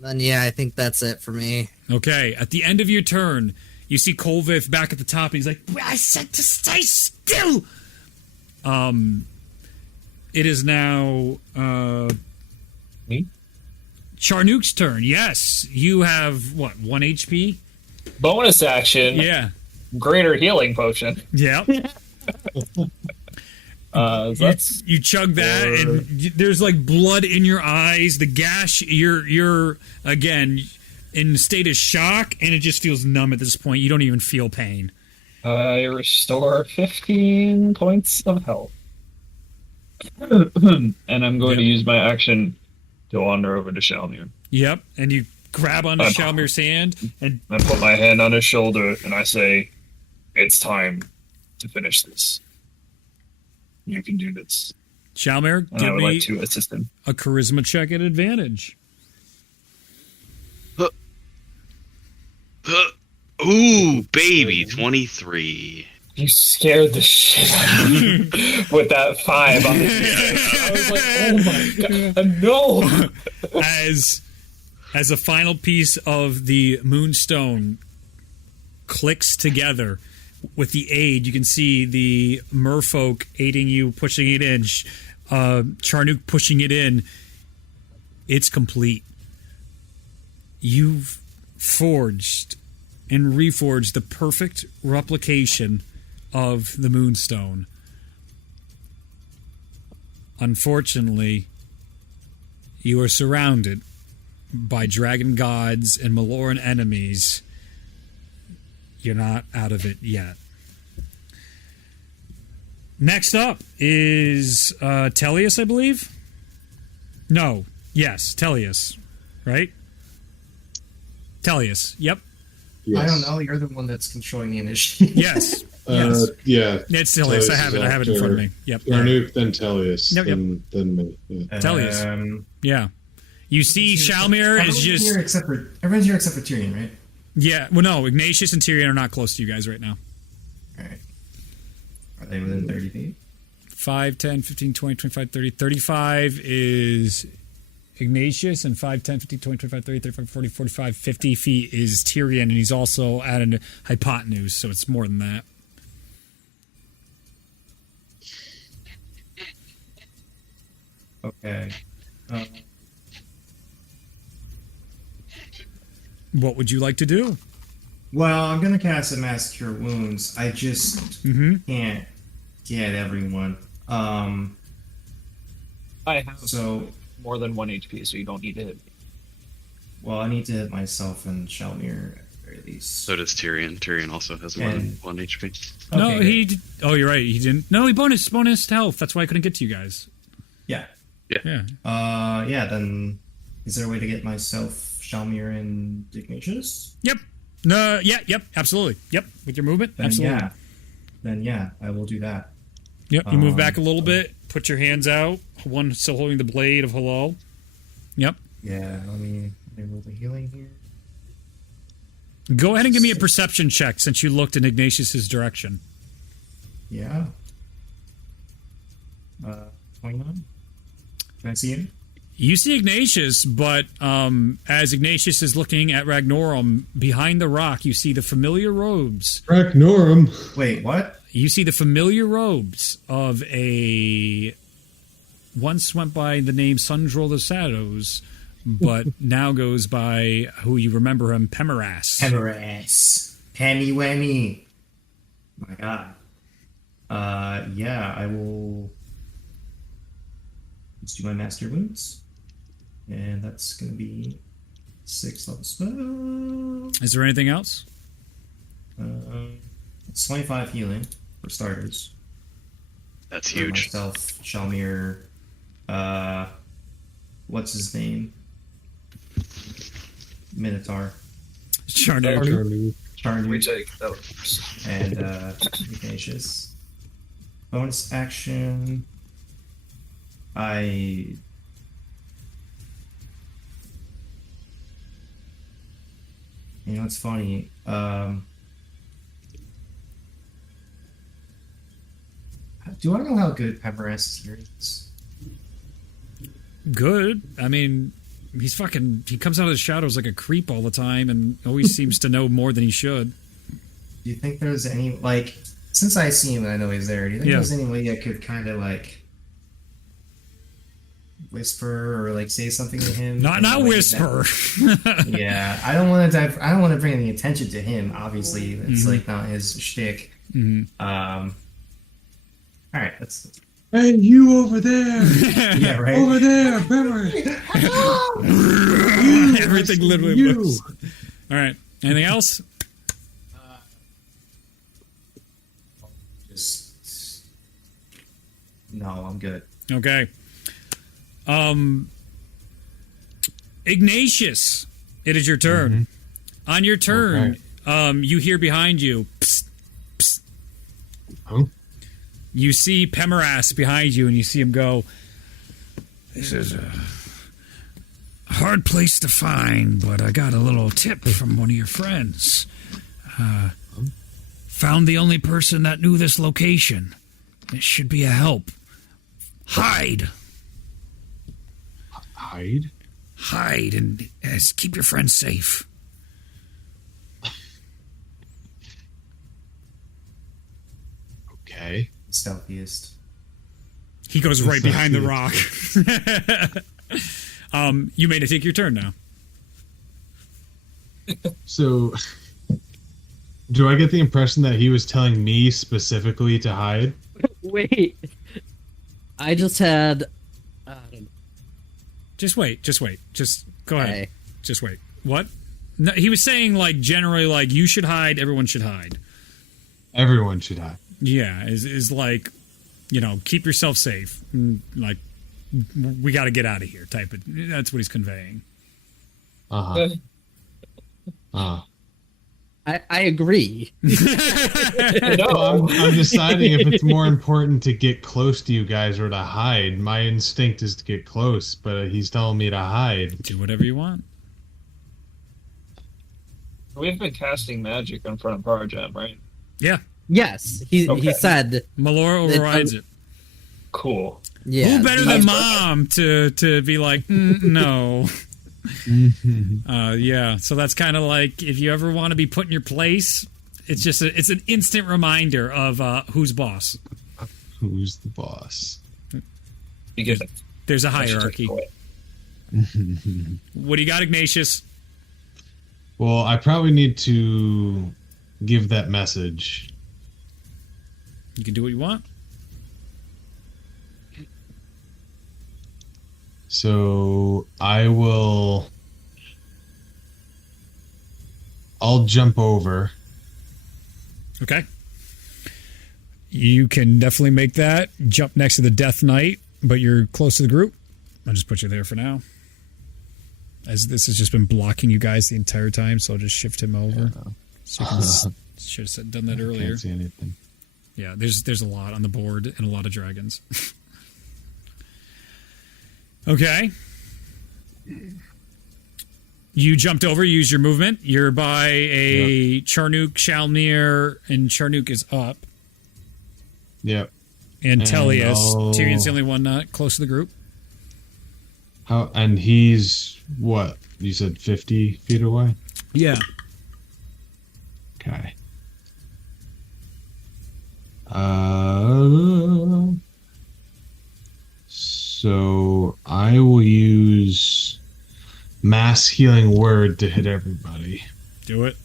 Then, yeah, I think that's it for me. Okay, at the end of your turn, you see Kolvith back at the top. And he's like, "I said to stay still." It is now Me? Charnook's turn. Yes, you have what, 1 HP? Bonus action. Yeah, Greater healing potion. yeah. That's You chug that, and there's like blood in your eyes. The gash, you're again in a state of shock, and it just feels numb at this point. You don't even feel pain. I restore 15 points of health. And I'm going to use my action to wander over to Shalmir. Yep, and you grab onto Shalmir's hand, and I put my hand on his shoulder and I say, "It's time to finish this. You can do this." Shalmir, And I give would me like to assist him. a charisma check at advantage. Ooh, baby, 23. You scared the shit out of me with that 5 on the I was like, "Oh my god, no!" As a final piece of the moonstone clicks together, with the aid, you can see the merfolk aiding you, pushing it in, Charnook pushing it in. It's complete. You've forged and reforged the perfect replication of the Moonstone. Unfortunately, you are surrounded by dragon gods and Maloran enemies. You're not out of it yet. Next up is Tellius, I believe? No. Yes, Tellius. Right? Tellius. Yep. Yes. I don't know. You're the one that's controlling the initiative. Yes. Yes. Yeah. It's Tellius. I have it in front of me. Yep. Charnook, then Tellius, Yep, then me. Yeah. Tellius. Yeah. You see Shalmir is just... Everyone's here except for Tyrion, right? Yeah. Well, no. Ignatius and Tyrion are not close to you guys right now. Alright. Are they within 30 feet? 5, 10, 15, 20, 25, 30. 35 is Ignatius, and 5, 10, 15, 20, 25, 30, 35, 40, 45, 50 feet is Tyrion, and he's also at an hypotenuse, so it's more than that. Okay. What would you like to do? Well, I'm gonna cast a Mass Cure Wounds. I just can't get everyone. I have So, more than 1 HP, so you don't need to hit me. well, I need to hit myself and Shalmir at the very least. So does Tyrion. Tyrion also has more than 1 HP. No, Okay, he... Oh, you're right. He didn't... No, he bonus health. That's why I couldn't get to you guys. Yeah. Yeah. Yeah, then is there a way to get myself, Shalmir, and Ignatius? Yep. No, yeah, yep, absolutely. Yep, with your movement, Then absolutely. Then yeah, I will do that. Yep, you move back a little bit, put your hands out, one still holding the blade of Halal. Yep. Yeah, let me roll the healing here. Go ahead and give me a perception check since you looked in Ignatius's direction. Yeah. 29. Can I see him? You see Ignatius, but as Ignatius is looking at Ragnorum, behind the rock, you see the familiar robes. Ragnorum. Wait, what? You see the familiar robes of a... Once went by the name Sundrel the Shadows, but now goes by, who you remember him, Pemeras. Pemeras. Penny Whammy. My god. Yeah, I will... Let's do my Master Wounds. And that's going to be 6 level spell. Is there anything else? It's 25 healing, for starters. That's For huge. myself, Shalmir, what's his name? Minotaur. Charnook. We Charnook, take those. and Ignatius. Bonus action. You know, it's funny. Do I know how good Pemeras here is? Good. I mean, he comes out of the shadows like a creep all the time and always seems to know more than he should. Do you think there's any, like, since I see him and I know he's there, do you think there's any way I could kind of, like, whisper or, like, say something to him? Not whisper. Yeah, I don't want to bring any attention to him, obviously. It's, like, not his shtick. Alright, that's... Hey, you over there! Yeah, right? Over there, Pepper! Everything literally you. looks. All right. Anything else? Just... No, I'm good. Okay. Ignatius, it is your turn. On your turn, you hear behind you, psst, psst. Huh? You see Pemeras behind you, and you see him go, "This is a hard place to find, but I got a little tip from one of your friends. Found the only person that knew this location. It should be a help. Hide. Hide? Hide and keep your friends safe." stealthiest. He goes right behind the rock. You may take your turn now. So, do I get the impression that he was telling me specifically to hide? Wait. I just had. Just wait. Just go ahead. Okay. Just wait. What? No, he was saying, like, generally, like, you should hide, everyone should hide. Everyone should hide. Yeah, is like, you know, keep yourself safe. Like, we got to get out of here type of. That's what he's conveying. Uh-huh. I agree. Well, I'm deciding if it's more important to get close to you guys or to hide. My instinct is to get close, but he's telling me to hide. Do whatever you want. We've been casting magic in front of Power Jam, right? Yeah. Yes, he Okay. said. Malora overrides it. Cool. Yeah. Who better than Mom to be like, no. Yeah, so that's kind of like if you ever want to be put in your place, it's just it's an instant reminder of who's boss. Who's the boss? You get it. There's a hierarchy. What do you got, Ignatius? Well, I probably need to give that message. You can do what you want. So I'll jump over. Okay. You can definitely make that. Jump next to the Death Knight, but you're close to the group. I'll just put you there for now. As this has just been blocking you guys the entire time, so I'll just shift him over. So you can should have done that earlier. Can't see anything. Yeah, there's a lot on the board and a lot of dragons. Okay. You jumped over, you used your movement. You're by a Charnook, Shalmir, and Charnook is up. Yep. And Tellius. I'll- Tyrion's the only one not close to the group. How? And he's what? You said 50 feet away? Yeah. Okay. So I will use mass healing word to hit everybody, Do it.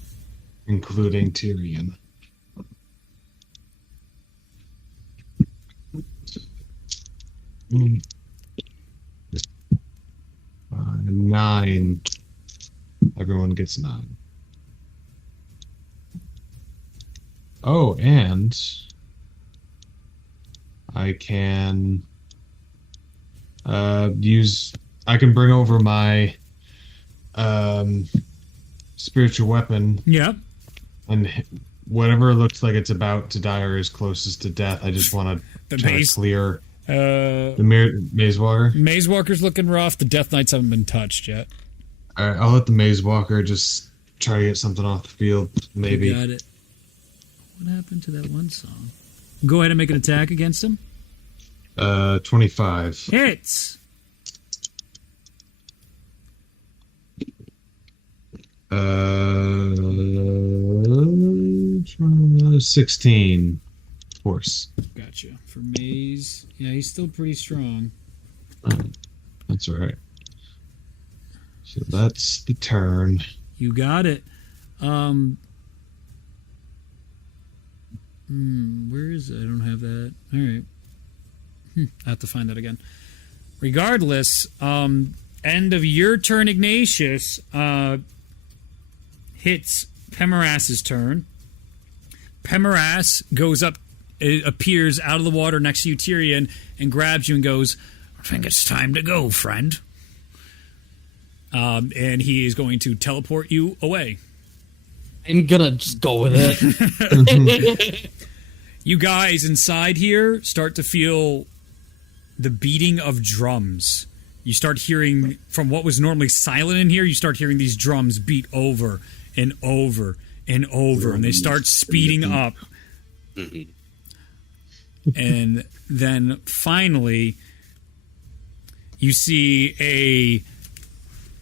including Tyrion. Mm. 9. Everyone gets 9. Oh, and I can I can bring over my spiritual weapon, Yeah. and whatever looks like it's about to die or is closest to death, I just want The to try maze- to clear The the maze walker. Maze Walker's looking rough. The Death Knights haven't been touched yet. All right, I'll let the maze walker just try to get something off the field, maybe. You got it. What happened to that one song? Go ahead and make an attack against him. 25. Hits. Uh, 16. Of course. Gotcha. For Maze, yeah, he's still pretty strong. That's all right. So that's the turn. You got it. Where is it? I don't have that. All right. I have to find that again. Regardless, end of your turn, Ignatius, hits Pemaras's turn. Pemaras goes up, appears out of the water next to you, Tyrion, and grabs you and goes, I think it's time to go, friend. And he is going to teleport you away. I'm gonna just go with it. You guys inside here start to feel the beating of drums. You start hearing, from what was normally silent in here, you start hearing these drums beat over and over and over, and they start speeding up. And then finally, you see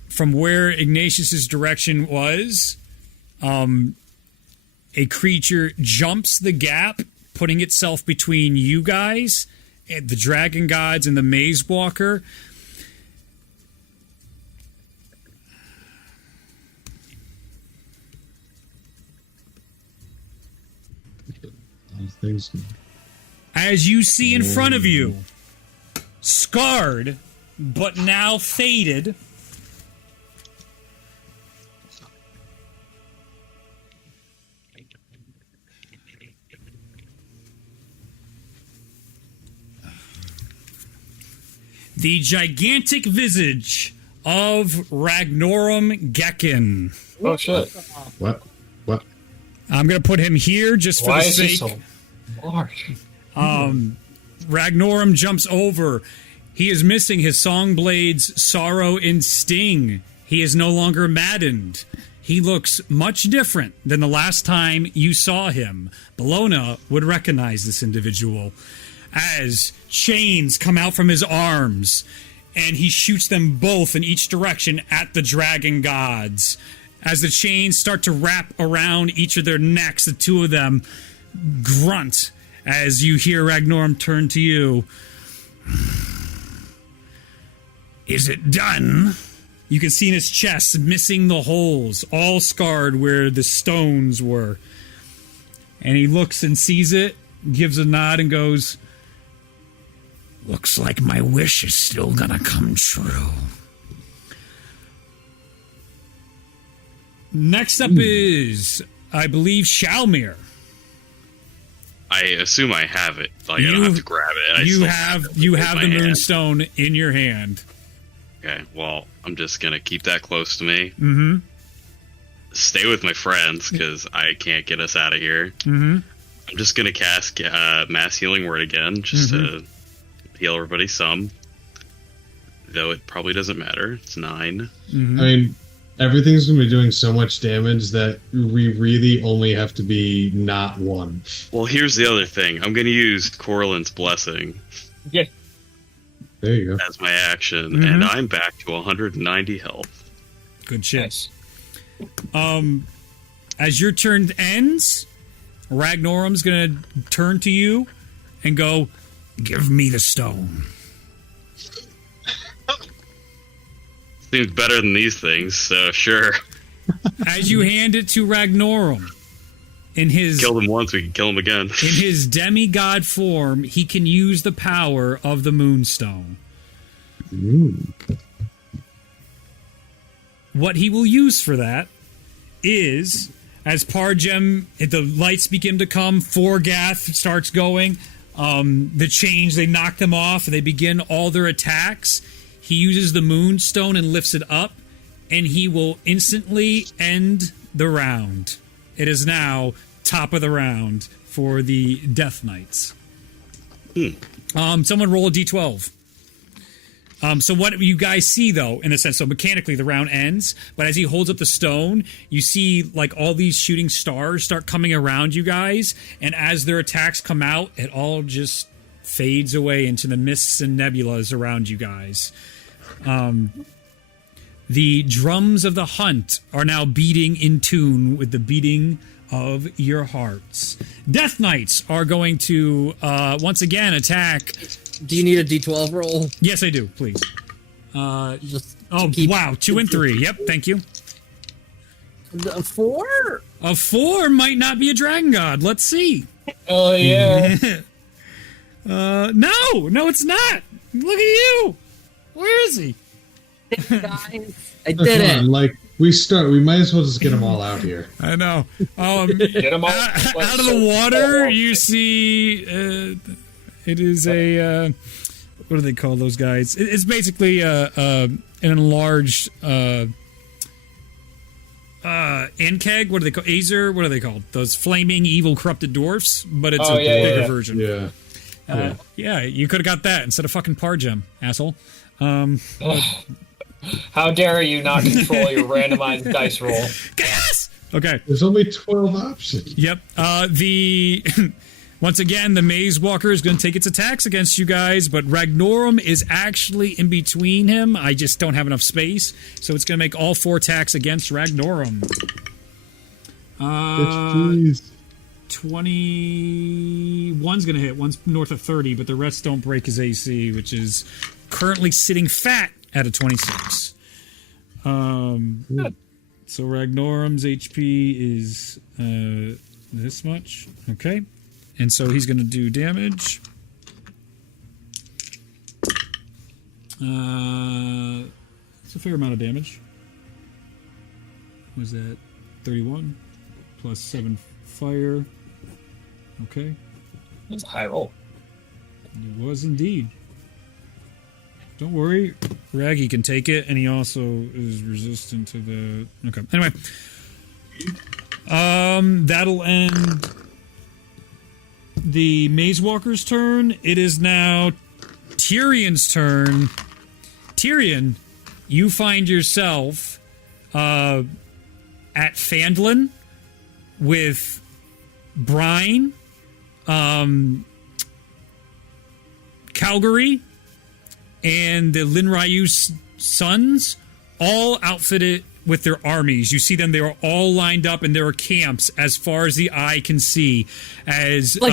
from where Ignatius's direction was, a creature jumps the gap, putting itself between you guys, the dragon gods, and the maze walker. Things. As you see in front of you, scarred, but now faded, the gigantic visage of Ragnorum Gekken. Oh shit! What? I'm going to put him here just for Why the is he sake. so large? Ragnorum jumps over. He is missing his song blades, sorrow and sting. He is no longer maddened. He looks much different than the last time you saw him. Bologna would recognize this individual as chains come out from his arms, and he shoots them both in each direction at the dragon gods. As the chains start to wrap around each of their necks, the two of them grunt as you hear Ragnorum turn to you. Is it done? You can see in his chest, missing the holes, all scarred where the stones were. And he looks and sees it, gives a nod and goes, looks like my wish is still gonna come true. Next up is, I believe, Shalmir. I assume I have it. Like, I don't have to grab it. You have the moonstone in your hand. Okay, well, I'm just gonna keep that close to me. Mm-hmm. Stay with my friends, because I can't get us out of here. Mm-hmm. I'm just gonna cast Mass Healing Word again, just to heal everybody some. Though it probably doesn't matter. It's 9. Mm-hmm. I mean, everything's going to be doing so much damage that we really only have to be not 1. Well, here's the other thing. I'm gonna use Corlin's Blessing Yeah. There you go. as my action, and I'm back to 190 health. Good shit. Nice. As your turn ends, Ragnorum's gonna turn to you and go, give me the stone. Seems better than these things, so sure. As you hand it to Ragnorum, in his Kill them once, we can kill them again. in his demigod form, he can use the power of the moonstone. Ooh. What he will use for that is, as Pargem, the lights begin to come, Forgath starts going, the chains, they knock them off, they begin all their attacks. He uses the moonstone and lifts it up, and he will instantly end the round. It is now top of the round for the Death Knights. Someone roll a d12. So what you guys see, though, in a sense, so mechanically the round ends, but as he holds up the stone, you see like all these shooting stars start coming around you guys, and as their attacks come out, it all just fades away into the mists and nebulas around you guys. The drums of the hunt are now beating in tune with the beating of your hearts. Death Knights are going to once again attack. Do you need a D12 roll? Yes, I do. Please. Just Oh, keep- wow. 2 and 3. Yep, thank you. A 4? A 4 might not be a dragon god. Let's see. Oh yeah. No, it's not. Look at you. Where is he? Guys, I Come did on, it. like, we might as well just get them all out here. I know. Get him all Out of the water, you see it is a what do they call those guys? It's basically an enlarged Ankeg. What do they call? Azer. What are they called? Those flaming, evil, corrupted dwarfs. But it's a bigger version. Yeah. Yeah, you could have got that instead of fucking Pargem, asshole. How dare you not control your randomized dice roll? Chaos! Okay. There's only 12 options. Yep. Once again, the Maze Walker is going to take its attacks against you guys, but Ragnorum is actually in between him. I just don't have enough space, so it's going to make all 4 attacks against Ragnorum. Bitch, please. 21's going to hit. One's north of 30, but the rest don't break his AC, which is currently sitting fat at a 26. So Ragnorum's HP is this much. Okay. And so he's going to do damage. It's a fair amount of damage. Was that 31 plus 7 fire? Okay. That's a high roll. It was indeed. Don't worry, Raggy can take it, and he also is resistant to the. Okay. Anyway, that'll end the Maze Walker's turn. It is now Tyrion's turn. Tyrion, you find yourself at Fandlin with Brine, Calgary, and the Linrayu's sons, all outfitted with their armies. You see them; they are all lined up, and there are camps as far as the eye can see. As they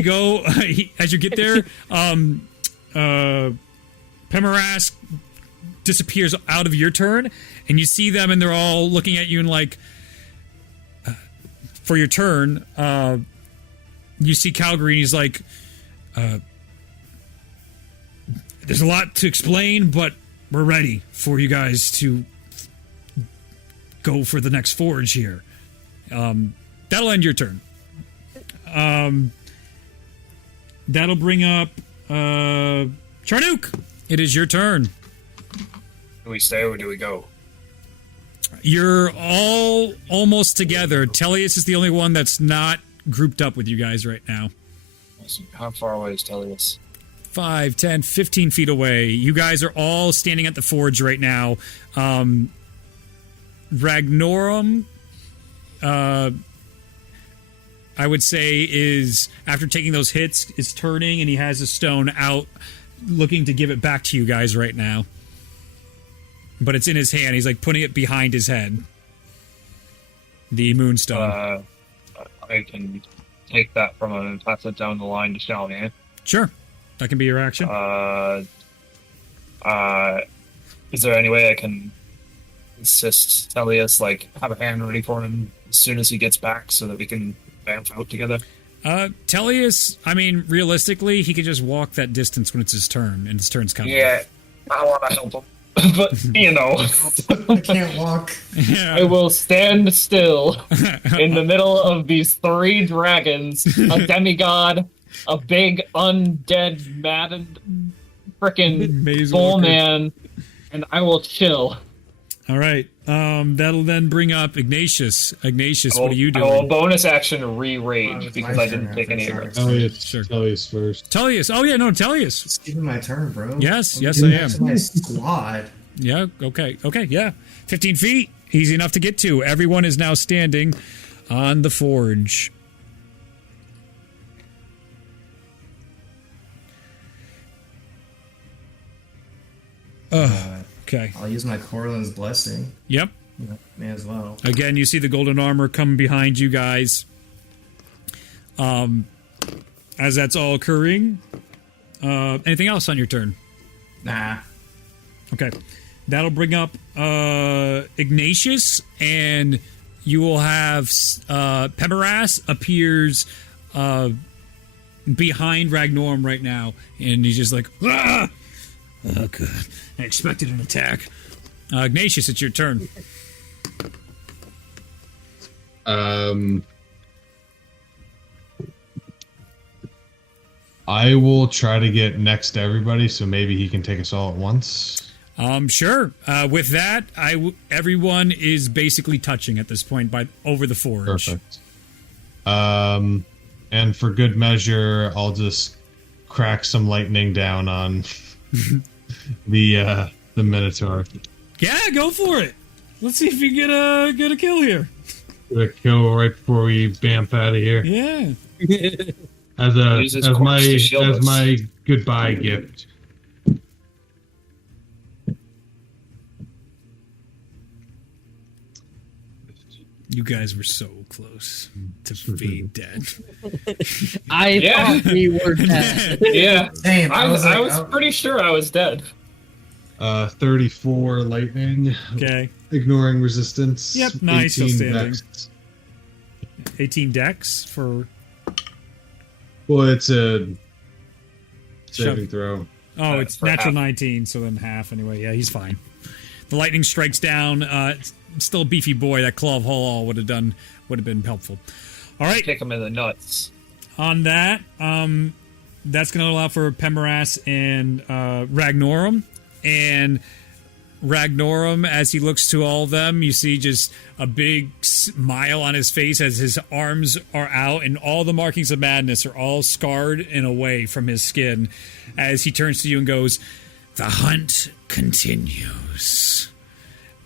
go, as you get there, Pemaras disappears out of your turn, and you see them, and they're all looking at you, and like, for your turn, you see Calgary, and he's like, there's a lot to explain, but we're ready for you guys to go for the next forge here. That'll end your turn. That'll bring up Charnook. It is your turn. Do we stay or do we go? You're all almost together. Tellius is the only one that's not grouped up with you guys right now. How far away is Tellius? 5, 10, 15 feet away. You guys are all standing at the forge right now. Ragnorum, I would say, is, after taking those hits, is turning, and he has a stone out, looking to give it back to you guys right now. But it's in his hand. He's like putting it behind his head. The moonstone. I can take that from him and pass it down the line to Shalman. Sure. That can be your action. Is there any way I can assist Tellius, like, have a hand ready for him as soon as he gets back so that we can vamp out together? Tellius, I mean, realistically, he could just walk that distance when it's his turn, and his turn's coming. Yeah, I want to help him. But, you know, I can't walk. I will stand still in the middle of these 3 dragons, a demigod, a big undead maddened frickin' bull man, and I will chill. All right. That'll then bring up Ignatius. Ignatius, what are you doing? I will bonus action re-rage because I didn't take any of it. Tellius, Sure. Tellius first. Tellius. Oh, yeah, no, Tellius. It's even my turn, bro. Yes, yes, doing I that am. to my squad. Yeah, okay, yeah. 15 feet. Easy enough to get to. Everyone is now standing on the forge. Okay. I'll use my Corlin's blessing. Yep. Yeah, may as well. Again, you see the golden armor come behind you guys. As that's all occurring. Anything else on your turn? Nah. Okay. That'll bring up Ignatius, and you will have Pemaras appears behind Ragnorum right now, and he's just like, ah! Oh, good. I expected an attack. Ignatius, it's your turn. I will try to get next to everybody, so maybe he can take us all at once. Sure. With that, everyone is basically touching at this point over the forge. Perfect. And for good measure, I'll just crack some lightning down on the Minotaur. Yeah, go for it. Let's see if you get a kill here. Get a kill right before we bamf out of here. Yeah. As us. my goodbye gift. You guys were so close to being dead. I thought we were dead. Yeah, Damn, I was like, pretty sure I was dead. 34 lightning. Okay. Ignoring resistance. Yep, nice, still 18 standing. dex. 18 dex for... Well, it's a saving Shove. throw. Oh, it's for natural half. 19, so then half anyway. Yeah, he's fine. The lightning strikes down. It's still a beefy boy. That Claw of Halal would have been helpful. All right. Kick him in the nuts. On that, that's going to allow for Pemoras and Ragnorum. And Ragnorum, as he looks to all of them, you see just a big smile on his face as his arms are out, and all the markings of madness are all scarred and away from his skin as he turns to you and goes, "The hunt continues."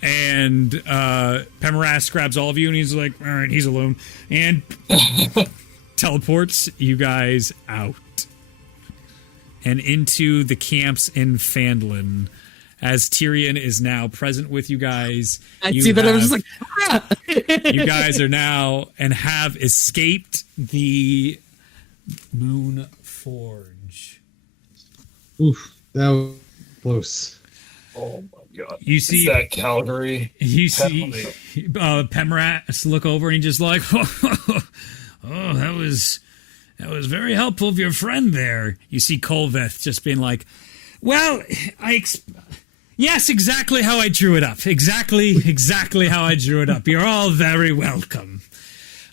And Pemoras grabs all of you, and he's like, "All right, he's alone," and teleports you guys out and into the camps in Phandalin. As Tyrion is now present with you guys. I see that. I was just like, ah! You guys are now and have escaped the Moon Forge. Oof, that was close. Oh my god! You see It's that Calgary. You see Pemoras look over and he's just like, "Oh, that was very helpful of your friend there." You see Kolveth just being like, "Well, yes, exactly how I drew it up. Exactly how I drew it up. You're all very welcome."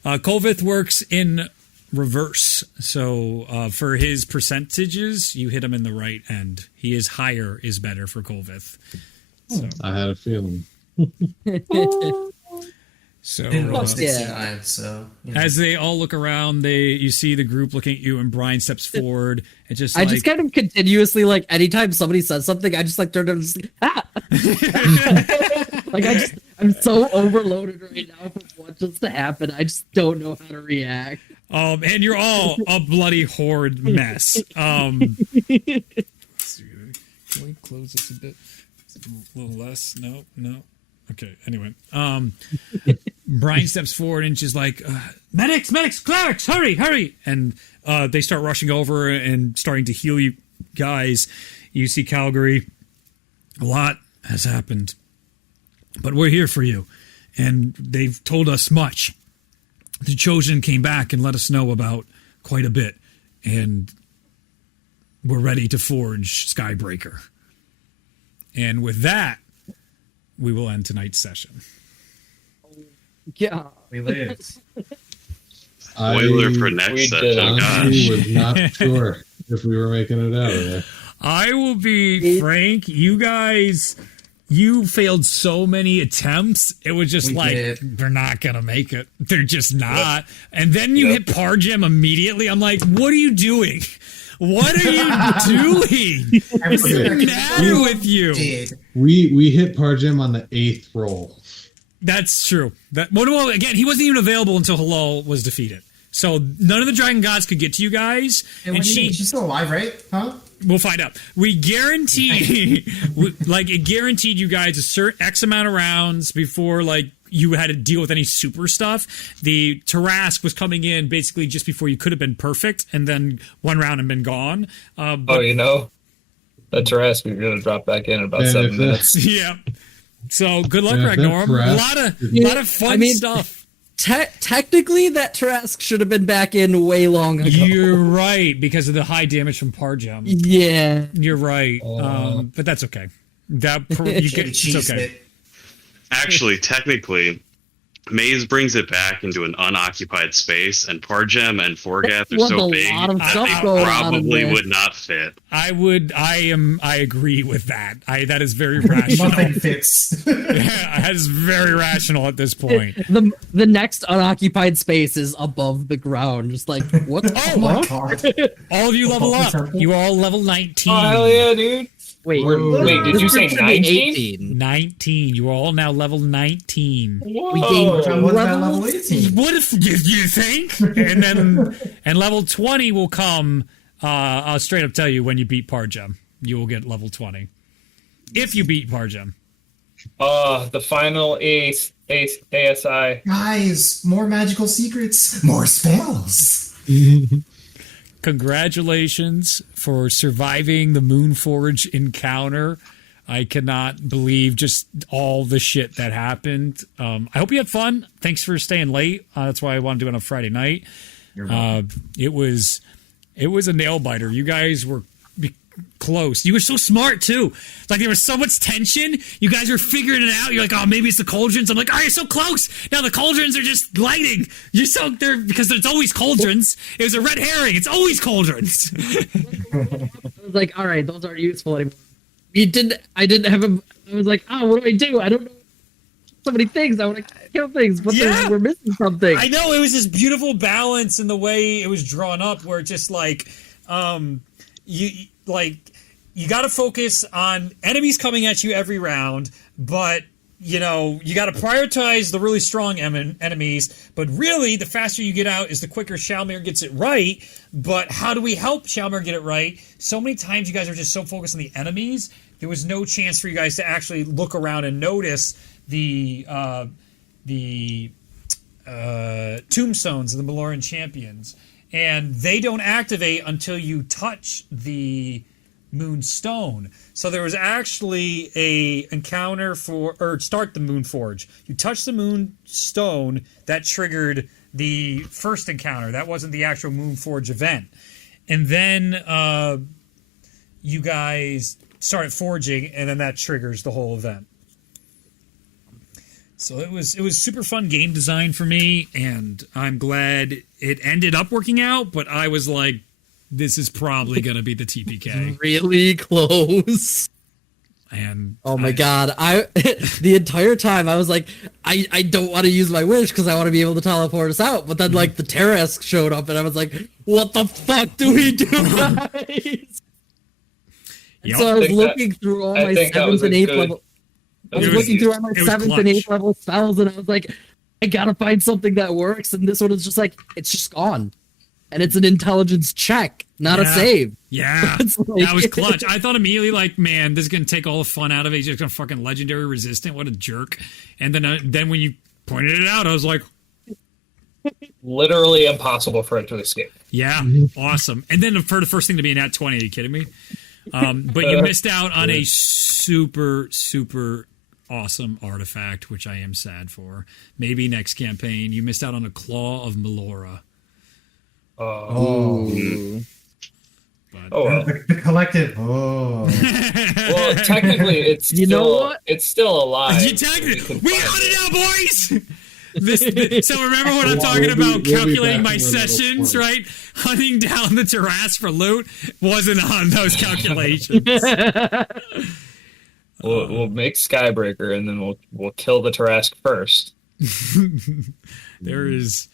Kolveth works in reverse, so for his percentages, you hit him in the right end. He is higher is better for Kolveth. So, I had a feeling. so Plus Yeah. 69, so you know. as they all look around, you see the group looking at you, and Brian steps forward and just I like, just kind of continuously, like, anytime somebody says something, I just like turn and just like, ah! Like, I'm so overloaded right now from what just happened. I just don't know how to react. and you're all a bloody horde mess. Let's see. Can we close this a bit? A little less? No. Okay. Anyway, Brian steps forward and she's like, medics, clerics, hurry. And they start rushing over and starting to heal you guys. You see Calgary. A lot has happened, but we're here for you. And they've told us much. The Chosen came back and let us know about quite a bit. And we're ready to forge Skybreaker. And with that, we will end tonight's session. Yeah. We lived. Spoiler for we next did session. it. honestly Gosh. was not sure if we were making it out of there. I will be frank, you guys, you failed so many attempts. It was just We like, did. they're not going to make it. They're just not. And then you hit Pargem immediately. I'm like, what are you doing? What are you doing? What's the matter with you? Did. We hit Pargem on the 8th roll. That's true. Well, again, he wasn't even available until Halal was defeated. So none of the dragon gods could get to you guys. Hey, what do you mean? She's still alive, right? Huh? We'll find out. We guarantee, it guaranteed you guys a certain X amount of rounds before, you had to deal with any super stuff. The Tarask was coming in basically just before you could have been perfect, and then one round and been gone. The Tarask is going to drop back in about And 7 if minutes. Yeah. So good luck, Yeah, that Ragnorum. A Tarask- lot of fun stuff. Technically, that Tarask should have been back in way long ago. You're right, because of the high damage from Pargem. Yeah. You're right. But that's okay. It's okay. Actually, technically, Maze brings it back into an unoccupied space, and Pargem and Forgath are Was so a big lot of that stuff they going on in probably there. would not fit. I agree with that. That is very rational. Nothing fits. That is very rational at this point. The next unoccupied space is above the ground. Just like, what the Oh my fuck? god. All of you level up. Temple? You are all level 19. Oh, hell yeah, dude. Wait, Wait, did you say this should be 19? 18. 19. You are all now level 19. Whoa. We gained What about levels? level 18? What if you think? And level 20 will come. I'll straight up tell you when you beat Pargem. You will get level 20. If you beat Pargem. The final eighth ASI. Guys, more magical secrets, more spells. Congratulations for surviving the Moonforge encounter. I cannot believe just all the shit that happened. I hope you had fun. Thanks for staying late. That's why I want to do it on a Friday night. It was a nail biter. You guys were close. You were so smart too. Like there was so much tension. You guys were figuring it out. You're like, oh, maybe it's the cauldrons. I'm like, oh, you're so close. Now the cauldrons are just lighting. You're so there because there's always cauldrons. It was a red herring. It's always cauldrons. I was like, all right, those aren't useful anymore. I didn't have a. I was like, oh, what do? I don't know. So many things. I want to kill things, but we're missing something. I know it was this beautiful balance in the way it was drawn up, where it's just like, you got to focus on enemies coming at you every round, but you got to prioritize the really strong enemies. But really, the faster you get out is the quicker Shalmir gets it right. But how do we help Shalmir get it right? So many times you guys are just so focused on the enemies, there was no chance for you guys to actually look around and notice the tombstones of the Maloran champions. And they don't activate until you touch the Moonstone. So there was actually a encounter start the Moonforge. You touch the Moonstone, that triggered the first encounter. That wasn't the actual Moonforge event. And then you guys started forging, and then that triggers the whole event. So it was super fun game design for me, and I'm glad it ended up working out, but I was like, this is probably going to be the TPK. Really close. And oh my god, the entire time I was like, I don't want to use my wish because I want to be able to teleport us out. But then like the Terrask showed up and I was like, what the fuck do we do, guys? Yep. So I was looking through all my 7th and 8th level. I was looking through all my 7th and 8th level spells and I was like, I gotta find something that works. And this one is just like, it's just gone. And it's an intelligence check, not a save. Yeah, like, that was clutch. I thought immediately, like, man, this is going to take all the fun out of it. He's just going to fucking legendary resistant. What a jerk. And then when you pointed it out, I was like... literally impossible for it to escape. Yeah, awesome. And then for the first thing to be an at 20, are you kidding me? But you missed out on a super, super awesome artifact, which I am sad for. Maybe next campaign. You missed out on a Claw of Melora. But, The collective. Oh. Well, technically, it's still, it's still alive. We got it now, boys. So remember when I'm talking about calculating my sessions, right? Hunting down the Tarrasque for loot wasn't on those calculations. We'll make Skybreaker, and then we'll kill the Tarrasque first. There is